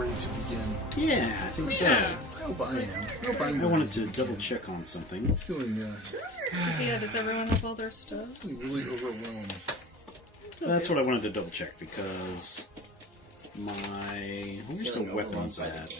ready to begin. Yeah, I think so. Yeah. I hope I am. I wanted to double check on something. I'm feeling Does everyone have all their stuff? really overwhelmed. That's what I wanted to double check because where's the weapons at?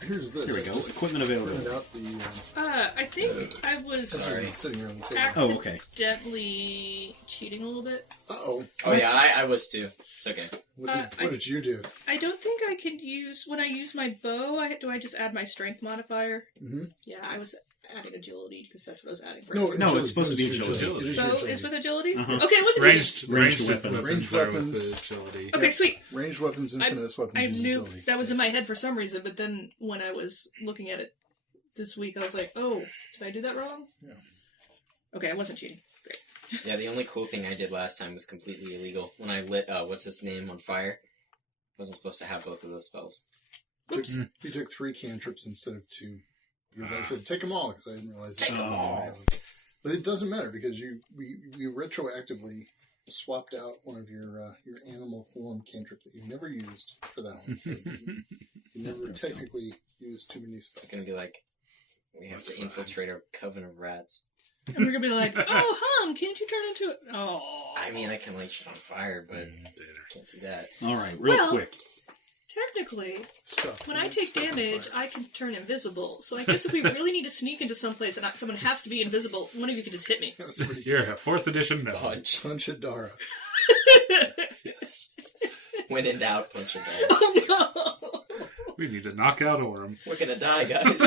Here's this. Here we go. Just Equipment availability. printed out the. I think I was Sitting here on the table. accidentally cheating a little bit. Uh-oh. Oh, yeah, I was too. It's okay. What did you do? I don't think I can use, when I use my bow, do I just add my strength modifier? Mm-hmm. Yeah, I was adding agility because that's what I was adding for. No, it's supposed to be agility. It is your Bow agility. is with agility? Uh-huh. Okay, it wasn't Ranged weapons. Ranged are weapons. with agility. Okay, sweet. Ranged weapons and finesse weapons I use knew agility. that was in my head for some reason, but then when I was looking at it this week, I was like, oh, did I do that wrong? Yeah. Okay, I wasn't cheating. Great. Yeah, the only cool thing I did last time was completely illegal. When I lit, what's his name, on fire. Wasn't supposed to have both of those spells. He took 3 cantrips instead of 2. Because I said, take them all, because I didn't realize Take that. them all. But it doesn't matter, because we retroactively swapped out one of your animal form cantrip that you never used for that one. So you never technically used too many spells. It's gonna be like, we have to infiltrate our coven of rats. And we're going to be like, oh, Hum, can't you turn into it? Oh. I mean, I can light shit on fire, but I can't do that. All right, real quick. Technically, Stuff. when I take damage, I can turn invisible. So I guess if we really need to sneak into someplace and someone has to be invisible, one of you could just hit me. You're a 4th edition now. Punch. Punch at Dara. Yes. When in doubt, punch a dog. Oh no! We need to knock out Orm. We're gonna die, guys.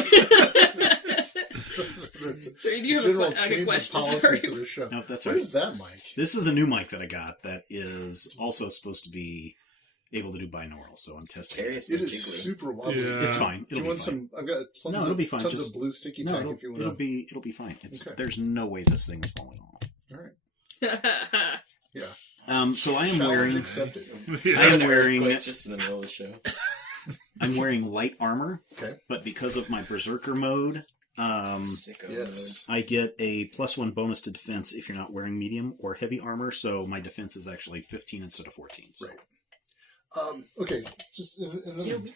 Sorry, do you have General a change of question? policy Sorry. for the show. Nope, that's What right. is that, Mike? This is a new mic that I got that is also supposed to be able to do binaural, so I'm testing it. Curious. It is super wobbly. Yeah. It's fine. Do It'll you be want fine. some? I've got tons, No, it'll be fine. tons Just- of blue sticky No, tack if you want it'll be fine. Okay. There's no way this thing is falling off. All right. Yeah. So I am Challenge wearing. accepted. I am wearing. Earthquake just in the middle of the show. I'm wearing light armor. Okay. But because of my berserker mode, Sicko Yes. I get a +1 bonus to defense if you're not wearing medium or heavy armor. So my defense is actually 15 instead of 14. So. Right. Okay. Just another. Dude, we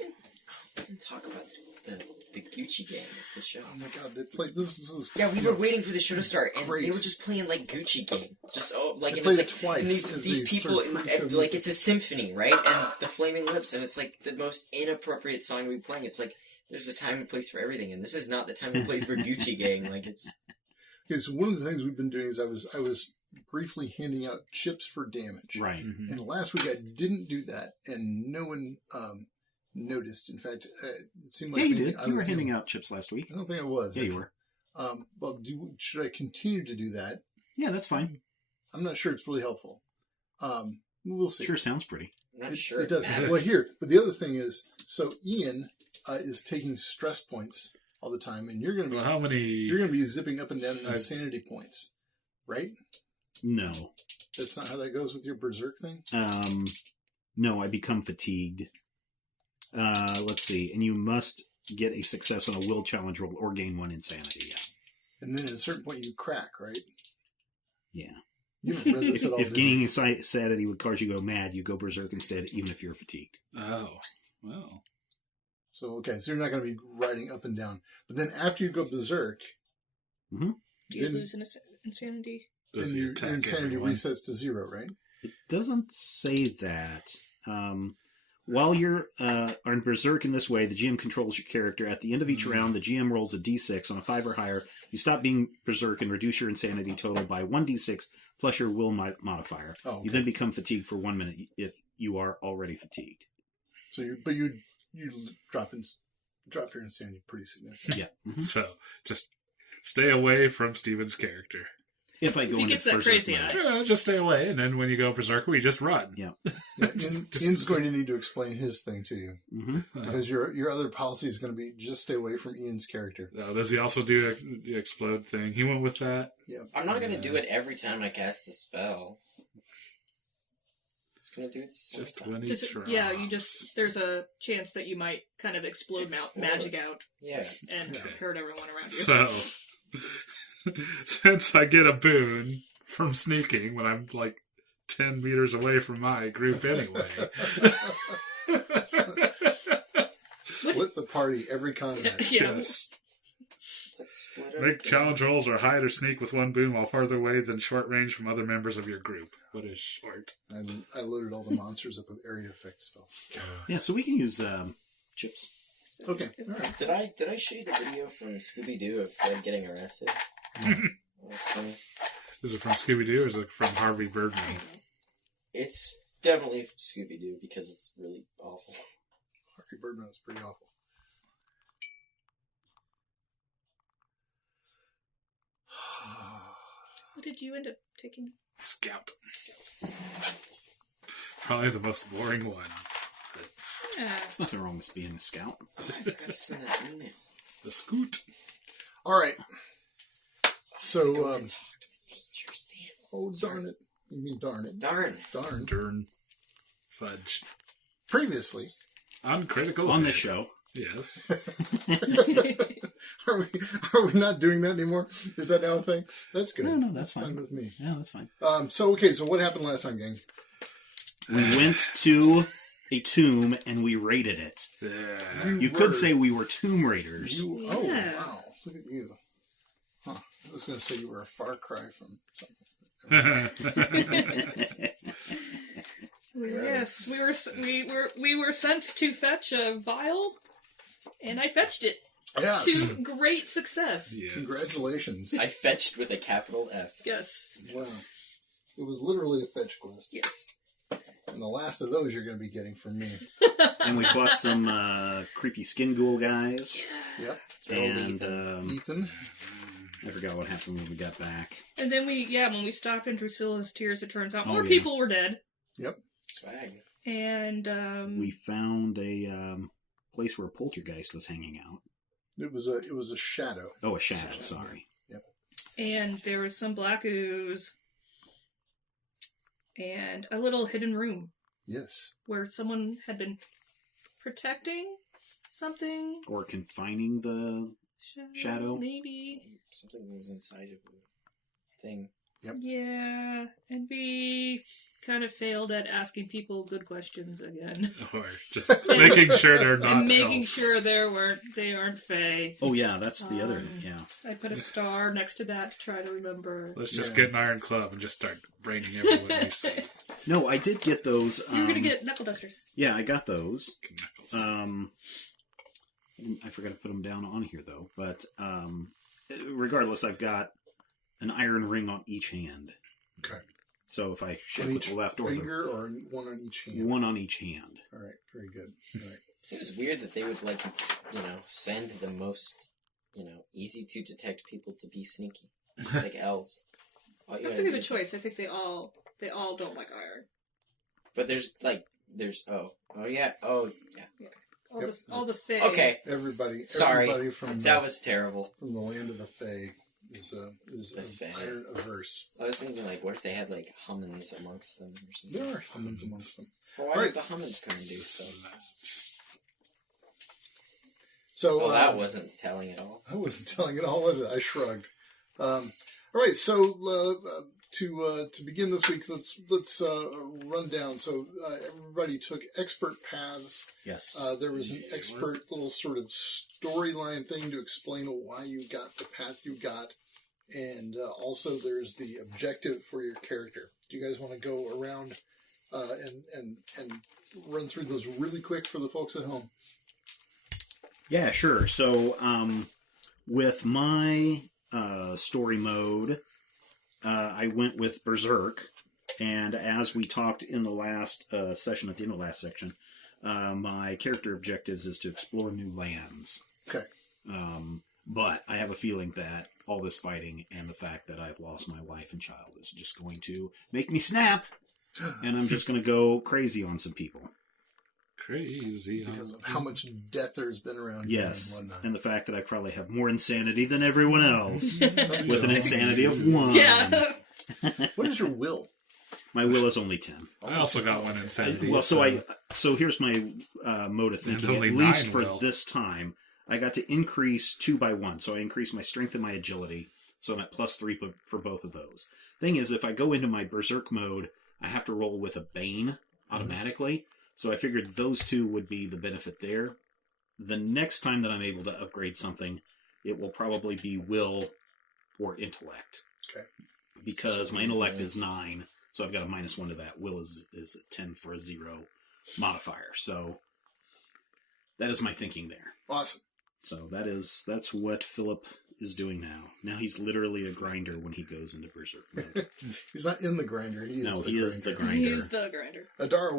didn't talk about the Gucci gang of the show. Oh my God! They play this is. Yeah, we were waiting for the show to start, and Great. they were just playing like Gucci game. Just They and played it's it like twice, and 'cause these they people, sort of pre-show like music. it's a symphony, right? And the Flaming Lips, and it's like the most inappropriate song we playing. It's like there's a time and place for everything, and this is not the time and place for Gucci gang. Like it's Okay, so one of the things we've been doing is I was briefly handing out chips for damage. Right. And last week I didn't do that, and no one noticed. In fact, it seemed like Yeah, you maybe did. I You were was handing out chips last week. I don't think I was. Yeah, you were. Well, should I continue to do that? Yeah, that's fine. I'm not sure it's really helpful. We'll see. Sure sounds pretty. I'm not sure It does. matters. Well, here, but the other thing is, so Ian is taking stress points all the time, and you're going to be Well, how many? you're going to be zipping up and down in insanity points, right? No. That's not how that goes with your berserk thing. No, I become fatigued. Let's see. And you must get a success on a will challenge roll or gain 1 insanity. Yeah. And then at a certain point, you crack, right? Yeah. You haven't read this at all. If did you? gaining sanity would cause you to go mad, you go berserk instead, even if you're fatigued. Oh, well. So okay, so you're not going to be riding up and down. But then after you go berserk, Do you Then- lose insanity? Does then he your attack insanity everyone? resets to 0, right? It doesn't say that. While you're on berserk in this way, the GM controls your character. At the end of each round, the GM rolls a d6 on a 5 or higher. You stop being berserk and reduce your insanity total by 1d6 plus your will modifier. Oh, okay. You then become fatigued for 1 minute if you are already fatigued. So you drop your insanity pretty significantly. Yeah. Mhm. So, just stay away from Steven's character. If I If go he into gets that berserk crazy mode. eye. Just stay away, and then when you go berserker, we just run. Yeah. Yeah, Ian's going to need to explain his thing to you hmm because your other policy is going to be just stay away from Ian's character. Does he also do the explode thing? He went with that. Yeah. I'm not gonna do it every time I cast a spell. Just gonna do it Just sometimes. when he Just, tries. yeah, there's a chance that you might kind of explode Explode. magic out Yeah. and Okay. hurt everyone around you. So, since I get a boon from sneaking when I'm like 10 meters away from my group anyway, Split the party every combat. Yeah. Yes. Let's split Make challenge rolls or hide or sneak with one boon while farther away than short range from other members of your group. What is short? And I loaded all the monsters up with area effect spells. Yeah, so we can use chips. Okay. All right. Did I show you the video from Scooby Doo of Fred getting arrested? That's funny. Is it from Scooby-Doo or is it from Harvey Birdman? It's definitely Scooby Doo because it's really awful. Harvey Birdman was pretty awful. What did you end up taking? Scout. Probably the most boring one. Yeah. There's nothing wrong with being a scout. I forgot to send that email. The Scoot. All right. So, Talk to teachers, damn. oh, darn it. You mean darn it. Darn. Darn. Dern. Fudge. Previously, Uncritical. On Hit. this show. Yes. are we not doing that anymore? Is that now a thing? That's good. No, that's fine. with me. Yeah, that's fine. So what happened last time, gang? We went to a tomb and we raided it. Yeah. You could say we were tomb raiders. Oh, Yeah. wow. Look at you. Huh. I was going to say you were a far cry from something. Yes, we were sent to fetch a vial, and I fetched it Yes. to great success. Yes. Congratulations. I fetched with a capital F. Yes, Wow. It was literally a fetch quest. yes. And the last of those you're going to be getting from me. And we fought some creepy skin ghoul guys. Yep. And Ethan. I forgot what happened when we got back. And then when we stopped in Drusilla's Tears, it turns out Oh, more yeah. people were dead. Yep. Swag. And We found a place where a poltergeist was hanging out. It was a shadow. Oh, a shadow, sorry. Yep. and there was some black ooze and a little hidden room Yes. where someone had been protecting something. Or confining the shadow? Maybe. Something was inside of the thing. Yep. Yeah, and we kind of failed at asking people good questions again. Or just making sure they're not and making elves. sure they aren't fae. Oh, yeah, that's the other, yeah. I put a star next to that to try to remember. Let's just Yeah. get an iron club and just start braining everyone we see. No, I did get those. You were gonna get knuckle dusters. Yeah, I got those. Knuckles. I forgot to put them down on here, though. But regardless, I've got an iron ring on each hand. Okay. So if I shift On with each the left or finger or one on each hand? one on each hand. All right. Very good. All right. Seems weird that they would send the most, easy to detect people to be sneaky, like elves. All I you don't gotta think they do have a is- choice. I think they all don't like iron. But there's all All the fae. Okay, Everybody sorry, from that was terrible. from the land of the Fae is The Fae. iron averse. I was thinking, what if they had Hummins amongst them or something? There are humans amongst them. Well, why Right. would the Hummins come and do stuff? So Oh, that wasn't telling at all. I wasn't telling it all, was it? I shrugged. All right, so to begin this week, let's run down. So everybody took expert paths. Yes. There was an expert little sort of storyline thing to explain why you got the path you got, and also there's the objective for your character. Do you guys want to go around and run through those really quick for the folks at home? Yeah, sure. So, with my story mode, I went with Berserk, and as we talked in the last session, at the end of the last section, my character objectives is to explore new lands. Okay. But I have a feeling that all this fighting and the fact that I've lost my wife and child is just going to make me snap, and I'm just going to go crazy on some people. Crazy. Because of how much death there's been around here Yes, and whatnot. and the fact that I probably have more insanity than everyone else, with an insanity of 1. Yeah. What is your will? My will is only 10. I also got one insanity. Well, so here's my mode of thinking. only At least 9 for will. this time, I got to increase 2 by 1. So I increased my strength and my agility. So I'm at +3 for both of those. Thing is, if I go into my Berserk mode, I have to roll with a Bane automatically. So I figured those two would be the benefit there. The next time that I'm able to upgrade something, it will probably be will or intellect. Okay. Because my intellect is 9, so I've got a -1 to that. Will is a 10 for a 0 modifier. So that is my thinking there. Awesome. So that's what Philip is doing now. Now he's literally a grinder when he goes into Berserk mode. He's not in the grinder. He is the grinder. He is the grinder. Adara,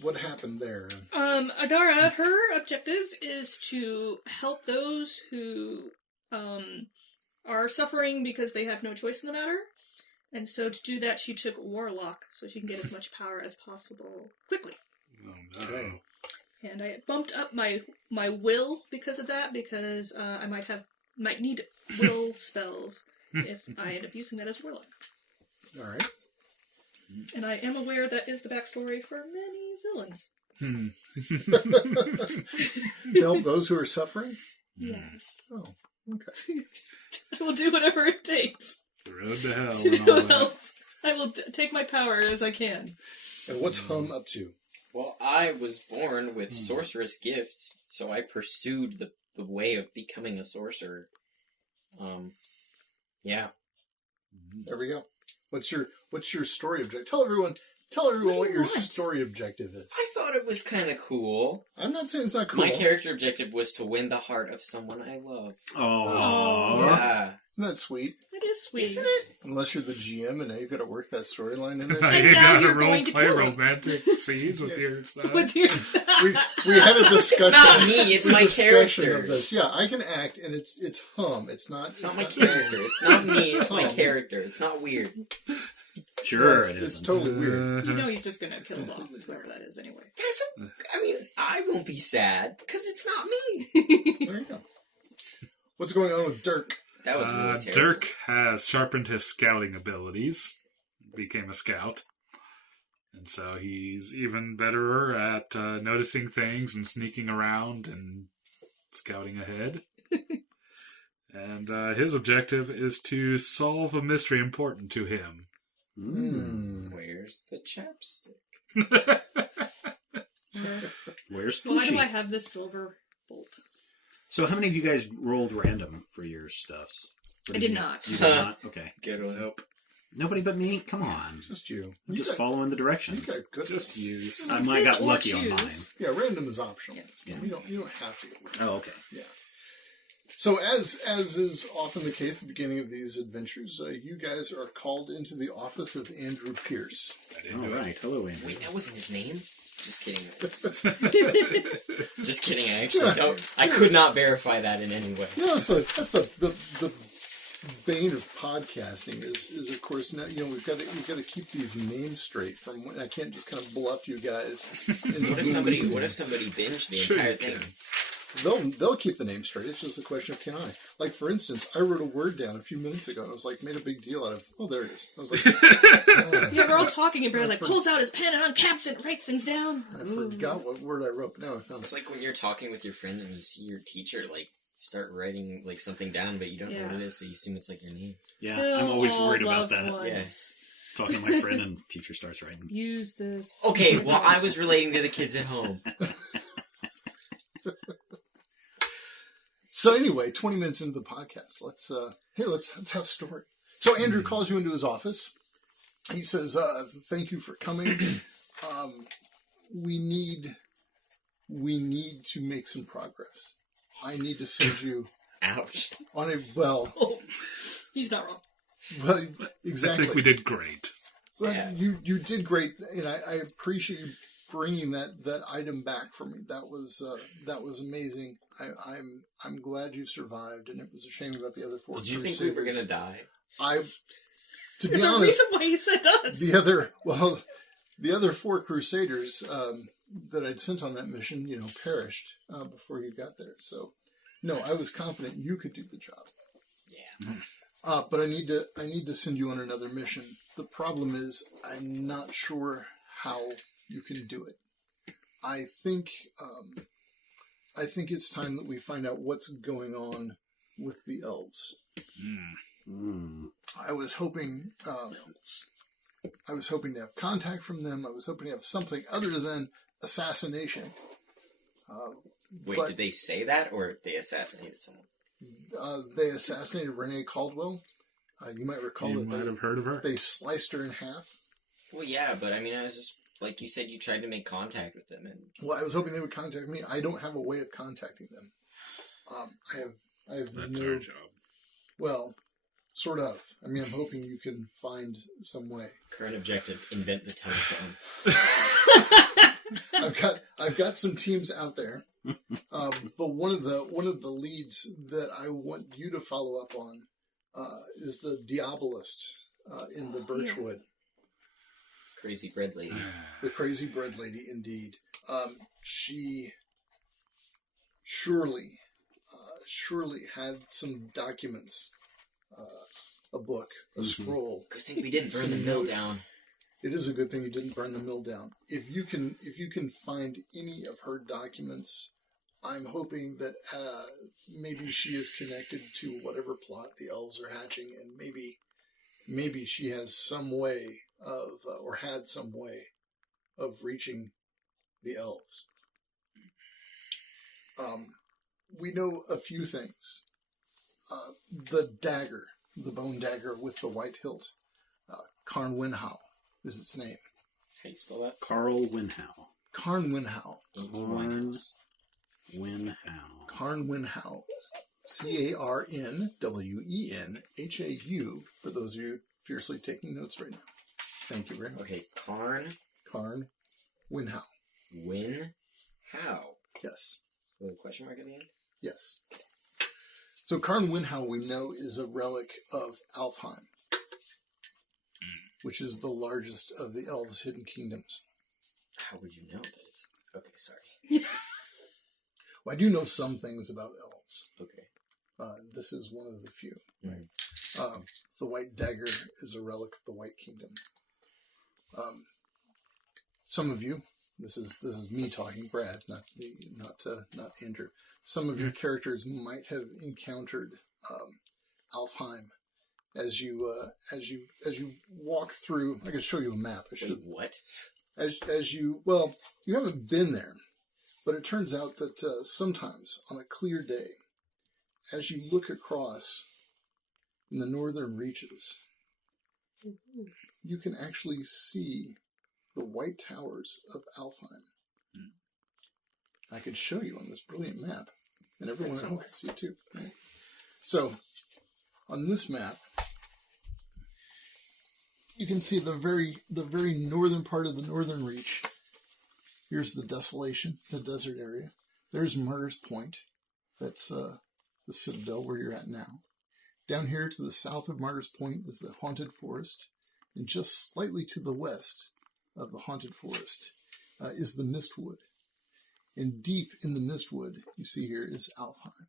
what happened there? Adara, her objective is to help those who are suffering because they have no choice in the matter. And so to do that, she took Warlock, so she can get as much power as possible quickly. Oh, no. Okay. And I bumped up my will because of that, because I might need will spells if I end up using that as Warlock. All right. And I am aware that is the backstory for many villains. To help those who are suffering? Yes. Oh, okay. I will do whatever it takes The road to hell to and all that. help. I will take my power as I can. And what's Hum up to? Well, I was born with sorceress gifts, so I pursued the way of becoming a sorcerer. Yeah. There we go. What's your story objective? Tell everyone what your story objective is. I thought it was kind of cool. I'm not saying it's not cool. My character objective was to win the heart of someone I love. Oh, Yeah. Isn't that sweet? It is sweet. Isn't it? Unless you're the GM and now you've got to work that storyline in there. And You now gotta you're role going to play kill him. romantic scenes with your stuff. With your... we had a discussion. It's not me, it's my discussion character. of this. Yeah, I can act, and it's Hum. It's not. It's not my character. It's not me, it's my character. It's not weird. sure It's, it it's isn't. totally weird. You know he's just going to kill off whoever that is anyway. I won't be sad, because it's not me. There you go. What's going on with Dirk? That was really terrible. Dirk has sharpened his scouting abilities, became a scout, and so he's even better at noticing things and sneaking around and scouting ahead. And his objective is to solve a mystery important to him. Where's the chapstick? Where's Why Poochie? do I have this silver bolt? So how many of you guys rolled random for your stuffs? Or I did you- not. You did not? Okay. Good one. Nope. Nobody but me? Come on. Just you. I'm just got- following the You directions. got good. Just use. I It might says got or lucky on choose. mine. Yeah, random is optional. Yeah. You don't have to get random. Oh, okay. Yeah. So as is often the case at the beginning of these adventures, you guys are called into the office of Andrew Pierce. I didn't All do it. right. Hello, Andrew. Wait, that wasn't his name? Just kidding. Just kidding. I actually don't. I could not verify that in any way. You know, that's the bane of podcasting is of course now we've got to keep these names straight. I can't just kind of bluff you guys. What if somebody binged the Sure entire you thing? can. They'll keep the name straight. It's just a question of can I? Like for instance, I wrote a word down a few minutes ago. I was like, made a big deal out of. Oh, there it is. I was like, Yeah, we're all talking and Barry like pulls out his pen and uncaps it and writes things down. I forgot what word I wrote. Now I found It's it. like when you're talking with your friend and you see your teacher start writing something down, but you don't know what it is, so you assume it's your name. Yeah, Kill I'm always all worried about loved that. ones. Yes. Talking to my friend and teacher starts writing. Use this. Okay, well, I was relating to the kids at home. So anyway, 20 minutes into the podcast, let's have a story. So Andrew calls you into his office. He says, "Thank you for coming. We need to make some progress. I need to send you Ouch. on a well, Oh, he's not wrong. exactly. I think we did great. Well, Yeah. you did great, and I appreciate you bringing that item back for me. That was amazing. I'm glad you survived, and it was a shame about the other 4 Did you Crusaders. think we were gonna die? To be There's a honest, reason why he said us. the other 4 Crusaders that I'd sent on that mission, perished before you got there. So, no, I was confident you could do the job. Yeah. But I need to send you on another mission. The problem is I'm not sure how you can do it. I think it's time that we find out what's going on with the elves. I was hoping to have contact from them. I was hoping to have something other than assassination. Wait, but- did they say that, or they assassinated someone? They assassinated Renee Caldwell. You might recall You that might have heard of her. they sliced her in half. Well, yeah, but I mean, I was just like you said, you tried to make contact with them, and Well, I was hoping they would contact me. I don't have a way of contacting them. I have That's no. our job. Well, sort of. I mean, I'm hoping you can find some way. current objective: invent the telephone. I've got some teams out there, but one of the leads that I want you to follow up on is the Diabolist in the Birchwood. Crazy bread lady. The crazy bread lady, indeed. She surely had some documents, a book, a scroll. Good thing we didn't burn the Some mill notes. down. It is a good thing you didn't burn the mill down. If you can find any of her documents, I'm hoping that maybe she is connected to whatever plot the elves are hatching, and maybe she has some way of, or had some way of reaching the elves. We know a few things. The dagger, the bone dagger with the white hilt, Karn Winhow is its name. How do you spell that? Carl Winhow. Karn Winhow. Amy Karn Winehouse. Winhow. Karn Winhow. CarnWenhau, for those of you fiercely taking notes right now. Thank you very much. Okay, Karn Karn Winhow. Win How? Yes. With a question mark at the end? Yes. So Karn Winhow, we know, is a relic of Alfheim, which is the largest of the elves' hidden kingdoms. How would you know that it's... Okay, sorry. Well, I do know some things about elves. Okay. This is one of the few. Right. The White Dagger is a relic of the White Kingdom. Some of you, this is me talking, Brad, not Andrew. Some of your characters might have encountered Alfheim as you walk through. I can show you a map. I should. Wait, what? As you you haven't been there, but it turns out that sometimes on a clear day, as you look across in the northern reaches, you can actually see the white towers of Alfheim. I could show you on this brilliant map, and everyone at home can see it too. Right? So, on this map, you can see the very northern part of the northern reach. Here's the desolation, the desert area. There's Martyr's Point. That's the citadel where you're at now. Down here to the south of Martyr's Point is the Haunted Forest, and just slightly to the west of the Haunted Forest is the Mistwood. And deep in the Mistwood, you see here, is Alfheim.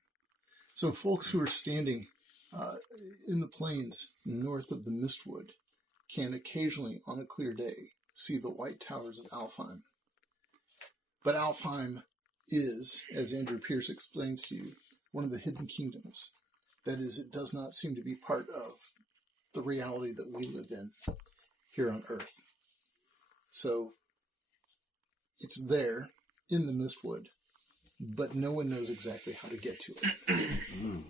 So folks who are standing in the plains north of the Mistwood can occasionally, on a clear day, see the white towers of Alfheim. But Alfheim is, as Andrew Pierce explains to you, one of the hidden kingdoms. That is, it does not seem to be part of the reality that we live in here on Earth. So, it's there in the Mistwood, but no one knows exactly how to get to it.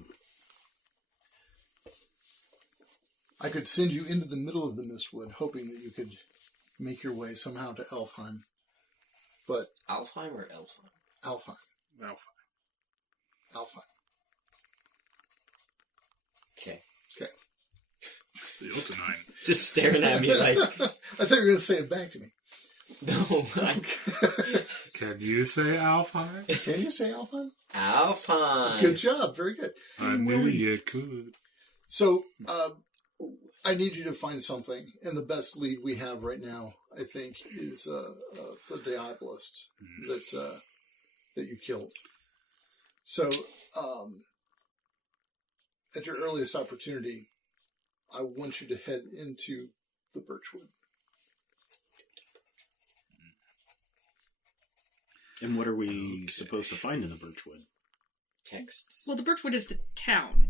I could send you into the middle of the Mistwood, hoping that you could make your way somehow to Elfheim. But Alfheim or Elfheim? Alfheim. Okay. Okay. The Jotunheim. Just staring at me like, I thought you were going to say it back to me. no, Can you say Alfheim? Can you say Alfheim? Alfheim. Good job. Very good. I knew you could. So, I need you to find something, and the best lead we have right now, I think, is the Diabolist that you killed. So, at your earliest opportunity, I want you to head into the Birchwood. And what are we supposed to find in the Birchwood? Texts. Well, the Birchwood is the town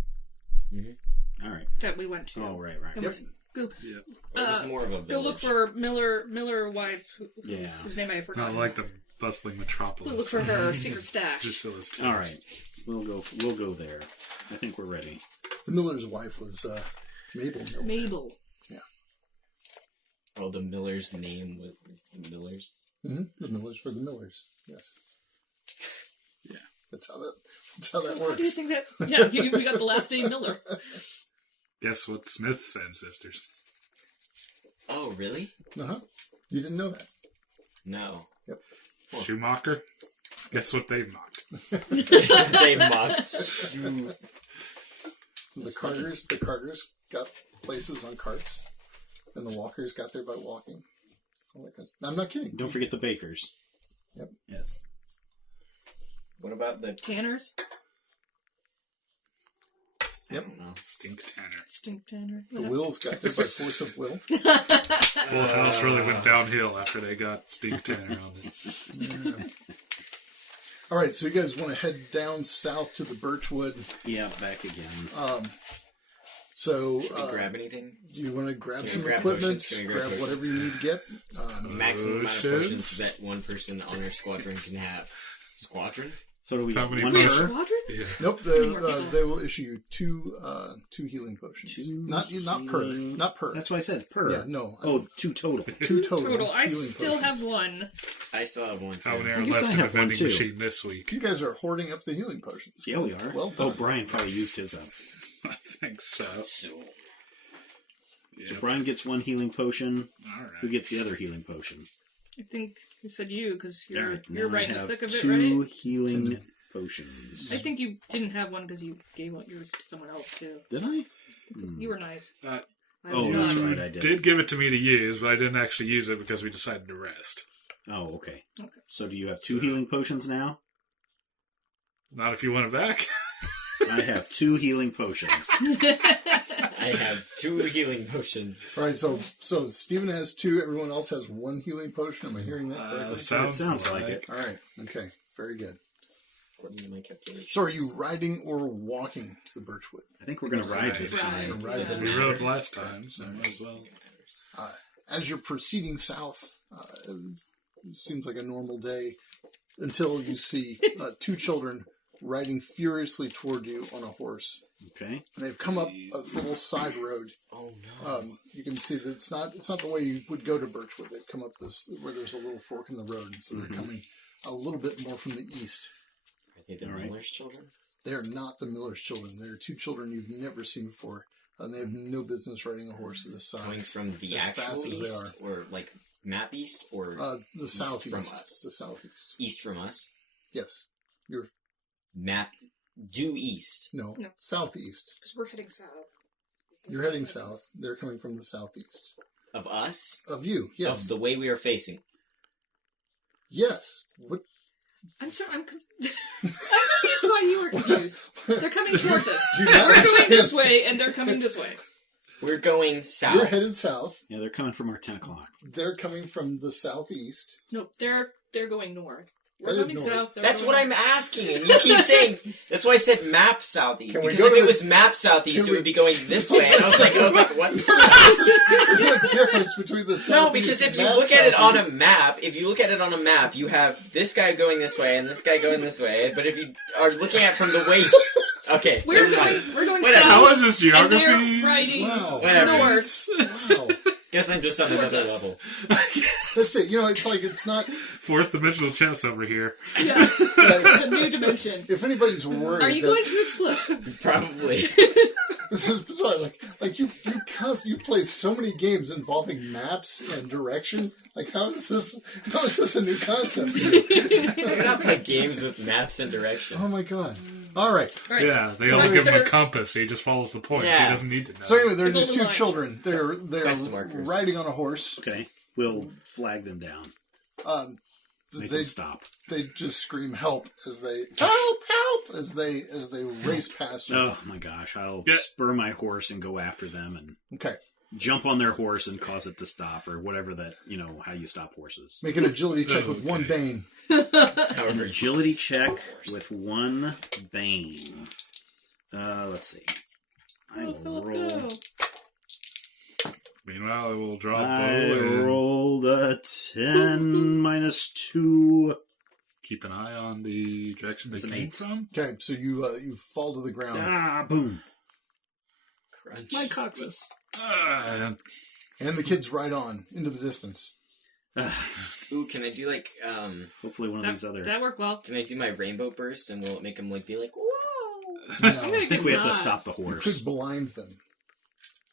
All right. that we went to. Oh, right. And Yep. Go, It was more of a go look village. for Miller wife, Yeah. whose name I forgot. Not like the bustling metropolis. We'll look for her secret stash. Drusilla's toast. All right, we'll go there. I think we're ready. The miller's wife was Mabel Miller. Mabel. Oh, the Miller's name was the Millers. Mm-hmm. The Millers were the Millers. Yes. Yeah. That's how that How works. do you think that? Yeah, we got the last name Miller. Guess what Smith's ancestors? Oh, really? Uh-huh. You didn't know that. No. Yep. Schumacher? Guess what they mocked? They mocked. The Carters got places on carts, and the Walkers got there by walking. All that kind of stuff. I'm not kidding. Don't forget the bakers. Yep. Yes. What about the... Tanners. Yep. I don't know. Stink Tanner. Stink Tanner. The Wills got there by force of will. Full House really went downhill after they got Stink Tanner on it. Yeah. All right, so you guys want to head down south to the Birchwood. Yeah, back again. So Should we grab anything? you want to grab Can we some grab equipment, potions? Can we grab grab whatever you need to get. Maximum amount of Potions? potions that one person on our squadron can have. Squadron? So do we How got many one per? per? Squadron? Yeah. Nope, Need more people. they will issue you two healing potions. Not healing- per. That's what I said. Per. Yeah, no. Oh, 2 total. Two total. Total. I healing still potions. have one. I still have one, How many too. are I guess left I in the have one, vending too. machine this week? You guys are hoarding up the healing potions. Yeah, we are. Well Oh, done. Brian probably used his up. I think so. So, So Yep. Brian gets 1 healing potion. All right. Who gets the other healing potion? I think you said you because All you're right, you're now right I in the have thick of it, 2 right? healing potions. I think you didn't have one because you gave yours to someone else too. Did I? You were nice. Uh, I Oh, was that's not. right, I did. Did give it to me to use, but I didn't actually use it because we decided to rest. Oh, okay. Okay. So do you have 2 So- healing potions now? Not if you want it back. I have 2 healing potions. I have 2 healing potions. All right, so Stephen has 2. Everyone else has 1 healing potion. Am I hearing that correctly? Sounds like it. All right. Okay. Very good. According to my calculations. So, are you riding or walking to the Birchwood? I think we're going to ride this Ride. time. Ride. Doesn't We matter. rode last time, so might as well. As you're proceeding south, it seems like a normal day until you see 2 children riding furiously toward you on a horse. Okay. And they've come up a little side road. Oh, no. You can see that it's not the way you would go to Birchwood. They've come up this where there's a little fork in the road, and so they're coming a little bit more from the east. Are they the All right. Miller's children? They are not the Miller's children. They are 2 children you've never seen before, and they have no business riding a horse to this Coming size. from the As actual fast as they east? Or, like, map east? Or The east southeast. from us? The southeast. East from us? Yes. You're Map due east. no, No. southeast. Because we're heading south. You're heading south. They're coming from the southeast. Of us? Of you, yes. Of the way we are facing. Yes. What? I'm sorry. I'm confused why you were confused. They're coming towards us. Do you We're not going understand? this way, and they're coming this way. We're going You're south. headed south. Yeah, they're coming from our 10 o'clock. They're coming from the southeast. No, they're going north. We're Headed coming north. south. They're That's going what I'm north. asking, and you keep saying. That's why I said map southeast. Can we Because go if to it the- was map southeast, Can it would we- be going this way. And I was like, what? There's no difference between the southeast. No, because if you map look at it on a southeast. map, you have this guy going this way and this guy going this way. But if you are looking at it from the way, okay, We're never mind. going Whatever. south. How is this and geography? they're riding Wow. Whatever. north. Wow. Guess I'm just on Towards another us. level. That's it. You know, it's like it's not. Fourth dimensional chess over here. Yeah, it's a new dimension. If anybody's worried, Are you that- going to explode? Probably. This is bizarre. Like you play so many games involving maps and direction. Like how is this a new concept? I do not play games with maps and direction. Oh my god! All right. All right. Yeah, they So only give him they're- a compass. He just follows the point. Yeah. He doesn't need to know. So anyway, there are The these golden 2 line. children. They're Quest markers. riding on a horse. Okay. We'll flag them down. Make They them stop. they just scream help as they help as they race past you. Oh my gosh. I'll Yeah. spur my horse and go after them and Okay, jump on their horse and cause it to stop or whatever that, how you stop horses. make an agility check with 1 Okay. bane. An However, agility check with 1 bane. Let's see. I Oh, will Philip, roll. go. Meanwhile, I will draw a I bow and rolled a 10 minus 2 keep an eye on the direction they It's an came 8. from. Okay, so you fall to the ground. Ah, boom. Crunch. My coccyx. And the kids ride on into the distance. Ooh, can I do like Hopefully one of these other... That worked well. Can I do my rainbow burst and will it make them like be like, whoa? No. I think we have to not. stop the You horse. could blind them.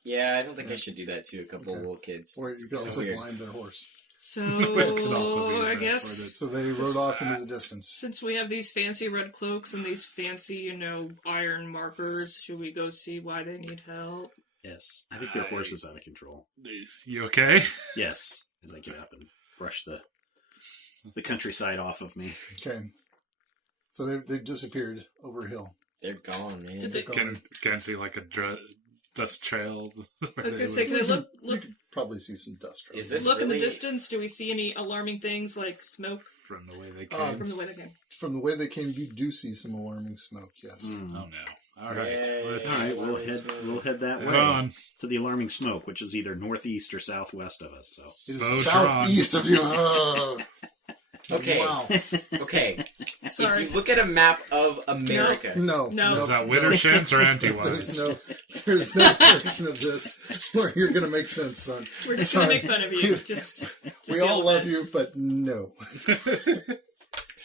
Yeah, I don't think I should do that to a couple Okay. little kids. Or you could also weird. blind their horse. So That could also be I right guess for the- So they rode off into the distance. since we have these fancy red cloaks and these fancy, iron markers, should we go see why they need help? Yes. I think their horse is out of control. You okay? Yes. As I get up and brush the countryside off of me. Okay. So they've disappeared over a hill. They're gone, man. Did they- Can see like a dust trail. I was gonna say, can I You look could probably see some dust trails. Is this in the really- distance? Do we see any alarming things like smoke from the way they came. from the way they came? From the way they came, you do see some alarming smoke, yes. Hmm. Oh no! All right, Yay. let's All right, we'll head that head way on. to the alarming smoke, which is either northeast or southwest of us. So It is Botron. southeast of you. Okay. Wow. Okay. Sorry. If you look at a map of America, No. No. Is that winter shins or There's anti-wise? there's no version of this where you're going to make sense, son. We're just Sorry. gonna make fun of you. Just We deal all with love it. you, but no.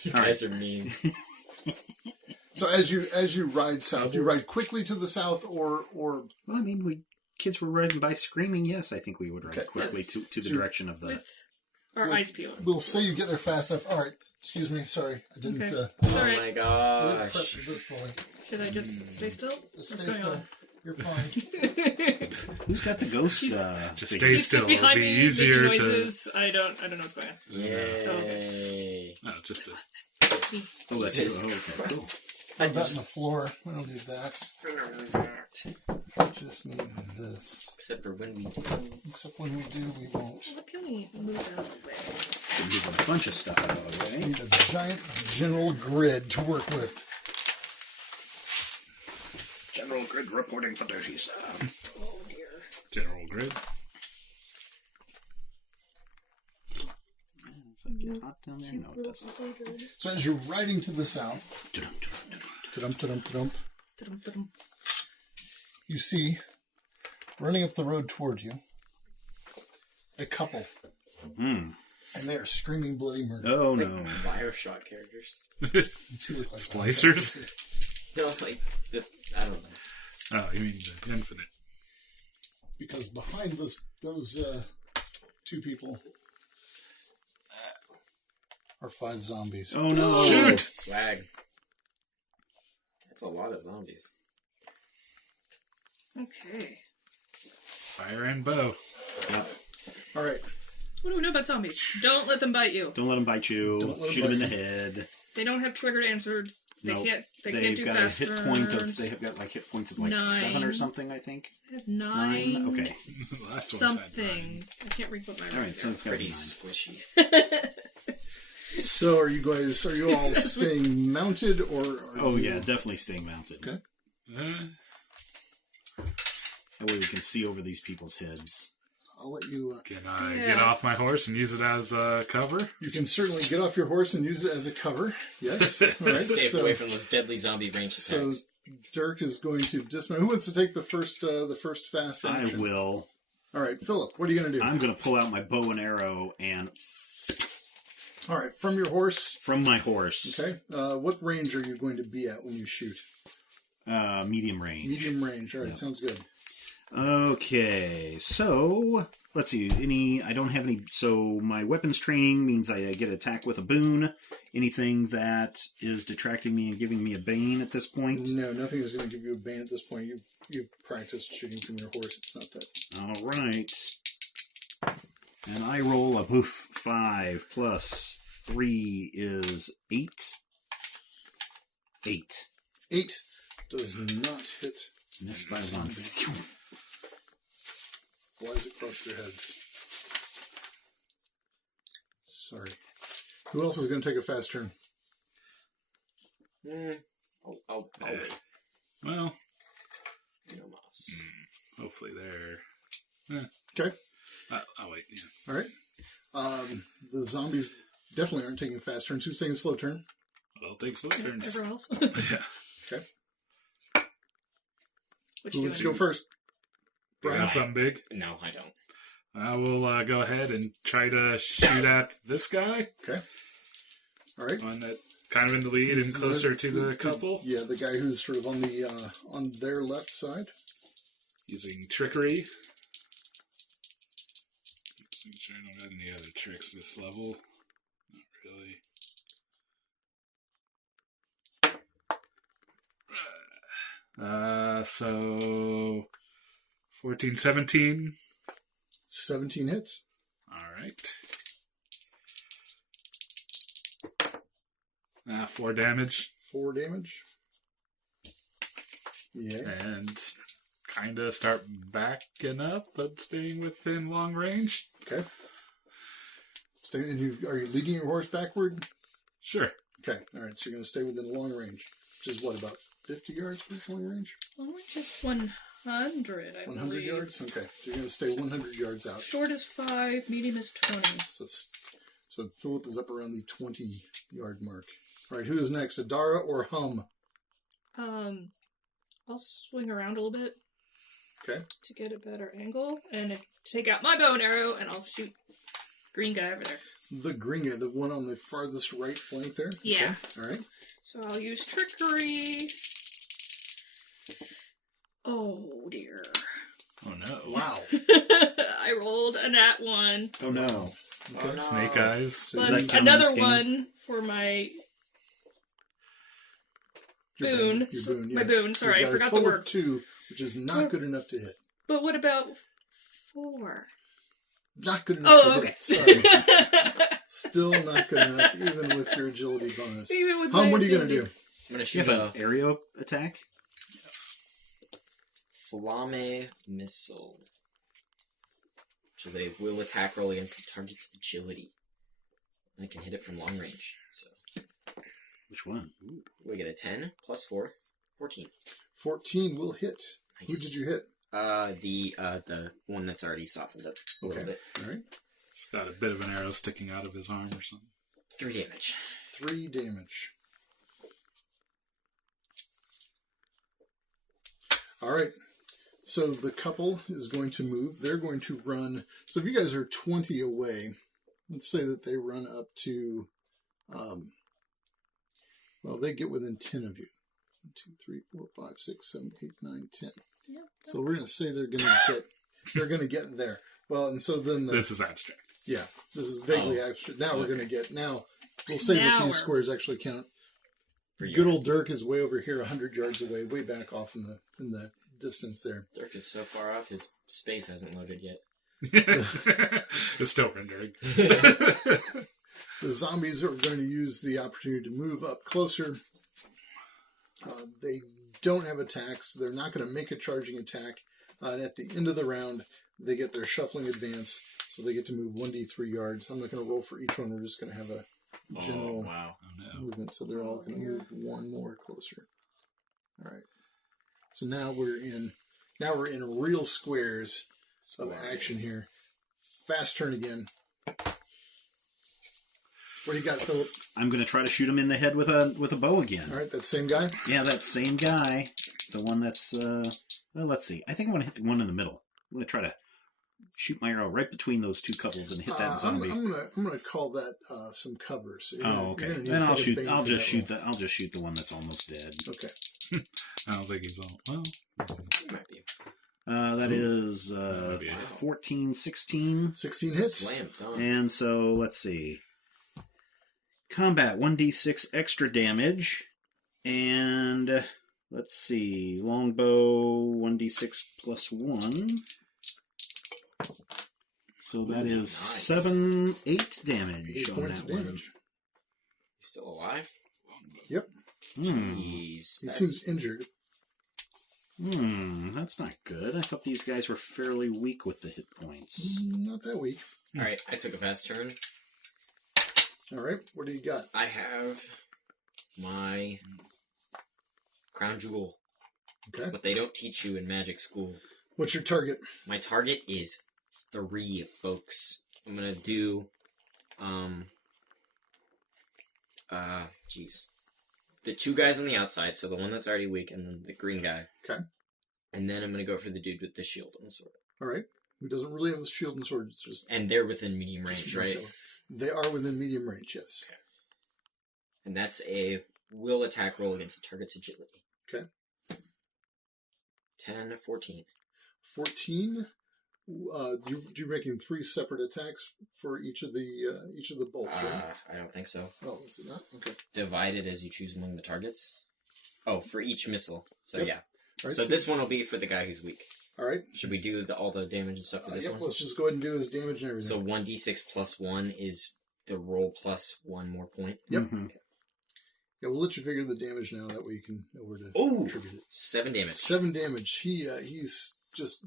you guys are mean. So as you ride south, you ride quickly to the south, or well, I mean, kids were riding by screaming. Yes, I think we would ride Okay. quickly Yes. to the So- direction of the. With our Well, eyes peeled. we'll say you get there fast enough. All right. Excuse me. Sorry, I didn't. Okay. It's It's Oh alright. my prep gosh. for this fully. Should I just stay still? Just What's stay going still. on? You're fine. Who's got the ghost? She's- Just thing? stay He's still. just It'll behind be me easier making to. noises. I don't know what's going on. Yay. No, just to. It's me. Oh, that's Jesus. it. Oh, okay, cool. Put that on the floor. We don't need that. Just need this. Except for when we do. Except when we do, we won't. What can we move out of the way? We're moving a bunch of stuff out of the We way. need a giant general grid to work with. General Grid reporting for duty, sir. Oh dear. General grid. Does it get hot down there? No, it doesn't. So as you're riding to the south, you see, running up the road toward you, a couple, Hmm. and they are screaming bloody murder. Oh Like no. Bioshock characters. You two look like Splicers? No, like I don't know. Oh, you mean the infinite? Because behind those two people are 5 zombies. Oh no. Shoot! Swag. That's a lot of zombies. Okay. Fire and bow. Yep. All right. What do we know about zombies? Don't let them bite you. Don't let them bite you. Don't let 'em Shoot them in the bite. head. They don't have triggered answered. They Nope. can't. They They've can't do got fast a hit point of. turns. They have got like hit points of like 9. 7 or something. I think. I have 9. Okay. The last one's had Something. I can't read what my All right. So it's got to Pretty be 9. squishy. So are you all staying mounted, or are Oh you... yeah, definitely staying mounted. Okay. That way we can see over these people's heads. I'll let you... Can I Yeah. get off my horse and use it as cover? you can certainly get off your horse and use it as a cover. Yes. All right. Stay So, away from those deadly zombie range so attacks. Dirk is going to dismount. Who wants to take the first fast I action? will. All right, Philip, what are you going to do? I'm going to pull out my bow and arrow and All right, from your horse. from my horse. Okay. What range are you going to be at when you shoot? Medium range. Medium range. All right, Yeah. sounds good. Okay, so let's see. I don't have any. So my weapons training means I get attack with a boon. Anything that is detracting me and giving me a bane at this point. No, nothing is going to give you a bane at this point. You've practiced shooting from your horse. It's not that. All right. And I roll a boof 5 plus 3 is 8. 8. 8 does not hit. Missed by 1. Flies across their heads. Sorry. Who else is going to take a fast turn? I'll wait. Well, No mas. hopefully they're... Okay. I'll wait. Yeah. All right. The zombies definitely aren't taking fast turns. Who's taking a slow turn? I'll take slow turns. Everyone else. Yeah. Okay. What Who you wants to doing? go first? Do you have something big? No, I don't. I will go ahead and try to shoot at this guy. Okay. All right. One that kind of in the lead and closer to the couple. Yeah, the guy who's sort of on their left side. Using trickery. Let's make sure I don't have any other tricks this level. Not really. So 14, 17. 17 hits. All right. 4 damage. 4 damage. Yeah. And kind of start backing up, but staying within long range. Okay. Are you leading your horse backward? Sure. Okay. All right. So you're going to stay within long range, which is what, about 50 yards from this long range? Long range is 100, I 100 believe. yards? Okay. So you're going to stay 100 yards out. Short is 5, medium is 20. So Philip is up around the 20-yard mark. All right. Who is next? Adara or Hum? I'll swing around a little bit. Okay. To get a better angle, and take out my bow and arrow, and I'll shoot green guy over there. The green guy, the one on the farthest right flank there? Yeah. Okay. All right. So I'll use trickery. Oh dear. Oh no. Wow. I rolled a nat 1. Oh no. Okay. Oh, no. Snake eyes. So Does Plus that count another as game? 1 for my Your boon. Your boon, yeah. My boon, So sorry, you I got a forgot the total of word. 2, which is not good enough to hit. But what about 4? Not good enough to Oh, hit. okay. Sorry. Still not good enough, even with your agility bonus. Even with Hum, my what are you going to agility. do? I'm going to You shoot have a an aerial attack? Yes. Flame Missile, which is a will attack roll against the target's agility. And I can hit it from long range. So Which one? Ooh. we get a 10 plus 4, 14. 14 will hit. Nice. Who did you hit? The one that's already softened up a Okay. little bit. All right. He's got a bit of an arrow sticking out of his arm or something. 3 damage. 3 damage. All right. So the couple is going to move. They're going to run. So if you guys are 20 away, let's say that they run up to, well, they get within 10 of you. 1, 2, 3, 4, 5, 6, 7, 8, 9, 10. Yeah. So we're going to say they're going to get there. Well, and so then This is abstract. yeah, this is vaguely abstract. Now we're going to get we'll say Now that these we're- squares actually count. For Good old yards. Dirk is way over here, 100 yards away, way back off in the distance there. Dirk is so far off, his space hasn't loaded yet. It's still rendering. The zombies are going to use the opportunity to move up closer. They don't have attacks. They're not going to make a charging attack. And at the end of the round, they get their shuffling advance, so they get to move 1d3 yards. I'm not going to roll for each one. We're just going to have a general wow. Oh no. movement, so they're all going to move one more closer. All right. So now we're in real squares of action here. Fast turn again. What do you got, Philip? I'm going to try to shoot him in the head with a bow again. All right, that same guy. Yeah, that same guy. The one that's, well, let's see. I think I'm going to hit the one in the middle. I'm going to try to shoot my arrow right between those two couples and hit that zombie. I'm gonna call that some cover. So you're Oh, okay. you're gonna need Then to I'll take a shoot. bang I'll for just that shoot roll. the. I'll just shoot the one that's almost dead. Okay. I don't think he's all. Well, Might be. That is might be. 14, 16. 16 hits. Slam dunk. And so let's see. Combat 1d6 extra damage, and let's see. Longbow 1d6 plus 1. So that Ooh, is nice. 8 damage 8 on points that of one. damage. He's still alive? Yep. Hmm. Jeez. He That's... seems injured. That's not good. I thought these guys were fairly weak with the hit points. Not that weak. Alright, I took a fast turn. All right. What do you got? I have my crown jewel. Okay. What they don't teach you in magic school. What's your target? My target is 3, folks. I'm gonna do Jeez. The 2 guys on the outside, so the one that's already weak, and then the green guy. Okay. And then I'm going to go for the dude with the shield and the sword. All right. Who doesn't really have a shield and sword? It's just. And they're within medium range, right? They are within medium range. Yes. Okay. And that's a will attack roll against the target's agility. Okay. 10, 14. 14. You're making 3 separate attacks for each of the bolts, right? I don't think so. Oh, is it not? Okay. Divided as you choose among the targets. Oh, for each missile. So Yep. yeah. All right, so this one will be for the guy who's weak. All right. Should we do all the damage and stuff for this one? Let's just go ahead and do his damage and everything. So 1d6 plus 1 is the roll plus 1 more point. Yep. Mm-hmm. Okay. Yeah, we'll let you figure the damage now. That way you can know where to contribute it. 7 damage. 7 damage. He's just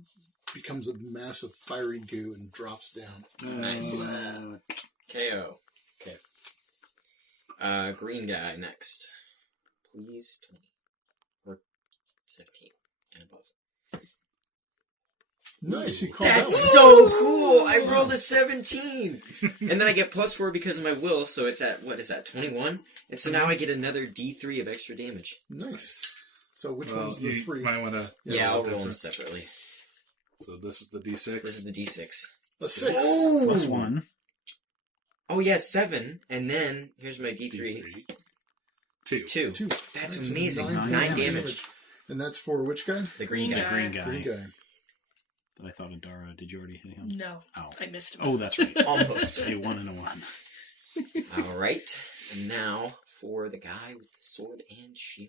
becomes a massive fiery goo and drops down. Nice. KO. Okay. Green guy next. Please 20. Or 17 and above. Nice, you called that one. That's so cool! I rolled a 17! And then I get +4 because of my will, so it's at, what is that, 21? And so now I get another D3 of extra damage. Nice. So which one's the you 3? might want to. Yeah, I'll roll them separately. So this is the D6. This is the D6. A 6. Oh! Plus 1. Oh yeah, 7. And then, here's my D3. D3. 2. 2. 2. That's Right, so amazing. 9 9 damage. And that's for which guy? The green guy. Green guy. Green guy. That I thought of Dara. Did you already hit him? No, Oh. I missed him. Oh, that's right. Almost. A 1 and a 1. Alright. And now for the guy with the sword and shield.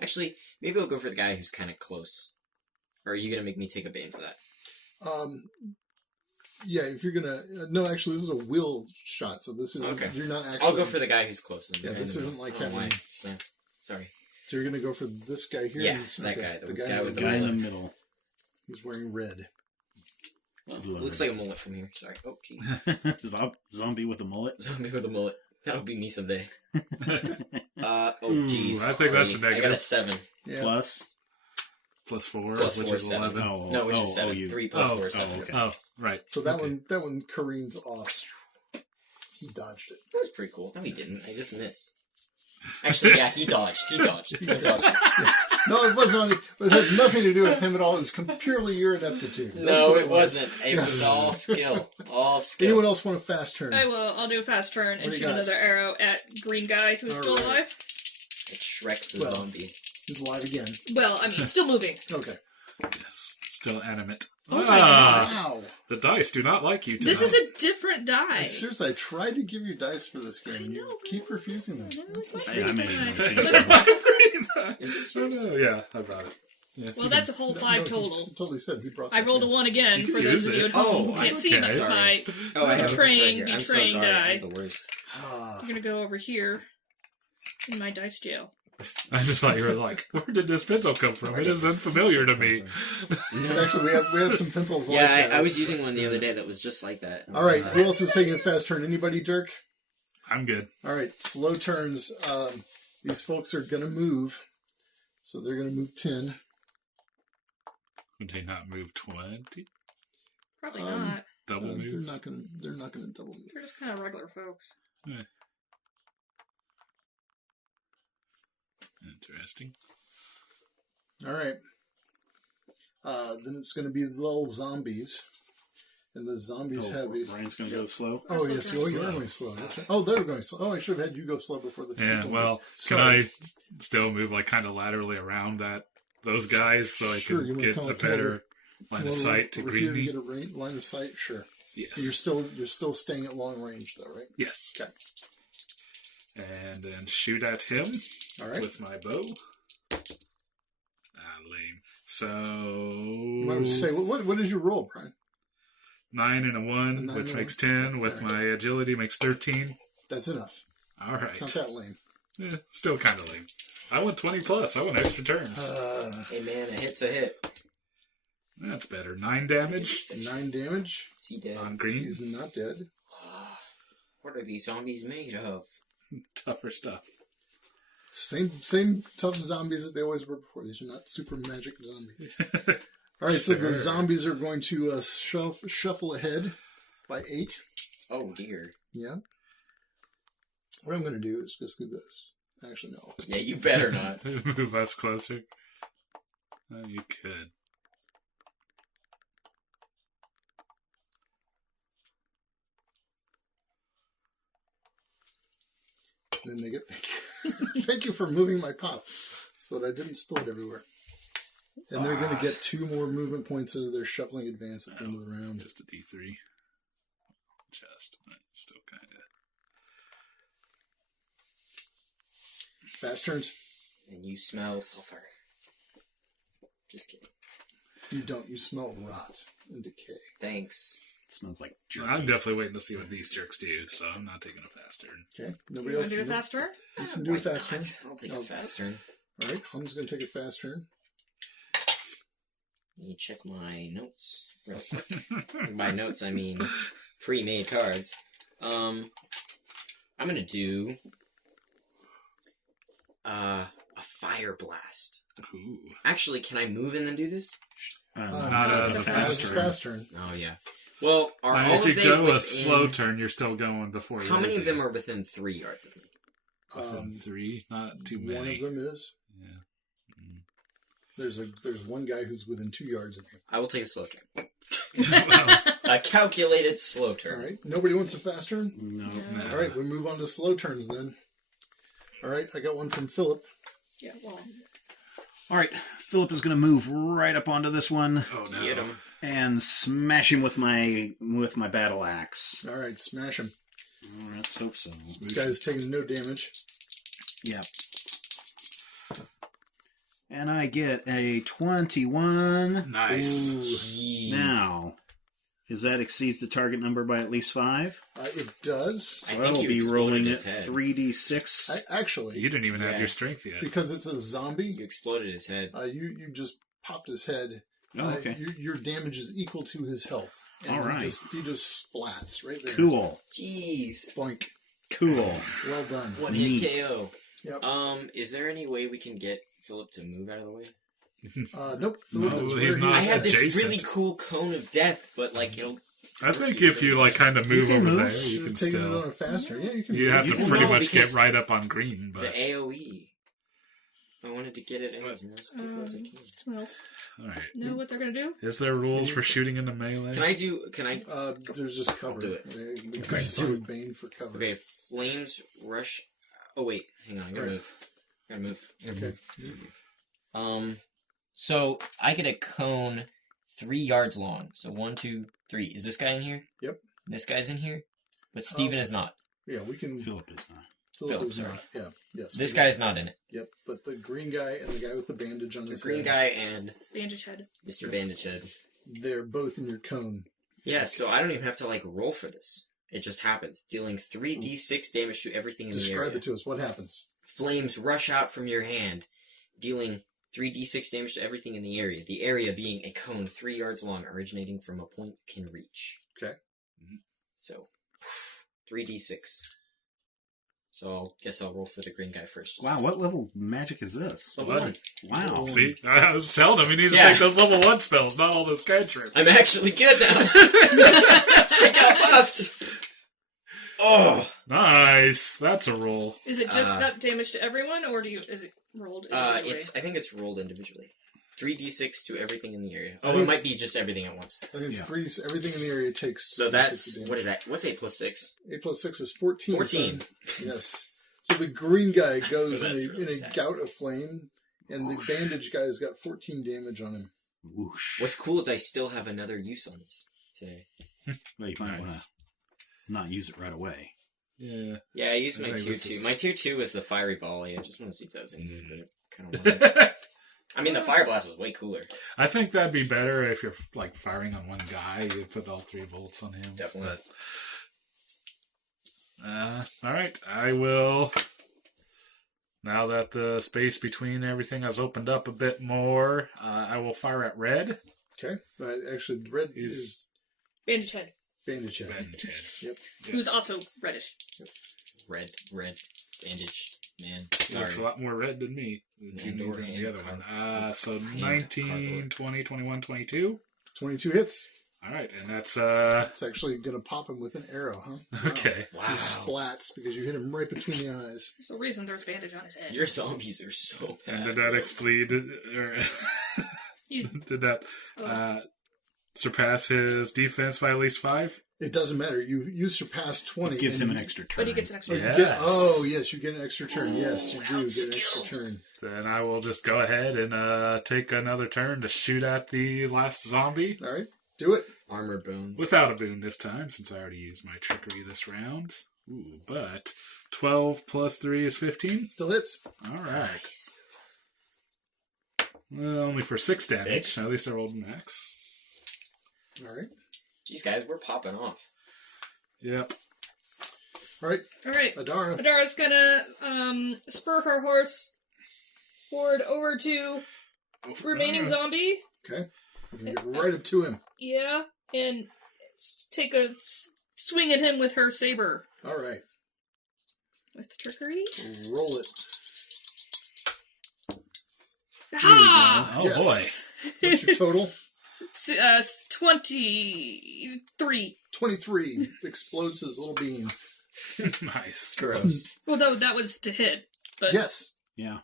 Actually, maybe I'll go for the guy who's kind of close. Or are you going to make me take a bane for that? Yeah, if you're gonna no, actually, this is a will shot, so this is Okay. You're not actually. I'll go for the guy who's close then. Yeah, this isn't like having. having. Snapped. Sorry. So you're gonna go for this guy here. Yeah, and that guy. The guy with The the guy in the mullet. middle. He's wearing red. Looks like a mullet from here. Sorry. Oh, jeez. Zombie with a mullet. Zombie with a mullet. That'll be me someday. Oh, Ooh, jeez. I think that's a I got a negative. 7. Yeah. Plus. +4, Plus which 4, is 7. 11. Oh, No, which is oh, 7. oh, you- 3 plus Oh, 4 is 7. okay. Oh, right. So that Okay. one careens off. He dodged it. That was pretty cool. No, he didn't. I just missed. Actually, yeah, he dodged. He dodged. He dodged. No, it wasn't. It had nothing to do with him at all. It was purely your ineptitude. That's No, what it wasn't. It Yes. was all skill. All skill. Anyone else want a fast turn? I will. I'll do a fast turn What and do you shoot got? another arrow at green guy who's still Alright. alive. Like Shrek the Well. zombie. He's alive again. Well, I mean, still moving. Okay. Yes. Still animate. Oh my Wow. The dice do not like you tonight. This is a different die. Seriously, I tried to give you dice for this game. I and know, you keep refusing them. I know, That's it's a my shame. I made favorite it. die. Is this Oh, yours? no, yeah, I brought it. Yeah. Well, that's a whole 5 he total. totally said he brought. I that, rolled a yeah. 1 again You for can those use of you it. at home Oh, who can't that's see okay. this. My Oh, I have it Betraying, right here. I'm so betraying sorry. die. I'm the worst. Ah, I'm gonna go over here in my dice jail. I just thought you were like, where did this pencil come from? It is unfamiliar to me. actually, we have some pencils. Yeah, like that. I was using one the other day that was just like that. All right, who else is taking a fast turn? Anybody, Dirk? I'm good. All right, slow turns. These folks are going to move, so they're going to move 10. Would they not move 20? Probably Um, not. Double They're move? not going to. They're not going to double move. They're just kind of regular folks. Interesting. All right. Then it's going to be the little zombies, and the zombies have a. Brian's going to go slow. Oh yes, Slow you're turn. going slow. That's right. Oh, they're going slow. Oh, I should have had you go slow before the. Yeah, people well, move. can Sorry. I still move like kind of laterally around those guys so I Sure, can you wanna get come a over- better line Come of over- sight to over greet here me? get a line of sight. Sure. Yes. You're still staying at long range though, right? Yes. Okay. And then shoot at him All right. with my bow. Lame. So I was say, what is your roll, Brian? 9 and a 1, 9 which and a makes 1. 10. With Alright. my agility makes 13. That's enough. All right. It's not that lame. Still kind of lame. I want 20 plus. I want extra turns. Hey man, a hit's a hit. That's better. 9 damage 9 damage. Is he dead? on green. He's not dead. What are these zombies made of? Tougher stuff. Same tough zombies that they always were before. These are not super magic zombies. All right, so the Sure. zombies are going to shuffle ahead by 8. Oh dear. Yeah. What I'm going to do is just do this. Actually, no. Yeah, you better not. Move us closer. You could. And then they get thank you for moving my pop so that I didn't spill it everywhere. And they're going to get 2 more movement points of their shuffling advance at the end of the round. Just a D3. Just. Still kind of. Fast turns. And you smell sulfur. Just kidding. You don't. You smell rot and decay. Thanks. It smells like jerky. I'm definitely waiting to see what these jerks do, so I'm not taking a fast turn. Okay. You Nobody want else to do a can fast turn? You can do a Why fast not? turn. I'll take a fast turn. All right. Hum's going to take a fast turn. Let me check my notes real quick. By notes, I mean pre-made cards. I'm gonna do a fire blast. Ooh. Actually, can I move and then do this? Not as a fast turn. Fast turn. Oh yeah. Well, are And all if of you them go within... a slow turn, you're still going before. How many of them are within 3 yards of me? Within 3? Not too One many. of them is. Yeah. There's one guy who's within 2 yards of you. I will take a slow turn. Well, A calculated slow All turn. right. Nobody wants a fast turn? No. no. All right. We move on to slow turns then. All right. I got one from Philip. Yeah, well, All right, Philip is going to move right up onto this one Oh no. Get him. and smash him with my battle axe. All right. Smash him. All right, let's hope so. This guy's taking no damage. Yep. And I get a 21. Nice. Jeez. Now, is that exceeds the target number by at least 5? It does. I So think I'll you be exploded rolling his head. 3d6. Actually, You didn't even have Yeah. your strength yet. because it's a You zombie, exploded his head. you just popped his head. Oh, okay. Your damage is equal to his health. And All right. He just splats right there. Cool. Jeez. Boink. Cool. Well done. One Neat. hit KO. Yep. Is there any way we can get Philip to move out of the way? Nope. No, Philip is he's where not. I have this Adjacent. really cool cone of death, but like it'll. I think if you like kind of move can over move. there, Should you have can taken it still. on a faster. Yeah, you can. You have You to can pretty move much because get right up on green, The but AOE. I wanted to get it in as most people as I can. smells. all right. Know what they're gonna do? Is there rules for shooting into melee? Can I? There's just cover. do it. We Okay, can do Bane for cover. Okay, flames rush. Oh wait, hang on. I gotta Right. move. Gotta move. Okay. So I get a cone 3 yards long. So 1, 2, 3. Is this guy in here? Yep. This guy's in here, but Steven is not. Yeah, we can. Philip is not. Philip is sorry. not. Yeah. Yes. This we- guy's not in it. Yep. But the green guy and the guy with the bandage on The his green head, guy and Bandage head. Mr. Bandage Head. they're both in your cone. Yeah, so I don't even have to like roll for this. It just happens, dealing 3d6 damage to everything in the Describe area. it to us. What happens? Flames rush out from your hand, dealing 3d6 damage to everything in the area. The area being a cone 3 yards long, originating from a point you can reach. Okay. So, 3d6. So I guess I'll roll for the green guy first. Wow, what level magic is this? Level What? 1. Wow. See, seldom he needs Yeah. to take those level 1 spells, not all those cantrips. I'm actually good now. I got buffed. Oh. Nice. That's a roll. Is it just that damage to everyone, or is it rolled? individually? I think it's rolled individually. 3d6 to everything in the area. I Oh, think it might it's- be just everything at once. I think it's Yeah. 3. Everything in the area takes. So that's 60 what is that? What's 8 plus 6? 8 plus 6 is 14. 14. son. Yes. So the green guy goes Oh, in that's a, really in a sad. gout of flame, and the bandage guy's got 14 damage on him. Whoosh. What's cool is I still have another use on this today. Well, you might want Nice. to not use it right away. Yeah. Yeah, I used I my think tier this 2. is- My tier 2 was the fiery volley. I just want to see if that was any good, but it kind of wasn't. I mean, the fire blast was way cooler. I think that'd be better if you're like firing on one guy. You put all 3 bolts on him. Definitely. But, all right, I will. Now that the space between everything has opened up a bit more, I will fire at red. Okay. Actually, red He's- is Bandage head, bandage head. Bandage head. Yep. who's also reddish. Red bandage, man. He looks a Sorry. lot more red than me. The two Mandor than the and other one. Car- So and 19, Cardboard. 20, 21, 22. 22 hits. All right, and that's It's actually going to pop him with an arrow, huh? okay. Wow. He splats because you hit him right between the eyes. There's a reason there's bandage on his head. Your zombies are so And bad. did that expleed? Or He's- did that surpass his defense by at least 5? It doesn't matter. You surpass 20. It gives and him an extra turn. but he gets an extra. You Yeah. get, oh, yes, you get an extra turn. Yes, you do Round get an extra skill. turn. Then I will just go ahead and take another turn to shoot at the last zombie. All right, do it. Armor bones. Without a boon this time, since I already used my trickery this round. Ooh, but 12 plus 3 is 15. Still hits. All right. Nice. Well, only for 6 damage. 6. At least I rolled max. All right. Jeez, guys, we're popping off. Yep. All right, All right. Adara. Adara's gonna spur her horse forward over to remaining zombie. Okay. You can get right up to him. Yeah, and take a swing at him with her saber All right. with trickery. Roll it. Ha! Oh, Yes. boy. What's your total? 23. 23. Explodes his little beam. Nice. Gross. Well, no, that was to hit. But Yes. Yeah,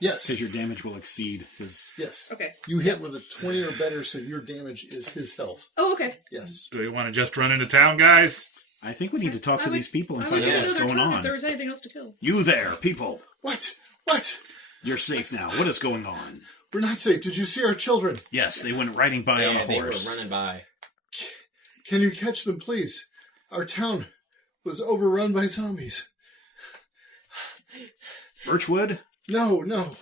Yes. because your damage will exceed his... Yes. okay. You hit with a 20 or better, so your damage is his health. Oh, okay. Yes. Do we want to just run into town, guys? I think we need to talk to I would- these people and I find would out get what's another going turn on. if there was anything else to kill. You there, people. What? What? You're safe now. What is going on? We're not safe. Did you see our children? Yes, they went riding by on a They were horse. running by. Can you catch them, please? Our town was overrun by zombies. Birchwood? No.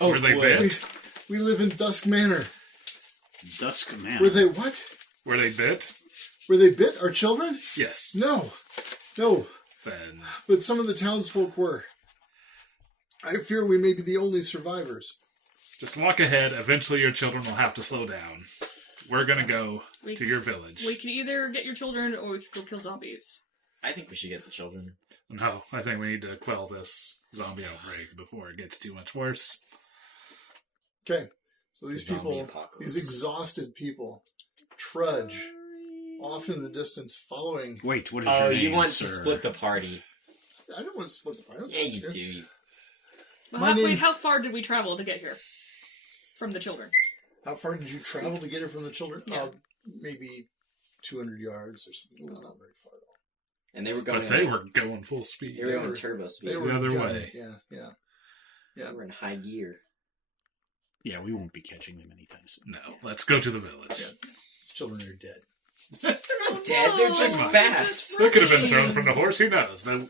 Oh, Were they wood. bit? We live in Dusk Manor. Dusk Man. Were they what? Were they bit? Were they bit? Our children? Yes. No. Then But some of the townsfolk were. I fear we may be the only survivors. just walk ahead. Eventually your children will have to slow down. We're going to go We- to your village. We can either get your children or we can go kill zombies. I think we should get the children. No, I think we need to quell this zombie outbreak before it gets too much worse. Okay. So these Zombie people, apocalypse. these exhausted people, trudge off in the distance following. Wait, what is Oh, your you name, want sir? to split the party. I don't want to split the party. Yeah, you do. Well, My name- wait, how far did we travel to get here? From the children? How far did you travel to get it from the children? Yeah. Maybe 200 yards or something. It was not very far at all. And they were going. But they were going full speed. They were They going were- turbo speed. They were other gunning. way. Yeah. They were in high gear. Yeah, we won't be catching them anytime soon. No, let's go to the village. Yeah. These children are dead. They're not dead. They're just no, fast. just They could have been running. thrown from the horse. Who knows? But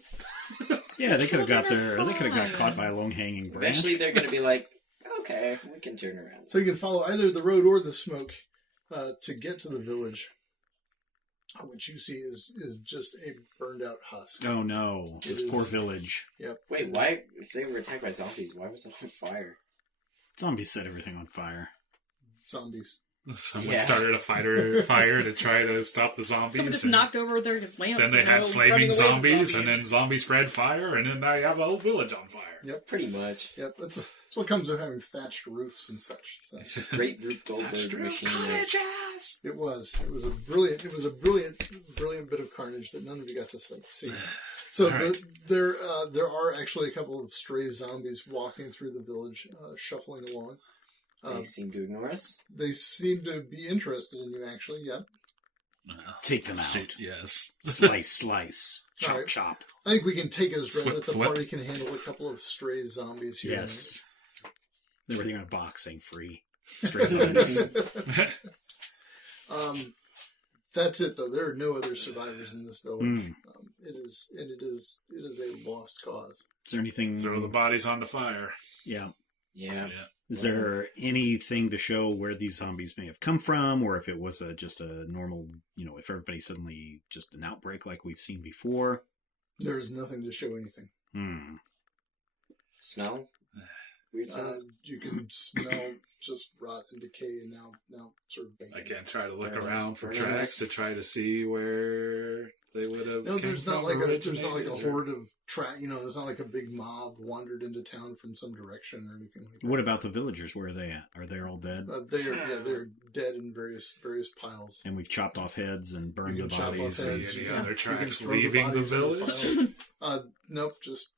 Yeah, they could have got Children are their. They could have got fine. caught by a long hanging branch. Eventually, they're going to be like, okay, we can turn around. So you can follow either the road or the smoke to get to the village. What you see is just a burned out husk. Oh no, this It poor is- village. Yep. Wait, why? If they were attacked by zombies, why was it on fire? Zombies set everything on fire. Zombies. someone Yeah. started a fire to try to stop the zombies. Someone just and knocked over their lamp. then they you had know, flaming running away from zombies, and then zombies spread fire, and then now you have a whole village on fire. Yep. Pretty much. Yep. That's what comes with having thatched roofs and such. So Great Rube Goldberg machine. it was a brilliant bit of carnage that none of you got to see. So All right. there are actually a couple of stray zombies walking through the village, shuffling along. They seem to ignore us. They seem to be interested in you, actually. Yep. Well, Take them out. shoot, yes. Slice. Chop, All right. chop. I think we can take it as read Flip, that the flip. party can handle a couple of stray zombies here. Yes. Everything in a box saying free. Straight zombies. That's it, though. There are no other survivors in this village. Mm. It is a lost cause. Is there anything? Throw the bodies on the fire. Yeah. Yeah. Yeah. Is there anything to show where these zombies may have come from, or if it was just a normal, if everybody suddenly just an outbreak like we've seen before? There is nothing to show anything. Hmm. Smell? Weird smells? You can smell just rot and decay, and now sort of bacon. I can try to look Burn- around for burn tracks us. to try to see where they would have. No, there's not like a horde of there's not like a big mob wandered into town from some direction or anything like that. What about the villagers? Where are they at? Are they all dead? They're dead in various piles. And we've chopped off heads and burned You the can chop off bodies. heads. Any Yeah. other You can tracks throw the leaving the bodies in village? pile. Nope, just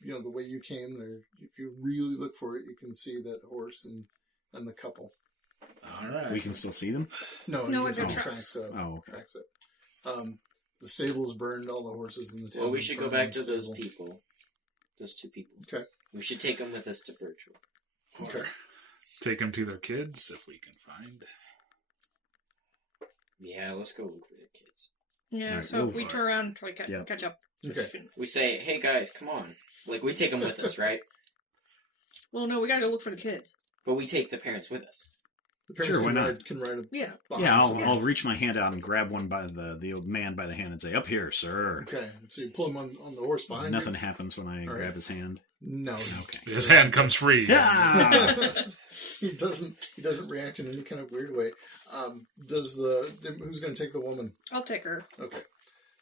the way you came there. If you really look for it, you can see that horse and the couple. All right. We can still see them? No, No, you it's can in see tracks. tracks up. Oh, okay. Tracks up. The stable's burned. All the horses in the town. Well, we should go burned back in to the those stable. people. Those 2 people. Okay. We should take them with us to Virtual. Okay. Take them to their kids if we can find. Yeah, let's go look for their kids. Yeah, Alright, so we'll- we turn around and try to Yeah. catch up. Okay. We say, hey guys, come on. Like, we take them with us, right? Well, no, we gotta go look for the kids. But we take the parents with us. The parents Sure, why not? can ride a Yeah. behind Yeah, someone. I'll reach my hand out and grab one by the old man by the hand and say, "Up here, sir." Okay, so you pull him on the horse behind Nothing you? happens when I All right. grab his hand. No. Okay. His hand comes free. Yeah. He doesn't react in any kind of weird way. Who's going to take the woman? I'll take her. Okay.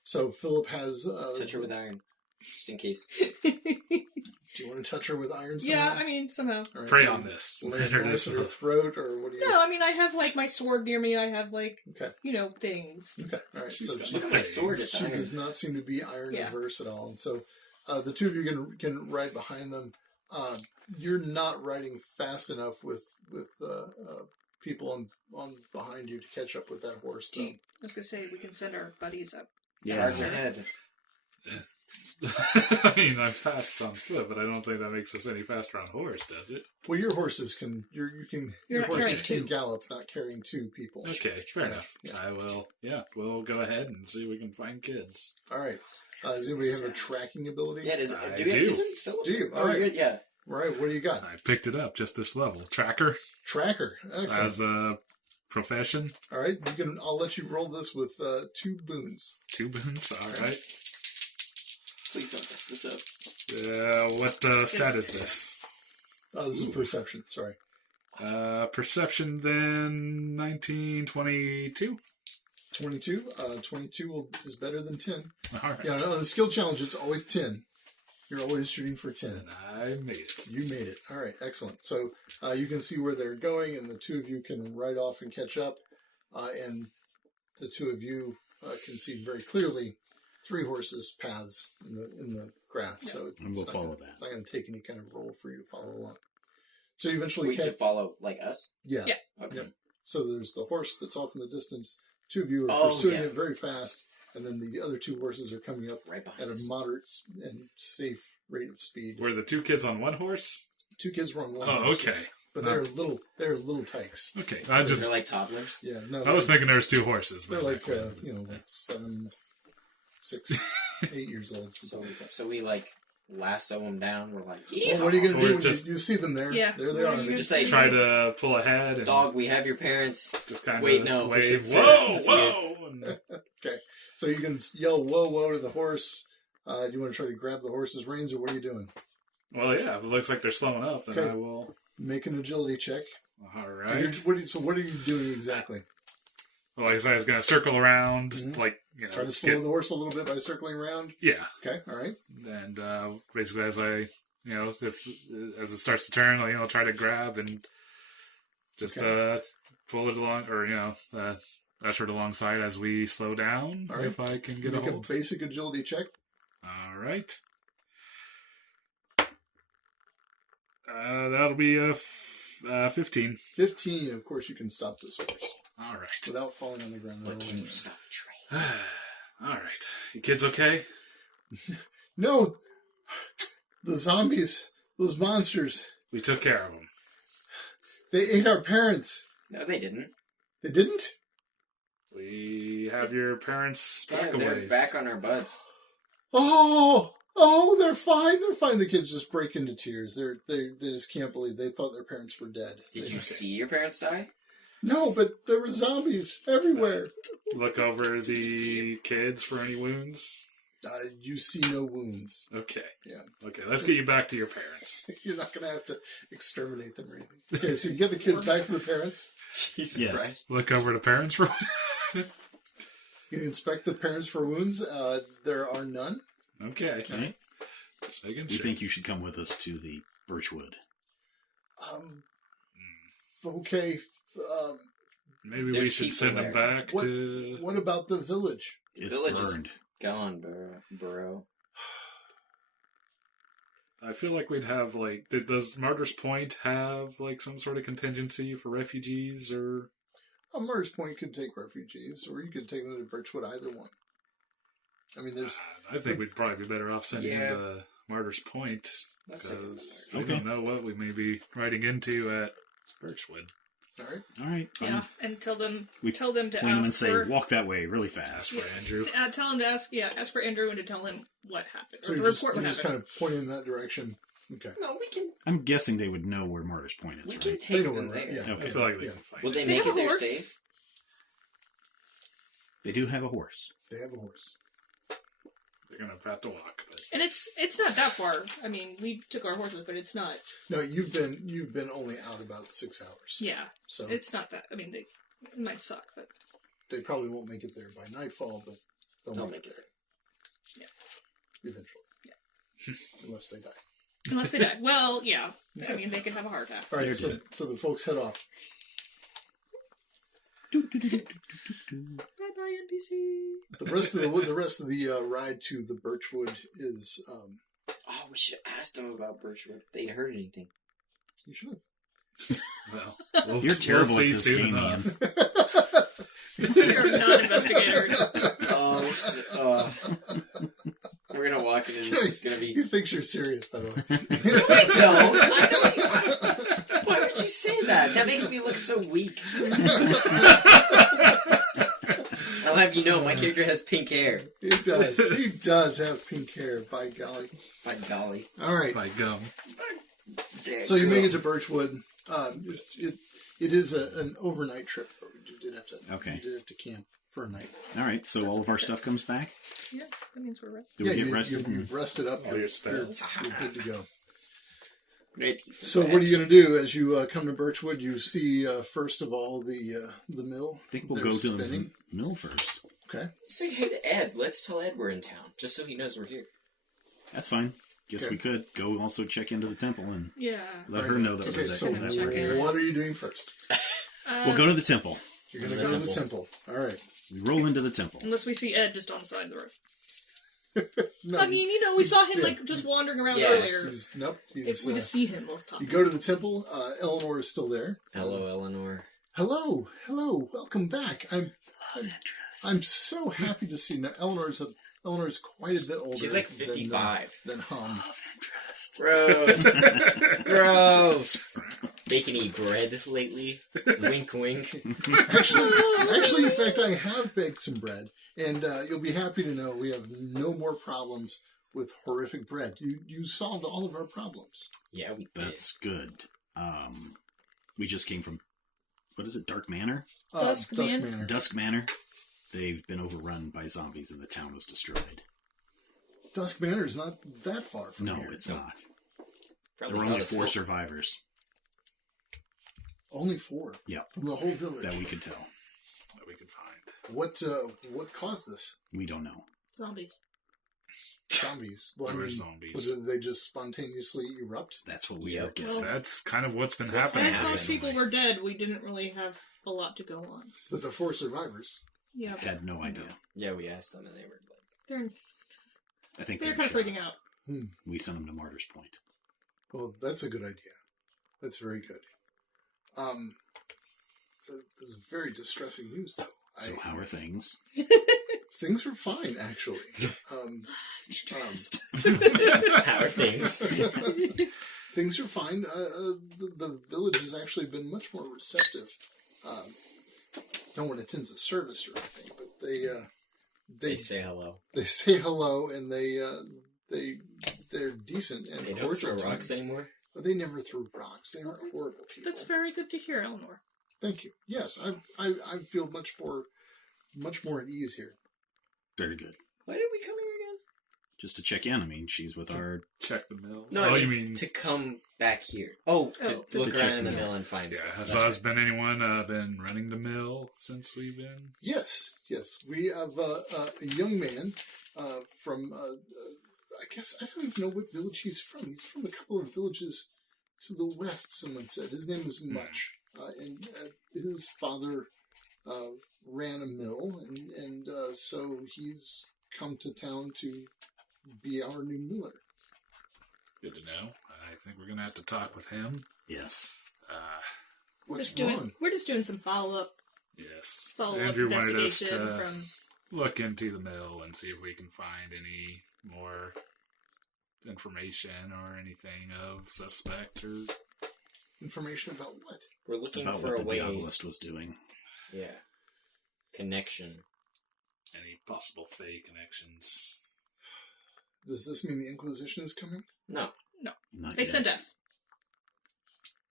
So Philip has... Touch her with iron. Just in case. Do you want to touch her with iron somehow? Yeah, I mean, somehow. All right, Pray so on this. Lay a knife in her throat, or what do you... No, I mean, I have, like, my sword near me. I have, like, Okay. things. Okay, all right. She's So got she, Look at my sword, it's she iron. does not seem to be iron Yeah. averse at all. And so the two of you can ride behind them. You're not riding fast enough with people on behind you to catch up with that horse, though. I was gonna say, we can send our buddies up. Yeah. Charge ahead. I mean, I'm fast on foot, but I don't think that makes us any faster on horse, does it? Well, your horses can You're your not horses carrying can two. gallop, not carrying 2 people. Okay, fair Yeah, enough. yeah. I will. Yeah, we'll go ahead and see if we can find kids. All right. Does anybody have a tracking ability? Yeah, I do. do. Isn't Philip? Do you? Oh, All right. you're- yeah. Right. What do you got? I picked it up just this level. Tracker Tracker. Excellent. as a profession. All right. I'll let you roll this with 2 boons. 2 boons. All right. Please don't mess this up. What stat is this? This is perception. Sorry. Perception then 19, 22. 22. 22 is better than 10. All right. Yeah, no, the skill challenge, it's always 10. You're always shooting for 10. And I made it. You made it. All right, excellent. So you can see where they're going, and the 2 of you can ride off and catch up. And the 2 of you can see very clearly 3 horses' paths in the grass. Yeah. So And we'll not follow gonna- that. It's not going to take any kind of roll for you to follow along. So you eventually We catch. to follow, like us? Yeah. Yeah. Okay. Yep. So there's the horse that's off in the distance. 2 of you are Oh, pursuing yeah. it very fast, and then the other 2 horses are coming up Right at behind a us. moderate and safe rate of speed. Were the 2 kids on one horse? 2 kids were on one Oh, horse, okay. yes. But they're little tykes. Okay. I just They're like toddlers. Yeah, no. I was thinking there was 2 horses. they're but like okay. like 7, 6, 8 years old. something like that. So we like lasso them down. We're like, Well, what are you going to Or do when just- you see them there? Yeah. There they What are. are you We just say, Try to pull ahead and dog, we have your parents. just kind of Wait, no, we wave. should say Whoa, that. That's whoa! And Okay. So you can yell "whoa, whoa" to the horse. You want to try to grab the horse's reins, or what are you doing? well, yeah. If it looks like they're slowing up, then Okay. I will. Make an agility check. All So, right. what are you doing exactly? Well, like I said, I was going to circle around, Mhm. like Try to slow the horse a little bit by circling around. yeah. Okay, all right. And basically, as I, as it starts to turn, try to grab and just pull it along, or usher it alongside as we slow down. All right. If I can get Make a a hold. basic agility check. All right. That'll be a 15. 15. Of course, you can stop this horse All right. without falling on the ground. But can you stop a train? All right. You kids okay? No, the zombies, those monsters, We took care of them. they ate our parents. No, they didn't. They didn't? We have your parents Yeah, back a they're ways. back on our buds. Oh, they're fine. They're fine. The kids just break into tears. They just can't believe they thought their parents were dead. Did They- you see your parents die? No, but there were zombies everywhere. Look over the kids for any wounds. You see no wounds. Okay. Yeah. Okay, let's get you back to your parents. You're not going to have to exterminate them or anything. Okay, so you get the kids back to the parents. Jesus Yes. Christ. Look over to parents for You inspect the parents for wounds. There are none. Okay. Okay. Just making We sure. think you should come with us to the Birchwood. Okay. Maybe we There's should people send them there. back What, to... what about the village? The It's village burned. is gone, bro. I feel like we'd have, like... Does Martyr's Point have, like, some sort of contingency for refugees, or... Mars Point could take refugees, or you could take them to Birchwood, either one. I mean, there's... I think we'd probably be better off sending Yeah. them to Martyr's Point, Let's because send we them don't know what we may be riding into at Birchwood. All right. All right. Yeah, and tell them We to Point them and ask say, for walk that way really Ask fast. for Andrew. tell them to ask for Andrew and to tell him what happened. So Or the you're just, report you're what just happened. kind of pointing in that direction. Okay. No, we can. I'm guessing they would know where Martyr's Point is, We right? can They take know them where there. we're at, yeah. I Okay. feel like they Yeah. can find Will they it. They make have it a there horse? safe? They do have a horse. They have a horse. They're going to have to walk, but... And it's not that far. I mean, we took our horses, but it's not. No, you've been only out about 6 hours. Yeah, So it's not that. I mean, it might suck, but they probably won't make it there by nightfall, but they'll They'll make it make there. Yeah. Eventually. Yeah. Unless they die. unless they die. Well, yeah. I mean, they could have a heart attack. All right, They're so, dead. so the folks head off. Bye bye NPC. The rest of the ride to the Birchwood is Oh, we should have asked them about Birchwood. They ain't heard anything. you should have. Well, we'll, You're terrible we'll at see this soon game, enough. Ian. We're not investigators. We're gonna walk in and it's just gonna be. He thinks you're serious, by the way. I don't. Why would you say that? That makes me look so weak. I'll have you know, my character has pink hair. He does. He does have pink hair, by golly. By golly. All right. By gum. So you make it to Birchwood. It is an overnight trip. You did have to. Okay. You did have to camp for a night. All right, so all of our stuff comes back? Yeah, that means we're rested. Do we get rested? You've rested up. All your spells. You're good to go. Ready for So that. what are you going to do as you come to Birchwood? You see first of all the mill. I think we'll They're go to the spinning. mill first. Okay. Let's say hey to Ed. Let's tell Ed we're in town, just so he knows we're here. That's fine. Guess Okay. we could go also check into the temple and Yeah. let her know that Just we're Okay. Just So gonna that check we're in. here. what are you doing first? We'll go to the temple. You're going to The go to the temple. temple. All right. We roll into the temple. Unless we see Ed just on the side of the road. No, I mean, we saw him Yeah. like just wandering around Yeah. earlier. nope. If we just see him, we'll talk. You go to the temple. Eleanor is still there. Hello, Eleanor. Hello. Welcome back. I'm so happy to see. Now, Eleanor's quite a bit older. She's like than, 55. Than Hum. Gross. Gross. Making any bread lately? Wink, wink. Actually, in fact, I have baked some bread, and you'll be happy to know we have no more problems with horrific bread. You solved all of our problems. Yeah, we did. That's good. We just came from, what is it, Dark Manor? Dusk Man. Manor. Dusk Manor. They've been overrun by zombies and the town was destroyed. Dusk Manor is not that far from No, here. it's not. Probably There were saw only the 4 smoke. survivors Only 4 Yep. from the whole village. that we could tell. That we could find. What caused this? We don't know. Zombies. Zombies. Well, There were I mean, zombies. did they just spontaneously erupt? That's what we Yep. are guessing. That's kind of what's been So what's happening. As most recently. people were dead, we didn't really have a lot to go on. But the 4 survivors. Yeah, but Had no idea. Yeah, we asked them and they were like, they're I think they're they're kind of freaking shocked. out. We sent them to Martyr's Point. Well, that's a good idea. That's very good. This is very distressing news, though. So how are things? Things are fine, actually. how are things? Things are fine. The village has actually been much more receptive. No one attends a service or anything, but They say hello. they say hello and they're decent and They don't cordial. throw to rocks me. anymore. But they never threw rocks. They aren't horrible people. That's very good to hear, Eleanor. Thank you. Yes, I feel much more at ease here. Very good. Why did we come here again? Just to check in. I mean, she's with our... Check the mill. No, oh, I you mean mean to come back here. Oh, to Oh. look To around check in the the mill and find Yeah. stuff. So has been anyone been running the mill since we've been? Yes. We have a young man from, I guess, I don't even know what village he's from. He's from a couple of villages to the west, someone said. His name is Much. And his father ran a mill, and so he's come to town to be our new miller. Good to know. I think we're gonna have to talk with him. Yes. What's wrong? We're just doing some follow-up Yes. follow-up Andrew wanted us investigation to from... look into the mill and see if we can find any more information or anything of suspect or Information about what? We're looking About for what a the way. Diabolist was doing. Yeah. Connection. any possible fake connections. Does this mean the Inquisition is coming? No. Not They yet. sent us.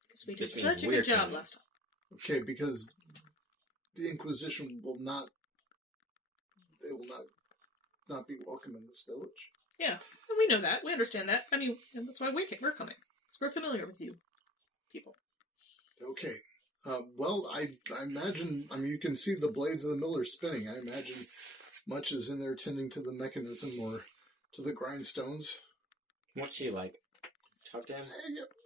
Because we did This means such a we're good job coming. last time. Okay, because the Inquisition will not. They will not be welcome in this village. Yeah, and we know that. We understand that. I mean, and that's why we're coming. Because we're familiar with you people. Okay. Well, I imagine. I mean, you can see the blades of the miller spinning. I imagine Much is in there tending to the mechanism or to the grindstones. What's he like? Talk to him?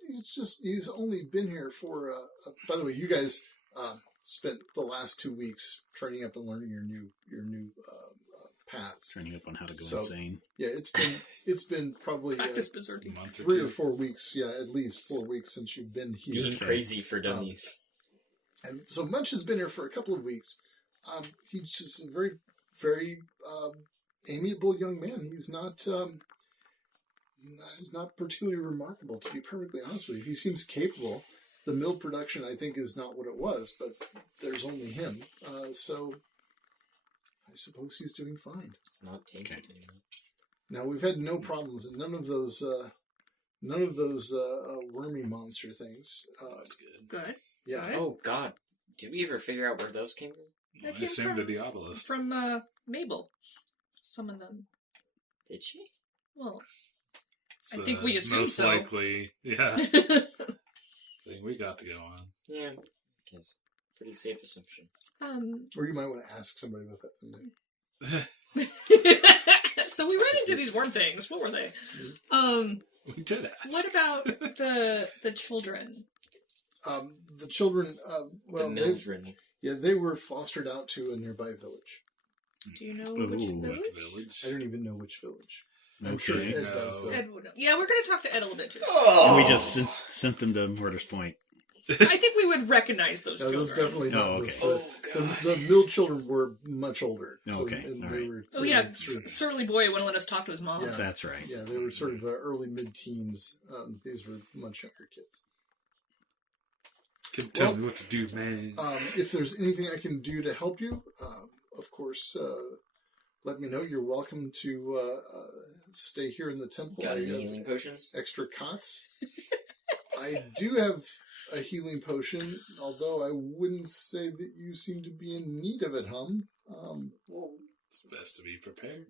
He's only been here for. By the way, you guys spent the last 2 weeks training up and learning your new paths. Training up on how to go So- insane. Yeah, it's been probably Practice berserking. Month or 3 two. or 4 weeks. Yeah, at least 4 weeks since you've been here. Being crazy for dummies. And so Much has been here for a couple of weeks. He's just a very, very amiable young man. He's not particularly remarkable, to be perfectly honest with you. He seems capable. The mill production, I think, is not what it was, but there's only him. So I suppose he's doing fine. It's not tainted Okay. anymore. Now, we've had no problems, and none of those wormy monster things. That's good. Good. Yeah. Good. Oh, God. Did we ever figure out where those came from? Well, I came assumed from- the Diabolist. From Mabel. Summon them. Did she? Well, It's, I think we assume most so. likely, yeah. Thing we got to go on. Yeah. I guess. Pretty safe assumption. Or you might want to ask somebody about that someday. So we ran into these worm things. What were they? We did ask. What about the children? The children, well, the they, Mildred. they were fostered out to a nearby village. Do you know which Ooh, village? Village. I don't even know which village. I'm sure Okay. Ed does, though. Ed would know. Yeah, we're going to talk to Ed a little bit too. And we just sent them to Murder's Point. I think we would recognize those No, children. those definitely not. Oh, those. okay. The mill children were much older. Oh, okay. And All they right. were, Oh they yeah, were sort of- Surly Boy wouldn't let us talk to his mom. Yeah. That's right. yeah, they were sort of early mid-teens. These were much younger kids. Can tell Well, me what to do, man. If there's anything I can do to help you, of course, let me know. You're welcome to stay here in the temple. Got I any have healing potions? extra cots. I do have a healing potion, although I wouldn't say that you seem to be in need of it, Well, It's best to be prepared.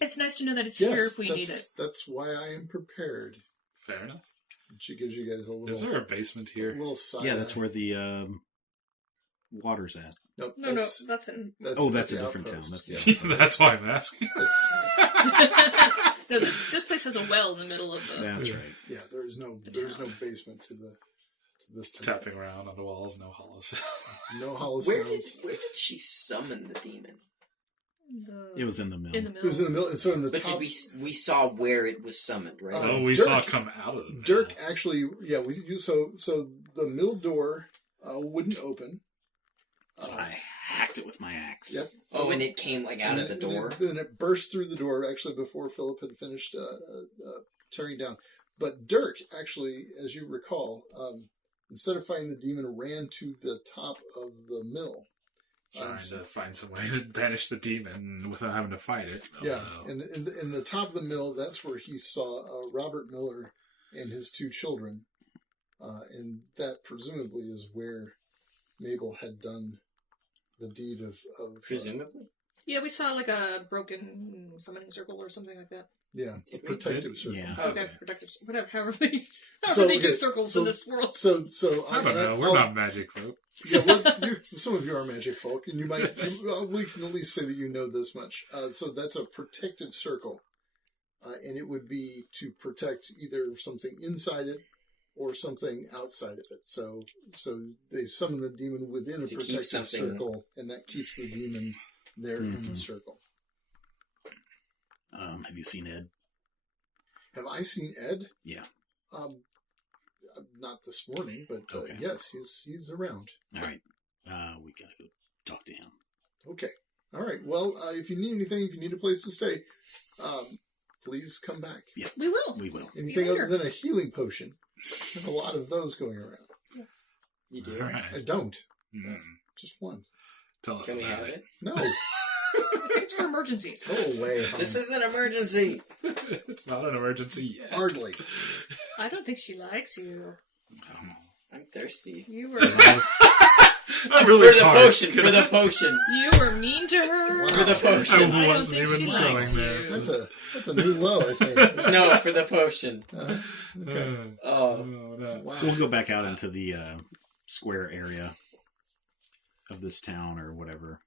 It's nice to know that it's yes, here if we need it. that's why I am prepared. Fair enough. She gives you guys a Is there a basement here? little side. Yeah, that's where the water's at. Nope, No, that's in. That's a the different outpost. town. That's the Yeah. outpost. That's why I'm asking. No, this place has a well in the middle of the. That's right. Yeah, there's no basement to this temple. Tapping around on the walls, no hollows. No hollow Where sounds. did she summon the demon? It was in the mill. In the middle. It was in the middle. So in the But top. we saw where it was summoned, right? Oh, we Dirk- saw it come out of the mill. Dirk actually, so the mill door wouldn't open. So I hacked it with my axe. Yep. Oh, and it came like out of the door. Then it burst through the door actually before Philip had finished tearing down. But Dirk actually, as you recall, instead of fighting the demon, ran to the top of the mill. Trying to find some way to banish the demon without having to fight it. Oh, Yeah, no. and in the top of the mill, that's where he saw Robert Miller and his 2 children, and that presumably is where Mabel had done the deed of Presumably? Yeah, we saw like a broken summoning circle or something like that. Yeah, a Did we? protective circle. Yeah. Okay, protective, whatever, however they do okay, circles in this world. So I don't know. We're not magic folk. Yeah, some of you are magic folk, and we can at least say that you know this much. So that's a protective circle, and it would be to protect either something inside it or something outside of it. So they summon the demon within a To keep protective something- circle, and that keeps the demon there in the circle. Have you seen Ed? Have I seen Ed? Yeah. Not this morning, but Okay. yes, he's around. All right. We gotta go talk to him. Okay. All right. Well, if you need anything, if you need a place to stay, please come back. We will. We will. Anything later. other than a healing potion. I have a lot of those going around. You do? All right. I don't. Hmm. Just one. Tell us Can we about have it. it? No. It's for emergencies. Go away. hon. This is an emergency. It's not an emergency yet. Hardly. I don't think she likes you. I'm thirsty. You were I'm really For the parched. potion. For the potion. you were mean to her. Wow. For the potion. I don't wasn't think even she going likes there. you. That's a new low, I think. No, for the potion. Okay. Oh. No. Wow. So we'll go back out into the square area of this town or whatever.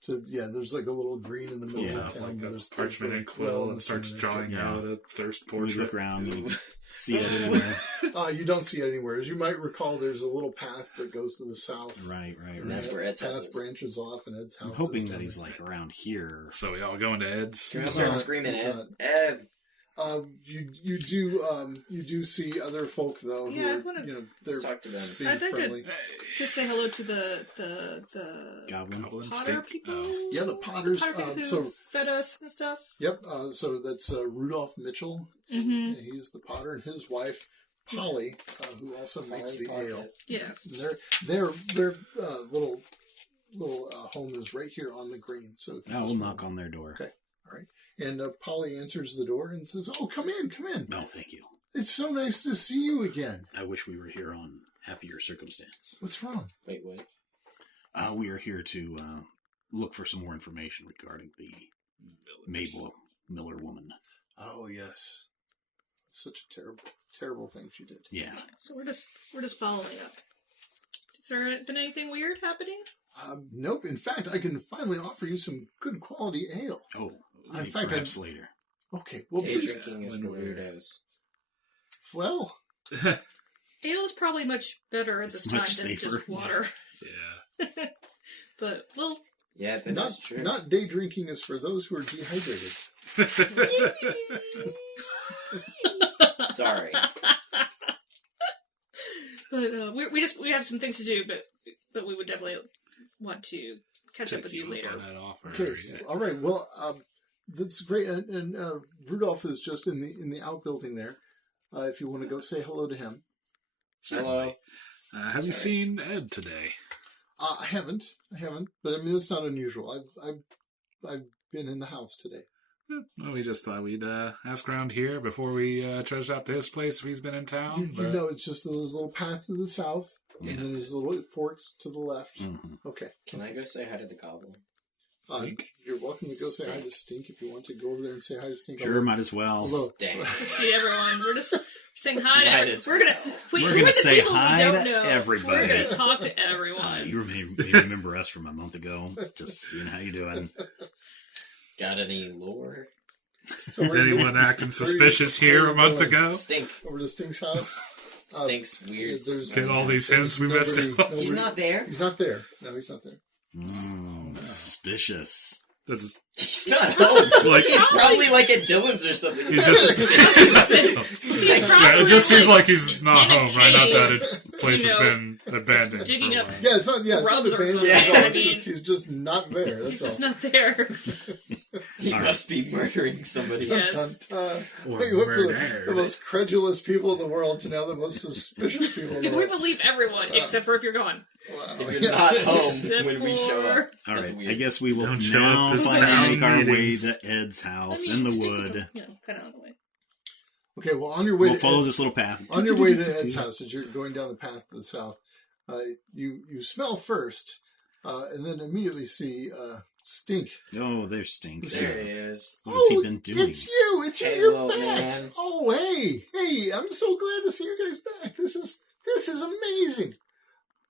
So yeah, there's like a little green in the middle Pulls of out town. like a There's parchment a and well quill in and the starts center. drawing Yeah. out a thirst We portrait. look around and see it anywhere. You don't see it anywhere. As you might recall, there's a little path that goes to the south. Right. And that's where Ed's house Path is. branches off, and Ed's house. I'm hoping is that down he's there. like around here. So we all go into Ed's. Can we He's start not. screaming, He's Ed? not. Ed! You do see other folk though. Yeah, who I are, wanna- they're Let's talk to them. being I'd like to- friendly. Just say hello to the Goblin. Goblin Potter stink. people. Oh. Yeah, the Potters. Potter people who So fed us and stuff. yep. So that's Rudolph Mitchell. Mm-hmm. He's the Potter, and his wife Polly, who also makes the ale. Yes. Their little home is right here on the green. So if you I will just knock on their door. Okay. And Polly answers the door and says, "Oh, come in, come in. No, thank you. It's so nice to see you again. I wish we were here on happier circumstance. What's wrong?" Wait, what? We are here to look for some more information regarding the Mabel Miller woman. Oh yes, such a terrible thing she did. Yeah. So we're just following up. Has there been anything weird happening? Nope. In fact, I can finally offer you some good quality ale. Oh, In fact, perhaps later. Okay. Well, Day please. drinking is when for we're- weirdos. Well, Ale is probably much better at this It's time much than safer. just water. Yeah. But well, Yeah, that not is true. not day drinking is for those who are dehydrated. Sorry. but we have some things to do. But we would definitely want to catch up with you later. On that offer. Okay. Yeah. All right. Well, that's great. And Rudolph is just in the outbuilding there. If you want to go say hello to him. Certainly. Have you seen Ed today? I haven't, but I mean that's not unusual. I've been in the house today. Well, we just thought we'd ask around here before we trudged out to his place if he's been in town. You know, it's just those little path to the south, Yeah. and then there's little forks to the left. Mm-hmm. Okay. Can I go say hi to the goblin? Stink. You're welcome to go say hi to Stink if you want to go over there and say hi to Stink. Sure, might as well. Although, Dang. See everyone. We're just saying hi to Might everyone. as We're gonna We're who gonna are the say people hi we don't to know? everybody. We're gonna talk to everyone. You may remember us from a month ago. Just seeing how you doing. Got any lore? so Did we're gonna anyone acting suspicious here a month ago? Stink. go over to Stink's house. Stinks weird. there's- Get all these hints we missed Nobody- out. He's not there. He's not there. No, he's not there. Suspicious. This is, He's not home. Like- He's probably like at Dylan's or something. he's just. He's Yeah, probably it just seems like like he's not in a home, right? Not that cave, its place has you know, been abandoned. digging for a up- while. Yeah, it's not. Yeah, it's not Grubs or abandoned something. at all. I It's mean- just he's just not there. That's he's all. just not there. He All must be murdering somebody. Yes. Dun, dun, dun. Or Wait, what for the murdered. most credulous people in the world to now the most suspicious people in the We world. believe everyone except for if you're gone. Wow. If you're Yeah. not home Except when we show for- up. All That's right, weird. I guess we will Don't show now up to finally town make our way meetings. to Ed's house I mean, in the Stink is, wood. kind of on the way. Okay, well, on your way We'll to follow Ed's, this little path. on your way to Ed's house, as you're going down the path to the south, you smell first and then immediately see Stink. Oh, there's Stink. There he is. What has he been doing? It's you! It's you! Hey, You're little back! man. Oh, hey! I'm so glad to see you guys back. This is amazing.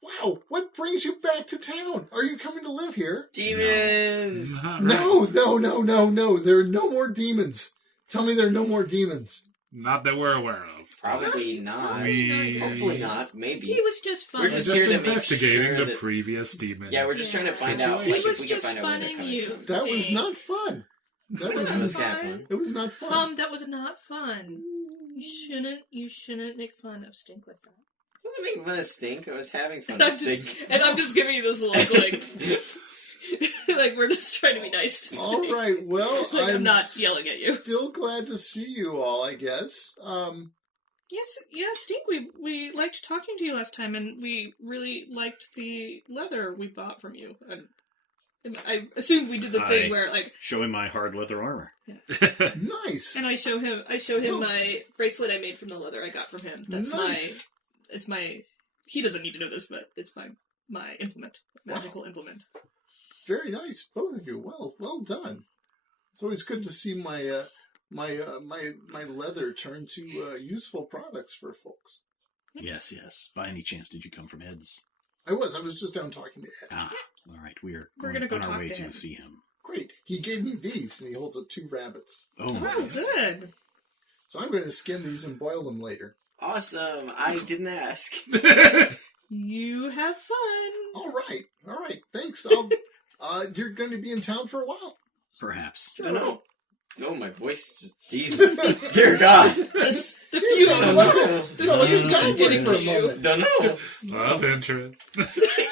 Wow, what brings you back to town? Are you coming to live here? Demons! Not No. There are no more demons. Tell me there are no more demons. Not that we're aware of. Probably not. We- Hopefully not. Maybe. He was just fun. We're We're just just here to make investigating sure the that- previous demon. Yeah, we're just trying to find out He like, was if we can just find out where they're funning coming you. from. That was Stink. not fun. That was That was fun. kind of fun. It was not fun. That was not fun. You shouldn't make fun of Stink like that. I wasn't making fun of Stink. I was having fun And with I'm Stink. just, and I'm just giving you this look like, like we're just trying to be nice. All right, well, Like, I'm not yelling at you. Still glad to see you all, I guess. Yes, Stink. We liked talking to you last time, and we really liked the leather we bought from you. And I assume we did the thing where like Show him my hard leather armor. Nice. and I show him Oh. my bracelet I made from the leather I got from him. That's Nice. my he doesn't need to know this, but it's my implement. Magical implement. Very nice, both of you. Well done. It's always good to see my leather turn to useful products for folks. Yes. By any chance, did you come from Ed's? I was just down talking to Ed. Ah, all right. We're gonna go on our talk way to to him. see him. Great. He gave me these, and he holds up 2 rabbits. Oh, Oh, nice. good. So I'm going to skin these and boil them later. Awesome. I didn't ask. You have fun. All right. Thanks. You're going to be in town for a while. Perhaps. No. No, my voice just... Jesus. Dear God. The You feud sound on like this. you sound like a Just goblin kidding for a to you. moment. Don't know. Love interest. Ew!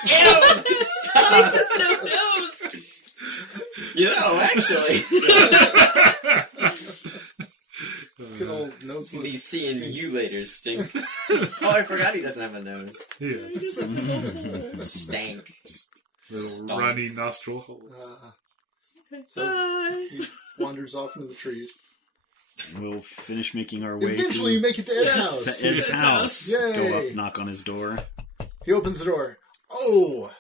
Stop. Stop! No nose. You know, actually. Good old noseless. Be seeing Stink. you later, Stink. Oh, I forgot he doesn't have a nose. Yes. Stank. Little Stomp. runny nostril holes. So Bye. he wanders off into the trees. We'll finish making our way Eventually, you make it to Ed's Yes. house. to Ed's Ed's house. house. Yay. Go up, knock on his door. He opens the door. Oh,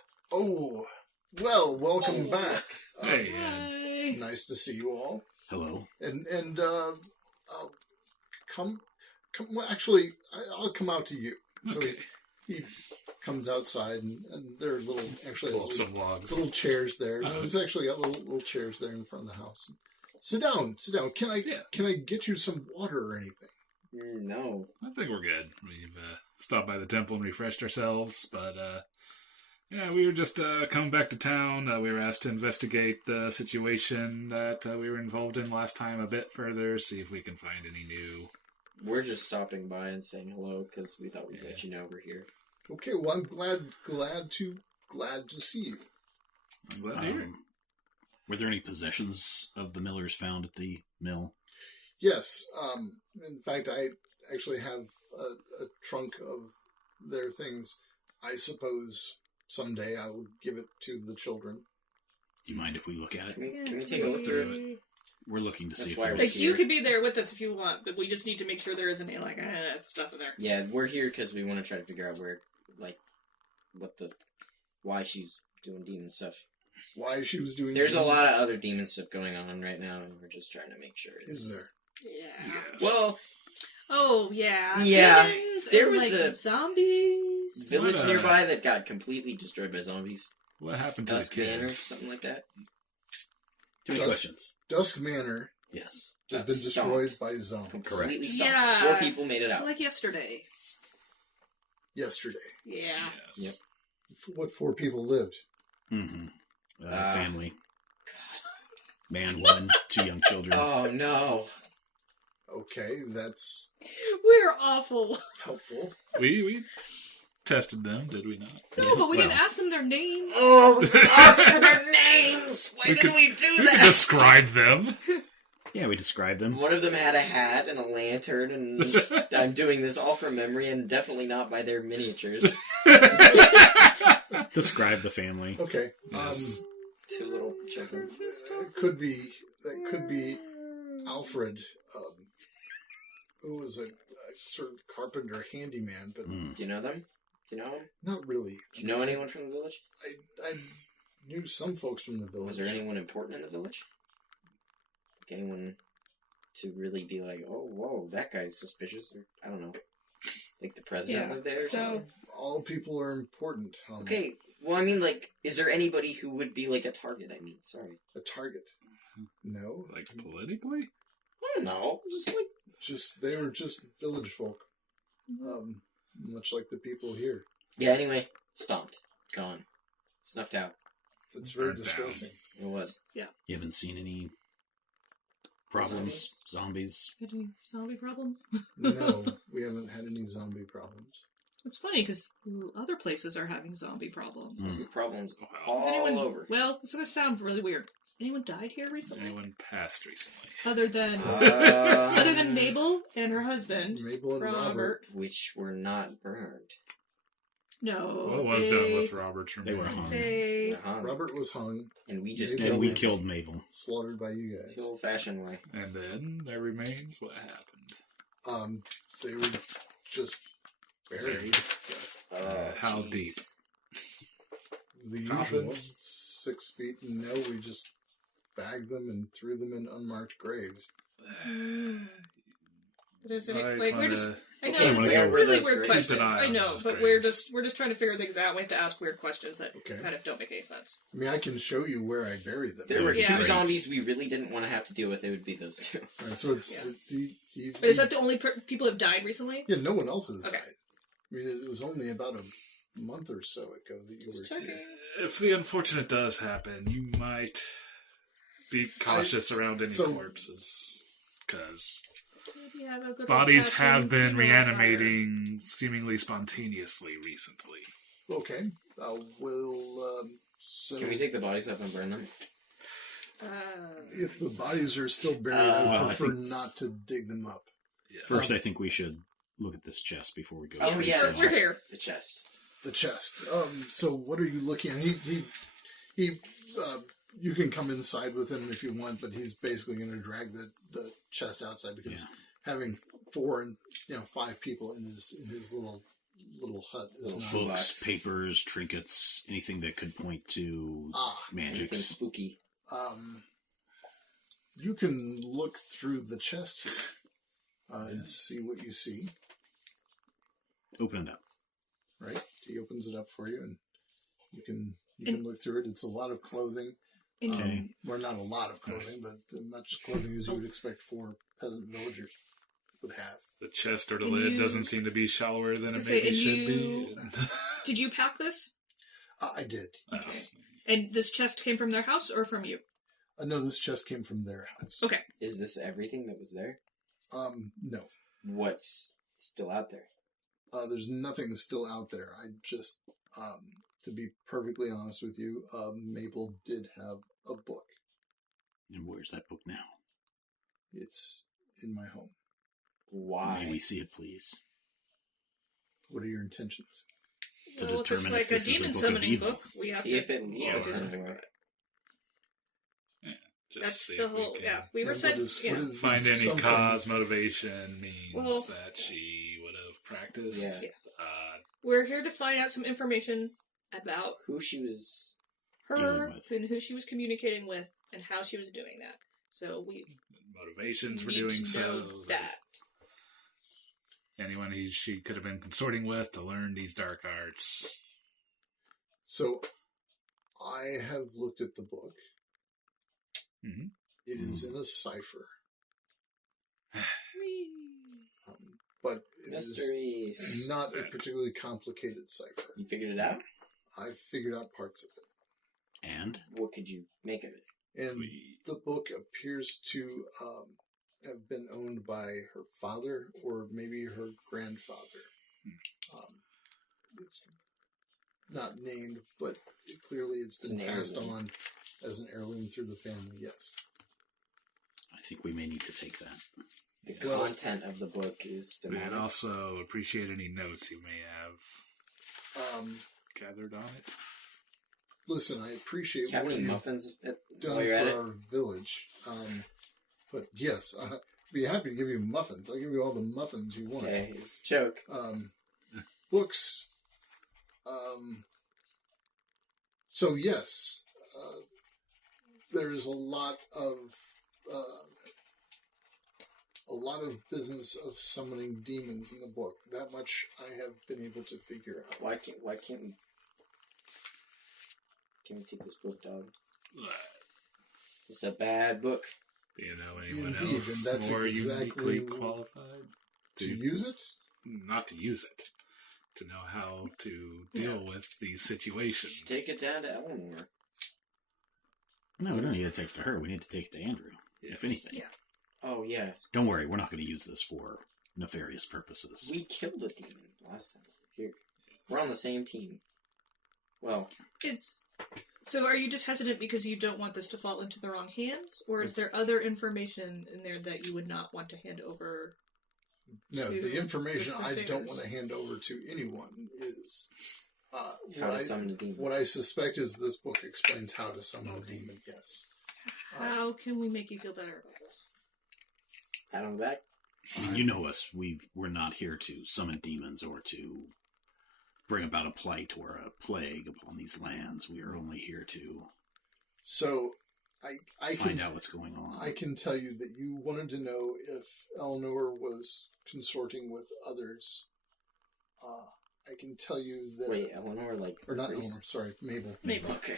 well, welcome back. Hey, Ed. Bye. Nice to see you all. Hello. And come. Well, actually, I'll come out to you. So Okay. he comes outside, and there are actually Pull up some logs. little chairs there. Uh-huh. There's actually got little chairs there in front of the house. Sit down. Can I get you some water or anything? No. I think we're good. We've stopped by the temple and refreshed ourselves, but yeah, we were just coming back to town. We were asked to investigate the situation that we were involved in last time a bit further, see if we can find any new. We're just stopping by and saying hello because we thought we'd let you know we're here. Okay, well, I'm glad to see you. I'm glad to hear it. Were there any possessions of the millers found at the mill? Yes. In fact, I actually have a trunk of their things. I suppose someday I will give it to the children. Do you mind if we look at it? Can we take a look through it? We're looking to see That's if why there's... we're Like, you could be there with us if you want, but we just need to make sure there isn't any, like, stuff in there. Yeah, we're here because we want to try to figure out where, like, why she's doing demon stuff. Why she was doing There's a demons. lot of other demon stuff going on right now, and we're just trying to make sure it's... Is there? Yeah. Yes. Well, Oh, yeah. Yeah, Demons there and, was like, a zombies. village What, nearby that got completely destroyed by zombies. What happened to Dusk the Manor, kids? something like that. Too many Dusk- questions. Dusk Manor Yes. has Got been destroyed stomped. by zombies Completely Correct. stopped. Yeah. 4 people made it It's out. like yesterday. yesterday. Yeah. Yes. What 4 people lived? Mm-hmm. Ah. Family. Man, woman, 2 young children. Oh, no. Okay, that's We're awful. helpful. We tested them, did we not? No, but we Well. didn't ask them their name. Oh, we asked for their names! Why We didn't could- we do We could that? describe them. Yeah, we described them. One of them had a hat and a lantern, and I'm doing this all from memory and definitely not by their miniatures. Describe the family. Okay. Yes. 2 little chickens. That could be Alfred, who was a sort of carpenter handyman, but Mm. Do you know them? Do you know them? not really. Do you know anyone from the village? I knew some folks from the village. Was there anyone important in the village? Like anyone to really be like, oh, whoa, that guy's suspicious? Or, I don't know. Like the president lived there or something? All people are important. Okay, well, I mean, like, is there anybody who would be, like, a target? I mean, sorry. A target? No. Like, politically? I don't know. They were just village folk. Much like the people here. Yeah, anyway, stomped. Gone. Snuffed out. It's very Burnt distressing. It was. You haven't seen any problems? Zombies? Any zombie problems? No, we haven't had any zombie problems. It's funny because other places are having zombie problems. Zombie problems Well, all over. Well, this is going to sound really weird. Has anyone died here recently? anyone passed recently? Other than Mabel and her husband, Mabel and Robert. Which were not burned. No. What was done with Robert's They were remains? hung. They... Robert was hung. And we just Maybe And we was killed Mabel. Slaughtered by you guys. the old-fashioned way. And then their remains, what happened? They were just buried. How jeez. deep? The usual Coffins? 6 feet. No, we just bagged them and threw them in unmarked graves. Does any, Right, like, we're wanna- just... I know, Okay, this where is were really those weird graves? Keep an questions. eye I on know, those but graves. we're just trying to figure things out. We have to ask weird questions that Okay. kind of don't make any sense. I mean, I can show you where I buried them. There were Yeah. two zombies we really didn't want to have to deal with. It would be those two. All right, so it's... Yeah. But is that the only people who have died recently? Yeah, no one else has Okay. died. I mean, it was only about a month or so ago that you Just were checking. here. If the unfortunate does happen, you might be cautious around any corpses. Because Maybe have a good bodies old-fashioned have been funeral fire. reanimating seemingly spontaneously recently. Okay. We'll... so Can we take the bodies up and burn them? if the bodies are still buried, I I prefer think- not to dig them up. Yes. First, I think we should look at this chest before we go. Oh, through yeah, some that's more. We're here. The chest. The chest. So what are you looking at? He you can come inside with him if you want, but he's basically going to drag the chest outside because having 4 and 5 people in his little hut is Little not. book. Books, papers, trinkets, anything that could point to Anything magics. spooky. You can look through the chest here and see what you see. Open it up. Right? He opens it up for you, and you can look through it. It's a lot of clothing. Okay. Well, not a lot of clothing, but as much clothing as you would expect for peasant villagers would have. The chest or the And lid you- doesn't seem to be shallower than I it was gonna maybe say, should and be. Did you pack this? I did. Oh. And this chest came from their house or from you? No, this chest came from their house. Okay. Is this everything that was there? No. What's still out there? There's nothing still out there. I just, to be perfectly honest with you, Mabel did have a book. And where's that book now? It's in my home. Why? May we see it, please? What are your intentions? To Well, if it's determine like if a this is a demon book of summoning evil. book, we have See to... if it leads Yeah, us we're- somewhere. Just That's see the if we whole... can Yeah, we were And said... what is the find any assumption? cause, motivation means Well- that she would have practiced. Yeah. We're here to find out some information about Who she was... her Dealing with. and who she was communicating with and how she was doing that. So we Motivations for need doing to so. know that. Anyone she could have been consorting with to learn these dark arts. So, I have looked at the book. Mhm. It is in a cipher. Whee! But it is Mysteries. not a particularly complicated cipher. You figured it out? I figured out parts of it. And? What could you make of it? And the book appears to have been owned by her father or maybe her grandfather. It's not named, but clearly it's been an passed heirloom. on as an heirloom through the family, yes. I think we may need to take that. The Well- content of the book is We'd demonic. also appreciate any notes you may have gathered on it. Listen, I appreciate Have what any you've muffins done while for you're at it? our village. But yes, I'd be happy to give you muffins. I'll give you all the muffins you want. Okay, it's a joke. Books. So yes, there's a lot of business of summoning demons in the book. That much I have been able to figure out. Why can't we take this book, dog? It's a bad book. Do you know anyone Indeed, else and that's more exactly uniquely qualified to use it? Not to use it, to know how to deal with these situations. Take it down to Eleanor. No, we don't need to take it to her. We need to take it to Andrew, if anything. Yeah. Oh, yeah. Don't worry, we're not going to use this for nefarious purposes. We killed a demon last time. Here. We're on the same team. Well. So are you just hesitant because you don't want this to fall into the wrong hands? Or is there other information in there that you would not want to hand over? No, to the information the I don't Crusaders? want to hand over to anyone is How to summon a demon. what I suspect is this book explains how to summon a demon, yes. How can we make you feel better about this? Pat on the back. You know us. We're not here to summon demons or to bring about a plight or a plague upon these lands. We are only here to I find out what's going on. I can tell you that you wanted to know if Eleanor was consorting with others. I can tell you that... Wait, Eleanor, Or not Eleanor, sorry, Mabel. Mabel. Okay.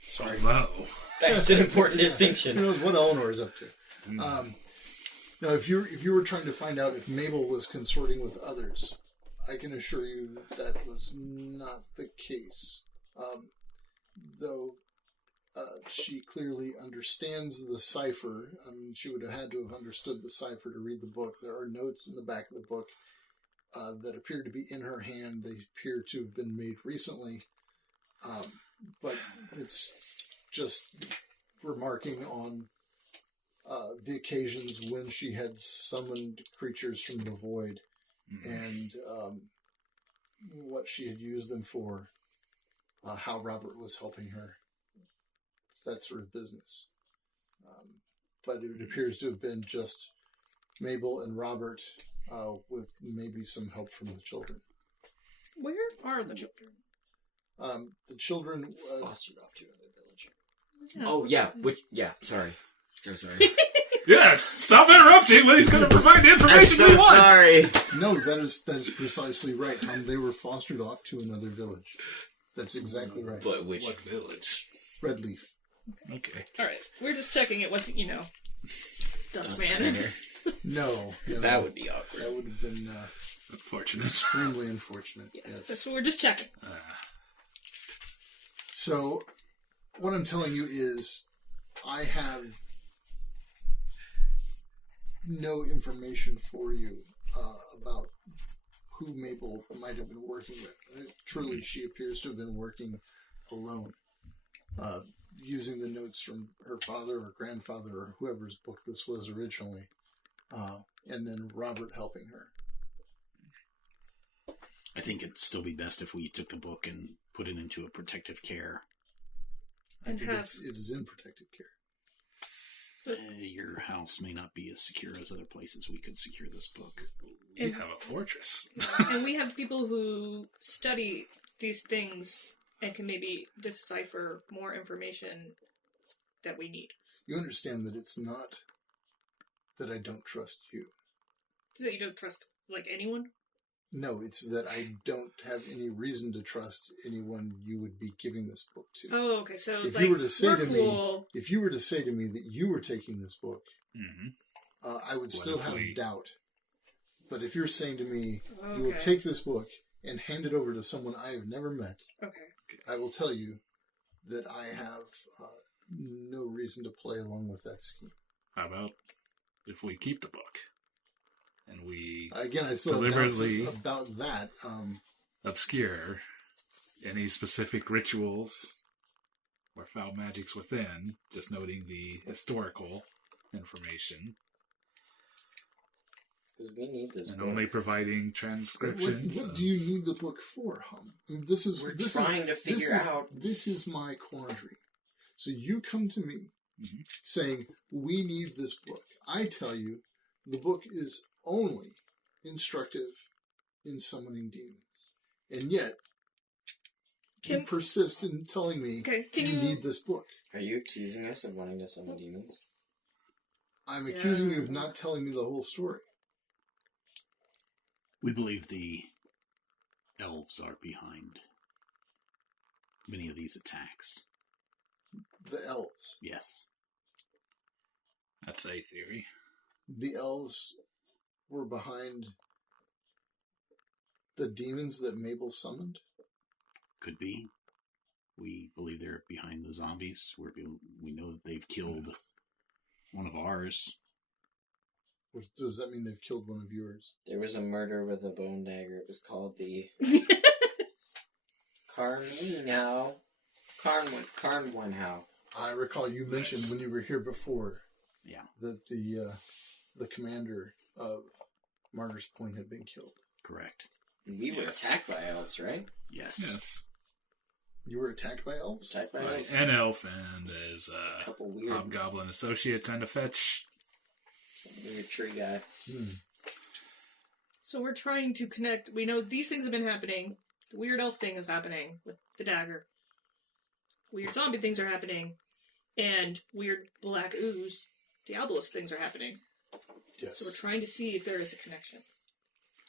Sorry. Hello. That's an important Who distinction. knows what Eleanor is up to? Now, if you were trying to find out if Mabel was consorting with others, I can assure you that was not the case. Though she clearly understands the cipher. I mean, she would have had to have understood the cipher to read the book. There are notes in the back of the book that appear to be in her hand. They appear to have been made recently. But it's just remarking on the occasions when she had summoned creatures from the void and what she had used them for, how Robert was helping her, that sort of business. But it appears to have been just Mabel and Robert with maybe some help from the children. Where are the children? The children... Fostered off to another village. Yeah. Oh, yeah. Sorry. So sorry. Yes! Stop interrupting when he's going to provide the I'm information so we want! sorry. No, that is precisely right, Tom. They were fostered off to another village. That's exactly right. But which? What village? Redleaf. Okay. Alright, we're just checking it. What's, Dustman. No. That would be awkward. That would have been Unfortunate. extremely unfortunate. Yes, that's what we're just checking. So, what I'm telling you is, I have no information for you about who Mabel might have been working with. Truly, she appears to have been working alone, using the notes from her father or grandfather or whoever's book this was originally, and then Robert helping her. I think it'd still be best if we took the book and put it into a protective care. I And think have- it is in protective care. Your house may not be as secure as other places. We could secure this book. We And- have a fortress. And we have people who study these things and can maybe decipher more information that we need. You understand that it's not that I don't trust you. So that you don't trust, anyone? No, it's that I don't have any reason to trust anyone you would be giving this book to. Oh, okay. So, If you were to say we're to me, cool. if you were to say to me that you were taking this book, Mm-hmm. I would still if have we- doubt. But if you're saying to me, you will Okay. take this book and hand it over to someone I have never met, Okay. I will tell you that I have no reason to play along with that scheme. How about if we keep the book and we Again, I still have Deliberately- doubts about that. obscure any specific rituals or foul magics within, just noting the historical information, Because we need this and book. only providing What transcriptions. do you need the book for, Hum? I mean, We're trying to figure out. This is my quandary. So you come to me Mhm. saying, we need this book. I tell you, the book is only instructive in summoning demons. And yet, You persist in telling me Okay, can you you... need this book. Are you accusing us of wanting to summon demons? I'm accusing you of not telling me the whole story. We believe the elves are behind many of these attacks. The elves. Yes. That's a theory. The elves were behind the demons that Mabel summoned? Could be. We believe they're behind the zombies. We know that they've killed one of ours. Does that mean they've killed one of yours? There was a murder with a bone dagger. It was called the Carnwinhow. Carnwinhow. I recall you mentioned when you were here before that the commander of Martyr's Point had been killed. Correct. We were attacked by elves, right? Yes. Yes. You were attacked by elves? Attacked by elves. An elf and his A couple weird, hobgoblin associates and a fetch. weird tree guy. So we're trying to connect. We know these things have been happening. The weird elf thing is happening with the dagger. Weird zombie things are happening. And weird black ooze, Diabolus things are happening. Yes. So we're trying to see if there is a connection.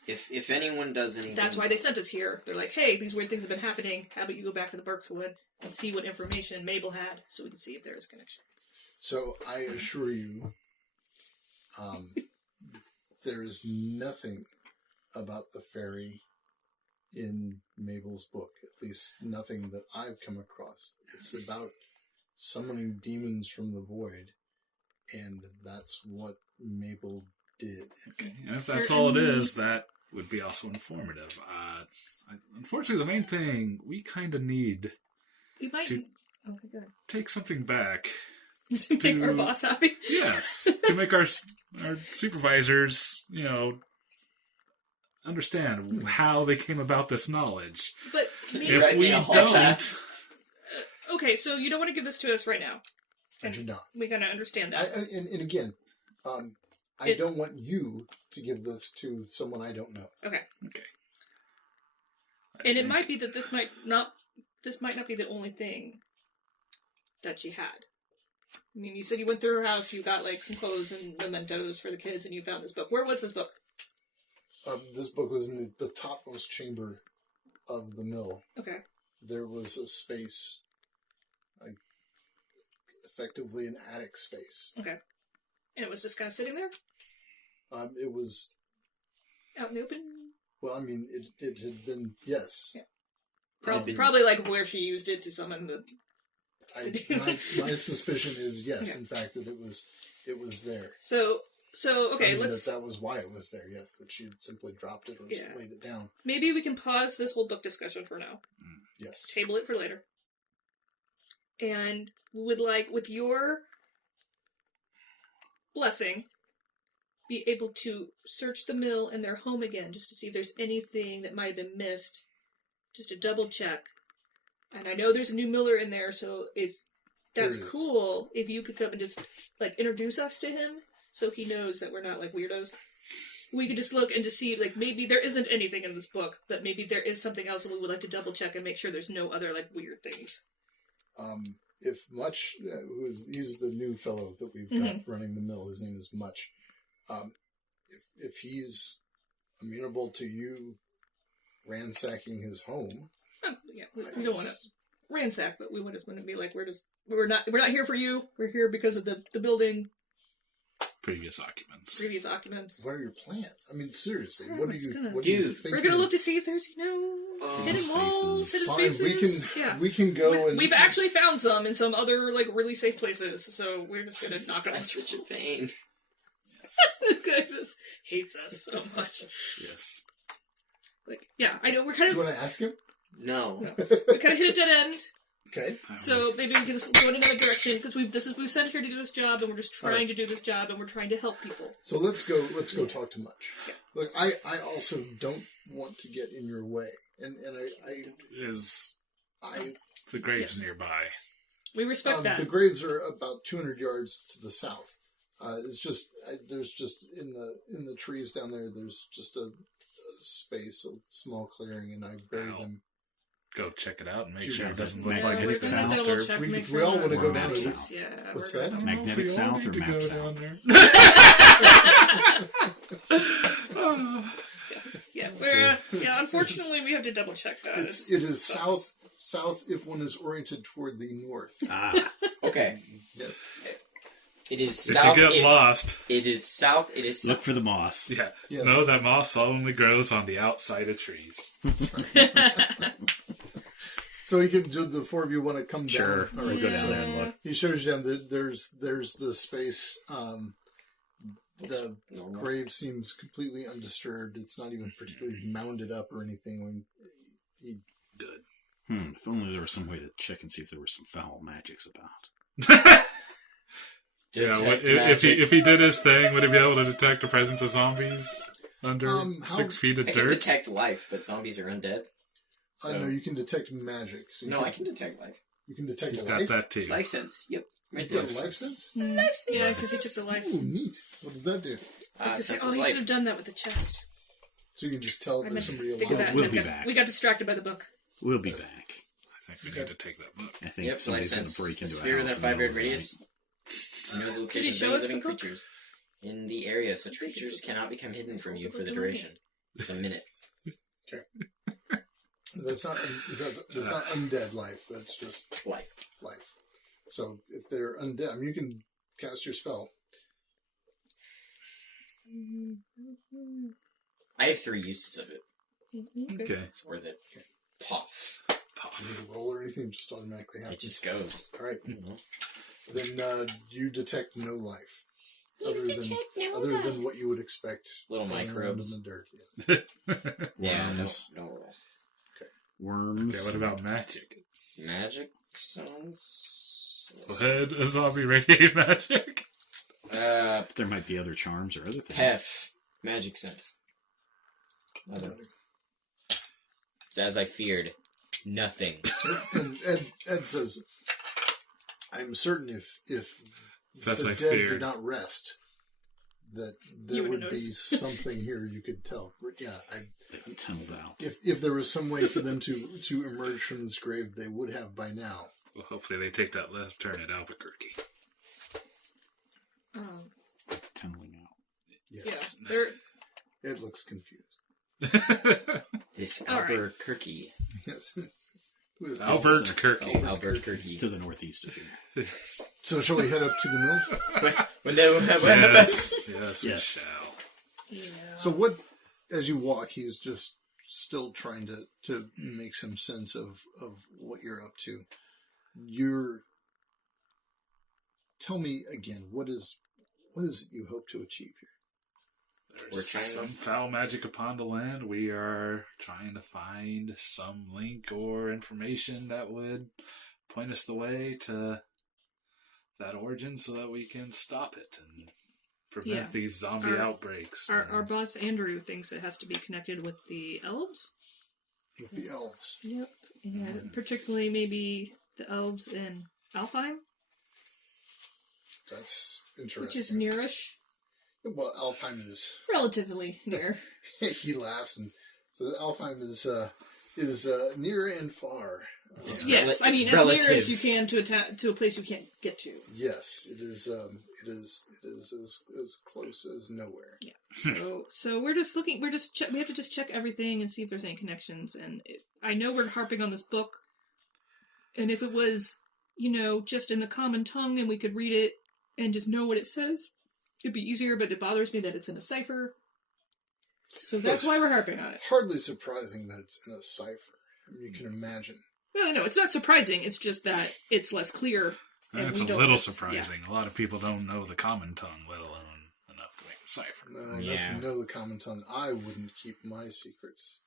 If anyone does anything... That's why they sent us here. They're like, hey, these weird things have been happening. How about you go back to the Birchwood and see what information Mabel had so we can see if there is a connection. So I assure you, there is nothing about the fairy in Mabel's book. At least nothing that I've come across. It's about summoning demons from the void, and that's what Mabel did. Okay. And if that's all it is, that would be also informative. Unfortunately, the main thing, we kind of need You might... to Okay, good. take something back. To make our boss happy. Yes. To make our supervisors, understand how they came about this knowledge. But maybe... If we don't... Okay, so you don't want to give this to us right now. I do not. We gotta understand that. And again, I don't want you to give this to someone I don't know. Okay. Okay. And it might be that this might not be the only thing that she had. I mean, you said you went through her house, you got like some clothes and mementos for the kids, and you found this book. Where was this book? This book was in the topmost chamber of the mill. Okay. There was a space, effectively an attic space. Okay. And it was just kind of sitting there? It was... Out in the open? Well, I mean, it had been, yes. Yeah. Probably like where she used it to summon the... My suspicion is, yes, Okay. in fact, that it was there. So okay, I mean, let's... that was why it was there, yes, that she simply dropped it or just laid it down. Maybe we can pause this whole book discussion for now. Yes. Table it for later. And would like, with your blessing, be able to search the mill and their home again, just to see if there's anything that might have been missed, just to double check. And I know there's a new miller in there, so if that's cool, if you could come and just like introduce us to him, so he knows that we're not like weirdos. We could just look and just see, like, maybe there isn't anything in this book, but maybe there is something else, and we would like to double check and make sure there's no other like weird things. If Much, he's the new fellow that we've got running the mill. His name is Much. If he's amenable to you ransacking his home, Yeah, we don't want to ransack, but we just want to be like, we're not here for you. We're here because of the building. Previous occupants. what are your plans? I mean, seriously, Yeah, what are it's you? gonna- What are you Dude, thinking? We're gonna look to see if there's hidden walls, hidden Fine, spaces. we can go and We've actually found some in some other like really safe places, so we're just gonna This knock on guy's such a pain. This guy just hates us so much. Yes. Like, yeah, I know we're kind Do you of want to ask him? No. we kind of hit a dead end. Okay. So maybe we can just go in another direction because we've sent here to do this job, and we're just trying to do this job, and we're trying to help people. So let's go talk to Much. Yeah. Look, I also don't want to get in your way, and Is I the graves Yes. nearby? We respect that. the graves are about 200 yards to the south. It's just there's just in the trees down there. There's just a space, a small clearing, and I bury them. go check it out and make Sure, sure it that's doesn't look Yeah, like we're it's gonna been double disturbed. check, We- make if sure we all that wanna it's go not down- loose. Yeah, What's we're that? gonna Magnetic south or map south? Yeah, unfortunately, we have to double check that. It is south if one is oriented toward the north. Ah, Okay. Yes. It is If south. you get lost, It is south. It is look south. for the moss. yeah, Yes. know that moss only grows on the outside of trees. So you can do the four of you want to come Sure. down. All right, go down there and look. He shows you down. There's the space. The normal. grave seems completely undisturbed. It's not even particularly mounded up or anything. When he Good. If only there was some way to check and see if there were some foul magics about. Yeah, Detect if magic. he did his thing, would he be able to detect the presence of zombies under How- 6 feet of I can dirt? detect life, but zombies are undead. So I know you can detect magic. So no, I can detect life. You can detect He's a got life. that too. Life sense. Yep, right You there. got a life sense. Yeah, because he took the life. Ooh, neat. What does that do? I was gonna say, Sense oh, is he should life. have done that with the chest. So you can just tell if I there's meant to somebody think of that. alive. We'll and be then back. We got distracted by the book. We'll be back. I think we need to take that book. I think Yep, life somebody's going sense. to break A into a sphere house. within a in the 5 yard middle of the radius. To know the Did he location of show any us the living book? creatures in the area. Such creatures cannot become hidden from you for the duration. It's a minute. That's not undead life. That's just Life. life. So if they're undead, I mean, you can cast your spell. I have 3 uses of it. Okay. It's worth it. Puff. You need to roll or anything, just automatically It happens. just goes. All right. Then you detect no life, other than what you would expect. Little lying around microbes. in the dirt. Yeah. Yeah, Worms. don't roll. Worms. Okay, what about magic? Magic sounds. Go ahead, a zombie radiate magic. There might be other charms or other things. Hef. Magic sense. Nothing. It's as I feared. Nothing. And Ed says, "I'm certain if Says the I dead feared. did not rest, that there You would would be notice. something here you could tell." Yeah, They've tunneled out. if there was some way for them to emerge from this grave, they would have by now. Well, hopefully they take that left turn at Albuquerque. Tunneling out. Yes, Yeah, they're Ed looks confused. This All right. Albuquerque. Yes. Who is Albert Kirky. Albuquerque. To the northeast of here. So shall we head up to the mill? Yes, yes, we Yes. shall. yeah. So what? As you walk, he's just still trying to make some sense of what you're up to. Tell me again, what is it you hope to achieve here? We're There's trying to- some foul magic upon the land. We are trying to find some link or information that would point us the way to that origin so that we can stop it and prevent Yeah. these zombie Our- outbreaks. Our boss Andrew thinks it has to be connected with the elves. With the elves. Yep. And particularly maybe the elves in Alfheim, That's interesting. which is nearish, Well, Alfheim is. relatively near. He laughs and so Alfheim is near and far. Yes, I mean it's as near relative. as you can to a place you can't get to. Yes, it is. It is as close as nowhere. So we're just looking. We have to just check everything and see if there's any connections. And I know we're harping on this book, and if it was, just in the common tongue and we could read it and just know what it says, it'd be easier. But it bothers me that it's in a cipher. So that's why we're harping on it. Hardly surprising that it's in a cipher. I mean, you can imagine. No, it's not surprising. It's just that it's less clear. And It's we a don't- little surprising. A lot of people don't know the common tongue, let alone enough to make a cipher. No, Yeah. enough to know the common tongue. I wouldn't keep my secrets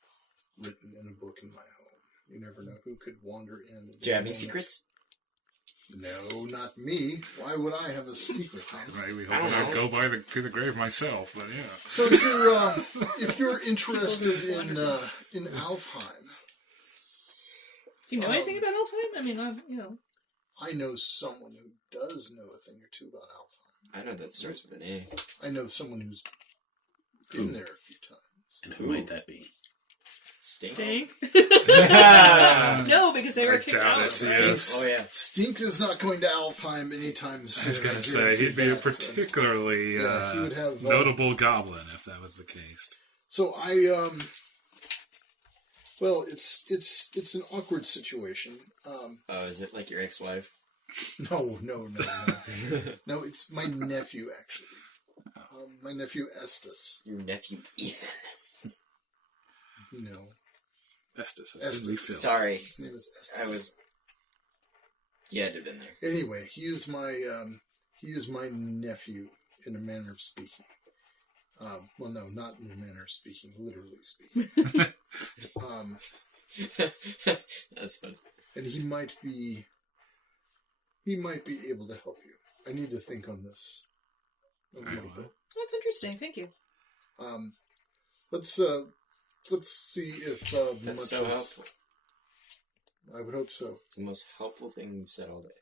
written in a book in my home. You never know who could wander in. Do you have any secrets? No, not me. Why would I have a secret? Right, we I hope don't I'd know. go to the grave myself, but yeah. So if you're interested in Alfheim, Do you know anything about Alfheim? I mean, I know someone who does know a thing or two about Alfheim. I know that starts with an A. I know someone who's been there a few times. And who might that be? Stink? I No, because they were I kicked doubt out. it, Right? yes. Oh, yeah. Stink is not going to Alfheim anytime soon. I was going I to say, guarantee he'd be a that. particularly Yeah, he would have, notable goblin if that was the case. So I, well, it's an awkward situation. Oh, is it like your ex-wife? No. No, it's my nephew, actually. My nephew Estes. Your nephew Ethan. No. Estes has Estes. been refilled. Sorry. His name is Estes. I was... You had to have been there. Anyway, he is my nephew, in a manner of speaking. Well, no, not in a manner of speaking, literally speaking. That's fun. And he might be able to help you. I need to think on this a little bit. That's interesting. Thank you. Let's see if That's much so is- helpful. I would hope so. It's the most helpful thing you've said all day.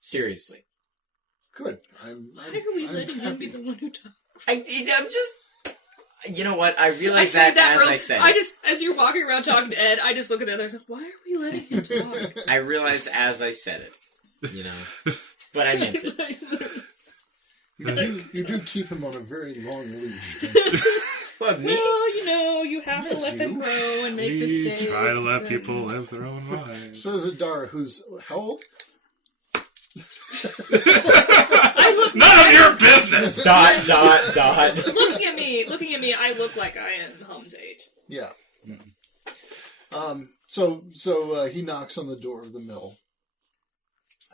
Seriously. Good. Why are we letting him be the one who talks? I'm just... You know what? I I realized said that as real- I said I it. just, as you're walking around talking to Ed, I just look at the others like, why are we letting him talk? I realized as I said it. You know? But I meant it. You do keep him on a very long leash. What, me? Well, you have to let them you. grow and make We mistakes. try to let and- people live their own lives. Says Adara, who's how old? I look. None of your business! Dot. Looking at me, I look like I am Hum's age. Yeah. So he knocks on the door of the mill,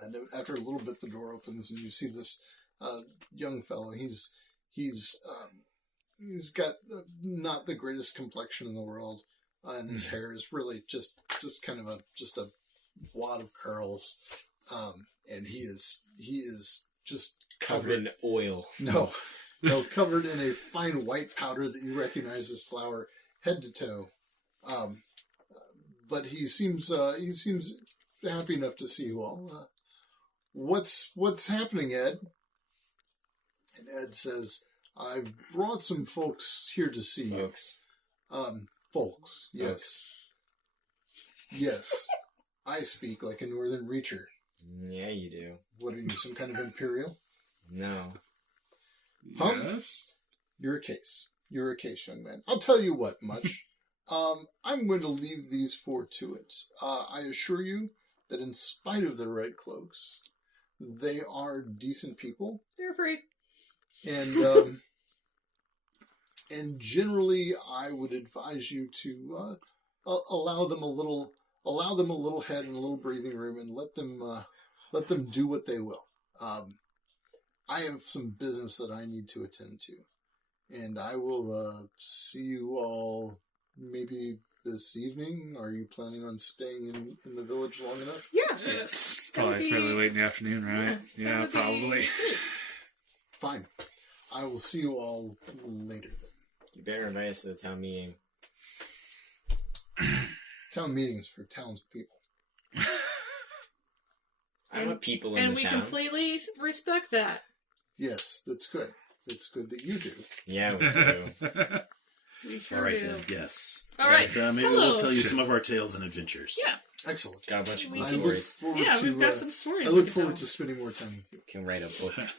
and after a little bit, the door opens, and you see this young fellow. He's got not the greatest complexion in the world, and his hair is really just kind of a wad of curls, and he is just Covered in oil. No, covered in a fine white powder that you recognize as flour, head to toe. But he seems happy enough to see you all. What's happening, Ed? And Ed says, "I've brought some folks here to see you." Folks. Yes. Yes. I speak like a northern reacher. Yeah, you do. What are you, some kind of imperial? No. Yes? You're a case, young man. I'll tell you what, Much. I'm going to leave these four to it. I assure you that in spite of their red cloaks, they are decent people. They're free. And and generally, I would advise you to allow them a little head and a little breathing room, and let them do what they will. I have some business that I need to attend to, and I will see you all maybe this evening. Are you planning on staying in the village long enough? Yeah. It's That would probably be- fairly late in the afternoon, right? that Yeah, would be probably. great. Fine. I will see you all later then. You better invite us to the town meeting. Town meetings for townspeople. I want people in And the we town. completely respect that. Yes, that's good. It's good that you do. Yeah, we do. We sure All right, do. then, yes. All right. Maybe Hello. we'll tell you some of our tales and adventures. Yeah. Excellent. Got a bunch of We good I can- look stories. forward Yeah, to, we've got some stories. I we look can forward tell. to spending more time with you. Can write a book. God.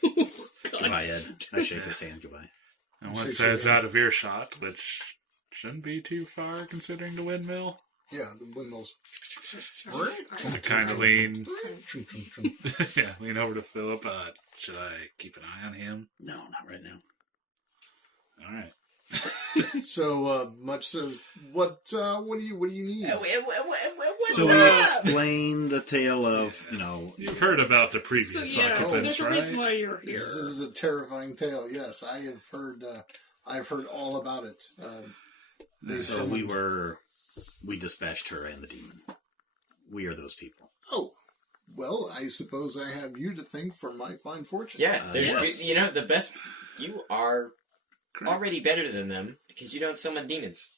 Goodbye, Ed. I shake his hand. Goodbye. And once Ed's out of earshot, which shouldn't be too far considering the windmill, Yeah, the windmills. I kind of lean, Chung, chung, chung. lean over to Philip. Should I keep an eye on him? No, not right now. All right. So Much says, what do you need? What's So we up? explain the tale of, You've heard about the So previous yeah, so occupants, there's a reason right? why you're here. This is a terrifying tale. Yes, I have heard. I've heard all about it. They so summoned- we dispatched her and the demon. We are those people. Oh, well, I suppose I have you to thank for my fine fortune. Yeah, there's Yes. good, the best. You are already better than them because you don't summon demons.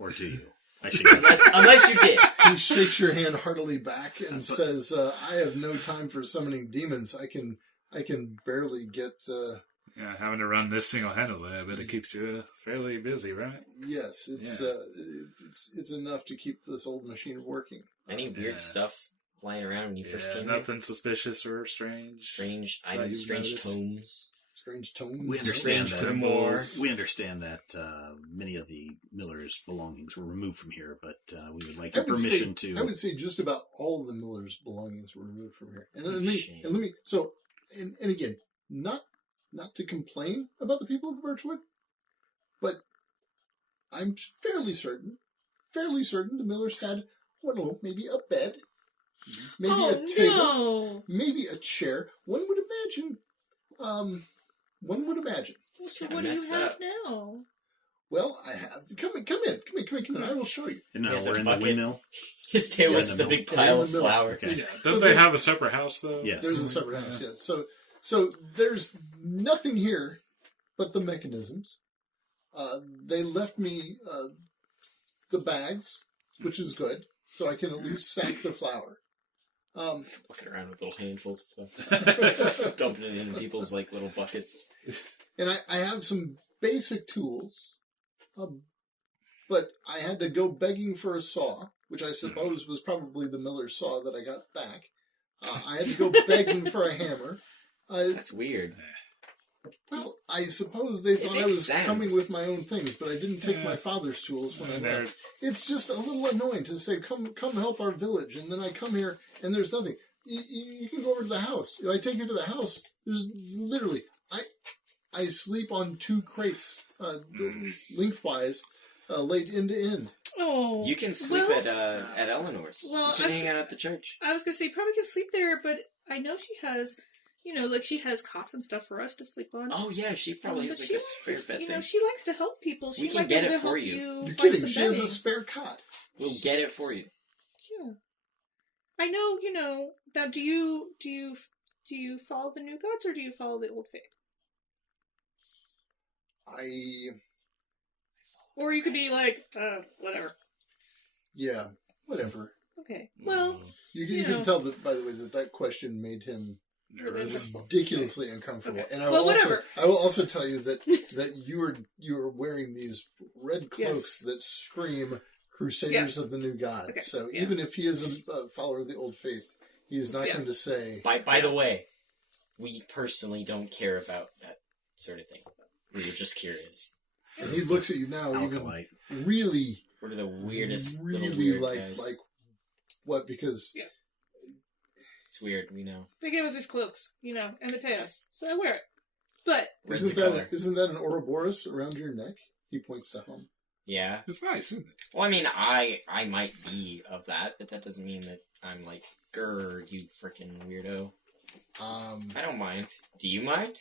Or do you? I shake his hand. Unless you did. He shakes your hand heartily back and says, "I have no time for summoning demons. I can barely get Yeah, having to run this single-handedly, I bet it keeps you fairly busy, right? Yes, it's enough to keep this old machine working. Any weird stuff lying around when you first came here? Nothing suspicious or strange. Strange items, strange noticed? tomes. Strange tones. We understand Strange that. symbols. We understand that many of the Miller's belongings were removed from here, but we would like your permission to. I would say just about all the Miller's belongings were removed from here. And let me. So, and again, not to complain about the people of Birchwood, but I'm fairly certain the Millers had, I don't know, maybe a bed, maybe a table, maybe a chair. One would imagine. So what do you have now? Well, I have. Come in. I will show you. And now Yes, we're a in the bucket. windmill. His table Yes, is the big in pile the of middle. flour. Okay. Yeah. Don't they have a separate house, though? Yes. There's a separate house, yeah. So there's nothing here but the mechanisms. They left me the bags, which is good, so I can at least sack the flour. Walking around with little handfuls of stuff. Dumping it in people's like little buckets. And I have some basic tools, but I had to go begging for a saw, which I suppose was probably the Miller's saw that I got back. I had to go begging for a hammer. That's weird. Well, I suppose they thought I was sense. coming with my own things, but I didn't take my father's tools when I left. It's just a little annoying to say, come help our village, and then I come here and there's nothing. You can go over to the house. If I take you to the house, there's literally... I sleep on 2 crates lengthwise, laid end to end. Oh, You can sleep at Eleanor's. Well, you can hang out at the church. I was gonna say probably can sleep there, but I know she has, she has cots and stuff for us to sleep on. Oh yeah, she probably has But like a spare bed thing. she likes to help people. She We can might be get able it to for help you. You're find kidding. some She has a bedding. spare cot. We'll get it for you. Yeah. I know. Now, do you follow the new gods or do you follow the old faith? Or you could be like, whatever. Yeah, whatever. Okay. Well, You can tell that, by the way, that question made him Nervous. ridiculously uncomfortable. Okay. And Well, whatever. I will also tell you that you are wearing these red cloaks that scream Crusaders of the New God. Okay. So Yeah. even if he is a follower of the old faith, he is not going to say. By the way, we personally don't care about that sort of thing. We were just curious. And he looks at you now, Alkalite. even really, What are the weirdest little really weird guys? like what? Because It's weird, we know. they give us these cloaks, and they pay us, so I wear it. But Where's isn't the color? that an Ouroboros around your neck? He points to home. Yeah. It's nice, isn't it? Well, I mean, I might be of that, but that doesn't mean that I'm like, grr, you freaking weirdo. I don't mind. Do you mind?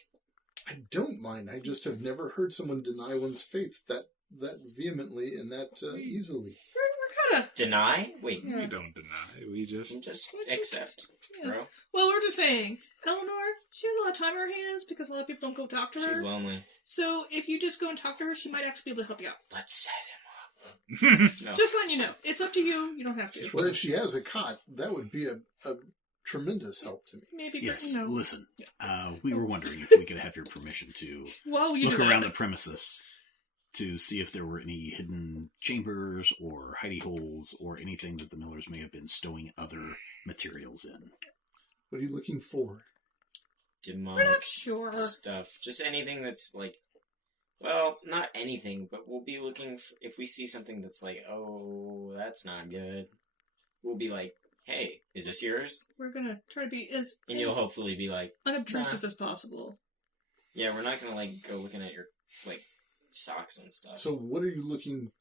I don't mind. I just have never heard someone deny one's faith that vehemently and that easily. we're kind of Deny? Wait, Yeah. We don't deny. We just... accept, bro. Well, we're just saying, Eleanor, she has a lot of time on her hands because a lot of people don't go talk to her. She's lonely. So if you just go and talk to her, she might actually be able to help you out. Let's set him up. No. Just letting you know. It's up to you. You don't have to. Well, if she has a cot, that would be a tremendous help to me. Maybe, Yes, but, listen. We were wondering if we could have your permission to Well, you look do around that. the premises to see if there were any hidden chambers or hidey holes or anything that the Millers may have been stowing other materials in. What are you looking for? We're Demonic not sure. stuff. Just anything that's like, well, not anything, but we'll be looking if we see something that's like, oh, that's not good. We'll be like, hey, is this yours? We're gonna try to be as And you'll hopefully be like, unobtrusive as possible. yeah, we're not gonna like go looking at your like socks and stuff. So what are you looking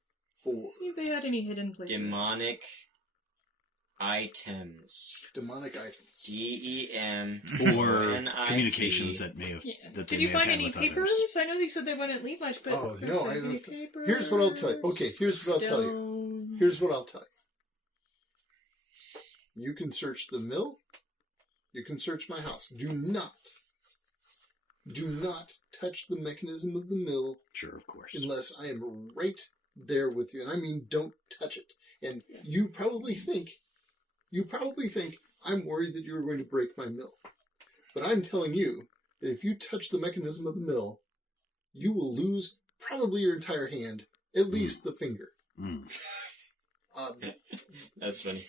for? See if they had any hidden places. Demonic items. Demonic items. DEM Or NIC. communications that may have. Yeah. That they Did you may have find had any with papers? others. I know they said they wouldn't leave much, but Oh, is no, there I any don't. papers? Here's what I'll tell you. Okay, here's what I'll tell you. Stone. Here's what I'll tell you. You can search the mill. You can search my house. Do not touch the mechanism of the mill Sure, of course. unless I am right there with you. And I mean, don't touch it. And you probably think I'm worried that you're going to break my mill. But I'm telling you that if you touch the mechanism of the mill, you will lose probably your entire hand, at least the finger. Mm. That's funny.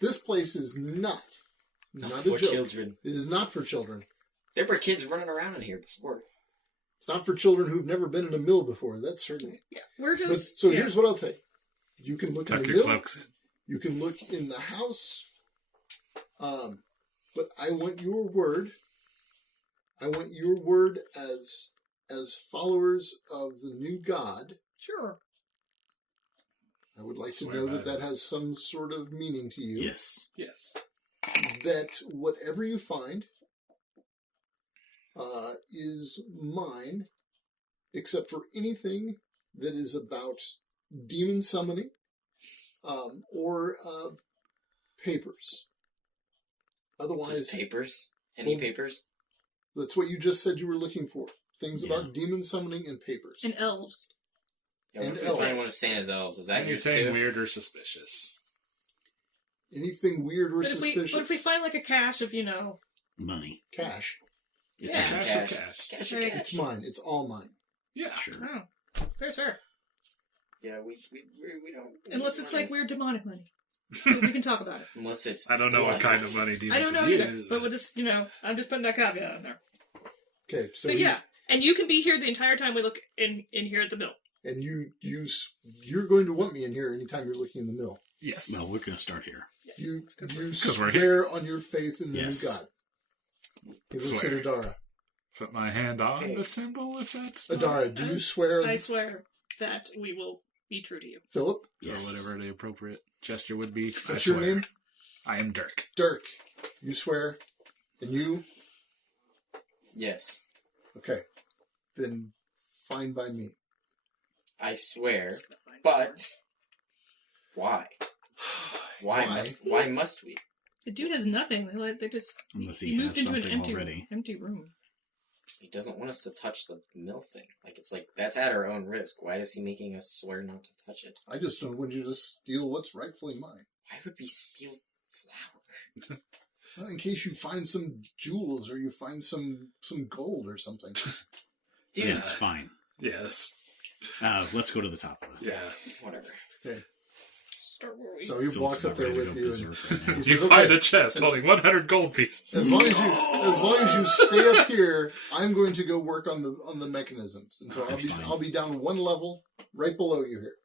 This place is not a for joke. children. It is not for children. There were kids running around in here before. It's not for children who've never been in a mill before. That's certainly. Yeah, we're But, just. so here's what I'll tell you. You can look Tuck in the your mill. cloaks in. You can look in the house. But I want your word. I want your word as followers of the new God. Sure. I would like to Swear know by that it. has some sort of meaning to you. Yes. Yes. That whatever you find is mine, except for anything that is about demon summoning or papers. Otherwise, Just papers? Any Well, papers? that's what you just said you were looking for. Things Yeah. about demon summoning and papers. And elves. Yeah, what and if we find elves. one of Santa's elves? Is that yours Anything too? weird or suspicious? Anything weird or But suspicious. if we find like a cache of, Money. cash, It's Yeah. just Cash or cash. cash? Cash or Okay. cash. it's mine. It's all mine. Yeah. Sure. oh, fair, sir. Yeah, we don't. Unless it's like weird demonic money. We can talk about it. Unless it's. I don't know what blood kind money. of money demons I don't know would either, use. but we'll just, I'm just putting that caveat in there. Okay, so But yeah, and you can be here the entire time we look in here at the mill. and you're going to want me in here anytime you're looking in the mill. Yes. Well, we're going to start here. You 'Cause we're swear here. on your faith in the Yes. new God. He looks Swear. at Adara. Put my hand on Okay. the symbol if that's Adara, do you swear? I swear that we will be true to you. Philip, or Yes. whatever the appropriate gesture would be. I what's your swear. name? I am Dirk. Dirk. You swear, and you. Yes, Okay, then fine by me. I swear. Just gonna find But why? Why? Why must we? the dude has nothing. They just Unless he he moved has into an something already. empty room. He doesn't want us to touch the mill thing. It's like that's at our own risk. Why is he making us swear not to touch it? I just don't want you to steal what's rightfully mine. Why would we steal flour? Well, in case you find some jewels or you find some gold or something. Dude, Yes, fine. Yes. Let's go to the top of the... Yeah. whatever. Okay. Start where we. So he Phil's walks up about there ready to with go you. And berserk right now. he You says, find okay, a chest holding 100 gold pieces. as long as you stay up here, I'm going to go work on the mechanisms, and so That's fine. I'll be down one level right below you here.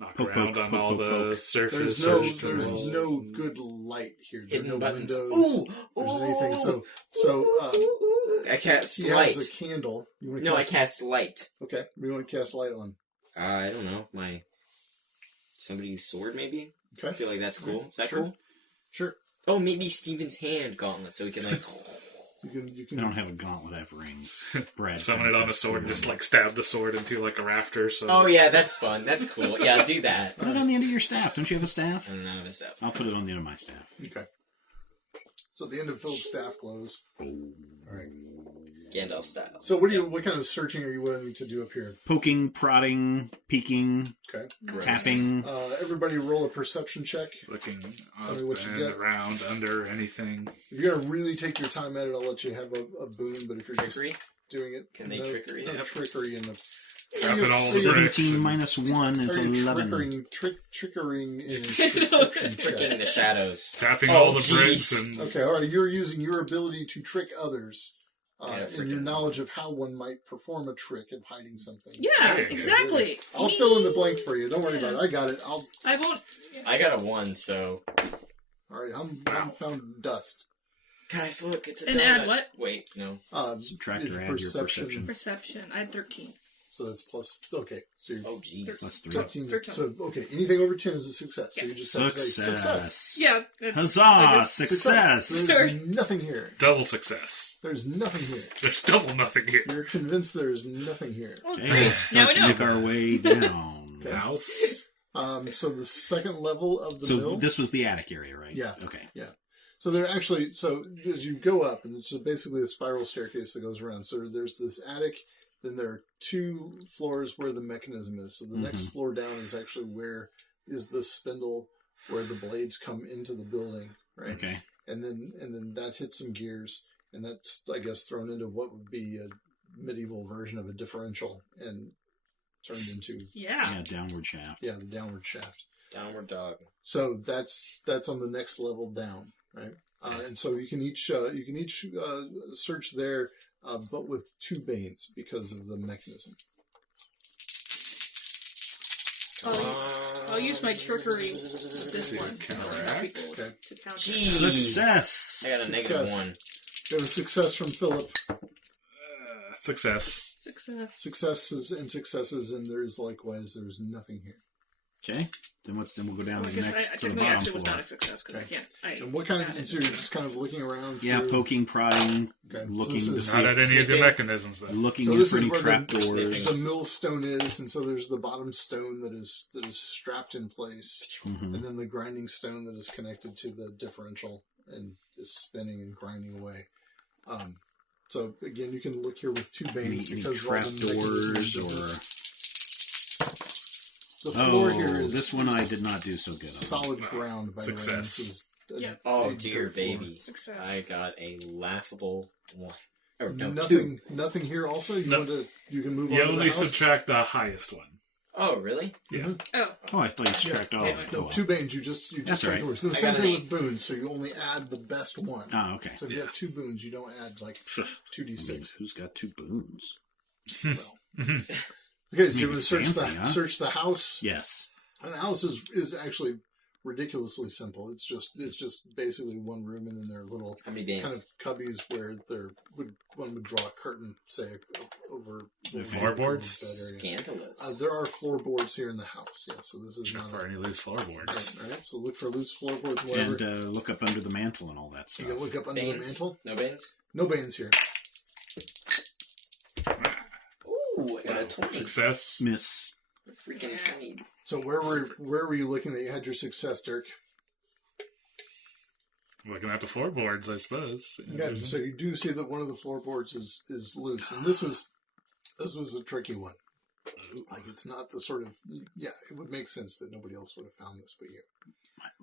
Knock Poke, around poke, on poke, all poke, the poke. surface. There's walls no and- good light here. There are Hidden no buttons. windows. Ooh, There's ooh, anything. So I cast he light. has a candle. You want to No, I cast light. Okay, we want to cast light on. I don't know. Somebody's sword, maybe? I Okay, feel like that's cool. Is that Sure. cool? sure. Oh, maybe Steven's hand gauntlet, so we can like. You I can. don't have a gauntlet, I have rings. Brad. Summon it on a sword and just like stab the sword into like a rafter. So Oh yeah, that's fun. That's cool. Yeah, do that. Put it on the end of your staff. Don't you have a staff? I don't know this stuff. I'll put it on the end of my staff. Okay. So the end of Philip's staff glows. All right. Gandalf style. So what kind of searching are you willing to do up here? Poking, prodding, peeking, Okay. Gross. tapping. Everybody roll a perception check. looking Tell up me what you and get. around, under, anything. If you're gonna really take your time at it, I'll let you have a boon. But if you're Trickery? just doing it, Can they trickery No it? trickery in the. Tapping all the bricks 17 and- minus 1 is Are you 11. trickering in perception Tricking check? the shadows. Tapping Oh, all the jeez. bricks and Okay, all right. You're using your ability to trick others, Yeah, and your freaking- knowledge of how one might perform a trick of hiding something. Yeah, There you go. exactly. I'll fill in the blank for you. Don't worry about it. I got it. I won't. I got a 1, so. All right. I'm found dust. Guys, look, it's a And donut. add what? Wait, no. Subtract or your add your perception. Perception. I had 13. So that's plus. Okay, so you're Oh, jeez. Plus 3. 13. 13. So okay, anything over 10 is a success. So Yes. you just have to say success. Yeah. it's- Huzzah! I just- Success! There's Sorry. nothing here. double success. There's nothing here. There's double nothing here. You're convinced there's nothing here. Oh, Okay, great. let's Now we start to know. make our way down. Okay. House. So the second level of the So mill. this was the attic area, right? Yeah. Okay. So they're actually, so as you go up, and it's basically a spiral staircase that goes around. So there's this attic, then there are 2 floors where the mechanism is. So the next floor down is actually where is the spindle where the blades come into the building, right? Okay. And then that hits some gears. And that's, I guess, thrown into what would be a medieval version of a differential and turned into Yeah. downward shaft. the downward shaft. Downward dog. So that's on the next level down, right? And so you can each search there, but with 2 banes because of the mechanism. I'll use my trickery with this one. That'd be cool Okay. to counter. Success! I got a Success. -1. You have a success from Philip. Success. Successes, and there's nothing here. Okay. Then we'll go down Well, I to the guess next I to the technically bottom actually was floor. not a success because I can't. And what kind of? So you're just kind of looking around. Yeah, through- poking, prodding, Okay. looking So to this see is- Not at any of the Sniffing. mechanisms, though. looking So in this for is any where trapdoors. the millstone is, and so there's the bottom stone that is strapped in place, Mhm. and then the grinding stone that is connected to the differential and is spinning and grinding away. So again, you can look here with 2 banes Any because of all the trapdoors mechanisms. or... The floor here is this one I did not do so good on. solid ground. By Success. the way, this is Yeah. Oh, a dear dirt floor. baby. Success. I got a laughable 1. Or no, 2. Nothing here. Also, you No. want to? You can move You on to the only house. subtract the highest one. Oh, really? Yeah. Oh, Oh, I thought you subtract all of it. No, Oh, well. 2 banes. You just That's all right. yours. And the I same got an thing 8. with boons. So you only add the best one. Ah, okay. So if you have 2 boons, you don't add like I mean, 2d6. who's got 2 boons? Well. Okay, so Maybe you're going to search fancy, huh? search the house. Yes. And the house is actually ridiculously simple. It's just basically one room, and then there are little How many bands? kind of cubbies where one would draw a curtain, say, over The floorboards? bed area. Scandalous. There are floorboards here in the house, yeah. So this is Look not for any loose floorboards. all right. So look for loose floorboards, whatever. And look up under the mantle and all that You stuff. can look up under the Banes? mantle. No bands? No bands here. Ooh, I got a 20. Success. Miss. A freaking 20. So where were you looking that you had your success, Dirk? Looking at the floorboards, I suppose. Yeah. So you do see that one of the floorboards is loose, and this was a tricky one. Like it's not the sort of it would make sense that nobody else would have found this but you.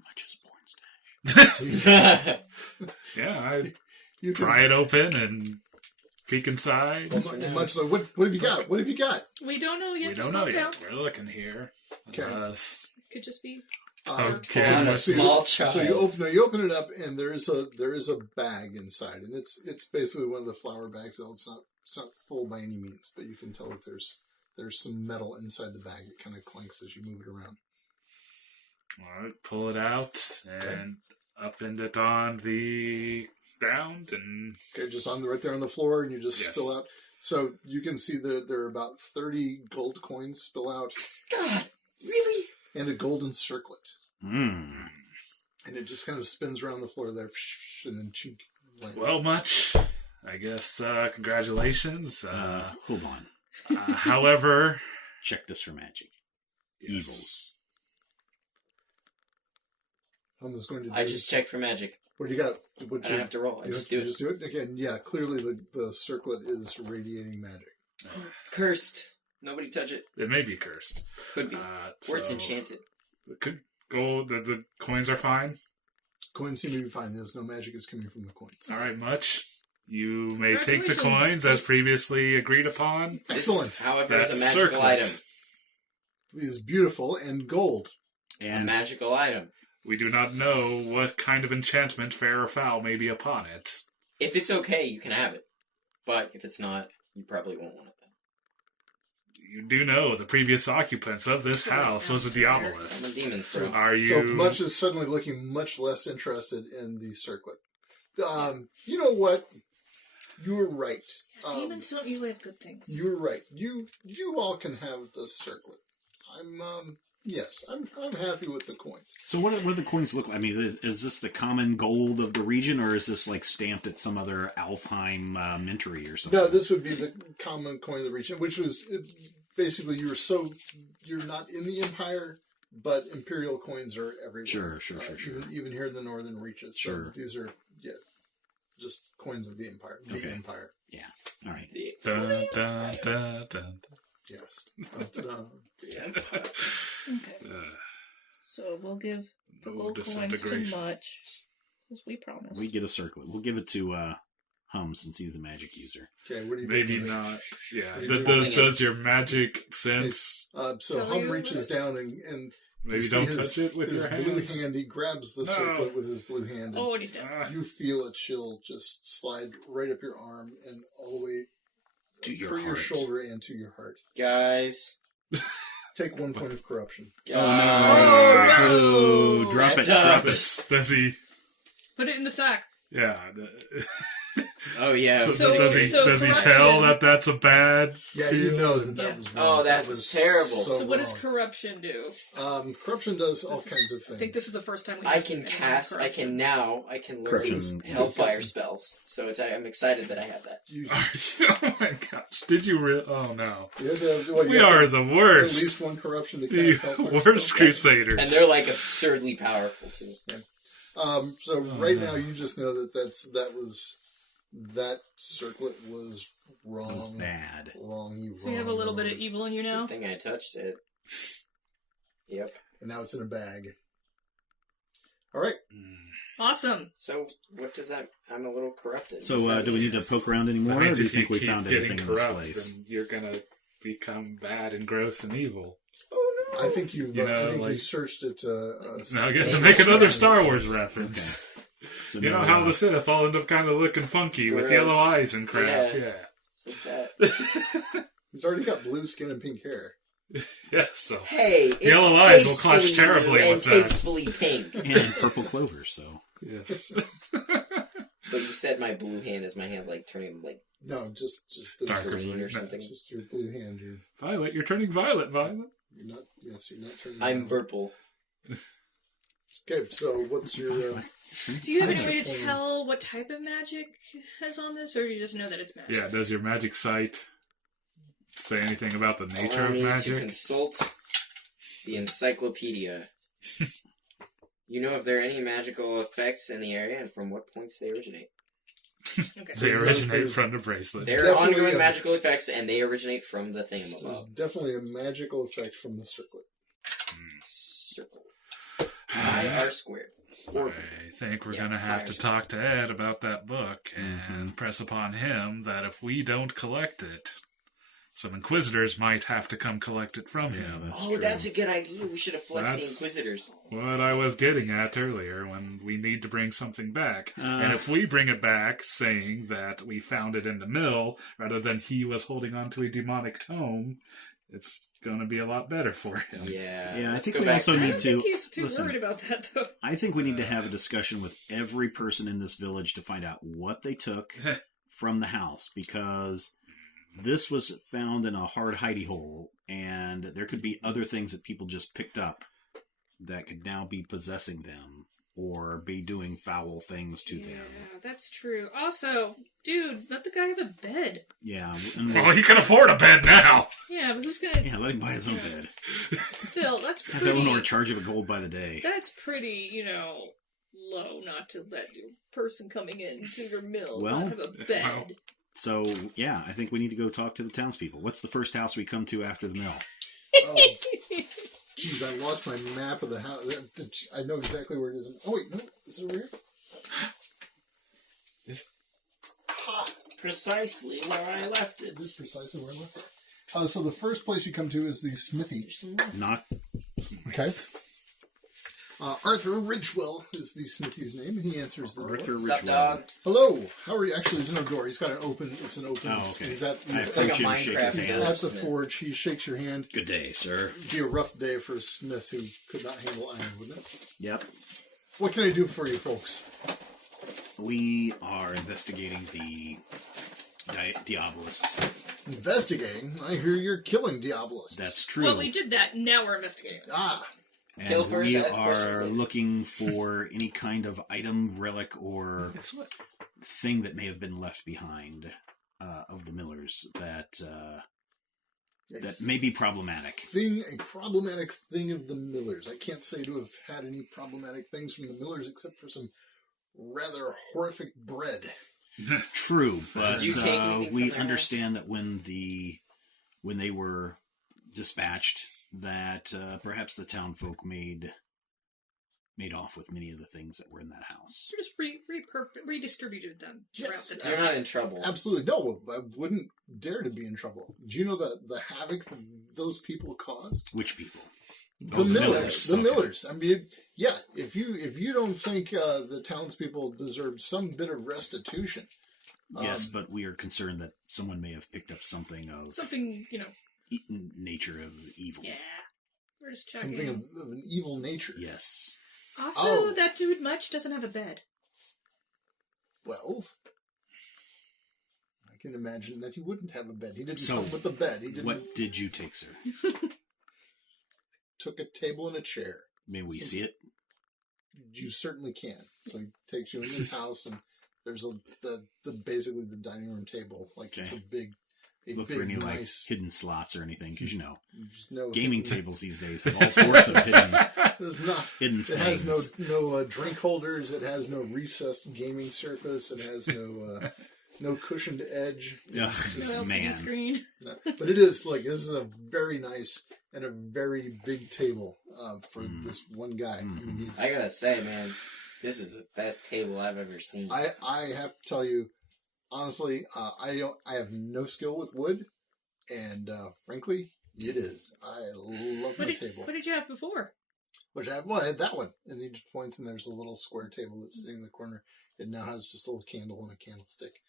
Much is porn stash. So you, Yeah, I you can, pry it open and peek inside. much so. What have you got? What have you got? we don't know yet. We Just don't know calm yet. down. We're looking here. Okay. Could just be. Okay. I'm a so small you, child. So you open it up, and there is a bag inside, and it's basically one of the flour bags. It's not full by any means, but you can tell that there's some metal inside the bag. It kind of clanks as you move it around. All right, pull it out and upend it on the ground, and Okay, just right there on the floor, and you just Yes. spill out. So you can see that there are about 30 gold coins spill out, God, really? and a golden circlet, Mm. and it just kind of spins around the floor there, and then chink. lands. well, much. I guess congratulations. Hold on. However, Check this for magic. yes. Evils. I'm just going to. I just checked for magic. What do you got? I don't have to roll. I just do you it. Just do it again. Yeah, clearly the circlet is radiating magic. It's cursed. Nobody touch it. It may be cursed. Could be. Or it's so enchanted. it could go. The coins are fine. Coins seem to be fine. There's no magic is coming from the coins. All right, much. You may take the Congratulations. coins as previously agreed upon. Excellent. This, however, is a That magical circlet. item. It is beautiful and gold. A And magical item. We do not know what kind of enchantment, fair or foul, may be upon it. If it's okay, you can have it. But if it's not, you probably won't want it then. You do know the previous occupants of this house was a Diabolist. Summon demons, bro. Are you? So Much is suddenly looking much less interested in the circlet. You know what? You were right. Demons don't usually have good things. You were right. You all can have the circlet. I'm happy with the coins. so what do the coins look like? I mean, is this the common gold of the region, or is this like stamped at some other Alfheim mintery or something? No, this would be the common coin of the region, which was basically you're not in the empire, but imperial coins are everywhere. Sure. Even here in the northern reaches. Sure. So these are just coins of the empire. The Okay. empire. All right. Dun, dun, dun, dun. Yes. Dun-dun-dun. Okay. So we'll give the No gold coins to disintegration. Much, as we promised. We get a circlet. We'll give it to Hum, since he's the magic user. Okay, what do you Maybe do? not. Yeah. What do you Does your magic sense? So Tell Hum you reaches what? down and Maybe you don't see touch it with his your blue hands. hand. He grabs the No. circlet with his blue hand. And Oh, and he's dead. Ah, you feel a chill just slide right up your arm and all the way To your through your heart. shoulder and to your heart. Guys. Take 1 point of corruption. Oh, Guys. no. Ooh, drop it, That drop it. does he? Put it in the sack. Yeah. Oh, yeah. So- does he corruption- tell that that's a bad? Yeah, you know that Yeah. was wrong. Oh, that was terrible. So what does wrong. corruption do? Corruption does all kinds of I things. think this is the first time we I have can anything cast. I corruption. can learn Corruption. some Hellfire spells. So I'm excited that I have that. You, Oh my gosh! Did you? Oh no! you have to have, what, you We have to are have the at worst. least one corruption to The cast Hellfire worst spell. crusaders. And they're like absurdly powerful too. So Oh, right no. now you just know that circlet was wrong. That was bad. Wrong. So you have a little bit of evil in you now? Good thing I touched it. Yep. And now it's in a bag. All right. Awesome. So what does that? I'm a little corrupted. So, What does that do we mean? need to poke around That anymore, or means do you if you think we keep found getting everything in this corrupt, place? then you're gonna become bad and gross and evil. Oh no! I think you. You know, I think you like- searched it. Now I get to make another Star Wars reference. So You know now, how the Sith all end up kind of looking funky with Gross. yellow eyes and crap. Yeah. Yeah. It's like that. He's already got blue skin and pink hair. Yeah. So Hey, it's Yellow eyes will clash tastefully terribly blue and with that. tastefully pink. and purple clover, so... yes. But you said my blue hand is my hand like turning like No, just the Darker green blue. or something. Just your blue hand. Violet, you're turning violet. Violet. You're not. Yes, you're not turning. I'm around. purple. Okay, so what's your? Do you have any way Magic to one. tell what type of magic is on this, or do you just know that it's magic? Yeah. Does your magic sight say anything about the nature Allow of me to magic? consult the encyclopedia. You know if there are any magical effects in the area and from what points they originate. Okay. They originate from the bracelet. There are Definitely ongoing a- magical effects and they originate from the There's thingamabob. definitely a magical effect from the circlet. Circle. I are squared. Or I think we're Yeah, going to have to hires. talk to Ed about that book and press upon him that if we don't collect it, some Inquisitors might have to come collect it from him. oh, that's a good idea. We should have flexed That's- the Inquisitors. What I was getting at earlier when we need to bring something back. And if we bring it back saying that we found it in the mill rather than he was holding on to a demonic tome, it's going to be a lot better for him. Yeah. Yeah, I let's think go we back also I to need don't to- think he's too listen. worried about that, though. I think we need to have a discussion with every person in this village to find out what they took from the house, because this was found in a hard hidey hole, and there could be other things that people just picked up that could now be possessing them or be doing foul things to Yeah, them. that's true. Also, dude, let the guy have a bed. Yeah, and Well, he can afford a bed now. Yeah, but who's gonna... yeah, let him buy his own bed. Still, that's Have pretty... Eleanor charge him a gold by the day. That's pretty, low not to let your person coming in to your mill Well, not have a bed. So, yeah, I think we need to go talk to the townspeople. What's the first house we come to after the mill? Oh, jeez, I lost my map of the house. I know exactly where it is. Oh wait, no, is it over here? Ha! precisely where I left It it. is precisely where I left it. So the first place you come to is the smithy. Not Okay. Arthur Ridgewell is the smithy's name. He answers the door. Arthur What's up, Ridgewell. dog? Hello. How are you? Actually, there's no door. He's got an open. It's an open. Oh, okay. He's at. I He's, like a approach him, shake his Minecraft he's hand. at the Smith. forge. He shakes your hand. Good day, sir. It'd be a rough day for a smith who could not handle iron, wouldn't it? Yep. What can I do for you folks? We are investigating the Diabolist. Investigating. I hear you're killing Diabolists. That's true. Well, we did that. Now we're investigating. Ah. And Kill first, we ask questions are later. looking for any kind of item, relic, or Guess what? thing that may have been left behind of the Millers that may be problematic. A problematic thing of the Millers. I can't say to have had any problematic things from the Millers except for some rather horrific bread. True, but Did you take anything we from their understand that when they were dispatched, that perhaps the town folk made made off with many of the things that were in that house. You just redistributed them throughout Yes. the You're town. not in trouble. Absolutely. No, I wouldn't dare to be in trouble. Do you know the havoc that those people caused? Which people? The Oh, the Millers. Millers. The Okay. Millers. I mean, yeah, if you don't think the townspeople deserve some bit of restitution. Yes, but we are concerned that someone may have picked up something of Something, nature of evil. yeah. We're just checking. Something of an evil nature. Yes. Also, Oh. that dude Much doesn't have a bed. Well, I can imagine that he wouldn't have a bed. He didn't So, come with a bed. He didn't. What did you take, sir? Took a table and a chair. May we see it? You certainly can. So he takes you in his house, and there's basically the dining room table. Like it's a big, Look for any like hidden slots or anything, because there's no gaming hidden- tables these days have all sorts of There's not. hidden It things. has no drink holders. It has no recessed gaming surface. It has no cushioned edge. Ugh, It's No just- LCD man. screen. no. But it is like this is a very nice and a very big table for this one guy. I mean, he's, I gotta say, man, this is the best table I've ever seen. I have to tell you, honestly, I have no skill with wood, and frankly, it is. I love my table. What did you have before? Which I had that one, and he just points, and there's a little square table that's sitting in the corner. It now has just a little candle and a candlestick.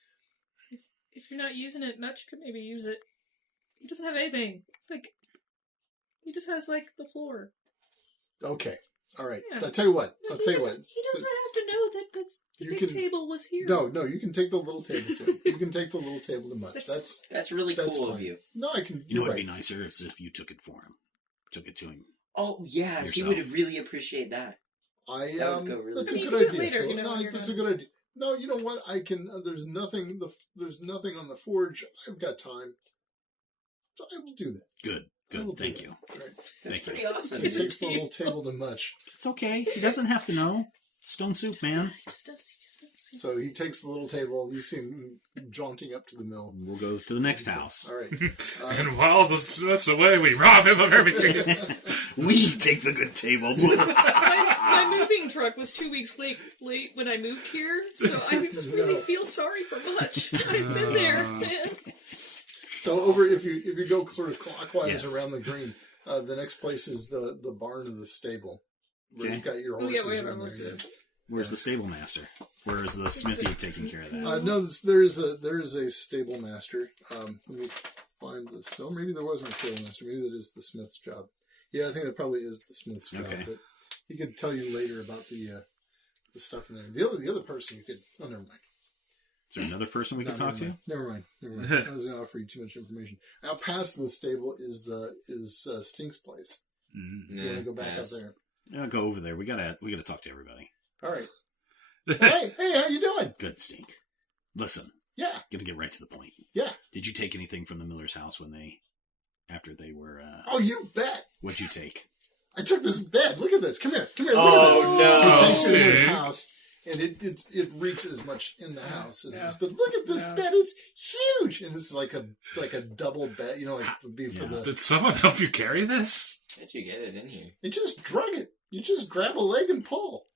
If you're not using it much, could maybe use it. He doesn't have anything. Like, he just has, like, the floor. Okay, all right. Yeah. I'll tell you what. No, I'll he tell you doesn't- what. He doesn't have to know that the You big can- table was here. No, you can take the little table to him. You can take the little table to Much. That's really That's cool fine. of you. No, I can. You know you're what'd be right. nicer is if you took it for him. Took it to him. Oh yeah, he Yourself. would really appreciate that. That would go really that's well. a You good can do it idea. later, Phil. you know, No, when you're that's a done. good idea. No, you know what? I can. There's nothing. There's nothing on the forge. I've got time. So I will do that. Good. I will Good. do Thank that. you. All right. That's Thank you. pretty awesome. He It's a takes the little table. table to Much. It's okay. He doesn't have to know. Stone soup, man. He just knows. So he takes the little table. You see him jaunting up to the mill. We'll go to the next house. All right. And while that's away, we rob him of everything. We take the good table. My moving truck was 2 weeks late when I moved here, so I just really feel sorry for Much. I've been there, man. So over, if you go sort of clockwise Yes. around the green, the next place is the barn of the stable, where Okay. you've got your Oh horses. yeah, we have our around there. horses. Where's the stable master? Where is the smithy taking care of that? No, there is a stable master. Let me find this. So maybe there wasn't a stable master. Maybe that is the smith's job. Yeah, I think that probably is the smith's job. Okay. But he could tell you later about the stuff in there. The other person you could. Oh, never mind. Is there another person we No, can talk to? Never mind. I was going to offer you too much information. Out past the stable is Stink's place. If you want to go back out there. Yeah, go over there. We gotta talk to everybody. All right. Hey, how you doing? Good, Stink. Listen, Yeah, gonna get right to the point. yeah. Did you take anything from the Miller's house after they were? Oh, you bet. What'd you take? I took this bed. Look at this. Come here. Look Oh, at this. no. He takes it in his Stink. house, and it reeks as much in the house as Yeah. this. But look at this Yeah. bed. It's huge, and it's like a double bed. You know, like it would be for Yeah. the. Did someone help you carry this? How'd you get it in here? You just drug it. You just grab a leg and pull.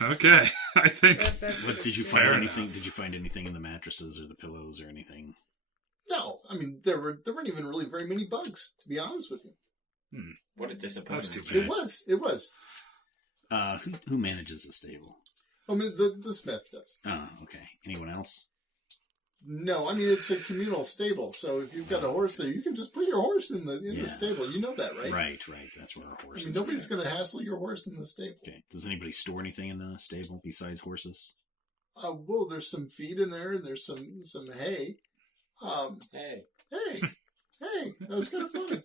Okay, I think. That's What did you Fair find enough. anything? Did you find anything in the mattresses or the pillows or anything? No, I mean there weren't even really very many bugs, to be honest with you. What a disappointment. That's too bad. It was. Who manages the stable? I mean the smith does. Oh, okay. Anyone else? No, I mean it's a communal stable, so if you've got a horse there, you can just put your horse in the Yeah. stable. You know that, right? Right. That's where our I horses. mean, nobody's going to hassle your horse in the stable. Okay. Does anybody store anything in the stable besides horses? Well, there's some feed in there, and there's some hay. Hey, Hey, that was kind of funny.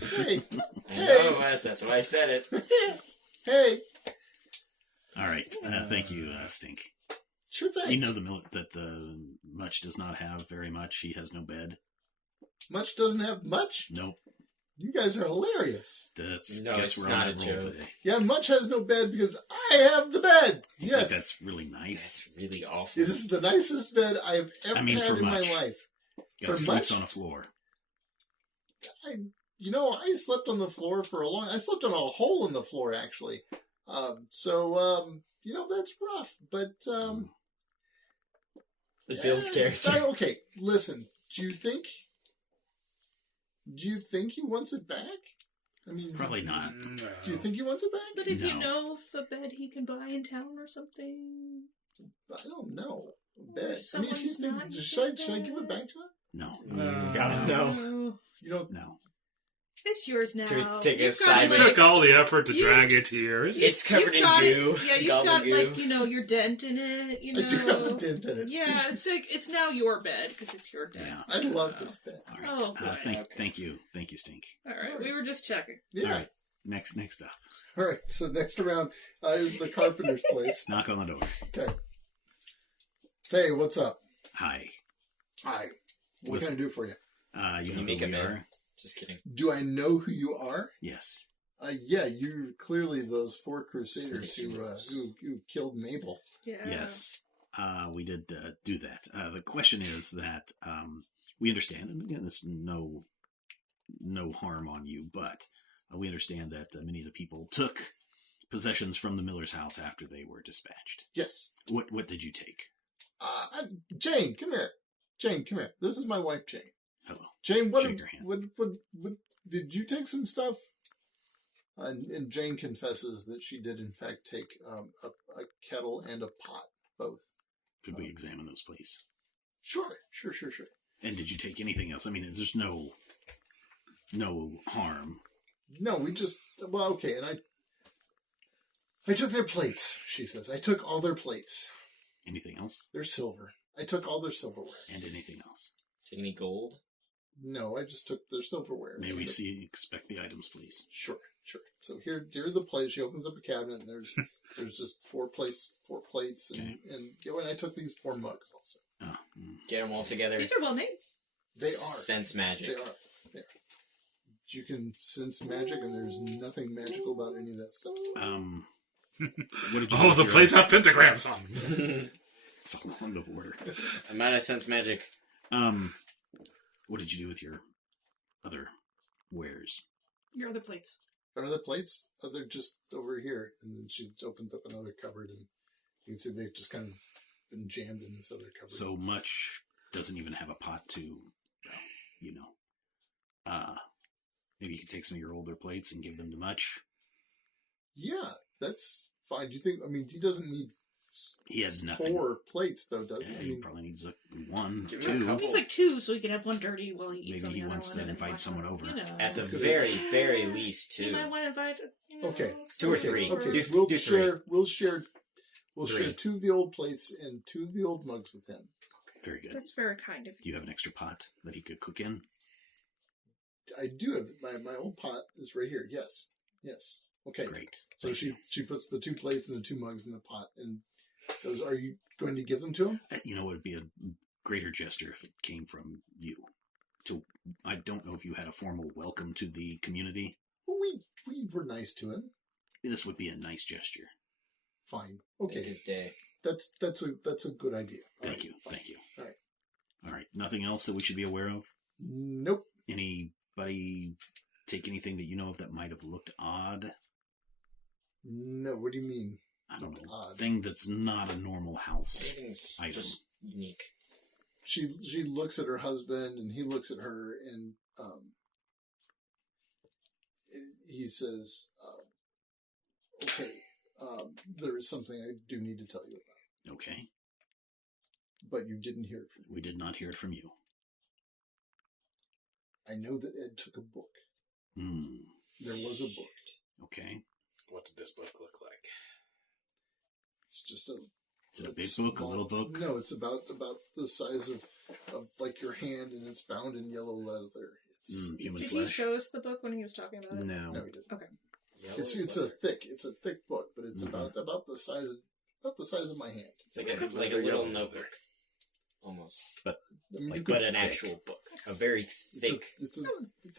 Hey, I know it was. That's why I said it. hey, All right. Thank you, Stink. sure thing. You know that the Much does not have very much. He has no bed. Much doesn't have much. Nope. You guys are hilarious. That's No, guess it's we're not on a that roll joke. today. Yeah, Much has no bed because I have the bed. I Yes, think that's really nice. That's really awful. this is the nicest bed I have ever I mean, had for in my Much. life. Got For sleeps Much? on a floor. I slept on the floor for I slept on a hole in the floor, actually. That's rough, but, It builds character. Okay, listen, do you think he wants it back? I mean, Probably not. No. do you think he wants it back? But if you No. know of a bed he can buy in town or something. I don't know. Or Bet. I mean, if you someone's think, not should I give it back to him? No. God, no. No. You know, No. It's yours now. To take a You've got side it, You like- took all the effort to You- drag it here. It's covered you've got in goo. It, yeah, you've goblin got goo. your dent in it. I do have a dent in it. Yeah, it's now your bed because it's your dent. Yeah. I love this bed. All right. Oh, boy. Thank you, Stink. All right, we were just checking. Yeah. All right. Next up. All right. So next around is the carpenter's place. Knock on the door. Okay. Hey, what's up? Hi. Hi. What can I do for you? You Can know you make who a we man? are? Just kidding. Do I know who you are? Yes. Yeah, you're clearly those 4 crusaders who killed Mabel. Yeah. Yes. We did do that. The question is that we understand, and again, it's no harm on you, but we understand that many of the people took possessions from the miller's house after they were dispatched. Yes. What did you take? Jane, come here. Jane, come here. This is my wife, Jane. Hello. Jane, Shake her hand. what did you take some stuff? And Jane confesses that she did, in fact, take a kettle and a pot, both. Could we examine those, please? Sure. And did you take anything else? I mean, there's no harm. No, okay, and I took their plates, she says. I took all their plates. Anything else? They're silver. I took all their silverware. And anything else? Take any gold? No, I just took their silverware. May we inspect the items, please? Sure. So here are the plates. She opens up a cabinet, and there's just 4 plates, and and I took these 4 mugs also. Oh, Get them all together. These are well named. They are. Sense magic. They are. You can sense magic, and there's nothing magical about any of that stuff. What did you do Oh, with the your- plates have pentagrams on them. It's all on the border. I'm out of sense magic. What did you do with your other wares? Your other plates. Are the plates? Oh, they're just over here. And then she opens up another cupboard, and you can see they've just kind of been jammed in this other cupboard. So much doesn't even have a pot to, maybe you could take some of your older plates and give them to Much. Yeah, that's fine. Do you think, he doesn't need He has nothing. 4 plates, though, does Yeah, he? he probably needs 1, Give him a 2. couple. He's like 2, so he can have one dirty while he eats Maybe on the he other wants one to and then invite watch someone one, over. At the Good. very, very least, You 2. might want to invite. Okay. 2 or Okay, 3. Okay, Do, we'll do share. 3. We'll share 3. 2 of the old plates and 2 of the old mugs with him. Very good. That's very kind of Do you have an extra pot that he could cook in? I do have my old pot is right here. Yes. Okay. Great. So Thank she puts the 2 plates and the 2 mugs in the pot and goes, "Are you going to give them to him?" You know, it would be a greater gesture if it came from you. I don't know if you had a formal welcome to the community. Well, we were nice to him. This would be a nice gesture. Fine. Make Okay. his day. That's a good idea. All Thank right, you. fine. Thank you. All right. All right. Nothing else that we should be aware of? Nope. Anybody take anything that you know of that might have looked odd? No. What do you mean? I don't know. Odd. Thing that's not a normal house. Everything's Item. just unique. She looks at her husband and he looks at her and he says, "Okay, there is something I do need to tell you about, Okay. but you didn't hear it from me. We did not hear it from you. I know that Ed took a book. There was a book. Okay. What did this book look like? It's just a." Is it a big book, a little book? No, it's about the size of like your hand, and it's bound in yellow leather. Human Did flesh. he show us the book when he was talking about it? No. No, he didn't. Okay. Yellow It's leather. a thick book, but it's about the size of my hand. It's like a little notebook, almost, I mean, you could- but an actual book. A very thick, It's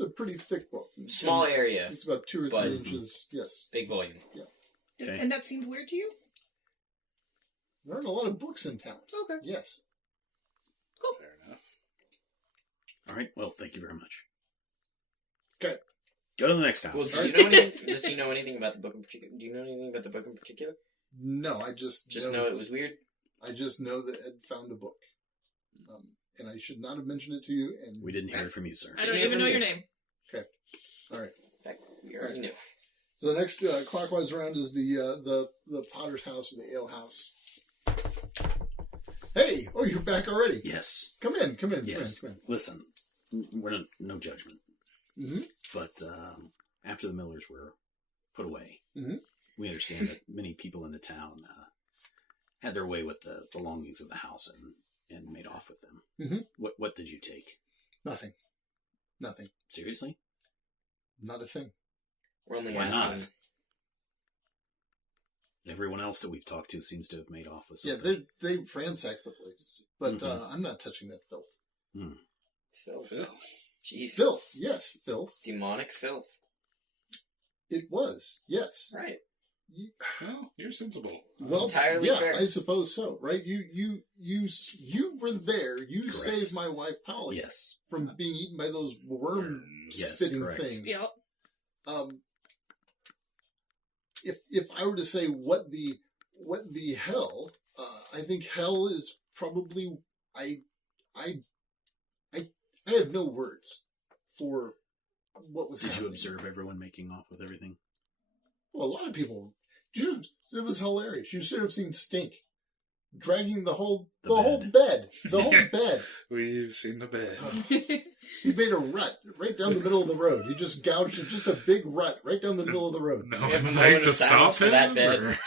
a pretty thick book. small area, It's about 2 or 3 but- inches. Yes, big volume. Okay. And that seemed weird to you? there aren't a lot of books in town. Okay. Yes. Fair enough. All right. Well, thank you very much. Okay. Go to the next house. Well, does he know anything about the book in particular? Do you know anything about the book in particular? No, I just know it was weird. I just know that Ed found a book, and I should not have mentioned it to you. And We didn't hear it from you, sir. I don't even know your name. Okay, all right. In fact, we already knew. So the next clockwise round is the Potter's house or the ale house. Hey, oh, you're back already. Yes. Come in. Yes. Come in. Listen, we're no judgment. Mm-hmm. But after the Millers were put away, mm-hmm. we understand that many people in the town had their way with the belongings of the house and made off with them. Mm-hmm. What did you take? Nothing. Seriously? Not a thing. We're only Why asking. not? Everyone else that we've talked to seems to have made off with Yeah, something. they ransacked the place, but Mm-hmm. I'm not touching that filth. Filth. Jeez. Filth, yes, filth. Demonic filth. It was, yes. Right. Well, you're sensible. Well, entirely yeah, fair. I suppose so. Right? You were there. You Correct. saved my wife Polly Yes. from being eaten by those worm Yes, spitting correct. things. Yep. If I were to say what the hell, I think hell is probably I have no words for what was Did happening. you observe everyone making off with everything? Well, a lot of people. It was hilarious. You should have seen Stink dragging the whole bed. The whole bed. We've seen the bed. He made a rut right down the middle of the road. He just gouged it, just a big rut right down the middle of the road. No We have a one moment like to of stop silence for him? that bed.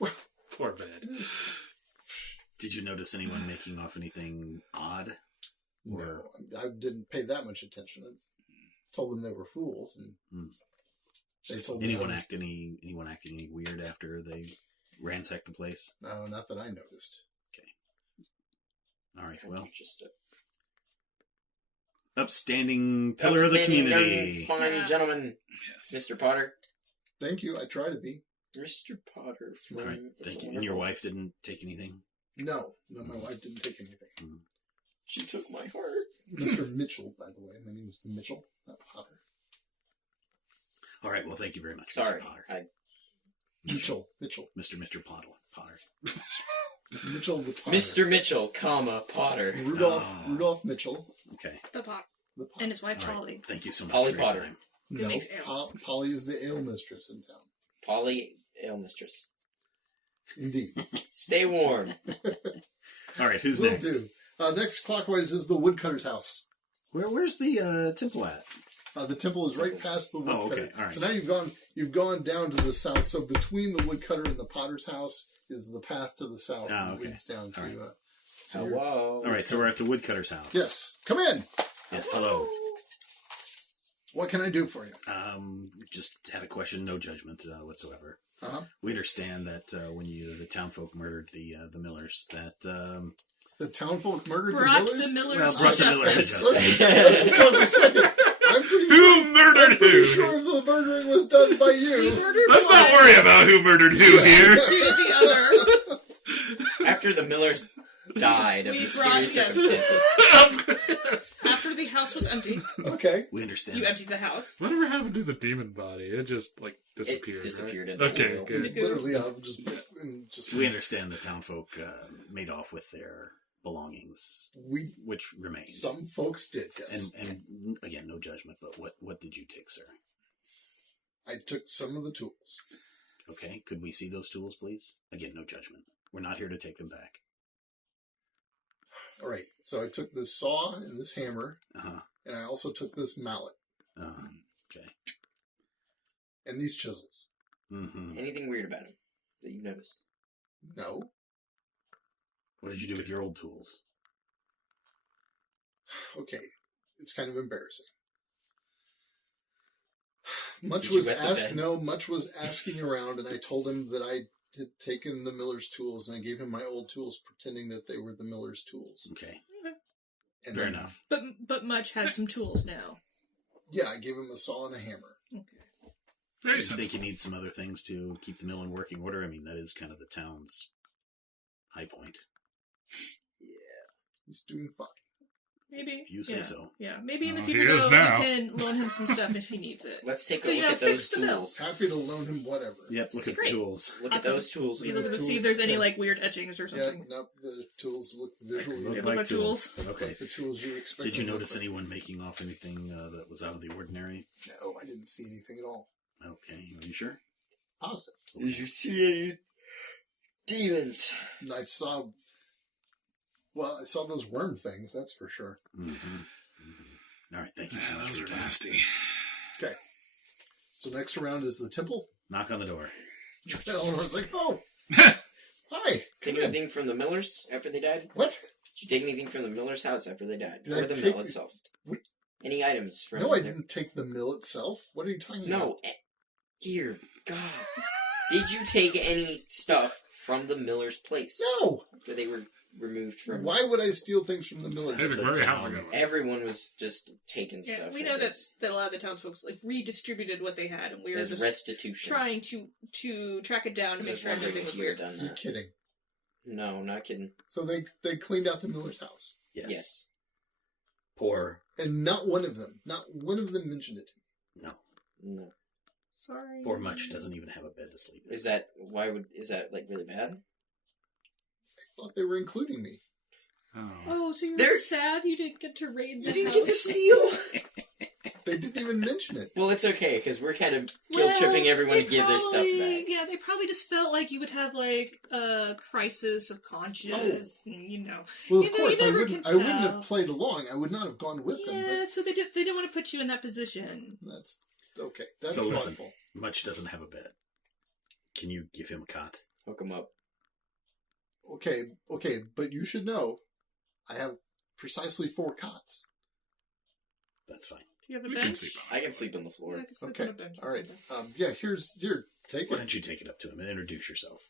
or- Poor bed. Did you notice anyone making off anything odd? No, I didn't pay that much attention. I told them they were fools, and they told me Anyone act any weird after they ransacked the place? No, not that I noticed. All right. Well, Just a upstanding pillar of the community. young, fine Yeah. gentleman, Yes. Mr. Potter. Thank you. I try to be. Mr. Potter. All right. It's Thank a you. And your Wonderful- wife didn't take anything? No, my wife didn't take anything. She took my heart. Mr. Mitchell, by the way. My name is Mitchell, not Potter. All right. Well, thank you very much, Sorry. Mr. Potter. Mitchell. Mr. Potter. Mitchell the Potter. Mr. Mitchell, Potter. Rudolph Mitchell. Okay. The pot. The Potter. And his wife, All right. Polly. Thank you so much Polly for your Potter. time. No, makes ale. Polly is the ale mistress in town. Polly, ale mistress. Indeed. Stay warm. All right. Who's Will next? do. Next clockwise is the woodcutter's house. Where's the temple at? The temple is right past the woodcutter. Oh, okay. All right. So now you've gone down to the south. So between the woodcutter and the potter's house is the path to the south. Oh, and okay. leads down to. All right. To your- Hello. All right. So we're at the woodcutter's house. Yes. Come in. Yes. Hello. What can I do for you? Just had a question. No judgment whatsoever. Uh-huh. We understand that when the townfolk murdered the Millers, that The townfolk murdered Brought the the Millers? Millers brought to the Millers to justice. Let's just have a second. I'm Who pretty murdered sure who? the murdering was done by He you. murdered Let's one. not worry about who murdered who here. Shooted the other. After the Millers died of We mysterious brought- yes. circumstances. After the house was empty, Okay. we understand. you emptied the house. Whatever happened to the demon body? It just disappeared. It disappeared Right? in the Okay, oil. good. Literally, I'll just We understand the townfolk made off with their belongings, we which remain. some folks did, yes. And again, no judgment. But what did you take, sir? I took some of the tools. Okay, could we see those tools, please? Again, no judgment. We're not here to take them back. All right. So I took this saw and this hammer, Uh-huh. and I also took this mallet Okay. and these chisels. Mm-hmm. Anything weird about him that you've noticed? No. What did you do with your old tools? Okay. It's kind of embarrassing. Much Did you was wet the asked. bed? No, much was asking around, and I told him that I had taken the miller's tools, and I gave him my old tools, pretending that they were the miller's tools. Okay, And fair then- enough. But Mudge has some tools now. Yeah, I gave him a saw and a hammer. Okay. Very Do you think sensible. you need some other things to keep the mill in working order? I mean, that is kind of the town's high point. He's doing fine. Maybe. If you say so. Yeah, maybe in the Well, future, he is though, you now. can loan him some stuff if he needs it. Let's take a So, look at fix those the bill. tools. Happy to loan him whatever. Yep, look at the Great. tools. Look at Awesome. those tools. We look at Those see if tools, there's any yeah. like weird etchings or Yeah, something. nope, the tools look visually They Look look like like tools. Okay. like the tools you expect. Did you them to notice look like. anyone making off anything that was out of the ordinary? No, I didn't see anything at all. Okay, are you sure? Positive. Did you see any demons? And I saw those worm things, that's for sure. All right, thank you so Yeah, much those for are your time. nasty. Okay. So next round is the temple. Knock on the door. Eleanor's like, oh, hi. Take come in. anything from the Millers after they died? What? Did you take anything from the Miller's house after they died? Did or I the take mill the- itself? What? Any items from No, I there? didn't take the mill itself. What are you talking about? No. Dear God. Did you take any stuff from the Miller's place? No. After they were removed from... Why would I steal things from the military? Hey, The McMurray, how's it town. going? Everyone was just taking Yeah, stuff. we I know that, guess, that a lot of the townsfolk like redistributed what they had, and we were as just restitution. trying to track it down to I make was sure wondering everything if was you had weird. done You're that. kidding. No, not kidding. So they cleaned out the miller's house. Yes. Yes. Poor. And not one of them mentioned it to me. No. No. Sorry. Poor Much doesn't even have a bed to sleep in. Is that like really bad? I thought they were including me. Oh. Oh, so you're There- sad you didn't get to raid the You didn't house? get to steal? They didn't even mention it. Well, it's okay, because we're kind of guilt-tripping everyone they to give their stuff probably- back. Yeah, they probably just felt like you would have like a crisis of conscience, and, you know. Well, of You know, course, you I never wouldn't. can I wouldn't tell. have played along. I would not have gone with them. Yeah, so they didn't want to put you in that position. But that's okay. That's So listen. thoughtful. Much doesn't have a bed. Can you give him a cot? Hook them up. Okay, but you should know, I have precisely 4 cots. That's fine. Do you have a We can bench? sleep on I can sleep on the floor. Yeah, I can sleep Okay, on a bench or all right. something. Yeah, here, take Why it. don't you take it up to him and introduce yourself?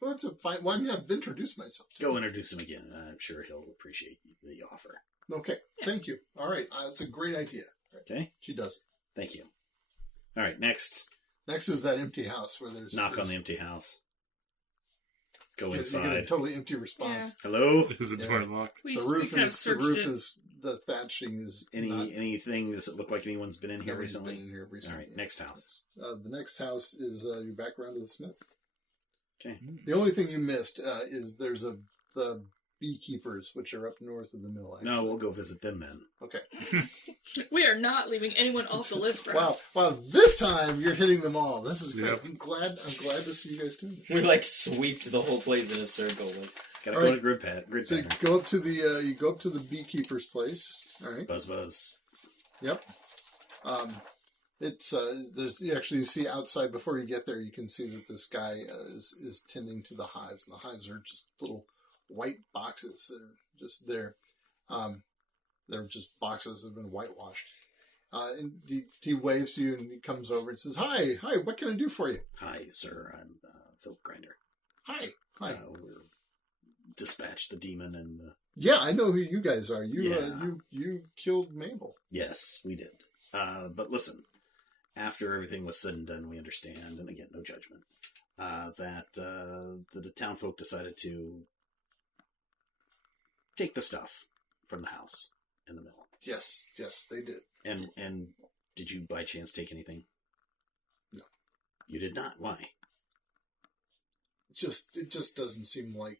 Well, that's a fine. Well, I mean, I've introduced myself. To Go him. introduce him again. I'm sure he'll appreciate the offer. Okay, thank you. All right, that's a great idea. Okay? She does. Thank you. All right, next. Next is that empty house where there's Knock on the empty house. Go You get a inside. totally empty response. Hello? Is the Yeah. door locked? We, The we roof kind of is searched it. the thatching is not- Anything does it look like anyone's been in here nobody's recently? been in here recently. All right, next house. The next house is you're back around to the smith. Okay. The only thing you missed is there's the beekeepers, which are up north of the mill. No, we'll go visit them then. Okay. We are not leaving anyone off the list, bro. Wow! This time you're hitting them all. This is great. Yep. I'm glad to see you guys doing this. We like sweeped the whole place in a circle. Like, Gotta All go right. to grid So you pattern. go up to the beekeeper's place. All right. Buzz buzz. Yep. It's there's you see outside before you get there. You can see that this guy is tending to the hives, and the hives are just little white boxes that are just there. They're just boxes that have been whitewashed. And he waves to you, and he comes over and says, "Hi, what can I do for you?" Hi, sir. I'm Phil Grinder. Hi. We're dispatched the demon and the... Yeah, I know who you guys are. Yeah. You killed Mabel. Yes, we did. But listen, after everything was said and done, we understand, and again, no judgment, that the town folk decided to take the stuff from the house and the mill. Yes, they did. And did you by chance take anything? No. You did not? Why? It just doesn't seem like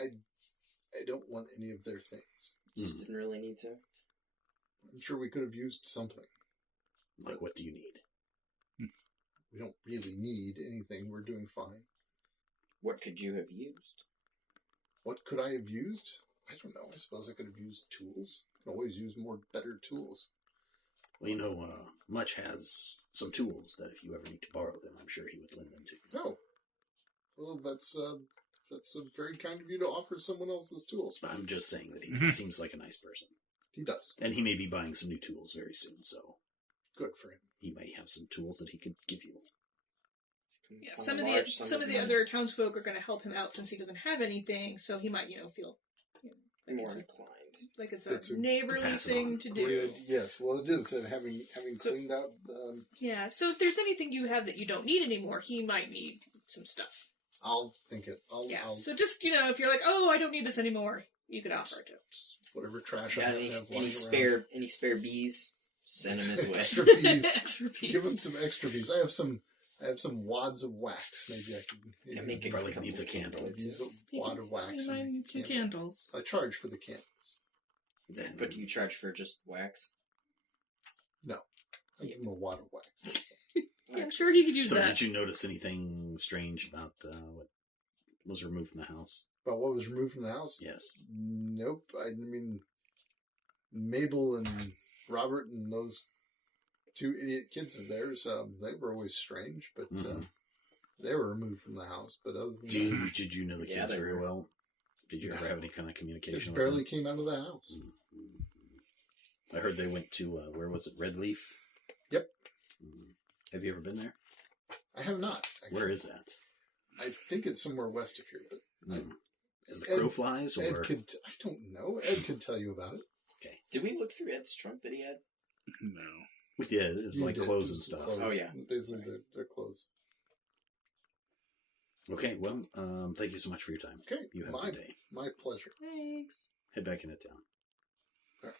I don't want any of their things. just didn't really need to. I'm sure we could have used something. Like, what do you need? We don't really need anything. We're doing fine. What could you have used? What could I have used? I don't know. I suppose I could have used tools. I can always use better tools. Well, Much has some tools that if you ever need to borrow them, I'm sure he would lend them to you. Oh, well, that's very kind of you to offer someone else's tools. I'm just saying that he Mhm. seems like a nice person. He does. And he may be buying some new tools very soon, so Good for him. he may have some tools that he could give you. Yeah, On some a of large sum the money. other townsfolk are going to help him out since he doesn't have anything, so he might feel more it's a- inclined. like it's It's a a- neighborly pass it thing on. to do. Good. Yes. Well, it is. And having So- cleaned out. Yeah, so if there's anything you have that you don't need anymore, he might need some stuff. I'll think it. Yeah, I'll so just if you're like, oh, I don't need this anymore, you could offer it to him. whatever trash I Got have any, to have any lying spare around. any spare bees? Send them his way. Extra bees. Extra piece. Give him some extra bees. I have some wads of wax. Maybe I could. Yeah, make it Probably couple needs a of candle. I'd use a wad of wax. You might and need some candle. candles. I charge for the candles. Then, But do you charge for just wax? I give him a wad of wax. Yeah, I'm sure he could use so that. did you notice anything strange about what was removed from the house? But what was removed from the house? Yes. Nope. I mean, Mabel and Robert and those two idiot kids of theirs, they were always strange, but they were removed from the house. But other than that, Did you know the Yeah, kids they very were. well? Did you ever have any kind of they communication with barely them? came out of the house. I heard they went to, where was it, Red Leaf? Yep. Have you ever been there? I have not. Actually. Where is that? I think it's somewhere west of here, but As the crow flies, Ed or? could. I don't know. Ed could tell you about it. Did we look through Ed's trunk that he had? No. Yeah, it was You like did. clothes It and was stuff. clothes. Oh, yeah. Basically, their clothes. Okay, well, thank you so much for your time. Okay, You have a good day. My pleasure. Thanks. Head back into town. All right.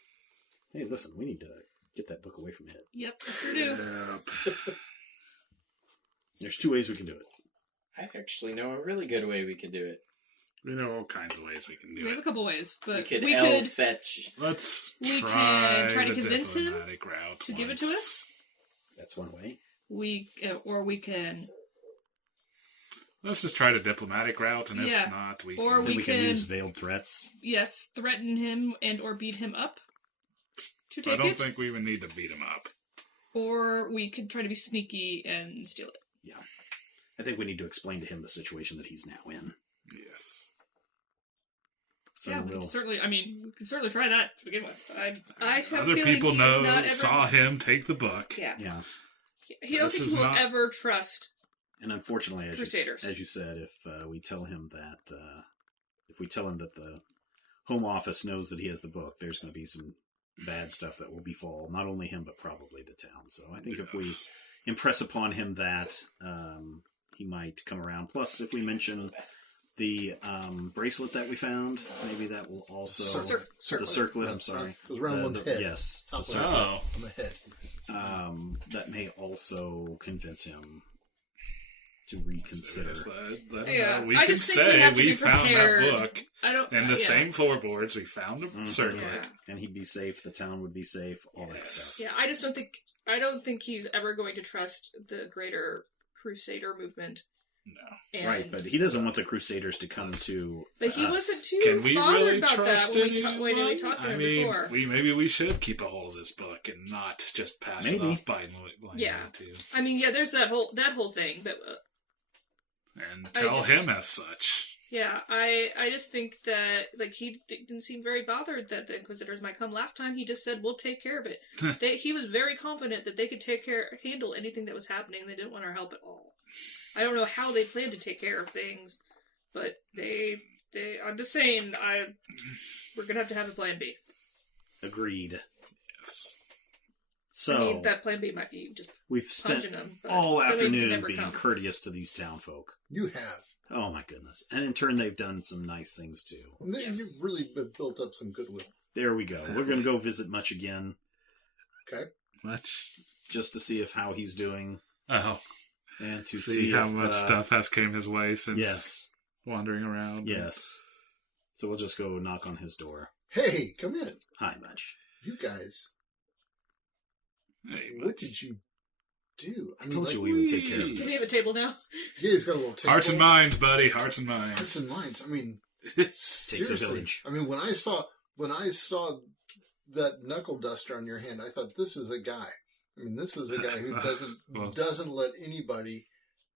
Hey, listen, we need to get that book away from Ed. Yep, sure do. There's two ways we can do it. I actually know a really good way we could do it. We know all kinds of ways we can do We have it. a couple ways, We but could we L could fetch. Let's We try, can try to the convince him diplomatic route to give it to once. us. That's one way. or we can, Let's just try the diplomatic route, and if Yeah. not, we Or can... Then we we can can- use veiled threats. yes, threaten him and or beat him up to I take don't it, think we even need to beat him up. or we could try to be sneaky and steal it. Yeah. I think we need to explain to him the situation that he's now in. Yes. So Yeah, we we'll, can certainly. I mean, we can certainly try that to begin with. I have a Other feeling people he's know, not ever, saw him take the book. Yeah, yeah. he don't This think is he will not- ever trust. And unfortunately, Crusaders. as you said, if we tell him that the Home Office knows that he has the book, there's going to be some bad stuff that will befall not only him but probably the town. So I think if we Yes. impress upon him that, he might come around. Plus, if we mention the bracelet that we found, maybe that will also Circlet. the circlet. I'm sorry, It was around one's head. Yes, Top the left. circlet. Oh. On the head. That may also convince him to reconsider. Just let him Yeah, know. We I can just think we say have to we be found that prepared. book I don't. in the yeah. same floorboards. We found a Mhm. circlet. Yeah. And he'd be safe. The town would be safe. All that Yes. stuff. Yeah, I just don't think. I don't think he's ever going to trust the greater Crusader movement. No. And, Right, but he doesn't want the Crusaders to come to. But he us. wasn't too Can we bothered really about trust that anyone? when we talked to I him mean, before. maybe we should keep a hold of this book and not just pass it Maybe. off blindly Yeah. to, I mean, yeah, there's that whole thing, but and I tell just- him as such. yeah, I just think that like he didn't seem very bothered that the Inquisitors might come. Last time he just said we'll take care of it. He was very confident that they could handle anything that was happening. They didn't want our help at all. I don't know how they planned to take care of things, but they I'm just saying we're gonna have a plan B. Agreed. Yes. So I mean, that plan B might be just we've spent punching them but all then they could afternoon never being come. courteous to these town folk. You have. Oh my goodness! And in turn, they've done some nice things too. And then Yes. you've really built up some goodwill. There we go. We're going to go visit Much again, Okay. Much. just to see if how he's doing Oh, and to see see how if, much stuff has came his way since Yes, wandering around. yes. So we'll just go knock on his door. Hey, come in. Hi, Much. You guys, Hey, what did you do? I told you we would take care of Does he have a this. table now? Yeah, he's got a little table. hearts and minds, buddy. Hearts and minds. Hearts and minds. I mean, Takes seriously. a village. I mean, when I saw that knuckle duster on your hand, I thought this is a guy. I mean, this is a guy who Well- doesn't let anybody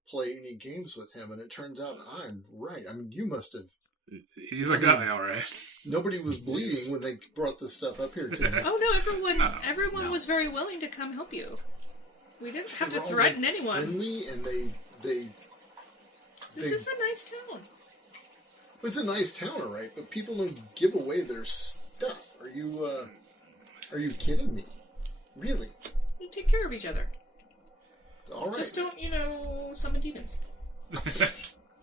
play any games with him. And it turns out I'm right. I mean, you must have. He's a guy, all right. Nobody was bleeding when they brought this stuff up here to me. Oh no, everyone No. was very willing to come help you. We didn't have They to were all, threaten like, anyone. Friendly, and they. This is a nice town. It's a nice town, all right, but people don't give away their stuff. Are you kidding me? Really? We take care of each other. All right. Just don't, summon demons.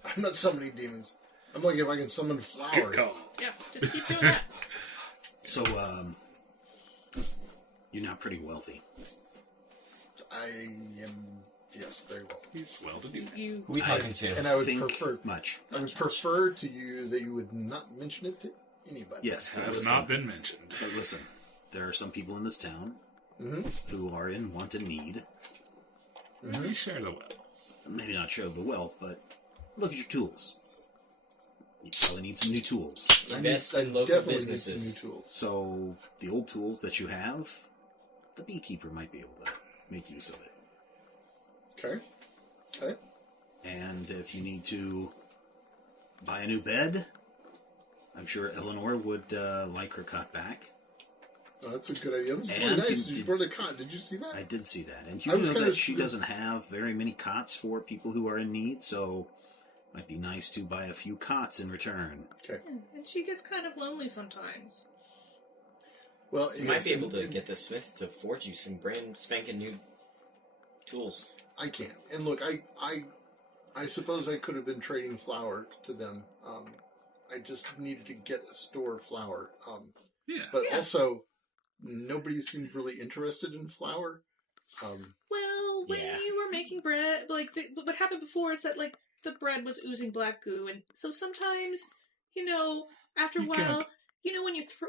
I'm not summoning demons. I'm like if I can summon Good flowers. call. Yeah, just keep doing that. So, you're not pretty wealthy. I am, yes, very well. He's well-to-do. You Who are we talking to? And I would Think prefer much. I would prefer to you that you would not mention it to anybody. Yes, but Has listen, not been mentioned. but listen, there are some people in this town Mm-hmm. who are in want and need. We share the wealth. Maybe not show the wealth, but look at your tools. You probably need some new tools. Invest I in local definitely businesses. need some new tools. So, the old tools that you have, the beekeeper might be able to make use of it. Okay. Okay. And if you need to buy a new bed, I'm sure Eleanor would like her cot back. Oh, that's a good idea. That was And really nice. you You did- brought a cot. Did you see that? I did see that. And I you was know kind that of- she doesn't have very many cots for people who are in need, so it might be nice to buy a few cots in return. Okay. and she gets kind of lonely sometimes. Well, You might yes, be able to and get the smith to forge you some brand spanking new tools. I can. And look, I suppose I could have been trading flour to them. I just needed to get a store of flour. Yeah. But Yeah. also, nobody seemed really interested in flour. Well, when Yeah. you were making bread, like what happened before is that like the bread was oozing black goo, and so sometimes, after a You while, can't-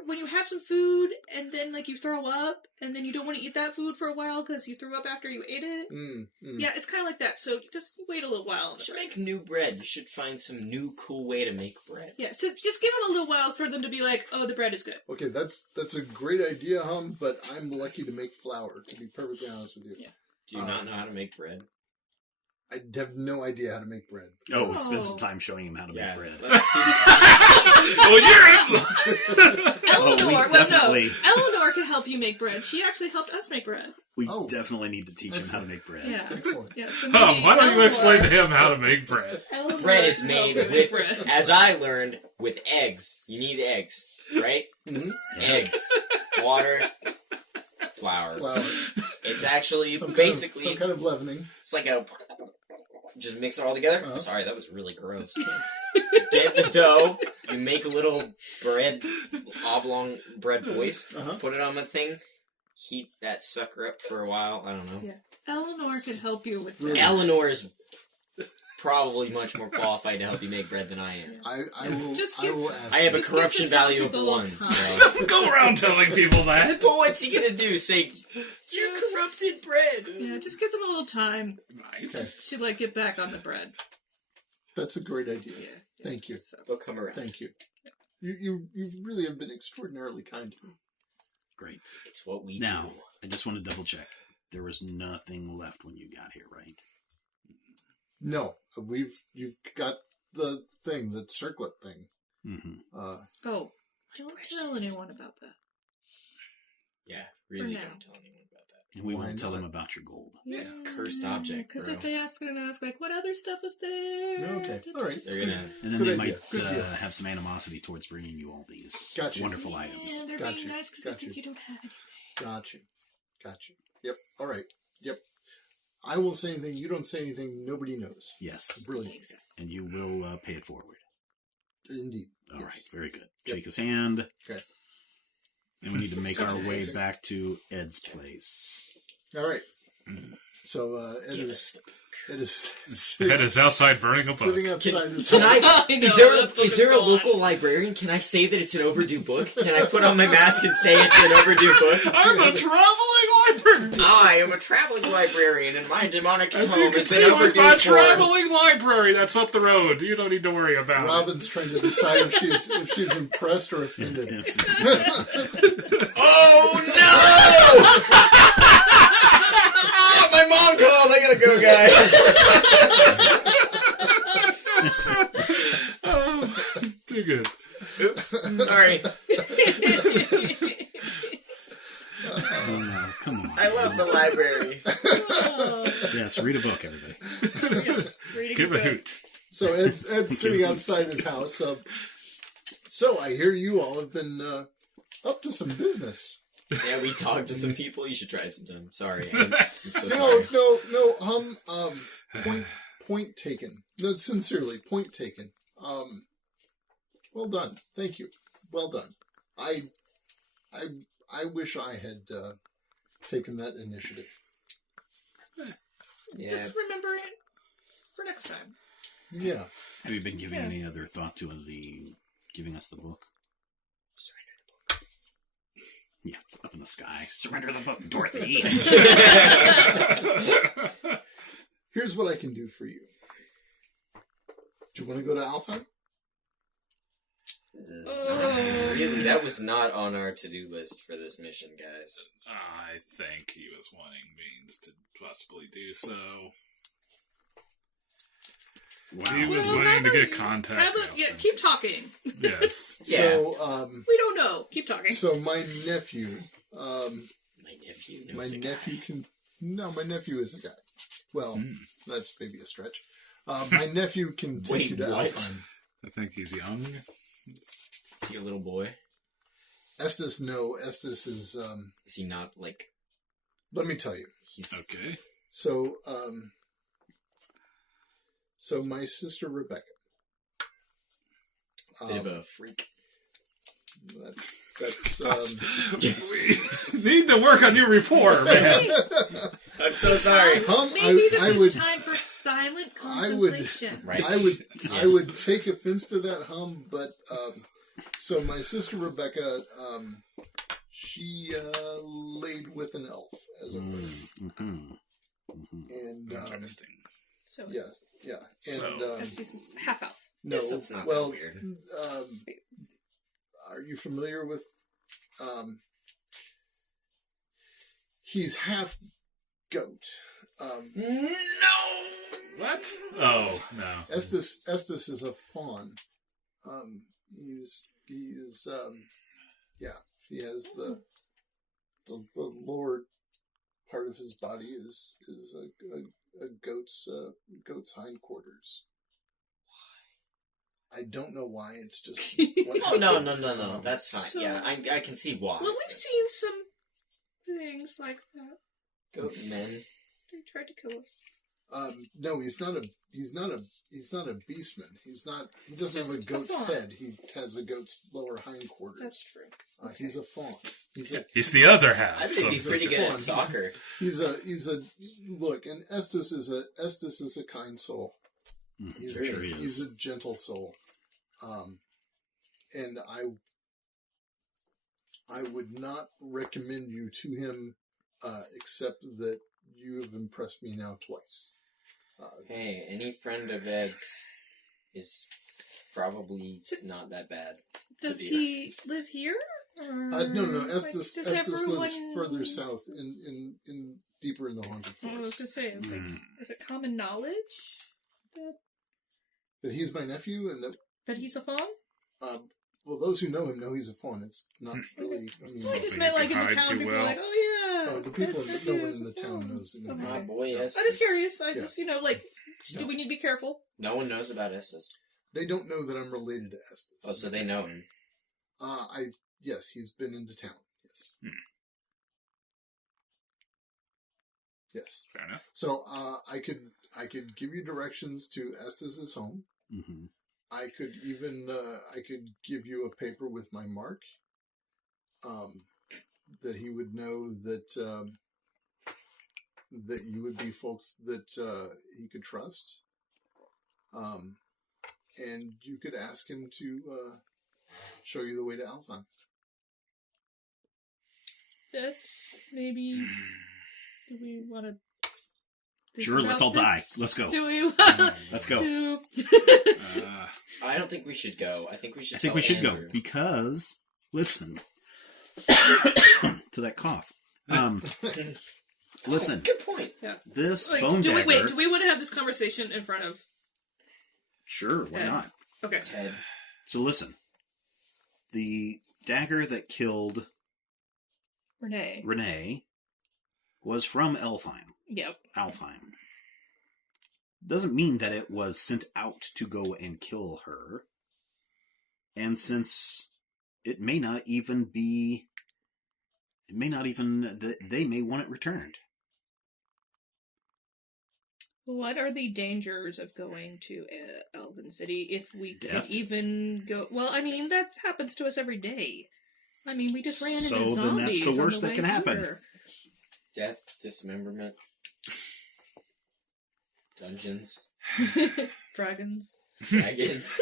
when you have some food and then like you throw up, and then you don't want to eat that food for a while because you threw up after you ate it. Yeah, it's kind of like that. So just wait a little while. on You the should bread. make new bread. You should find some new cool way to make bread. Yeah, so just give them a little while for them to be like, oh, the bread is good. Okay, that's a great idea, but I'm lucky to make flour, to be perfectly honest with you. Yeah. Do you not know how to make bread? I have no idea how to make bread. Oh, we spent Oh. some time showing him how to make bread. Let's Oh, you're Eleanor, we well, definitely- no, Eleanor can help you make bread. She actually helped us make bread. We Oh. definitely need to teach him how to make bread. Yeah. Excellent. Yeah. So Why maybe don't you Eleanor- explain to him how to make bread? Eleanor bread is can help made you make with, bread. as I learned, with eggs. You need eggs, right? Mhm. Eggs, water, flour. Flour. It's actually Some basically some kind of leavening. it's like a just mix it all together. Uh-huh. Sorry, that was really gross. Get the dough. You make little bread, oblong bread boys. Uh-huh. Put it on the thing. Heat that sucker up for a while. I don't know. Yeah. Eleanor can help you with Really? that. Eleanor is probably much more qualified to help you make bread than I am. I will. Just I give- will ask. I have a Just give the corruption value of townspeople a 1. little So. Don't go around telling people that. But what's he gonna do? Say you Just- corrupted bread? Yeah, just give them a little time Right. Okay, to like get back on the bread. that's a great idea. Yeah. Thank you. So, They'll come around. Thank you. You really have been extraordinarily kind to me. Great. It's what we Now, do. I just want to double check. There was nothing left when you got here, right? No, you've got the thing, the circlet thing. Mm-hmm. oh, don't Precious. tell anyone about that. Yeah, really now. don't tell anyone about that. And we Why won't tell not? them about your gold. It's a cursed object, Because bro. if they ask, they're gonna ask like, what other stuff was there? Okay, all right. They're gonna. And then Good they idea. might Good deal. have some animosity towards bringing you all these Gotcha. wonderful Yeah, items. they're Got being you. nice because Got they think you. you don't have anything. Got you. Yep. All right. Yep. I won't say anything. You don't say anything. Nobody knows. Yes. Brilliant. Exactly. And you will pay it forward. Indeed. All Yes. right. Very good. Yep. Shake his hand. Okay. And we need to make our Okay. way back to Ed's place. All right. Mm. So Ed Give is us the- Ed is Ed is outside burning a book. sitting outside his Can house. I? I know, Is there that book is there a is gone. local librarian? Can I say that it's an overdue book? Can I put on my mask and say it's an overdue book? I'm a traveling librarian! I am a traveling librarian, and my demonic As tome you can has see been with overdue my for... traveling library that's up the road. You don't need to worry about Robin's trying to decide if she's impressed or offended. Oh no! Yeah, my mom called. I gotta go, guys. it. Oh, too good. Oops. Sorry. Oh, no. Come on. I love the library. Oh, Yes, read a book, everybody. yes, reading Give is a good. hoot. So Ed's sitting outside his house. So I hear you all have been up to some business. Yeah, we talked to some people. You should try it sometime. Sorry. I'm so No, sorry. no. Point taken. No, sincerely, point taken. Well done. Thank you. Well done. I I wish I had taken that initiative. Yeah. Just remember it for next time. Yeah. Have you been giving any other thought to giving us the book? Surrender the book. Yeah, it's up in the sky. Surrender the book, Dorothy. Here's what I can do for you. Do you want to go to Alpha? Really, that was not on our to-do list for this mission, guys. I think he was wanting means to possibly do so. Wow. He was Well, wanting how to get about- contact. Yeah, keep talking. Yes. Yeah. So, We don't know. Keep talking. so my nephew, My nephew knows my a nephew guy. can. No, my nephew is a guy. Well, Hmm. that's maybe a stretch. My nephew can take Wait, you to what? Alpha. I think he's young. Is he a little boy? Estes, no. Estes is. Is he not, like... Let me tell you. He's... Okay. So, so my sister Rebecca. Bit of a freak. That's We need to work on your rapport, man. I'm so sorry. Maybe this I is would- time for silent I would- contemplation. Right. I would Yes. I would take offense to that hum, but so my sister Rebecca, she laid with an elf as a bird, and Interesting. So yeah, yeah, and So- Estes is half elf. no, Yes, that's not that well, weird. are you familiar with? He's half goat. No! What? Oh, no. Estes is a fawn. He's yeah. He has the lower part of his body is a goat's hindquarters. Why? I don't know why. It's just. What Oh, no. happens. That's fine. So- Yeah, I can see why. Well, we've seen some things like that. Goat men. They tried to kill us. No, he's not a beastman. He doesn't have a Just a goat's fawn. head. He has a goat's lower hindquarters. That's true. He's a fawn. He's the other half. I think he's pretty good at Fawn. soccer. He's a look, and Estes is a kind soul. He's a gentle soul. And I would not recommend you to him, except that you have impressed me now twice. Hey, any friend of Ed's is probably not that bad. Does he live here? Or, No. like, Estes does lives everyone- further south, in deeper in the haunted I was forest. gonna say, is it common knowledge That he's my nephew, and that he's a fawn? well, those who know him know he's a fawn. It's not really. I mean, I Something just you meant like can in the hide town, too people well. are like, oh yeah. the people, that's no nephew one is in a the town fawn. knows. Okay. My boy, yes. I'm just curious. I Yeah. just, like, do No. we need to be careful? No one knows about Estes. They don't know that I'm related to Estes. Oh, so they know him. Yes, he's been into town. Yes. Yes. Fair enough. So I could give you directions to Estes' home. Mm-hmm. I could even give you a paper with my mark. That he would know that that you would be folks that he could trust. And you could ask him to show you the way to Alpha. That's maybe. Do we want to? Sure, let's all die. Let's go. Do we want Let's go. to? I don't think we should go. I think we should I think tell we should Andrew. go because listen to that cough. Listen, Oh, good point. Yeah. this Wait, bone do we dagger. wait? Do we want to have this conversation in front of? Sure, why Yeah. not? Okay. Ted. So listen, the dagger that killed Renee. was from Elfheim. Yep. Alfheim. Doesn't mean that it was sent out to go and kill her. And since it may not even be, they may want it returned. What are the dangers of going to Elven City if we can Death. even go? Well, I mean, that happens to us every day. I mean, we just ran into So then zombies. that's the worst on that way can happen. here. Death, dismemberment, dungeons, Dragons. dragons.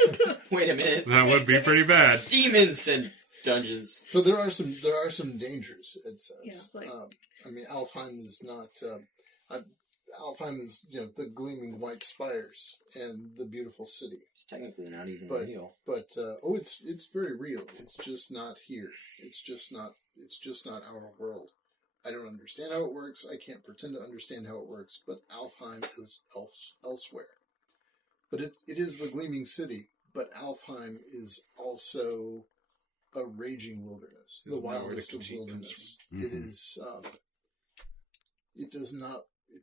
Wait a minute. That would be pretty bad. Demons and dungeons. So there are some dangers. It says. Yeah, like- I mean, Alfheim is not. Alfheim is the gleaming white spires and the beautiful city. It's technically not even But- real. But it's very real. It's just not here. It's just not our world. I don't understand how it works. I can't pretend to understand how it works. But Alfheim is elsewhere. But it is the gleaming city. But Alfheim is also a raging wilderness, the wildest of wilderness. from. It is. It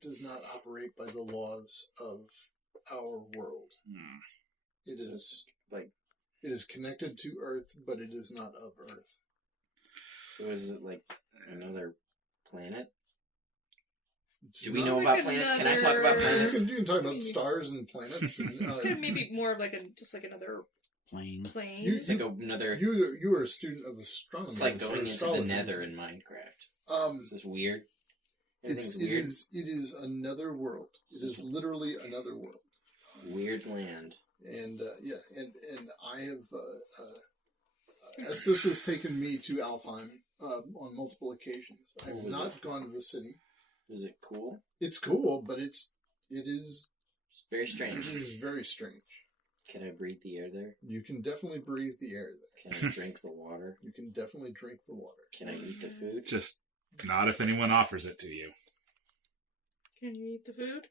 does not operate by the laws of our world. It is like it is connected to Earth, but it is not of Earth. So is it like another planet? It's Do we not- know about planets? Can I talk about You planets? can talk about stars and planets. And, Kind of maybe more of like another Plane. plane. It's like another. you are a student of astronomy. It's like or going into the astrology. Nether in Minecraft. Is this weird? Everything's It weird. is another world. It is literally another world. Weird land. And and I have Estes has taken me to Alfheim on multiple occasions. I have was not gone to the city. Is it cool? It's cool, but it is It's very it strange. is very strange. Can I breathe the air there? You can definitely breathe the air there. Can I drink the water? You can definitely drink the water. Can I eat the food? Just not if anyone offers it to you. Can you eat the food?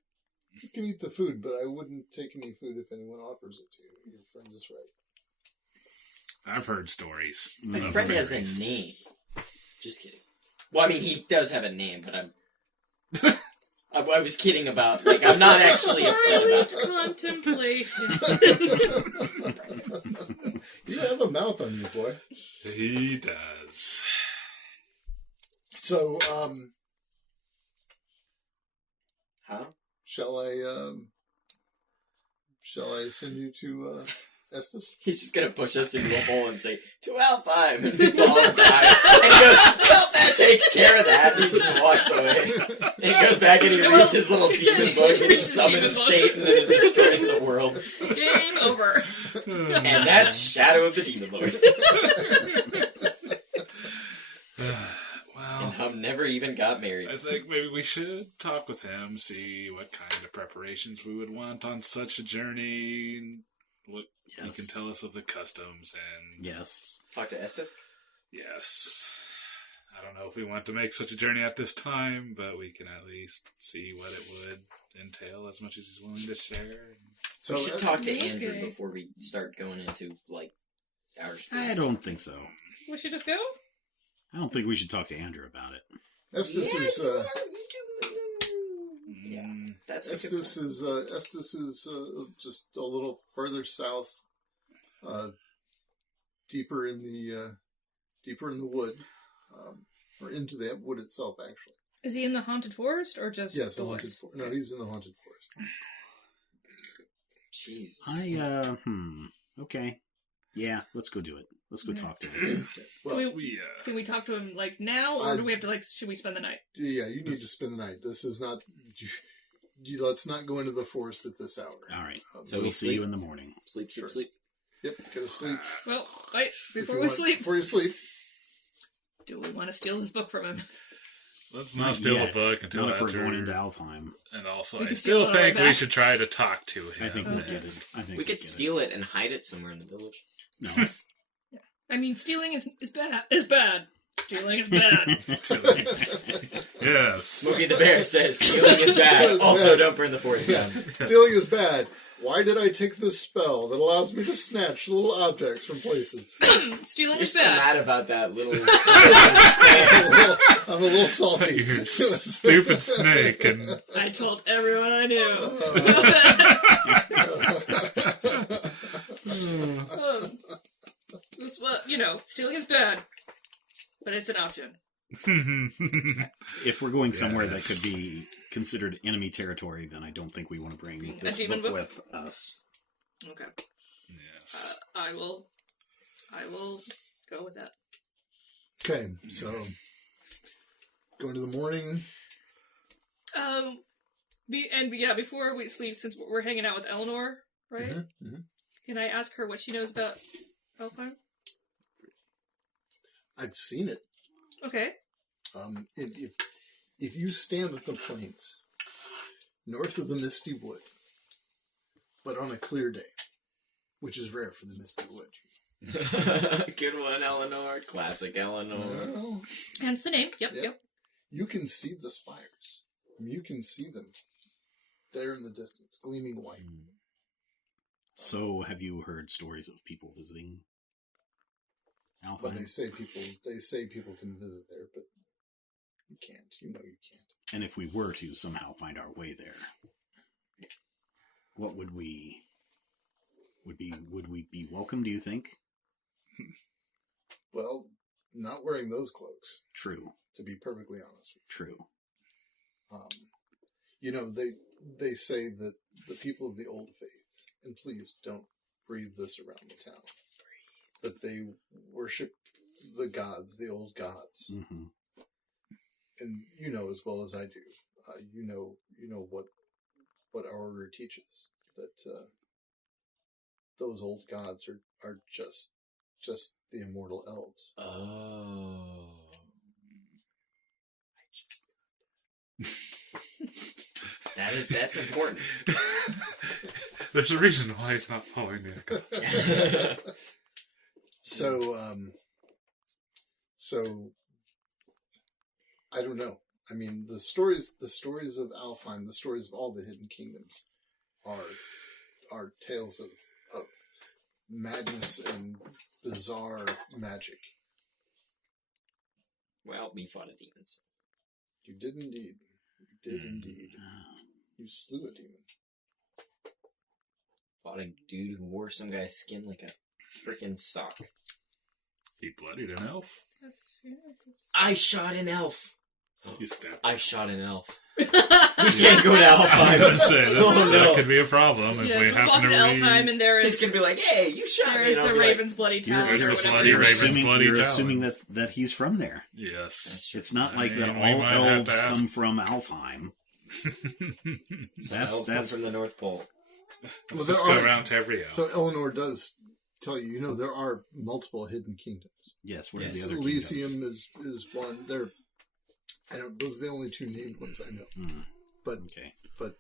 You can eat the food, but I wouldn't take any food if anyone offers it to you. Your friend is right. I've heard stories. My of friend has fairies. a name. Just kidding. Well, I mean, he does have a name, but I was kidding about, like, I'm not actually upset about Silent contemplation. You have a mouth on you, boy. He does. So, Huh? shall I send you to Estes? He's just gonna push us into a hole and say, "To Alfheim!" and we fall and die. And he goes, "Well, that takes care of that." And he just walks away. And he goes back and he reads his little demon book and he summons Satan and it destroys the world. Game over. And that's Shadow of the Demon Lord. Well, And Hum never even got married. I think maybe we should talk with him, see what kind of preparations we would want on such a journey, and what he can tell us of the customs, and Yes. Talk to Estes? yes. I don't know if we want to make such a journey at this time, but we can at least see what it would entail as much as he's willing to share. So We should talk to Okay. Andrew before we start going into, like, outer space. I don't think so. We should just go? I don't think we should talk to Andrew about it. Estes is Yeah, Mm, that's a good point. Estes is just a little further south, deeper in the wood, or into the wood itself. Actually, Is he in the haunted forest or just yes, the the haunted woods? forest. No, he's in the haunted forest. Jesus. Okay. Yeah, let's go do it. Let's go talk to him. Well, Can we talk to him like now, or do we have to should we spend the night? yeah, you need to spend the night. This is not. Let's not go into the forest at this hour. All right. So we'll we see sleep? you in the morning. Sleep, sleep, Sure. sleep. Yep, go to sleep. Well, wait, If before you we want- sleep, Before you sleep. do we want to steal this book from him? let's not steal yet. the book until Not if we're after. going into Alfheim. And also, We I can still steal it on our way think we back. should try to talk to him. I think we'll get it. I think We we'll could get steal it and hide it somewhere in the village. it. No. I mean, stealing is bad. Is bad. Stealing is bad. Yes. Smokey the Bear says stealing is bad. It's Also, bad. don't burn the forest Yeah, down. stealing is bad. Why did I take this spell that allows me to snatch little objects from places? Stealing You're is still bad. mad about that little... I'm a little salty. You stupid snake. And I told everyone I knew. Well, stealing is bad, but it's an option. If we're going somewhere Yes. that could be considered enemy territory, then I don't think we want to bring A this demon book book? with us. Okay. yes. I will go with that. Okay, so going to the morning. Before we sleep, since we're hanging out with Eleanor, right? Mm-hmm. Can I ask her what she knows about Alpine? I've seen it. Okay. If you stand at the plains north of the Misty Wood, but on a clear day, which is rare for the Misty Wood. Good one, Eleanor. Classic Eleanor. Well, Hence the name. Yep. you can see the spires. You can see them there in the distance, gleaming white. So, have you heard stories of people visiting Alpine? But they say people can visit there, but you can't. You know you can't. And if we were to somehow find our way there, what would we be welcome, do you think? Well, not wearing those cloaks. True. To be perfectly honest with True. you. They say that the people of the old faith, and please don't breathe this around the town, but they worship the gods, the old gods. Mm-hmm. And you know as well as I do, you know what our order teaches, that those old gods are just the immortal elves. Oh. That's important. There's a reason why he's not following me. So I don't know. I mean, the stories of Alfheim, the stories of all the hidden kingdoms, are tales of madness and bizarre magic. Well, we fought a demons. You did indeed. You did indeed. You slew a demon. Fought a dude who wore some guy's skin like a freaking sock. He bloodied an elf. I shot an elf. You stabbed. I shot an elf. We can't go to I was Alfheim. going to say, Oh, no. that could be a problem if Yes, we we walk happen to to Elfheim, and there He's is gonna be like, "Hey, you shot there me." is And I'll the be like, Raven's Bloody Town. There's or the whatever. bloody Raven's bloody You're talons. assuming that he's from there. Yes. It's not like I that mean, we all might have elves to ask. come from Alfheim. Some elves come from the North Pole. Let's Well, just there go are- around to every elf. So Eleanor does tell you, there are multiple hidden kingdoms. Yes, what are Yes. the other Elysium kingdoms? is one. Those are the only two named ones I know. But Okay. but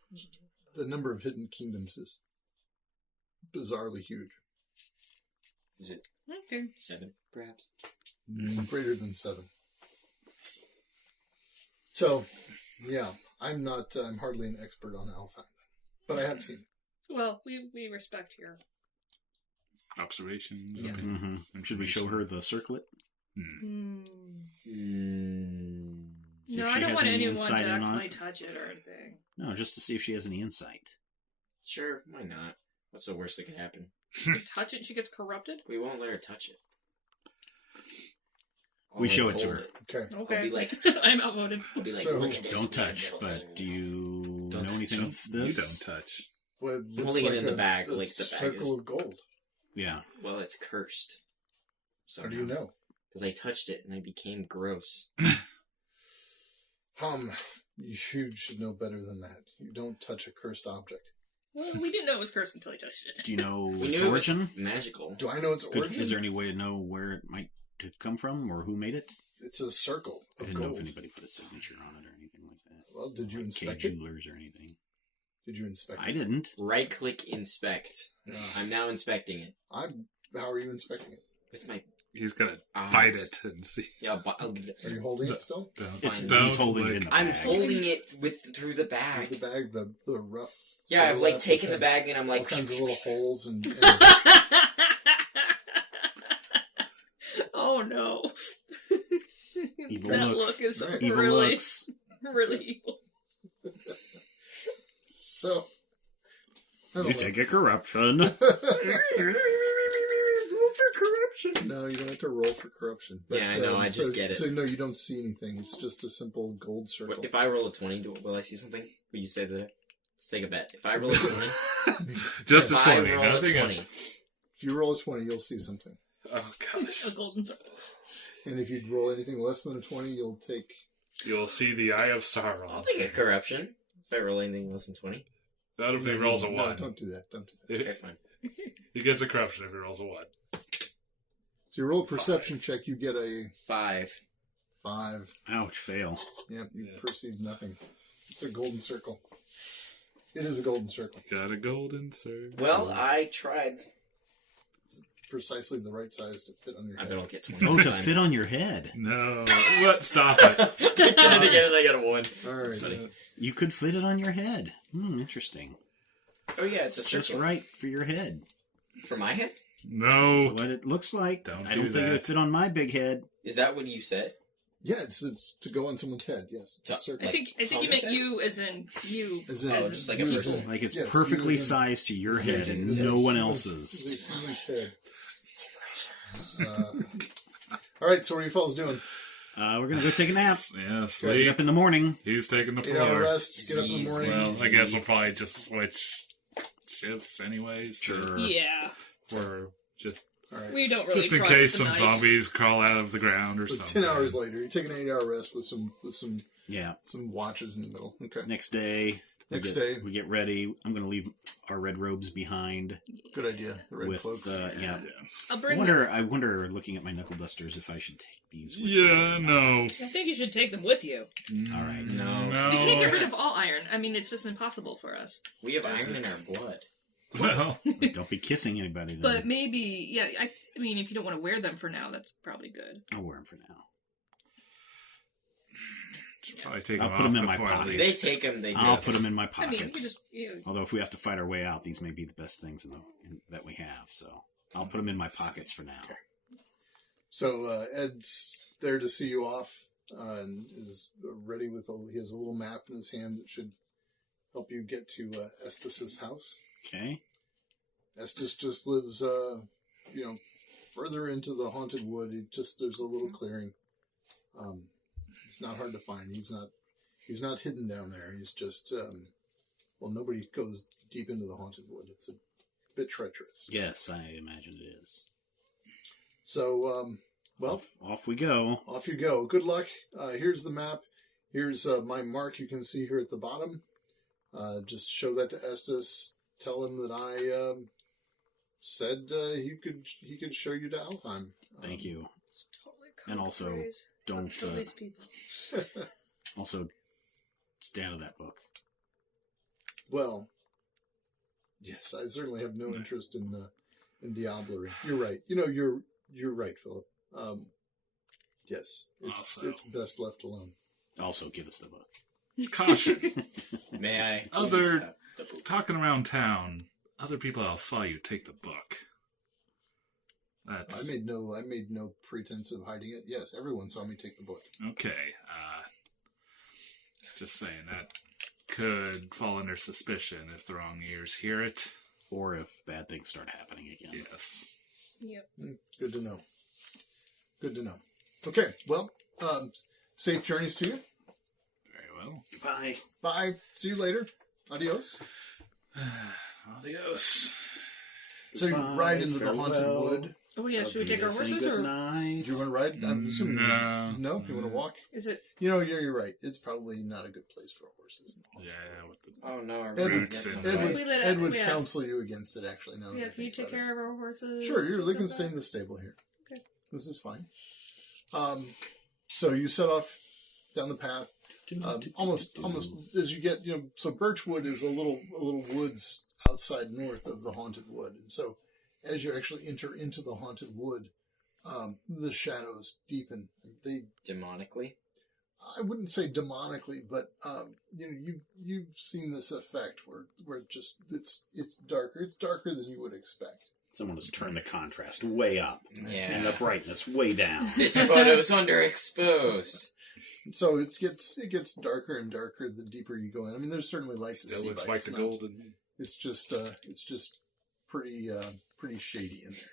the number of hidden kingdoms is bizarrely huge. Is it Okay. 7, perhaps? Greater than 7. So, yeah, I'm hardly an expert on Alfheim, but I have seen it. Well, we respect your. Observations. Yeah. Opinions, Should we show her the circlet? See No, if I she don't has want any anyone insight to in on actually it? touch it or anything. No, just to see if she has any insight. Sure, why not? What's the worst that could happen? You touch it, she gets corrupted. We won't let her touch it. We I'll show it to hold her. Okay. Okay. I'll be like, I'm outvoted. I'll be like, So- look at this. Don't weird touch, little but thing. do you Don't know touch. anything of You this? don't touch. Well, it I'm looks holding it like in the a- bag, a like the bag circle is- of gold. Yeah. Well, it's cursed. How do you know? Because I touched it and I became gross. You should know better than that. You don't touch a cursed object. Well, we didn't know it was cursed until he touched it. Do you know We its knew it was origin? magical. Do I know its origin? Is there any way to know where it might have come from or who made it? It's a circle I of didn't know gold. if anybody put a signature on it or anything like that. Well, did you Like inspect K it? Jewelers or anything. Did you inspect I it? didn't. Right click inspect. Yeah. I'm now inspecting it. How are you inspecting it? With my He's gonna eyes. bite it and see. Yeah, but I'll give it. Are you holding it still? Don't. It's Fine. he's holding it in like- the I'm bag. holding it through the Through bag. the bag, the rough. Yeah, I've like overlap taken the has bag and I'm all like, kinds of little holes and Oh no. Evil That looks. look is Right. Evil really, looks. really evil. so. I don't You know. take a corruption. Roll for corruption. No, you don't have to roll for corruption. Yeah, I know, I just get it. So no, you don't see anything. It's just a simple gold circle. If I roll a 20, will I see something? Will you say that? Let's take a bet. If I roll a 20, Just a if 20. I roll a Nothing 20, If you roll a 20, you'll see something. Oh gosh. A golden circle. And if you roll anything less than a 20, You'll see the Eye of Sauron. I'll take a corruption if I roll anything less than 20. Not if he rolls a 1. No, don't do that. Okay, fine. He gets a corruption if he rolls a 1. So you roll a perception check, you get a 5. 5. Ouch, fail. Yep, you perceive nothing. It's a golden circle. It is a golden circle. Got a golden circle. Well, I tried. Precisely the right size to fit on your I head. don't get 20. Oh, to fit on your head. No. What? Stop it. I did it again and I got a 1. All right. That's funny. You could fit it on your head. Interesting. Oh yeah, it's a It's circle. just right for your head. For my head? No. What it looks like. Don't I do don't think it would that. fit on my big head. Is that what you said? Yeah, it's to go on someone's head. Yes, it's a So- circle. I think you Thomas meant said? you as in you. As in, Oh, just like a you as person. in- Like it's yes, perfectly you as in- sized to your head and as in no one human's- else's. as a human's head. All right, so what are you fellas doing? We're going to go take a nap. Yeah, Get sleep. up in the morning. He's taking the 8-hour floor. rest, get up in the morning. Well, I guess we'll probably just switch shifts anyways. Sure. Yeah, Or just All right. we don't really in trust case the some night. zombies crawl out of the ground or So something. 10 hours later, you're taking an 8-hour rest with some Yeah. watches in the middle. Okay. Next day. We get ready. I'm going to leave our red robes behind. Good idea. The red with cloaks. yeah. Yes. I'll I bring. wonder, looking at my knuckle dusters, if I should take these. With Yeah, me. no. I think you should take them with you. All right. No. No. You can't get rid of all iron. I mean, it's just impossible for us. We have iron in our blood. Well, Don't be kissing anybody. Then. But maybe, yeah. I mean, if you don't want to wear them for now, that's probably good. I'll wear them for now. should probably take I'll them put off 'em in my before I pocket. leave. They take them, they I'll just... put them in my I pockets. mean, you just Although if we have to fight our way out, these may be the best things that we have. So I'll put them in my pockets for now. Okay. So Ed's there to see you off and is ready with he has a little map in his hand that should help you get to Estes' house. Okay. Estes just lives, further into the haunted wood. There's a little clearing. It's not hard to find. He's not hidden down there. He's just, nobody goes deep into the haunted wood. It's a bit treacherous. Yes, I imagine it is. So, Off we go. off you go. Good luck. Here's the map. Here's my mark you can see here at the bottom. Just show that to Estes. Tell him that I said he could show you to Alfheim. Thank you. It's totally And also, praise don't for these people. also stay out of that book. Well, yes, I certainly have no interest in diablerie. You're right. You're right, Philip. Yes, it's best left alone. Also, give us the book. Caution. May I? Other- please have the book? Talking around town, other people else saw you take the book. That's I made no pretense of hiding it. Yes, everyone saw me take the book. okay. Just saying that could fall under suspicion if the wrong ears hear it. Or if bad things start happening again. Yes. Yep. Good to know. Good to know. Okay, well, safe journeys to you. Very well. Goodbye. Bye. See you later. Adios. Adios. So you Goodbye, ride into the haunted farewell. wood. Oh yeah, should we take our Say horses or goodnight. Do you want to ride? I'm assuming No. You want to walk? is it? You're right. It's probably not a good place for horses. Yeah, with the Oh no, our Ed- roots road- and- Ed Can would, we let Ed would we ask- counsel you against it, actually. No, Yeah, can you take care of our horses? Sure, they Something can like stay in that? the stable here. Okay. This is fine. So you set off down the path. Almost as you get, so Birchwood is a little woods outside north of the haunted wood, and so as you actually enter into the haunted wood, the shadows deepen. Demonically? I wouldn't say demonically, but you've seen this effect where just it's darker. It's darker than you would expect. Someone has turned the contrast way up Yeah. and the brightness way down. This photo's underexposed. So it gets darker and darker the deeper you go in. I mean, there's certainly light to still see, looks but like it's the not- golden. It's just pretty shady in there.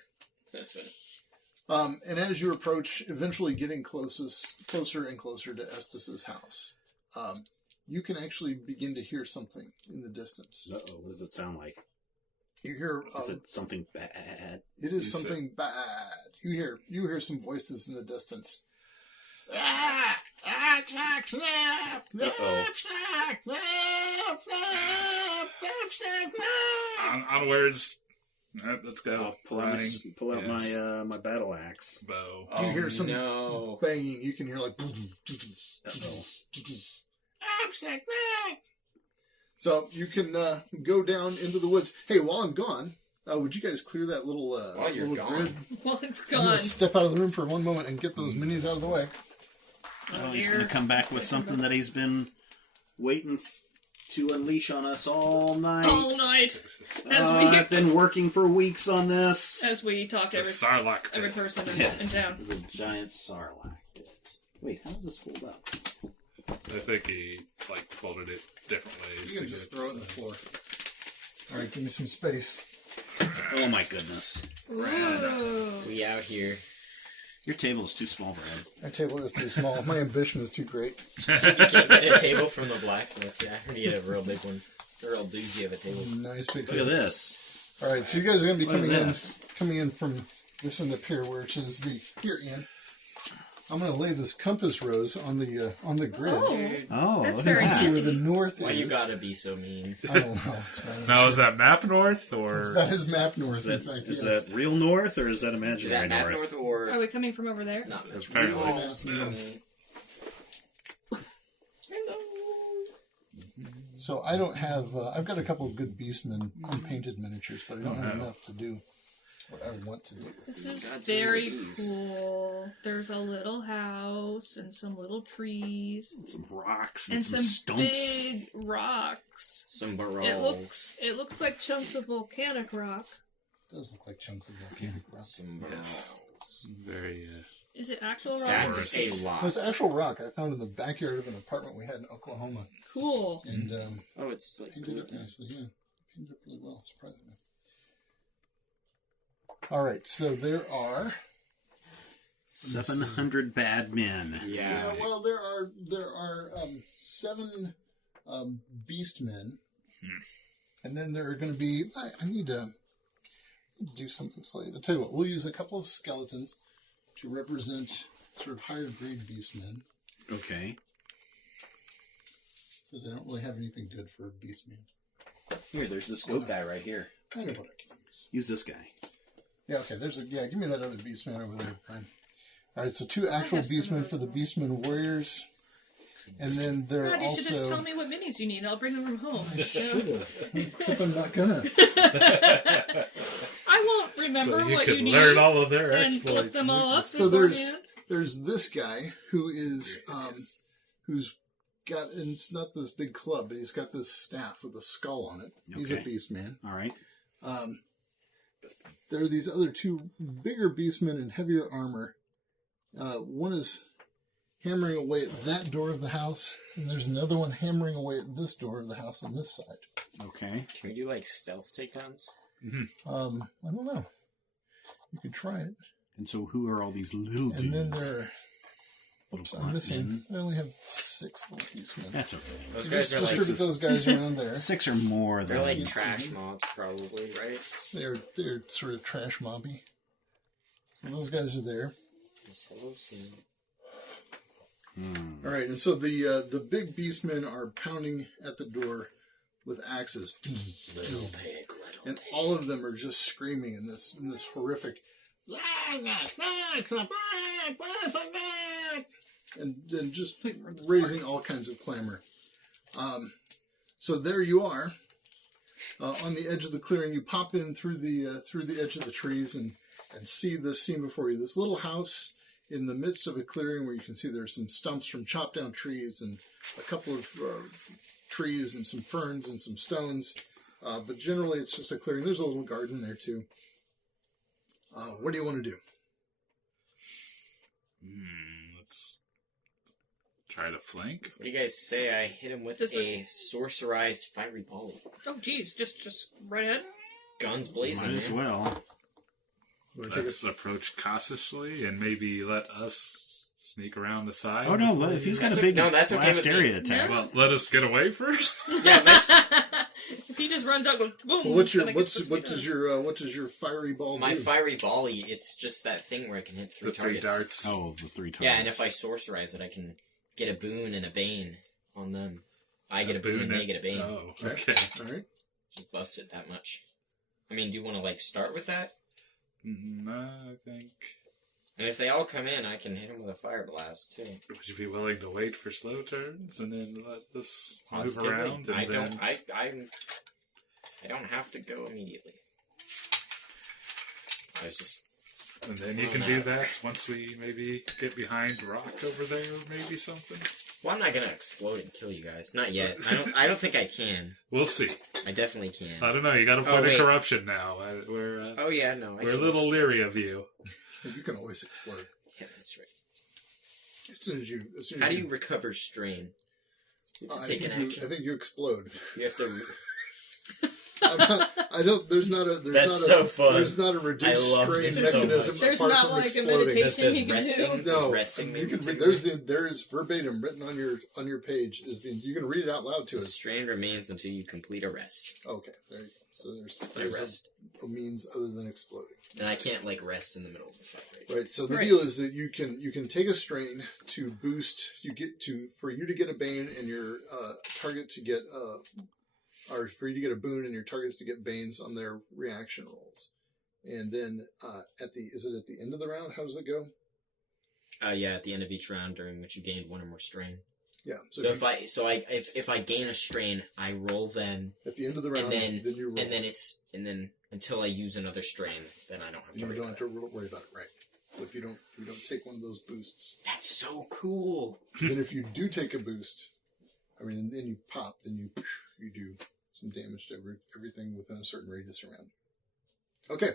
That's funny. And as you approach, eventually getting closer and closer to Estes' house, you can actually begin to hear something in the distance. Uh-oh, what does it sound like? You hear Is it something bad? it is You said- something bad. You hear some voices in the distance. Onwards. Let's go. I'll pull out, Running. Yes. my battle axe. Bow. You hear some no. banging. You can hear like. Uh-oh. So you can go down into the woods. Hey, while I'm gone, would you guys clear that little While you're little gone. grid? Well, it's I'm going gone. to step out of the room for one moment and get those minis out of the way. Oh, he's going to come back with something that he's been waiting to unleash on us all night. All night. I've been working for weeks on this. As we talk to It's a every Sarlacc. person in Yes, town. it's a giant sarlacc. Wait, how does this fold up? I think he folded it different ways. You to can just get throw it on the floor. All right, give me some space. Oh my goodness. Ooh. We out here. Your table is too small, Brad. My table is too small. My ambition is too great. See if you can get a table from the blacksmith. Yeah, I heard he had a real big one. A real doozy of a table. Nice big Look table. at this. All right, so you guys are going to be Look at coming this. in from this end up here, which is the here Ian. I'm going to lay this compass rose on the grid. Oh, Dude, Oh, That's look very at To that. where the north why is. you gotta be so mean? I don't know. It's my Now, is that map north or? That is map north, Is that, in fact. is yes. that real north or is that Is imaginary that map north? north or are we coming from over there? not? That's Apparently. real. Yeah. Hello. So I don't have. I've got a couple of good Beastmen unpainted miniatures, but I don't have enough to do what I want to do. This is Got some very goodies. cool. There's a little house and some little trees Some rocks and some some stumps. big rocks. Some barrels. It looks like chunks of volcanic rock. It does look like chunks of volcanic rock. Some barrels. Yes. Very. Is it actual rock? That's a lot. There's actual rock I found in the backyard of an apartment we had in Oklahoma, Cool. and Oh, it's like painted up nicely. Yeah, painted up really well, surprisingly. All right, so there are. 700 bad men. yeah. Well, there are 7 Beastmen, and then there are going to be. I need to do something slightly. I'll tell you what. We'll use a couple of skeletons to represent sort of higher grade Beastmen, Okay. because I don't really have anything good for Beastmen. Here, there's this goat guy right here. Kind of what I can use. Use this guy. Yeah, okay. Give me that other Beastman over there, Brian. All right, so 2 actual have some of Beastmen those for the ones. Beastmen warriors, and then there are God, you should just also. tell me what minis you need. I'll bring them from home. I should have, except I'm not gonna. I won't remember So you what could you need learn all of their and exploits. flip them all up So beforehand. there's this guy who is who's got, and it's not this big club, but he's got this staff with a skull on it. He's a Okay. Beastman. All right. There are these other 2 bigger Beastmen in heavier armor. One is hammering away at that door of the house, and there's another one hammering away at this door of the house on this side. Okay. Can we do like stealth takedowns? I don't know. You could try it. And so who are all these little dudes? And then there are. Little Oops, I'm grunt missing. I only have 6 little Beastmen. That's okay. Those So guys just are like distribute those guys around there. 6 or more they're than like trash mobs, probably, right? They're sort of trash mobby. So those guys are there. Yes, hello, scene. All right, and so the big beastmen are pounding at the door with axes, Little pig, and all of them are just screaming in this horrific, and just raising all kinds of clamor. So there you are, on the edge of the clearing. You pop in through the edge of the trees and see this scene before you. This little house in the midst of a clearing where you can see there's some stumps from chopped down trees and a couple of trees and some ferns and some stones. But generally it's just a clearing. There's a little garden there too. What do you want to do? Let's try to flank. What do you guys say? I hit him with Just a sorcerized fiery ball. Oh, geez, just right ahead. Guns blazing. Might as man. well. Let's approach cautiously and maybe let us sneak around the side. Oh, no. before If he's you- got a big no, that's okay blast with me. area attack. Well, let us get away first. Yeah, let's. If he just runs out, goes boom. Well, what then I guess does that's what does your fiery ball My do? fiery volley, it's just that thing where I can hit 3 The 3 targets. darts. Oh, the 3 targets. Yeah, and if I sorcerize it, I can get a boon and a bane on them. I get a boon and they get a bane. Oh, okay. All right. Just buffs it that much. I mean, do you want to, like, start with that? I think... And if they all come in, I can hit them with a fire blast, too. Would you be willing to wait for slow turns and then let this move Positively. around? And I then... don't, I don't have to go immediately. I was just... And then you can do that once we maybe get behind rock over there, or maybe something. Well, I'm not gonna explode and kill you guys. Not yet. I don't think I can. We'll see. I definitely can. I don't know. You got a point of corruption now. We're Oh, yeah, no. we're a little leery of you. You can always explode. Yeah, that's right. As soon as you. How do you recover strain? You have to take an action. I think you explode. You have to... I don't. There's not a. There's That's not so a, fun. There's not a reduced I love strain this so mechanism much. There's apart not from like exploding. a meditation Does you can resting- do. Does No, resting you maybe can take read. There's verbatim written on your page. You can read it out loud to The us. strain remains until you complete a rest. Okay, there you go. So I there's rest. a means other than exploding. And I can't, like, rest in the middle of the fight, right? Right. So the Right. deal is that you can take a strain to boost. For you to get a bane and your target to get or for you to get a boon and your targets to get banes on their reaction rolls. And then at the end of the round? How does it go? Yeah, at the end of each round during which you gained 1 or more strain. Yeah. So if I gain a strain, I roll then, at the end of the round, and then you roll. and then until I use another strain, then I don't have to You worry don't about have it. to worry about it, right? So if you don't take one of those boosts, That's so cool. then if you do take a boost, I mean, and then you pop, then you do some damage to everything within a certain radius around. Okay,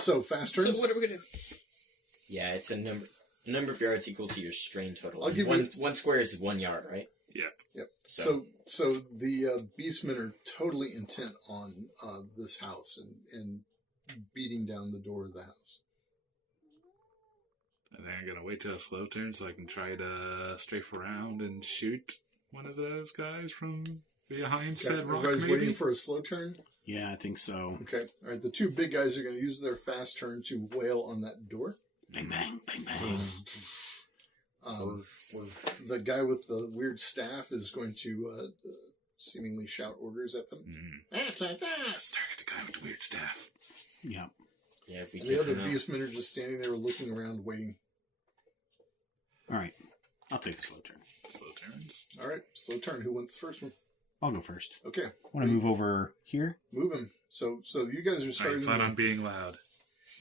so fast So turns. what are we gonna do? Yeah, it's a number of yards equal to your strain total. I'll give one square is 1 yard, right? Yep. So So the beastmen are totally intent on this house and beating down the door of the house. I think I'm gonna wait till a slow turn so I can try to strafe around and shoot one of those guys from behind Okay, said rock. everybody's Maybe. waiting for a slow turn. Yeah, I think so. Okay. All right. The 2 big guys are going to use their fast turn to wail on that door. Bang, bang, bang, bang. The guy with the weird staff is going to seemingly shout orders at them. Let's target the guy with the weird staff. Yeah. yeah, if we And take the other him out. beastmen are just standing there looking around, waiting. All right. I'll take a slow turn. Slow turns. All right, slow turn. Who wants the first one? I'll go first. Okay, Want to move over here? move him. So you guys are I starting. plan on being loud.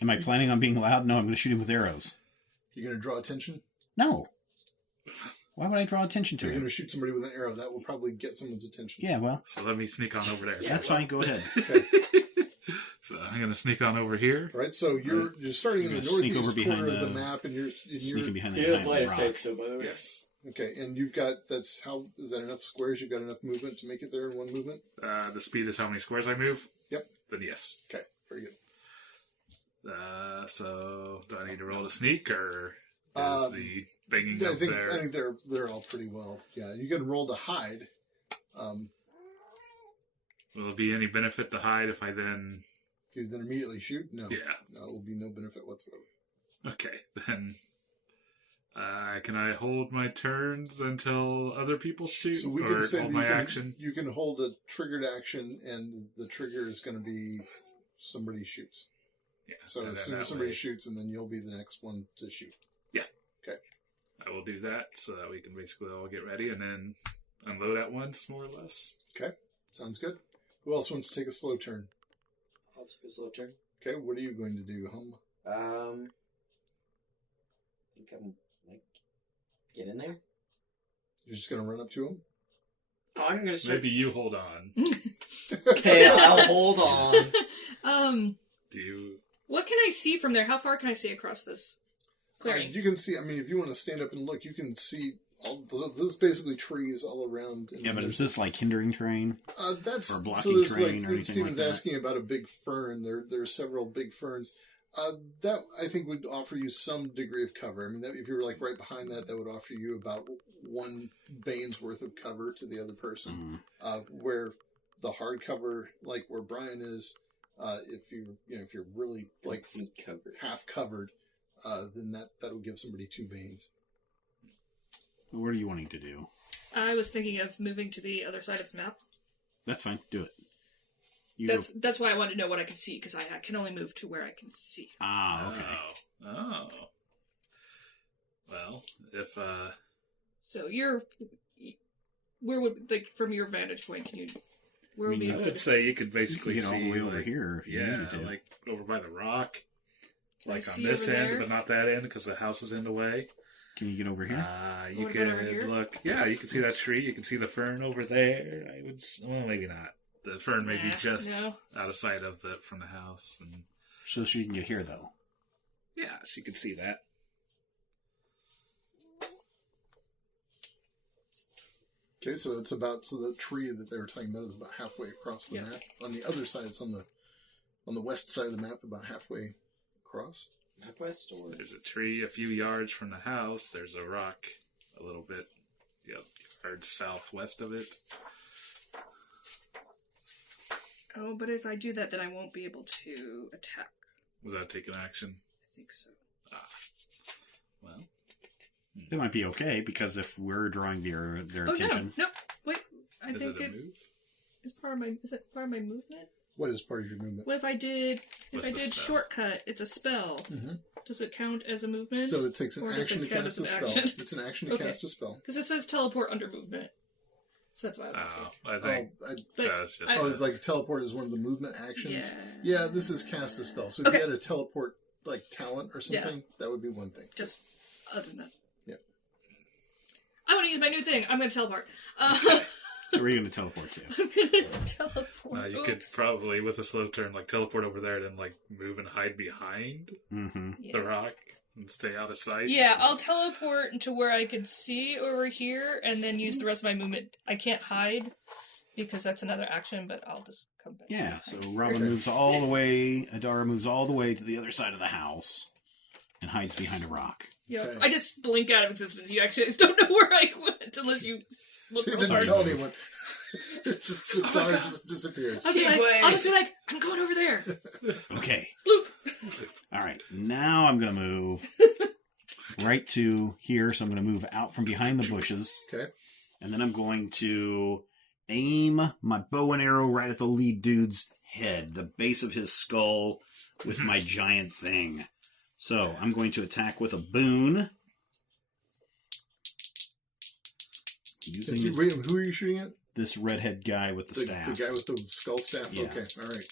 Am I planning on being loud? No, I'm going to shoot him with arrows. You're going to draw attention. No. Why would I draw attention to You're going him? to shoot somebody with an arrow. That will probably get someone's attention. Yeah, well, So let me sneak on over there. that's fine. Go ahead. Okay. So I'm gonna sneak on over here. All right. So you're starting in You're the gonna sneak northeast over behind corner of the the- map, and you're Sneaking behind He the has giant lighter rock. sight, so by the way. Yes. okay. And you've got is that enough squares? You've got enough movement to make it there in one movement. The speed is how many squares I move. Yep. Then yes. Okay. Very good. So do I need to roll to sneak, or is Um, the banging I up think there? I think they're all pretty well. Yeah, you can roll to hide. Will it be any benefit to hide if I then? You then immediately shoot. No. Yeah. No, it will be no benefit whatsoever. Okay, then. Can I hold my turns until other people shoot, So we or can say hold that my action? you can hold a triggered action, and the trigger is going to be somebody shoots. Yeah. So and as then soon as that somebody way shoots, and then you'll be the next one to shoot. I will do that so that we can basically all get ready and then unload at once, more or less. Okay, sounds good. Who else wants to take a slow turn? I'll take a slow turn. Okay, what are you going to do, home? I think I'm like get in there. You're just going to run up to him? Oh, I'm gonna start. Maybe you hold on. Okay, I'll hold on. Do you? What can I see from there? How far can I see across this clearing? You can see. I mean, if you want to stand up and look, you can see all. There's basically trees all around. Yeah, but is this like hindering terrain? That's or blocking so. There's terrain like or anything Steven's like that? asking about a big fern. There are several big ferns. That I think would offer you some degree of cover. I mean, if you were like right behind that, that would offer you about one bane's worth of cover to the other person. Mhm. Where the hardcover, like where Brian is, if you're really like Complete cover. half covered, then that'll give somebody 2 veins. What are you wanting to do? I was thinking of moving to the other side of the map. That's fine. Do it. That's why I wanted to know what I could see, because I can only move to where I can see. Ah, okay. Oh. Well, if So where would, like, from your vantage point, where would be a I would good... say you could basically You get all see the way over like, here if you needed to. like over by the rock, Can I like on see this over end, there? but not that end because the house is in the way. Can you get over here? You What about over here? could look. Yeah, you can see that tree. You can see the fern over there. Well, maybe not. The fern may be just No. out of sight from the house, and So she can get here, though. yeah, she could see that. Okay, so the tree that they were talking about is about halfway across the map. On the other side, it's on the west side of the map, about halfway across. Map west or There's a tree a few yards from the house. There's a rock a little bit yards southwest of it. Oh, but if I do that, then I won't be able to attack. Was that taking action? I think so. Well, It might be okay, because if we're drawing their Oh, attention... no. Wait. I is think it a it move? is part of my... Is it part of my movement? What is part of your movement? What if I did... What's If I the did spell? shortcut, it's a spell. Mm-hmm. Does it count as a movement? So it takes an Or does action to it count cast as a an spell. action? It's an action to Okay. cast a spell. Because it says teleport under movement. So that's why I was asking. I think But that's just. it's like teleport is one of the movement actions. Yeah. Yeah, this is cast a spell. So if Okay. you had a teleport like talent or something, that would be one thing. Just other than that. Yeah. I want to use my new thing. I'm going to teleport. So where are you going to teleport to? I'm going to teleport. You could Oops. probably, with a slow turn, like teleport over there, then like move and hide behind Mm-hmm. the rock and stay out of sight. Yeah, I'll teleport to where I can see over here, and then use the rest of my movement. I can't hide because that's another action, but I'll just come back. Yeah, so Ramen moves all the way, Adara moves all the way to the other side of the house and hides behind a rock. Yeah, Okay. I just blink out of existence. You actually just don't know where I went unless you look You real didn't hard. tell anyone. It just the Oh my dog God. just disappears. I'll be Team like, plays. I'll just be like, I'm going over there. Okay, Bloop. all right, now I'm going to move right to here, so I'm going to move out from behind the bushes, Okay. and then I'm going to aim my bow and arrow right at the lead dude's head, the base of his skull, with my giant thing. So I'm going to attack with a boon. Using Wait, who are you shooting at? this redhead guy with the staff. The guy with the skull staff? Yeah. Okay, all right.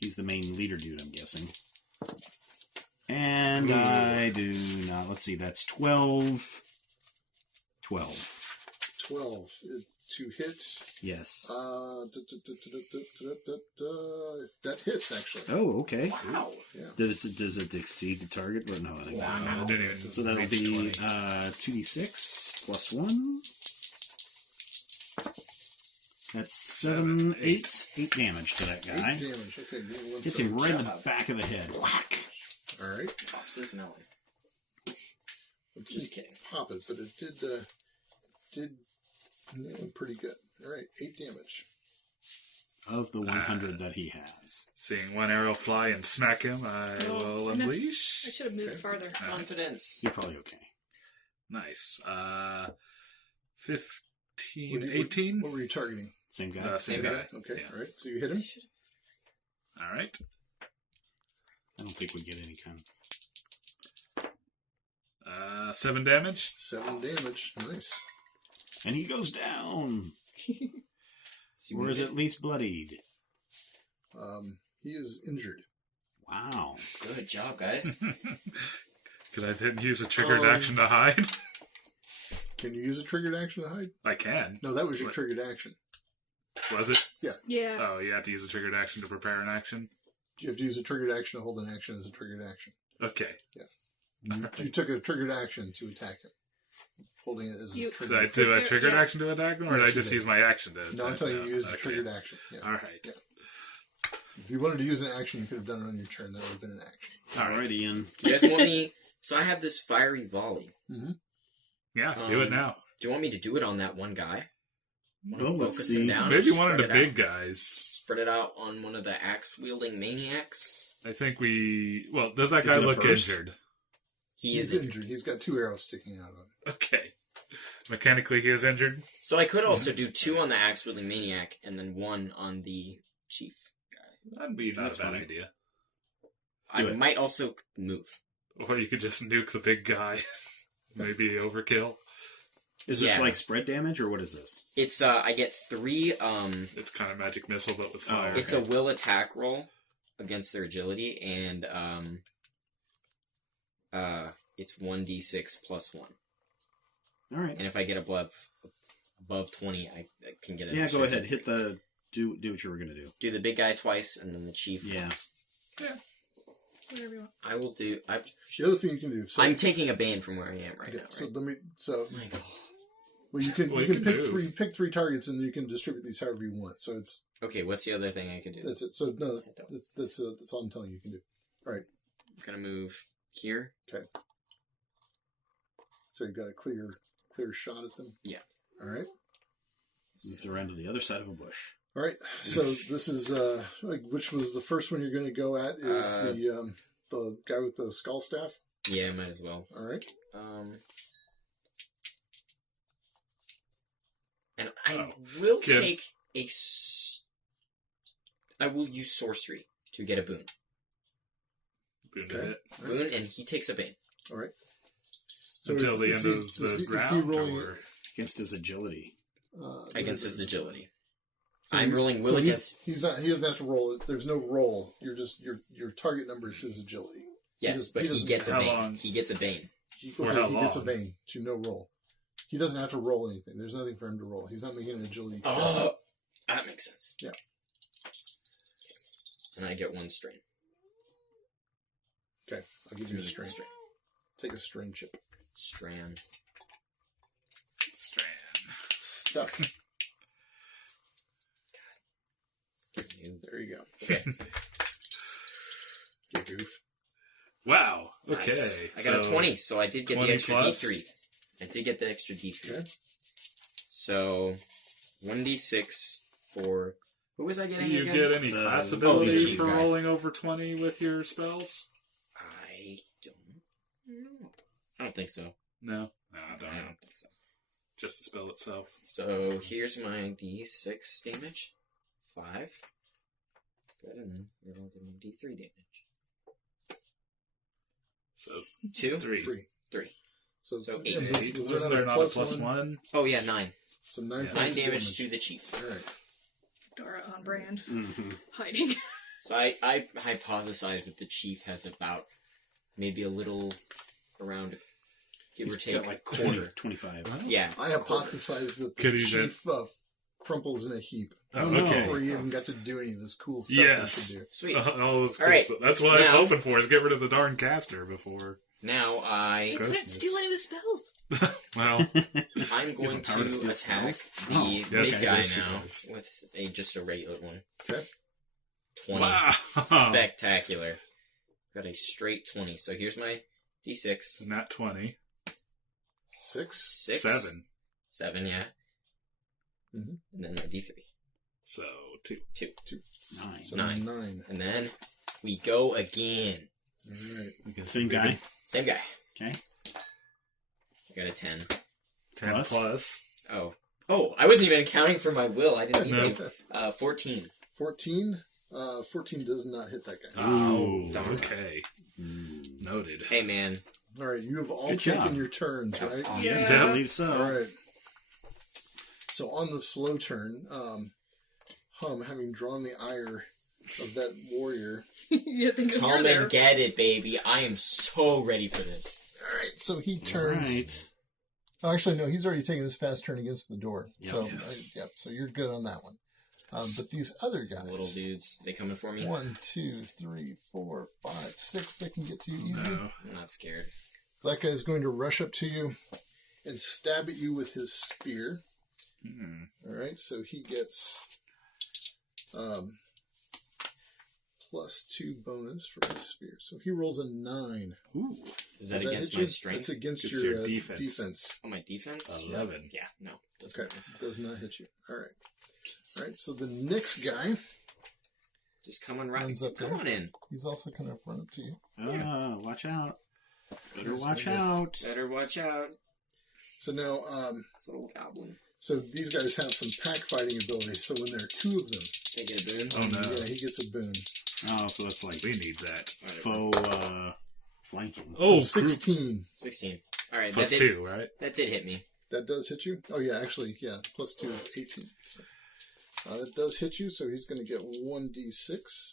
He's the main leader dude, I'm guessing. And I do not. Let's see, that's 12. 12. 12 to hit. Yes. That hits, actually. Oh, okay. wow. Yeah. Does it exceed the target? Well, no, I think that's I not. didn't even So that'll reach be 20. 2d6 plus 1. That's 7, 7, 8 damage to that 8 guy. damage. Okay, give me one Hits second. him right in the job. back of the head. Whack! All right. Pops his melon. It Just didn't kidding. pop it, but it did nail him pretty good. All right, 8 damage. Of the 100 that he has. Seeing one arrow fly and smack him, I Oh, will I meant- unleash. I should have moved Okay. farther. Confidence. You're probably okay. Nice. 15, What 18. What were you targeting? Same guy. Same Same guy. guy. Okay, Yeah. all right. So you hit him. All right. I don't think we get any kind of... 7 damage. 7 damage. Nice. And he goes down. See Or what is he at least bloodied. He is injured. Wow. did. Good job, guys. Could I then use a triggered action to hide? Can you use a triggered action to hide? I can. No, that was your What? triggered action. Was it? Yeah. Oh, you have to use a triggered action to prepare an action? You have to use a triggered action to hold an action as a triggered action. Okay. You took a triggered action to attack him. Holding it as a You- Did I triggered. do a triggered Yeah. action to attack him, or did I Yes, you just did. use my action to attack No, I'm telling you, him? you used a Okay. triggered action. Yeah. All right. Yeah. If you wanted to use an action, you could have done it on your turn. That would have been an action. All right. Alright, Ian. You guys want me? So I have this fiery volley. Yeah, do it now. Do you want me to do it on that one guy? No, it's Focus him the... down. Maybe or one of the spread it big out? guys. Spread it out on one of the axe-wielding maniacs. I think we... Well, does that Is guy it a look burst? injured? He is He's injured. He's got 2 arrows sticking out of him. Okay. Mechanically, he is injured? So I could also do 2 on the axe-wielding maniac and then 1 on the chief guy. That'd be not That's a bad fine. idea. I Do it. might also move. Or you could just nuke the big guy. Maybe overkill. Is this Yeah. like spread damage, or what is this? It's I get 3 It's kind of magic missile, but with fire. okay. it's a will attack roll against their agility, and it's 1d6 plus 1. All right. And if I get above 20, I can get an Yeah, extra go ahead. D3. Hit the... Do what you were going to do. Do the big guy twice, and then the chief Yeah. once. Whatever you want. I will do... The other thing you can do. So, I'm taking a bane from where I am right okay, now, right? So let me. So Oh my God. well, you can Well, you you can can pick move. 3 targets and you can distribute these however you want. So it's Okay, what's the other thing I could do? that's it. So no, That's dope. that's all I'm telling you. You can do. All right. I'm gonna move here. So you've got a clear shot at them. Yeah. All right. Move around to the other side of a bush. All right. So this is like which was the first one you're going to go at is the guy with the skull staff. Yeah, might as well. All right. And I Oh. will Kim. take I will use sorcery to get a boon. Boon to Okay. hit. Boon, and he takes a bane. All right. So Until the is end he- of is the he round? rolling Or... Against his agility. Against his agility. So I'm he- rolling will so against... He's not. He doesn't have to roll it. There's no roll. You're just your target number is his agility. Yes, he but he doesn't- gets a How bane. long? He gets a bane. For how He gets a long? bane to no roll. He doesn't have to roll anything. There's nothing for him to roll. He's not making an agility check. Oh, that makes sense. Yeah. And I get 1 strain. Okay, I'll give you a strain. Take a strain chip. Strand. Strand. Stuff. New. There you go. Okay. You goof. Wow. Okay. Nice. I got a so 20, so I did get the 20 extra plus? D3. I did get the extra D3. Okay. So, 1d6 for... Who was I Do getting you again? get any The- class the ability chief for guy. rolling over 20 with your spells? I don't know. I don't think so. No. No, I don't I know. don't think so. Just the spell itself. So, here's my D6 damage. 5. Good, and then you're going to do my D3 damage. So 2? 3. 3. So So and eight. was- Eight. was Wasn't there there not a plus one? Oh, yeah, 9. So 9 Yeah. points 9 of damage to the chief. All right. Dora on brand. Mm-hmm. Hiding. So I hypothesize that the chief has about maybe a little around, give or He's take, got like quarter. 25. Yeah. I hypothesize that the Could he chief crumples in a heap Oh, no. okay. before he even got to do any of this cool stuff. Yes. He could do. Sweet. Oh, that's, All right. That's what I was Now- hoping for, is get rid of the darn caster before. Now I couldn't Grossness. steal any of his spells. Well, I'm going power to to steal attack spells? the Oh, big yes, guy yes, now yes. with just a regular one. Okay. 20. wow. Spectacular. Got a straight 20. So here's my D6. Not 20. 6. 6. 7. 7, yeah. Mhm. And then my D3. So 2. 2. 9. So 9. 9. And then we go again. All right. Same guy. Same guy. Okay. I got a 10. 10 Plus? plus. Oh. Oh, I wasn't even accounting for my will. I didn't need No. to. 14. 14. 14 does not hit that guy. Oh, darn. okay. Mm. Noted. Hey, man. All right, you have all Good taken job. your turns, That was right? awesome. Yeah. I believe so. All right. So on the slow turn, Hum, having drawn the ire of that warrior. You think you're Come there. and get it, baby. I am so ready for this. All right, so he turns. Right. Oh, actually, no, he's already taken his fast turn against the door. Yep. So, Yes. yep, so you're good on that one. But these other guys, Little dudes. They coming for me? 1, 2, 3, 4, 5, 6, they can get to you easy. No. I'm not scared. That guy is going to rush up to you and stab at you with his spear. Hmm. All right, so he gets +2 bonus for his spear. So if he rolls a 9. Ooh. Is that Does against hit my you? strength? That's against It's your, your defense. defense. Oh, my defense? 11. Yeah, no. Doesn't Okay, hit. does not hit you. All right. All right, so the next guy, Just coming right. Runs up Come there. on in. he's also going to run up to you. Watch out. Better Yes, watch I did. out. Better watch out. So now, It's a little goblin. so these guys have some pack fighting ability. So when there are 2 of them, They get a boon. Oh, no. yeah, he gets a boon. Oh, so that's like We need that. faux flanking. Oh, So 16. 16. All right, plus that did, 2, right? that did hit me. That does hit you? Oh, yeah, actually, yeah. +2 is 18. So, that does hit you, so he's going to get 1d6.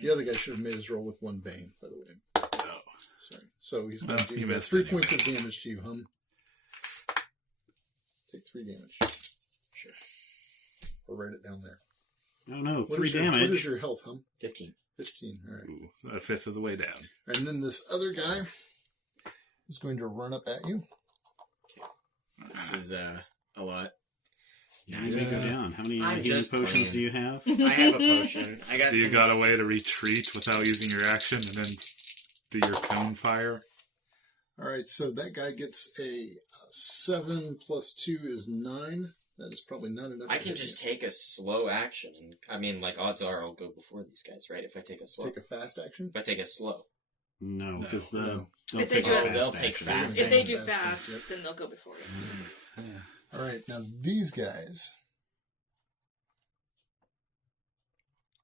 The other guy should have made his roll with 1 bane, by the way. No. Sorry. So he's going Well, to he do missed 3 anyway. points of damage to you, hum. Take 3 damage. Sure. I'll write it down there. Oh no, What 3 is your- What damage. is your health, hum? 15. 15. All right. Ooh, so a fifth of the way down. And then this other guy is going to run up at you. This is a lot. Yeah, just go down. How many I'm healing just potions playing. do you have? I have a potion. I got Do you some. got a way to retreat without using your action and then do your cone fire? All right, so that guy gets a 7 + 2 is 9. That is probably not enough. I to can hit just you. take a slow action. And I mean, like, odds are I'll go before these guys, right? If I take a slow. Take a fast action. If I take a slow. No, because No. they'll If they take do a it- fast they'll take action. fast If they action. do fast, Yep. then they'll go before you. All right, now these guys,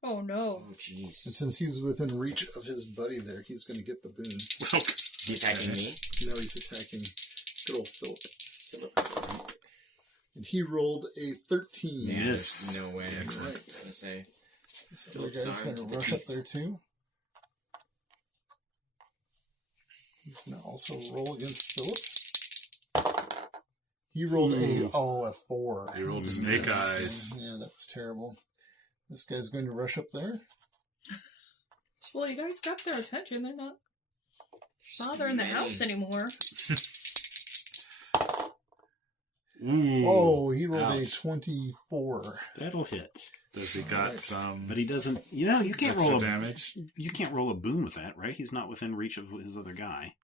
Oh no. Oh, jeez. and since he's within reach of his buddy there, he's going to get the boon. Is he attacking me? No, he's attacking good old Philip. And he rolled a 13. Yeah. Yes. there's No way. Excellent. I was gonna say. This other guy's going to Armed to the rush up teeth. there too. He's going to also roll against Philip. He rolled a 4. You rolled snake eyes. Yeah, that was terrible. This guy's going to rush up there. Well, you guys got their attention. They're not bothering the house anymore. Ooh, Oh, he rolled a ouch. 24. That'll hit. Does he got Alright. some But he doesn't. You know, you can't extra roll a damage? You can't roll a boon with that, right? He's not within reach of his other guy.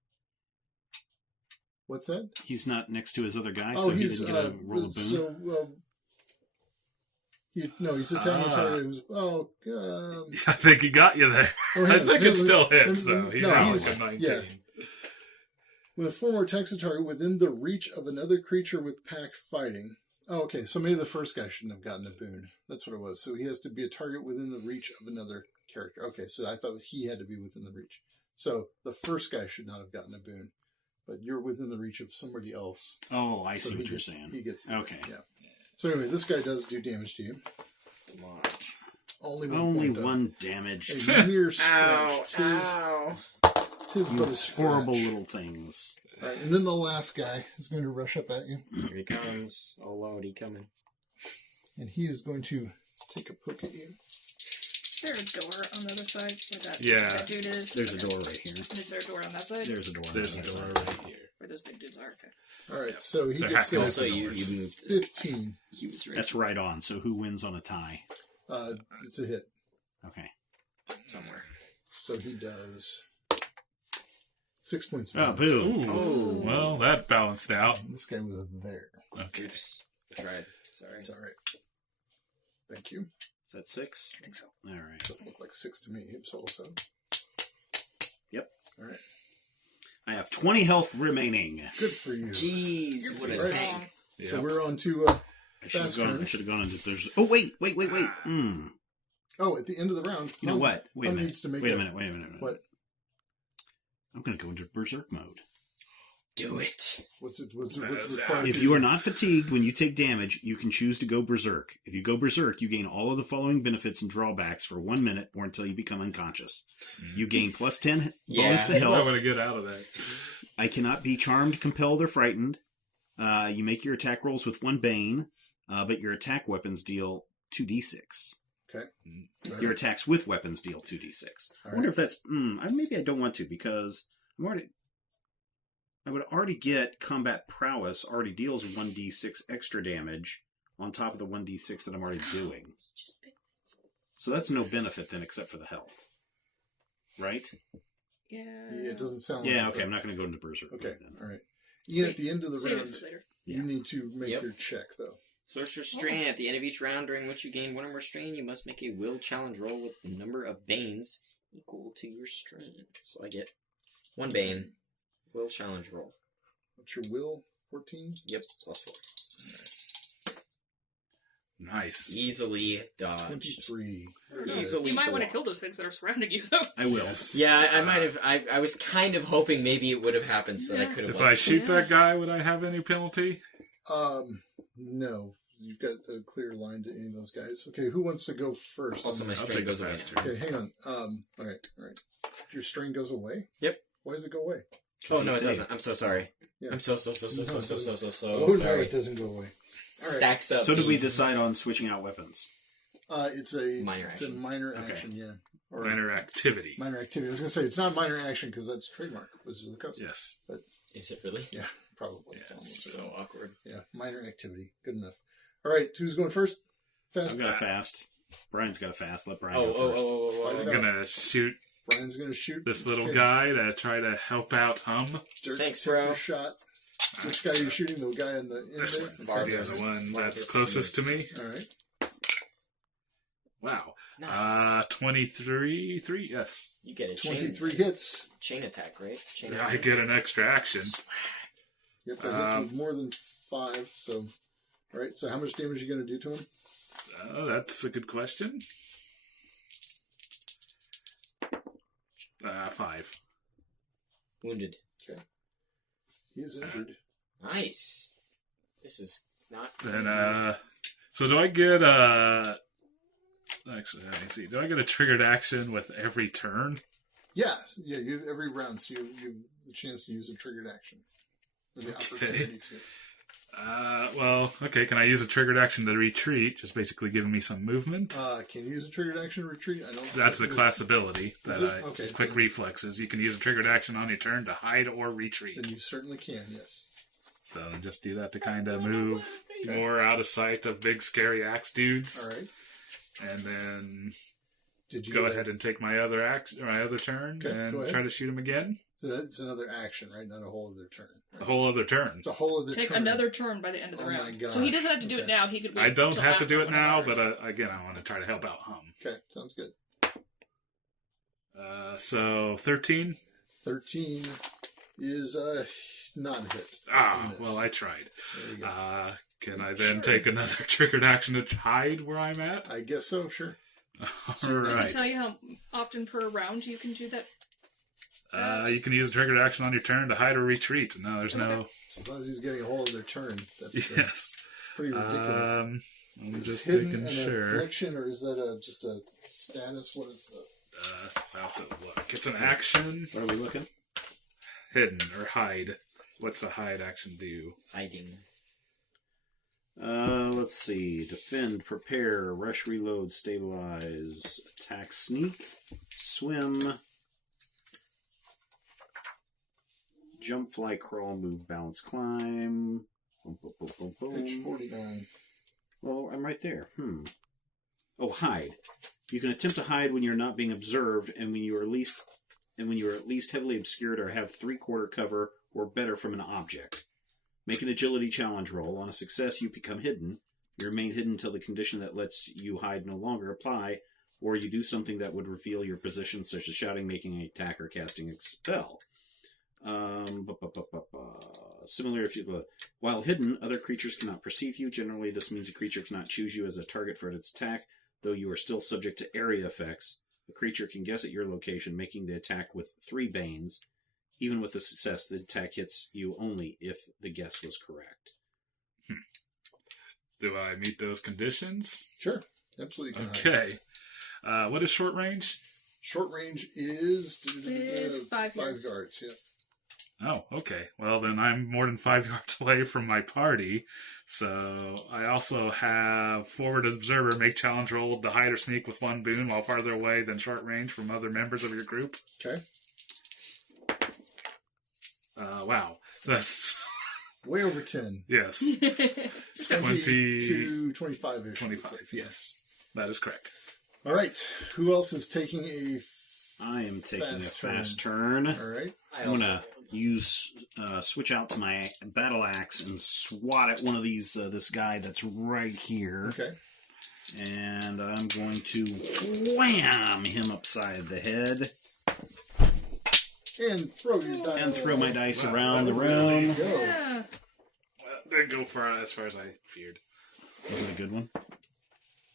What's that? He's not next to his other guy, Oh, so he he's didn't get a roll a boon. so he's attacking a target who's I think he got you there. oh, I hang on. think it still hits, no, though. He's no, not he's- like a 19. yeah. When a former attacks a target within the reach of another creature with pack fighting. Oh, okay. So maybe the first guy shouldn't have gotten a boon. That's what it was. So he has to be a target within the reach of another character. Okay, so I thought he had to be within the reach. So the first guy should not have gotten a boon, but you're within the reach of somebody else. Oh, I So see he what you're gets- saying. He gets Okay. Yeah. So anyway, this guy does do damage to you. Damage. Only one. Only point, though. one damage. A mere Ow! scratch. Ow! Tis but a You scratch. horrible little things. All right, and then the last guy is going to rush up at you, Here he comes. Oh lord, he coming. and he is going to take a poke at you. Is there a door on the other side where Yeah. that dude is? There's a door right here. Is there a door on that side? There's a door. on There's the a other door side. right here. Where those big dudes are? Okay. All right, so he They're gets hacking a Also, you moved this. 15. He was right That's right on. So who wins on a tie? It's a hit. Okay. somewhere. So he does 6 points of Oh, damage. boo. Oh, well, that balanced out. This guy was there. Okay. Oops. I tried. Sorry. It's all right. Thank you. Is that 6? I think so. All right. Doesn't look like 6 to me. It's also. Yep. All right. I have 20 health remaining. Good for you. Jeez, what a Right. tank. So Yep. we're on to. I should have Fast gone. I turns. should have gone into. There's. Oh wait. At the end of the round. You know what? Wait a Hum minute. needs to make Wait a a- minute. Wait a minute. What? I'm going to go into berserk mode. Do it. What's That's required? If you are not fatigued when you take damage, you can choose to go berserk. If you go berserk, you gain all of the following benefits and drawbacks for 1 minute or until you become unconscious. You gain plus 10 bonus to Yeah. I'm health. going to get out of that. I cannot be charmed, compelled, or frightened. You make your attack rolls with 1 bane, but your attack weapons deal 2d6. Okay. Your attacks with weapons deal 2d6. All I wonder right. if that's... maybe I don't want to, because I would already get combat prowess already deals 1d6 extra damage on top of the 1d6 that I'm already doing. So that's no benefit then, except for the health, right? Yeah. Yeah, it doesn't sound Yeah. like Okay, I'm not going to go into berserk. Okay, mode then. all right. Ian, at the end of the Save it round, for later. you need to make Yep. your check, though. Sorcerer Strain. At the end of each round during which you gain one or more strain, you must make a will challenge roll with the number of banes equal to your strain. So I get 1 bane. Will challenge roll. What's your will? 14? Yep, +4. Nice. Easily dodged. 23. Easily You might want to blocked. kill those things that are surrounding you, though. I will. Yeah, I might have. I was kind of hoping maybe it would have happened, so I Yeah. could have. If I shoot that guy, would I have any penalty? No. You've got a clear line to any of those guys. Okay, who wants to go first? Also, my I'll strain take goes the away. faster. Okay, hang on. All right. Your strain goes away? Yep. Why does it go away? Oh he no, it saved. doesn't. I'm so sorry. Yeah. I'm so Oh, sorry. no, it doesn't go away. All right. Stacks up. So did we the- decide on switching out weapons? It's a Minor It's a action. minor Okay. action, yeah. Or Minor activity. minor activity. I was going to say, it's not minor action because that's trademark. Wizards of the Coast. Yes. Is it really? Yeah, probably. Yeah, Almost. So awkward. Yeah, minor activity. Good enough. All right, who's going first? Fast. I've got a fast. Brian's got a fast. Let Brian Oh, go first. Fight I'm it out. gonna shoot Brian's going to shoot this little Okay. guy to try to help out Hum. Dirk, Thanks, take your bro. Shot. Which guy are you shooting? The guy in the end This there? one. Barb. Yeah, the one that's Barb. closest to me. All right. Wow. Nice. 23, 3, yes. You get a chain 23 hits. attack, right? Chain I attack. get an extra action. Yep, that hits with more than 5. So, all right. So, how much damage are you going to do to him? That's a good question. 5. Wounded. He is injured. Nice. This is not. Then, so do I get actually, let me see. Do I get a triggered action with every turn? Yes. Yeah. You have every round, so you have the chance to use a triggered action. Or the opportunity to. Well, okay. Can I use a triggered action to retreat? Just basically giving me some movement. Can you use a triggered action to retreat? I don't. That's the class ability Is that it? Okay. quick reflexes. You can use a triggered action on your turn to hide or retreat. Then you certainly can. Yes. So just do that to kind of move more out of sight of big scary axe dudes, All right. and then Did you go get ahead and take my other turn Okay, go and ahead. try to shoot him again. So it's another action, right? Not a whole other turn. Right? A whole other turn. It's a whole other Take turn. another turn by the end of the Oh my round. God. So he doesn't have to do Okay. it now. He could wait I don't till have to after do it one of now, ours. but again, I want to try to help out Hum. Okay, sounds good. So 13. 13 is not a hit. It's a Ah, miss. well, I tried. There you go. Can I then take another triggered action to hide where I'm at? I guess so, sure. All Does right. it tell you how often per round you can do that? You can use a triggered action on your turn to hide or retreat. No, there's no. So as long as he's getting a whole other turn, that's Yes. pretty ridiculous. I'm is just hidden making an sure. affliction, or is that just a status? What is the... About to look. It's an action. What are we looking? Hidden or hide. What's a hide action do? Hiding. Let's see. Defend, prepare, rush, reload, stabilize, attack, sneak, swim, jump, fly, crawl, move, balance, climb. Boom, boom, boom, boom, boom. Page 49. Well, I'm right there. Oh, hide. You can attempt to hide when you're not being observed, and when you are at least heavily obscured or have 3/4 cover or better from an object. Make an agility challenge roll. On a success, you become hidden. You remain hidden until the condition that lets you hide no longer apply, or you do something that would reveal your position, such as shouting, making an attack, or casting a spell. Similar, if you while hidden, other creatures cannot perceive you. Generally, this means a creature cannot choose you as a target for its attack, though you are still subject to area effects. A creature can guess at your location, making the attack with 3 banes. Even with a success, the attack hits you only if the guess was correct. Do I meet those conditions? Sure, absolutely. Can hide. Okay. What is short range? Short range is... Is 5 yards. 5 yards, yeah. Oh, okay. Well, then I'm more than 5 yards away from my party. So I also have forward observer, make challenge roll to hide or sneak with 1 boon while farther away than short range from other members of your group. Okay. Wow. That's, Way over 10. yes. 20 to 25-ish. 25, yes. That is correct. All right. Who else is taking a... I am taking a Fast fast turn. All right. I'm gonna switch out to my battle axe and swat at one of these. This guy that's right here. Okay. And I'm going to wham him upside the head And throw your dice. and throw my dice around the There you room. go. Yeah. Didn't go as far as I feared. Was it a good one?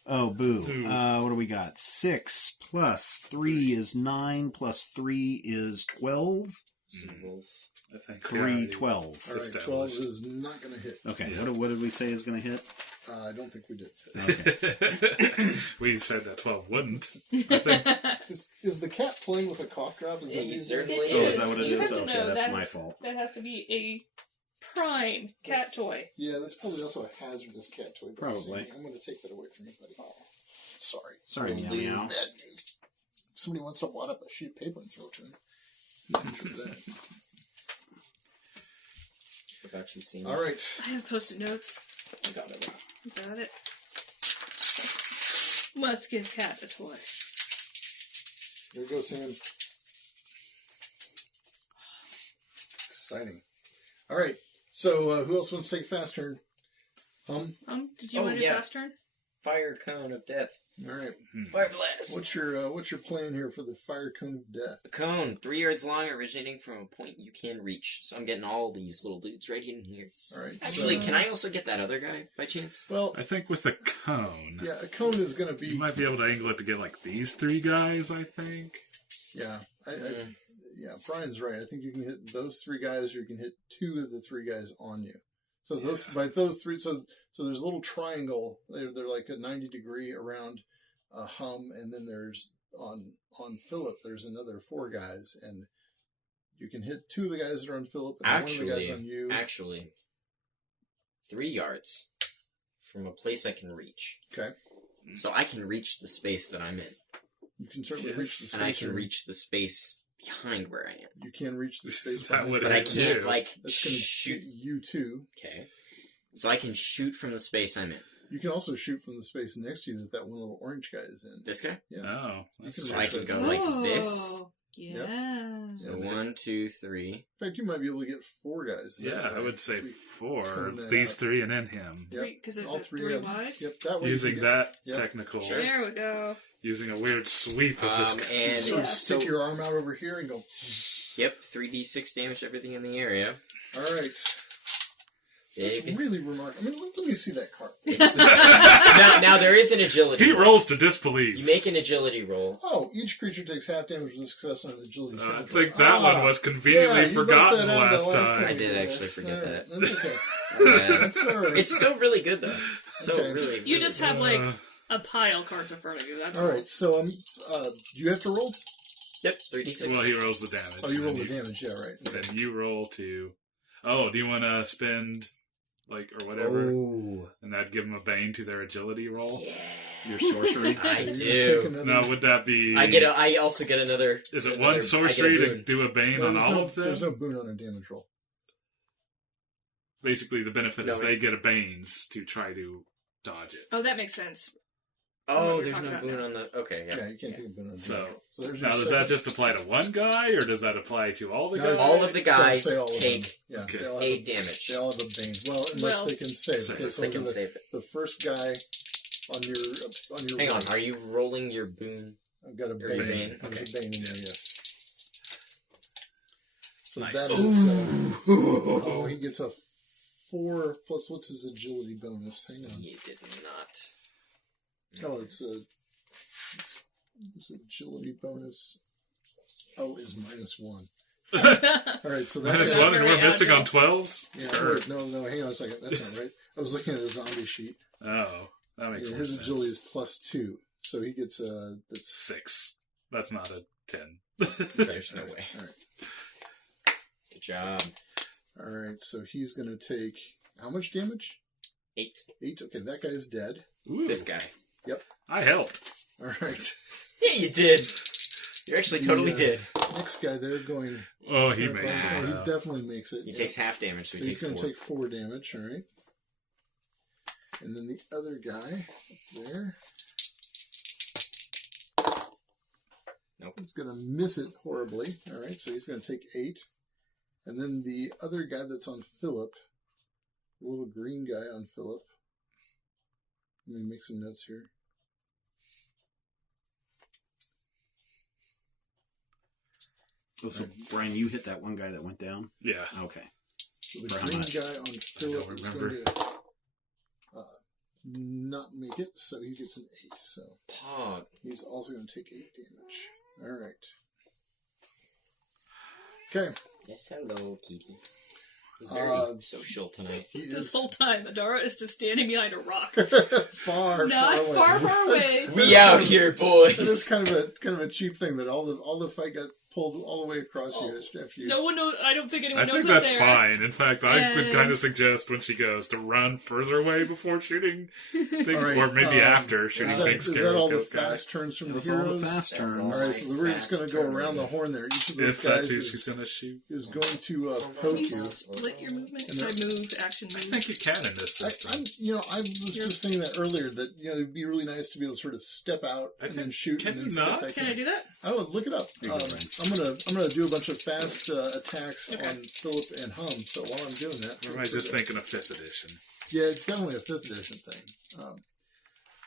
Oh, boo. Boo. What do we got? 6 plus 3 is 9 plus 3 is 12. I think 3, 12. All right. 12 Established. is not going to hit. Okay, Yeah. what did we say is going to hit? I don't think we did. Okay. We said that 12 wouldn't. Is the cat playing with a cough drop? Is that He these certainly days? It Oh, is. is that what it You is? have to Okay, know that's my fault. That has to be a prime cat toy. Yeah, that's probably also a hazardous cat toy. that I'm Probably. seeing. I'm going to take that away from you, buddy. Sorry. Sorry, Will meow do. meow. Bad news. Somebody wants to wad up a sheet of paper and throw it to him. Nothing for that. What about you, Seymour? All right. I have post-it notes. I got it. Got it. Must give cat a toy. There goes Sam. Exciting. All right. So who else wants to take a fast turn? Did you Oh, want to do yeah. fast turn? Fire cone of death. All right. Fire blast. What's your plan here for the fire cone of death? A cone, 3 yards long, originating from a point you can reach. So I'm getting all these little dudes right in here. All right. Actually, so, can I also get that other guy by chance? well, I think with the cone, yeah, a cone is going to be. you might be able to angle it to get like these 3 guys, I think. Yeah, yeah. Brian's right. I think you can hit those 3 guys, or you can hit 2 of the 3 guys on you. So those by those 3. So there's a little triangle. They're like a 90-degree around Hum, and then there's on Philip. There's another 4 guys, and you can hit 2 of the guys that are on Philip, and one of the guys on you. Actually, 3 yards from a place I can reach. Okay, So I can reach the space that I'm in. you can certainly Yes. reach the space. And I can you're in. reach the space behind where I am. You can reach the space. That behind would you. But I hit can't, you. like, That's going to shoot. shoot you too. Okay. So I can shoot from the space I'm in. You can also shoot from the space next to you that one little orange guy is in. This guy? Yeah. Oh, that's You So can I reach can that. go like this. Yeah. So 1, 2, 3. In fact, you might be able to get 4 guys. that Yeah, I way. would say We 4. cone that These out. 3 and then him. Yep. Because it's All a 3 3 of- wide. Yep, that way. Using you that Yep. technical, Sure. There we go. using a weird sweep of this. And sort of Yeah. stick your arm out over here and go. Yep, 3d6 damage to everything in the area. All right. So that's Big. really remarkable. I mean, let me see that card. now there is an agility He roll. rolls to disbelieve. You make an agility roll. Oh, each creature takes half damage with success on an agility check. I think that one was conveniently yeah, you forgotten left that out the last time. I did we actually this. forget All right, that. That's okay. Uh, That's all right. it's still really good though. So Okay. really, You really just good. have like a pile of cards in front of you. That's All right. So you have to roll. Yep, 3d6. Well, he rolls the damage. Oh, you roll and the damage. Yeah, right. Then you roll to. Oh, do you want to spend, like, or whatever, Oh, and that'd give him a bane to their agility roll? yeah. Your sorcery. I You're gonna do. take another- Now, would that be? I also get another. Is it another- one sorcery I get a to boon. do a bane No, on there's all no- of them? There's no boon on a damage roll. Basically, the benefit is No, they get a banes to try to dodge it. Oh, that makes sense. Oh, What there's you're no talking boon about on the. Okay, Yeah, yeah. you can't take a boon on a So, damage roll. So there's your Now, does second- that just apply to one guy, or does that apply to all the No, guys? All of the guys Don't say all of them. take Yeah, Okay. they all have 8 damage. They all have a bane. Well, unless Well- they can save. Save. Okay, so They can the, save it. the first guy on your Hang on, right. are you rolling your boon? I've got a Your bane. bane, There's okay. a bane in there, yes. So Nice. that is. Oh, he gets a 4 plus what's his agility bonus? Hang on. You did not. Oh, it's this agility bonus. Oh, is -1. All right, so that Minus guy- one, and we're Very missing agile. on 12s? Yeah, wait, no, hang on a second. That's not right. I was looking at a zombie sheet. Oh, that makes Yeah, more his sense. agility is +2, so he gets that's 6. That's not a 10. There's no way. all right. Good job. All right, so he's going to take how much damage? 8. 8. Okay, that guy's dead. Ooh, This guy. I helped. All right, Yeah, you did. You actually totally Yeah. did. next guy there going. Oh, he makes Oh, it. he now. definitely makes it. He yeah. takes half damage, so So he he's takes going 4. to take 4 damage. All right, and then the other guy up there. Nope. He's going to miss it horribly. All right, so he's going to take 8. And then the other guy that's on Philip, the little green guy on Philip. Let me make some notes here. Oh, so Brian, you hit that one guy that went down? Yeah. Okay. So the For how green much? guy on Philip is remember. going to not make it, so he gets an 8. So Pog. he's also going to take 8 damage. All right. Okay. Yes, hello, Kitty. It's Uh, very social tonight. He This is whole time, Adara is just standing behind a rock. far, Not far far away. We out here, That is boys. kind of a cheap thing that all the fight got pulled all the way across you after you. No one knows. I don't think anyone I knows think that's up there. fine. In fact, I would And- kind of suggest when she goes to run further away before shooting things, All right, or maybe after shooting Is that, things. is that all the fast turns from the That's all the heroes? fast That's turns. all. All right, so we're just going to go around the horn there. Each of those If guys that's who she's is, going to shoot. is going to Can poke you you. split your movement? And Or move, action, I move. think you can in this system. I was just saying that earlier that it'd be really nice to be able to sort of step out I and think- then shoot can and then you step not? back Can in. I do that? I don't look it up. Here you go, Brian. I'm gonna do a bunch of fast attacks Okay. on Philip and Hum. So while I'm doing that, Or am I just thinking of 5th edition? yeah, it's definitely a 5th edition thing.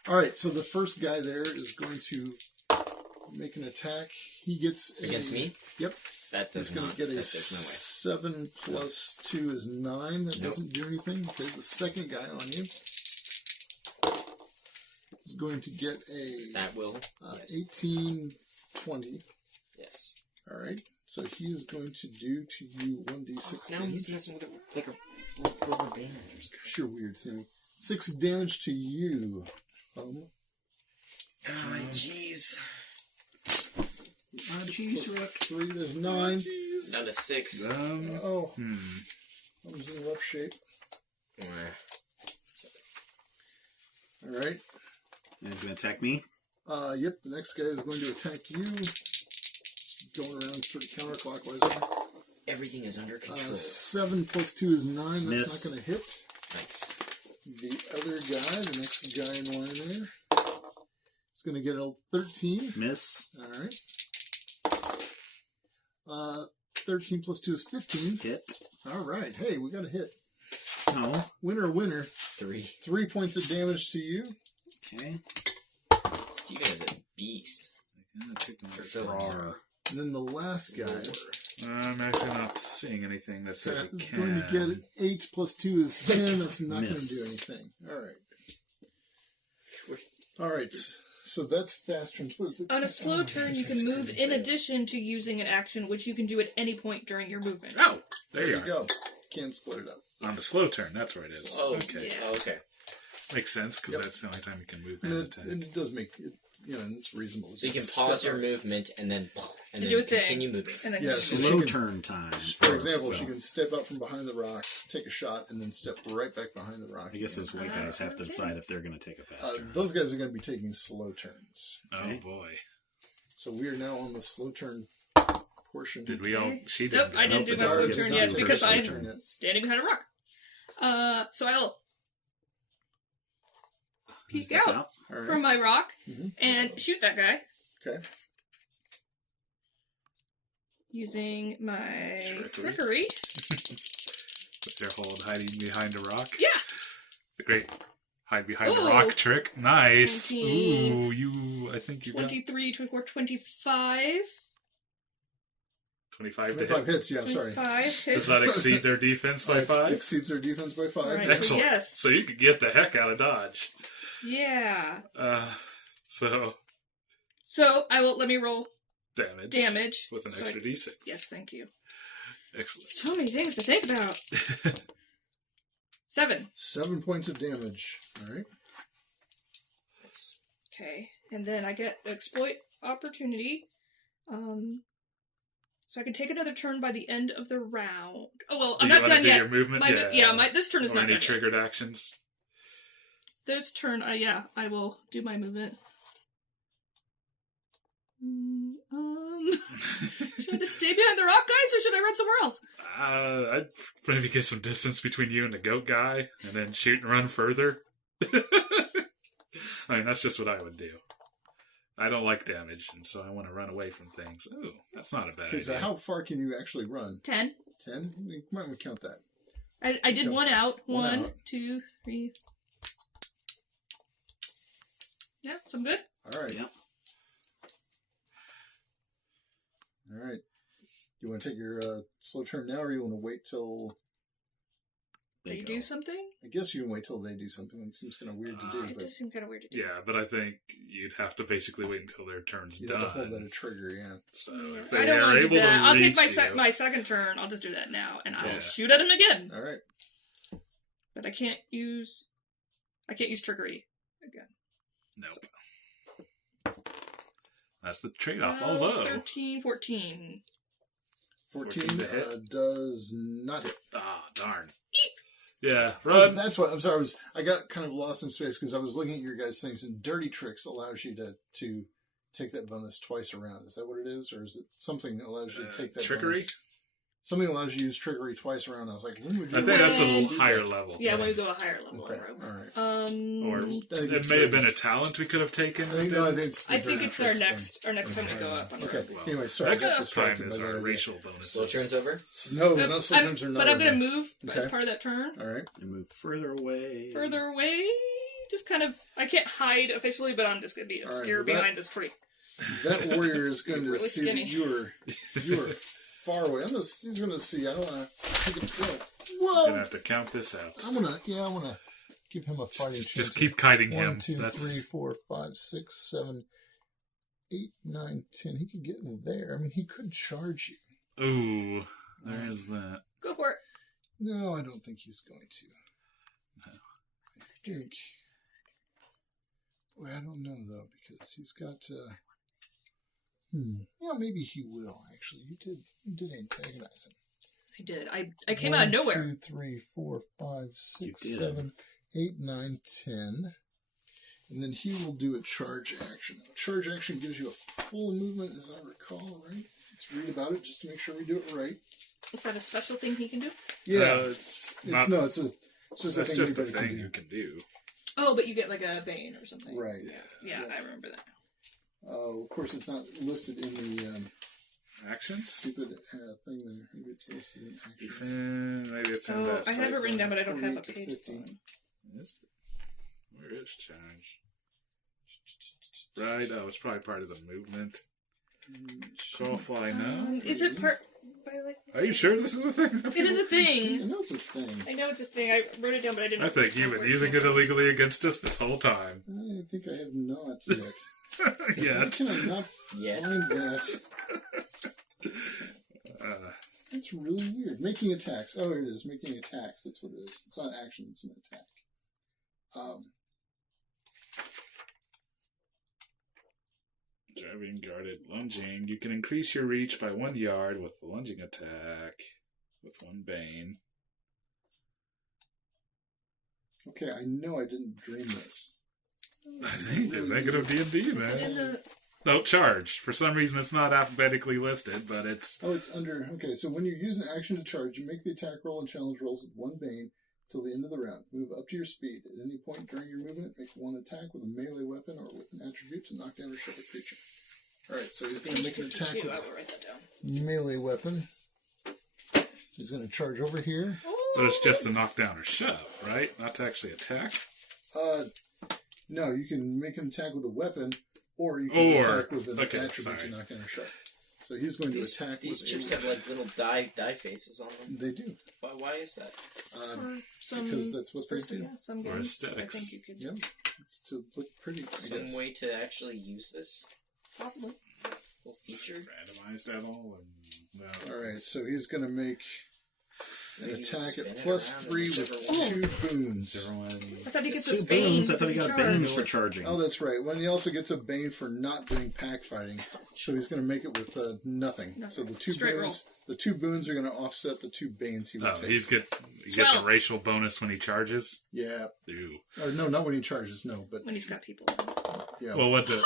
All right, so the first guy there is going to make an attack. He gets Against me? Yep. That He's does going not. to get That a goes my way. 7 plus 2 is 9. That Nope. doesn't do anything. Okay, the second guy on you is going to get a That will. Yes. 18, 20. Yes. All right, so he is going to do to you 1d6 Now damage. he's messing with a rubber band or something. Sure, weird, Sammy. 6 damage to you. Oh, jeez. Jeez, Rick. 3, there's 9. Down to 6. Oh, Hmm. I was in rough shape. Eh. All right. And going to attack me? Yep, the next guy is going to attack you. Going around sort of counterclockwise. Everything is under control. 7 plus 2 is 9. That's Miss. not going to hit. Nice. The other guy, the next guy in line there, is going to get a 13. Miss. All right. 13 plus 2 is 15. Hit. All right. Hey, we got a hit. No. Winner. 3. 3 points of damage to you. Okay. Steven is a beast. For Philip. Rawr. And then the last guy I'm actually not seeing anything that says it is can. going to get 8 plus 2 is 10. That's not going to Miss. do anything. All right. All right. So that's fast turns. What is it? On a slow turn, you can move in addition to using an action, which you can do at any point during your movement. Oh, There there you go. Can't split it up. On the slow turn, that's where it is. Oh, Okay. yeah. Oh, okay. Makes sense, because Yep. that's the only time you can move And and it, attack. and it does make it, and it's reasonable. So you can Step pause your out. movement and then And do a thing. continue moving. And then Yeah, so Slow she can- turn time. For example, Well, she can step out from behind the rock, take a shot, and then step right back behind the rock. I guess again. those white guys have to decide if they're going to take a fast turn. Those guys are going to be taking slow turns. Okay. Oh boy. So we are now on the slow turn portion. Did we all? She did. Nope, I didn't do my Nope, slow Adara turn gets yet to do because her slow I'm turn yet. standing behind a rock. So I'll peek Step out All right. from my rock Mhm. and shoot that guy Okay. using my Trickery. trickery. With their hold hiding behind a rock. Yeah. The great hide behind Ooh. a rock trick. Nice. 20. Ooh, I think you got 23, 24, 25. 25 to 25 hit. hits, yeah, sorry. 25 Does hits. that exceed their defense by 5? Exceeds their defense by 5. All right. Excellent. yes. So you could get the heck out of Dodge. Yeah. So So I will let me roll damage with an So extra I- d6. Yes, thank you. Excellent. So many things to think about. 7. 7 points of damage. All right. That's Okay, and then I get exploit opportunity. So I can take another turn by the end of the round. Oh well, Do I'm you not want to done do yet. your movement? This turn is or not any done yet. triggered actions? This turn, I will do my movement. Should I just stay behind the rock, guys, or should I run somewhere else? I'd maybe get some distance between you and the goat guy, and then shoot and run further. I mean, that's just what I would do. I don't like damage, and so I want to run away from things. Ooh, that's not a bad Okay, so idea. how far can you actually run? 10. 10? You might want to count that. I did Go. one out. One One, out. 2, 3. Yeah, so I'm good. All right. Yeah. All right. You want to take your slow turn now, or you want to wait till... They go. do something? I guess you can wait till they do something. It seems kind of weird to do, It but does seem kind of weird to do. Yeah, but I think you'd have to basically wait until their turn's you have to hold that done. a trigger, yeah. So Yeah, if they I don't are want to able do that. to I'll take reach you, my second turn. I'll just do that now, and I'll Yeah. shoot at him again. All right. But I can't use trickery again. nope. That's the trade-off. Although, 13, 14. 14 to hit. does not hit. darn. Yeah, Oh, run. that's what I'm sorry. I got kind of lost in space because I was looking at your guys' things, and Dirty Tricks allows you to take that bonus twice around. Is that what it is, or is it something that allows you to take that trickery? bonus? Something allows you to use trickery twice around. I was like, when would you? I think that's a When- little higher level. Yeah, when we go a higher level. Okay, on all rogue. right. Or think it it's may have good. been a talent we could have taken. I think, no, I think it's, the I think Dirty it's our Tricks thing. next time we go up on Okay. rogue. Well, Anyway, sorry. next I got time distracted is by our that idea. racial bonuses. Slow turns over. No, not slow turns are not. But I'm going to over. move as Okay. part of that turn. All right. And move further away. Further away. Just kind of, I can't hide officially, but I'm just going to be All right, obscure well, that- behind this tree. That warrior is going to Really see skinny. that you are far away. He's going to see. I don't want to take it. You're Whoa! gonna have to count this out. I want to give him a fighting chance. Just keep kiting him. 1, 2, That's 3, 4, 5, 6, 7, 8, 9, 10. He could get in there. I mean, he could charge you. ooh. There is that. Go for it. No, I don't think he's going to. No. I think. Boy, I don't know though, because he's got. Yeah, maybe he will. Actually, you did antagonize him. I did. I came out of nowhere. 1, 2, 3, 4, 5, 6, You did. 7, 8, 9, 10. And then he will do a charge action. A charge action gives you a full movement, as I recall, right? Let's read about it just to make sure we do it right. Is that a special thing he can do? Yeah. It's not. It's just a That's thing just a everybody thing can you do. can do. Oh, but you get like a bane or something. Right. Yeah, I remember that. Of course, it's not listed in the Actions? stupid thing there. Maybe it's listed in actions. Defend. Maybe it's in Oh, that. I have it written down, but I don't have a 48 to page. 50. Is it? Where is charge? Right. Oh, it's probably part of the movement. Call fly now. Is it part by like? Are you sure this is a thing? It is a I thing. know it's a thing. I know it's a thing. I wrote it down, but I didn't. I think you've been using it illegally against us this whole time. I think I have not yet. Why Yet. can I not Yet. find that? Uh, That's really weird. Making attacks. Oh, it is. Making attacks. That's what it is. It's not action, it's an attack. driving, guarded, lunging. You can increase your reach by 1 yard with the lunging attack with 1 bane. Okay, I know I didn't dream this. I think you're thinking of D&D, Is it in man. the? No, charge. For some reason, it's not alphabetically listed, but it's... Oh, it's under... Okay, so when you use an action to charge, you make the attack roll and challenge rolls with 1 bane till the end of the round. Move up to your speed. At any point during your movement, make 1 attack with a melee weapon or with an attribute to knock down or shove a creature. Alright, so he's going to make an attack 52. with I will write that down. a melee weapon. So he's going to charge over here. But it's just to knock down or shove, right? Not to actually attack. No, you can make an attack with a weapon, or you can Or- attack with an okay, attribute sorry. to knock down or shove. So he's going These to attack with chips a have like little die faces on them. They do. Why is that? For some, because that's what they do. Yeah, some For games, aesthetics. I think you could Yep. It's to look pretty, I Some guess. way to actually use this possibly. little feature? Randomized at all? And, no, Alright, so he's going to make an Maybe attack spin at it plus around 3 and with whichever 2 boons. everyone... I thought he gets 2 his bane. boons. I thought he because got charged. banes for charging. Oh, that's right. Well, he also gets a bane for not doing pack fighting. So he's going to make it with nothing. Nothing. So the 2 Straight boons, the 2 boons are going to offset the 2 banes he would Oh, take. he gets a 12. racial bonus when he charges? Yeah. Ew. Or no, not when he charges. No, but When he's got people. yeah. Well, what the...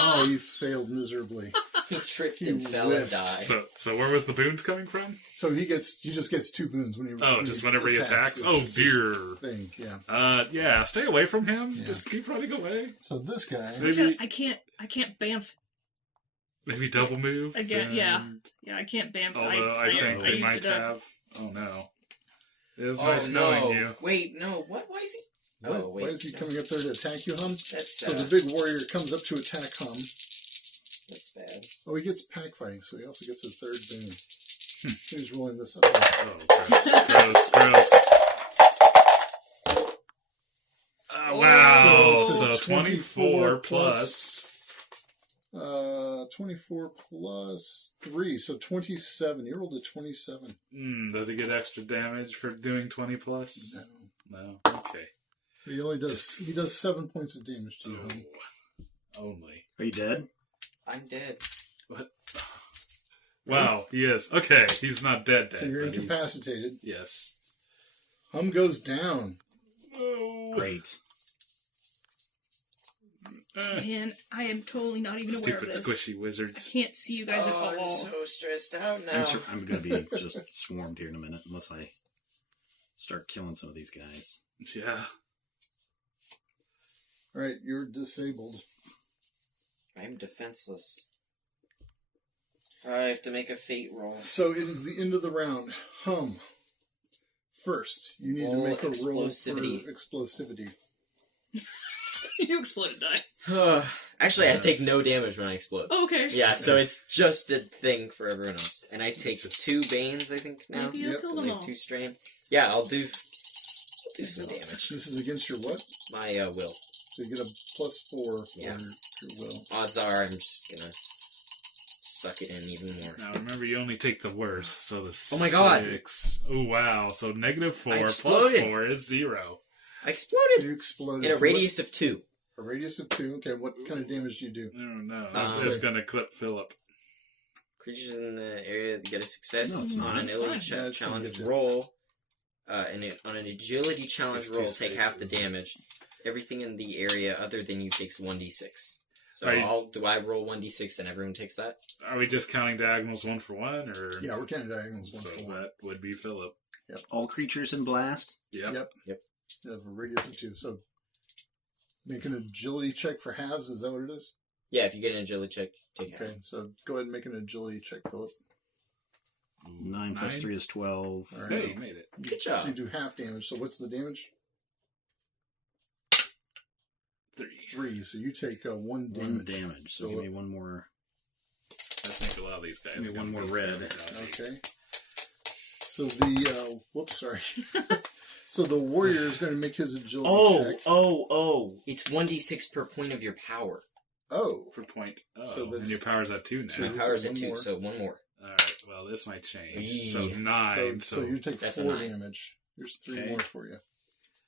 Oh, you failed miserably. He tripped He and fell and whiffed. died. So where was the boons coming from? So he just gets 2 boons when he Whenever he attacks. It's Oh just his dear. thing, yeah. Yeah. Stay away from him. Yeah. Just keep running away. So this guy, Maybe I can't bamf double move again. Yeah, and- I can't bamf. Although I think they used might to have. Oh no. It is Oh nice knowing no! you. Wait, no. What? Why is he? why, Oh wait. why is he coming up there to attack you, Hum? That's So the big warrior comes up to attack Hum. that's bad. Oh, he gets pack fighting, so he also gets a 3rd boon. He's rolling this up. Oh, gross. Wow. So So it's a 24 24 plus. 24 plus 3, so 27. You rolled a 27. Does he get extra damage for doing 20 plus? No. Okay. He only does 7 points of damage to you, Hum. Only. Are you dead? I'm dead. What? Wow, he is. Okay, he's not dead. So you're but he's- incapacitated. Yes. Hum goes down. Oh. Great. Man, I am totally not even aware of Stupid this. squishy I wizards. can't see you guys at Oh, all. I'm so stressed out now. I'm going to be just swarmed here in a minute unless I start killing some of these guys. Yeah. Alright, you're disabled. I'm defenseless. I have to make a fate roll. So it is the end of the round. Hum. First, you need Roll to make a roll for explosivity. explosivity. You exploded, die. Actually, I take no damage when I explode. Oh, okay. Yeah, so it's just a thing for everyone else. And I take 2 banes, I think, now. Maybe you'll Yep. kill 'Cause I them have all. 2 strain. Yeah, I'll do some damage. This is against your what? My will. So you get a +4 for Yeah. your will. Odds are I'm just gonna suck it in even more. Now remember, you only take the worst, so the Oh my God. 6. Oh wow! So -4 I plus exploded. 4 is 0. I exploded! You exploded. In a So radius of 2. a radius of 2. Okay, what kind of damage do you do? I don't know. Uh, It's gonna clip Philip. Creatures in the area that get a success No, it's on not. an It's ability fine. Yeah, it's gonna challenge get you. roll. On an agility challenge It's two roll, take half the spaces. damage. Everything in the area other than you takes 1d6. So Are you- do I roll 1d6 and everyone takes that? Are we just counting diagonals 1 for 1, or Yeah, we're counting diagonals 1 so for 1. that would be Philip. All creatures in blast? Yep. Yep. You have a radius of 2. So make an agility check for halves. Is that what it is? Yeah, if you get an agility check, take half. Okay, so go ahead and make an agility check, Philip. 9 plus 3 is 12. All right. Hey, you made it. Good So you job. do half damage. So what's the damage? 3. 3. So you take 1 1 damage. damage. So Philip. give me one more. I think a lot of these guys. Give me are one gonna more be red. fairly dodgy. Okay. So the whoops, sorry. So the warrior is going to make his agility check. It's 1d6 per point of your power. Oh. For point. Oh, So and that's your power's at 2 now. two. My power's so at one 2, more. so 1 more. Alright, well, this might change. Eee. So 9. So you take That's a 4 9. damage. There's 3 Okay. more for you.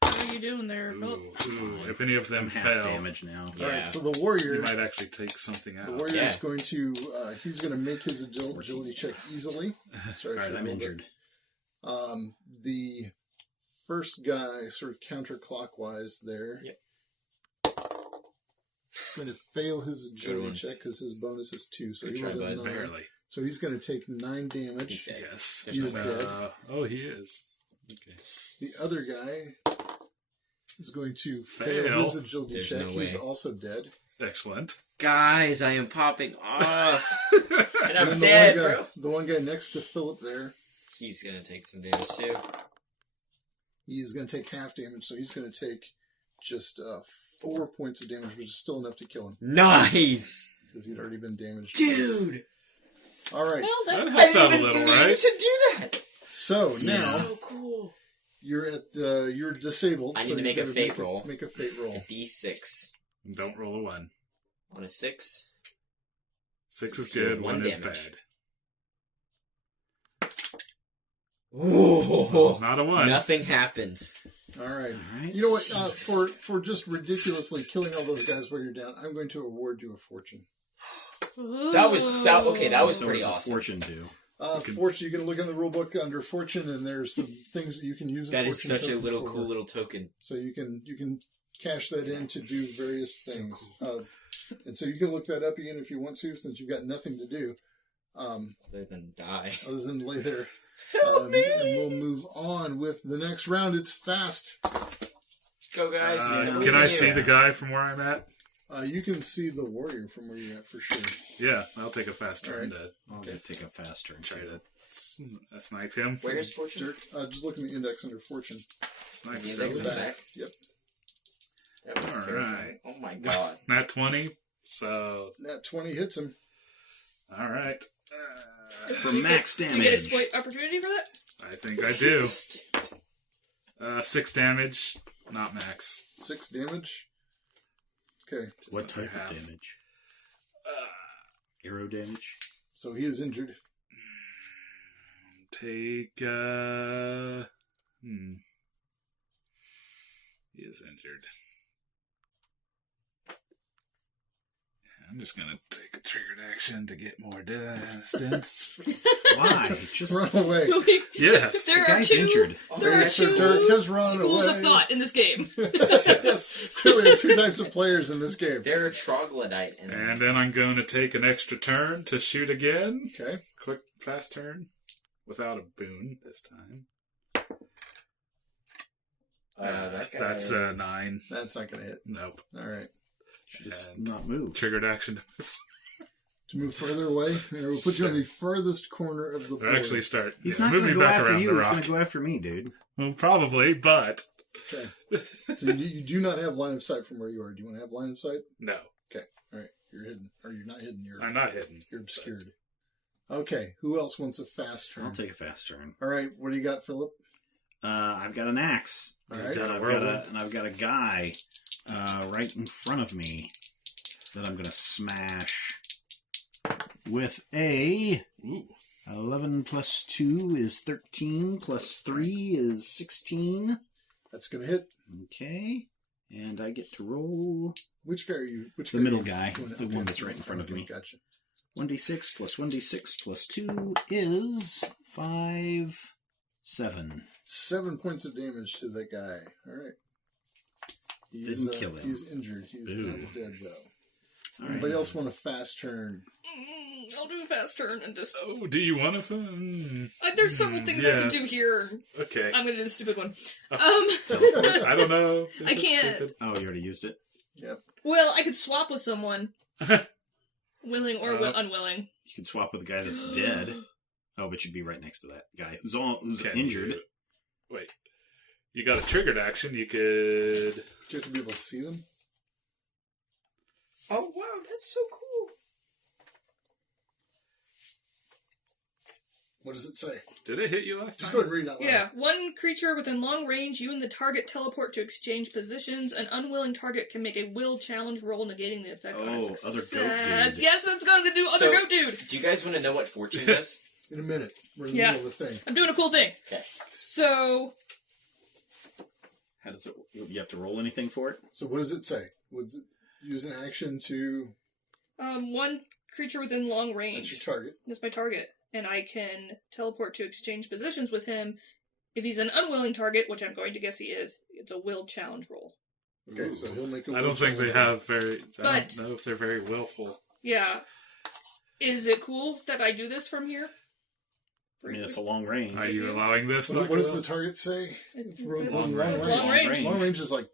What are you doing there, Ooh, Philip? ooh, if any of them I'm half fail, damage now. Yeah. All right. So the warrior, you might actually take something the out. warrior Yeah. is going to he's going to make his agility check easily. Sorry, I Alright, should I'm have rolled it. injured. The first guy, sort of counterclockwise there. Yep. Going to fail his Good agility one. check because his bonus is 2. So Good he try, rolled a bud. 9. Barely. So he's going to take 9 damage. He's dead. Yes. There's He is no way. dead. Oh, he is. Okay. The other guy is going to fail Fail. his agility There's check. no He's way. also dead. Excellent. Guys, I am popping off. and I'm And dead, the one guy, bro. the one guy next to Philip there, He's gonna take some damage too. he is going to take half damage, so he's going to take just 4 points of damage, which is still enough to kill him Nice! because he'd already been damaged. Dude! All right. Well, That that, helps I out a didn't little, even need right? to do that! So This now is so cool. you're at you're disabled. I need so to you make a gotta fate roll. Make a fate roll. A D6. Don't roll a 1. On a 6. 6 is Heal good, 1 1 is damage. bad. Whoa! Not a 1. Nothing happens. All right. Alright. You know what? Jesus. For just ridiculously killing all those guys while you're down, I'm going to award you a fortune. That was So pretty what's a awesome. fortune do? Fortune. You can look in the rule book under fortune, and there's some things that you can use. In That is fortune such a token little for. cool little token. So you can cash that in to do various things. And so you can look that up, Ian, if you want to, since you've got nothing to do. Other than die. Other than lay there. Help me! And we'll move on with the next round. It's fast. Go, guys. Can I see the guy from where I'm at? You can see the warrior from where you're at for sure. Yeah, I'll take a fast turn I'll take a fast turn. try to snipe him. Where's Fortune? Just look in the index under fortune. Snipe The index in the him. back? Yep. That was All terrifying. right. Oh my god. Nat 20. So, Nat 20 hits him. all right. For max Do you get damage. exploit opportunity for that? I think I do. 6 damage, not max. 6 damage. Okay. Just What under type of half. damage? Arrow damage? So he is injured. Take, He is injured. I'm just gonna take a triggered action to get more distance. Why? Just Run away. Yes. There the are guy's two. injured. There are So Dirk has two run schools away. of thought in this game. Yes. Clearly, there are 2 types of players in this game. They're a troglodyte. And then I'm going to take an extra turn to shoot again. Okay. Quick, fast turn. Without a boon this time. that guy- That's 9. That's not going to hit. Nope. All right. Should just And not move. triggered action. To move further away, and we'll put you on the furthest corner of the Or board. actually start. He's yeah, not move going to me go back after around you. the He's rock. going to go after me, dude. Well, probably, but Okay. So you do not have line of sight from where you are. Do you want to have line of sight? no, Okay. All right. You're hidden. Or you're not hidden. I'm not hidden. You're obscured. Okay. Who else wants a fast turn? I'll take a fast turn. All right. What do you got, Philip? I've got an axe. All right. And I've got a guy right in front of me that I'm going to smash with a Ooh. 11 plus 2 is 13 plus 3 is 16. That's going to hit. Okay. And I get to roll Which guy are you? Which The guy are middle you guy, doing? the one that's right in front of me. Gotcha. 1d6 plus 1d6 plus 2 is 5, 7. 7 points of damage to that guy. All right. Didn't kill him. He's injured. He's Ooh. not dead, though. All right. Anybody else want a fast turn? I'll do a fast turn and just. Oh, do you want to? There's several things I can do yes. here. Okay. I'm gonna do the stupid one. I don't know. if I it's can't. stupid. Oh, you already used it? Yep. Well, I could swap with someone, willing or unwilling. You can swap with a guy that's dead. Oh, but you'd be right next to that guy who's Can injured. you- Wait. You got a triggered action. You could. Do you have to be able to see them? Oh, wow, that's so cool. What does it say? Did it hit you last Just time? go ahead and read it out loud. Yeah, one creature within long range, you and the target teleport to exchange positions. An unwilling target can make a will challenge roll, negating the effect on a Oh, success. other goat dude. Yes, that's going to do other So- goat dude. Do you guys want to know what Fortune does? In a minute. We're in the Yeah. middle of the thing. I'm doing a cool thing. Okay. So, How does it? You have to roll anything for it? So what does it say? Would it use an action to... one creature within long That's range. your target. That's my target. And I can teleport to exchange positions with him. If he's an unwilling target, which I'm going to guess he is, it's a will challenge roll. Okay, so he'll make a... I don't think they have very. I But- don't know if they're very willful. Yeah. Is it cool that I do this from here? I mean, it's a long range. Are you allowing this? What does Dr. the target say? It For says- long it range. says long range. range. Long range is like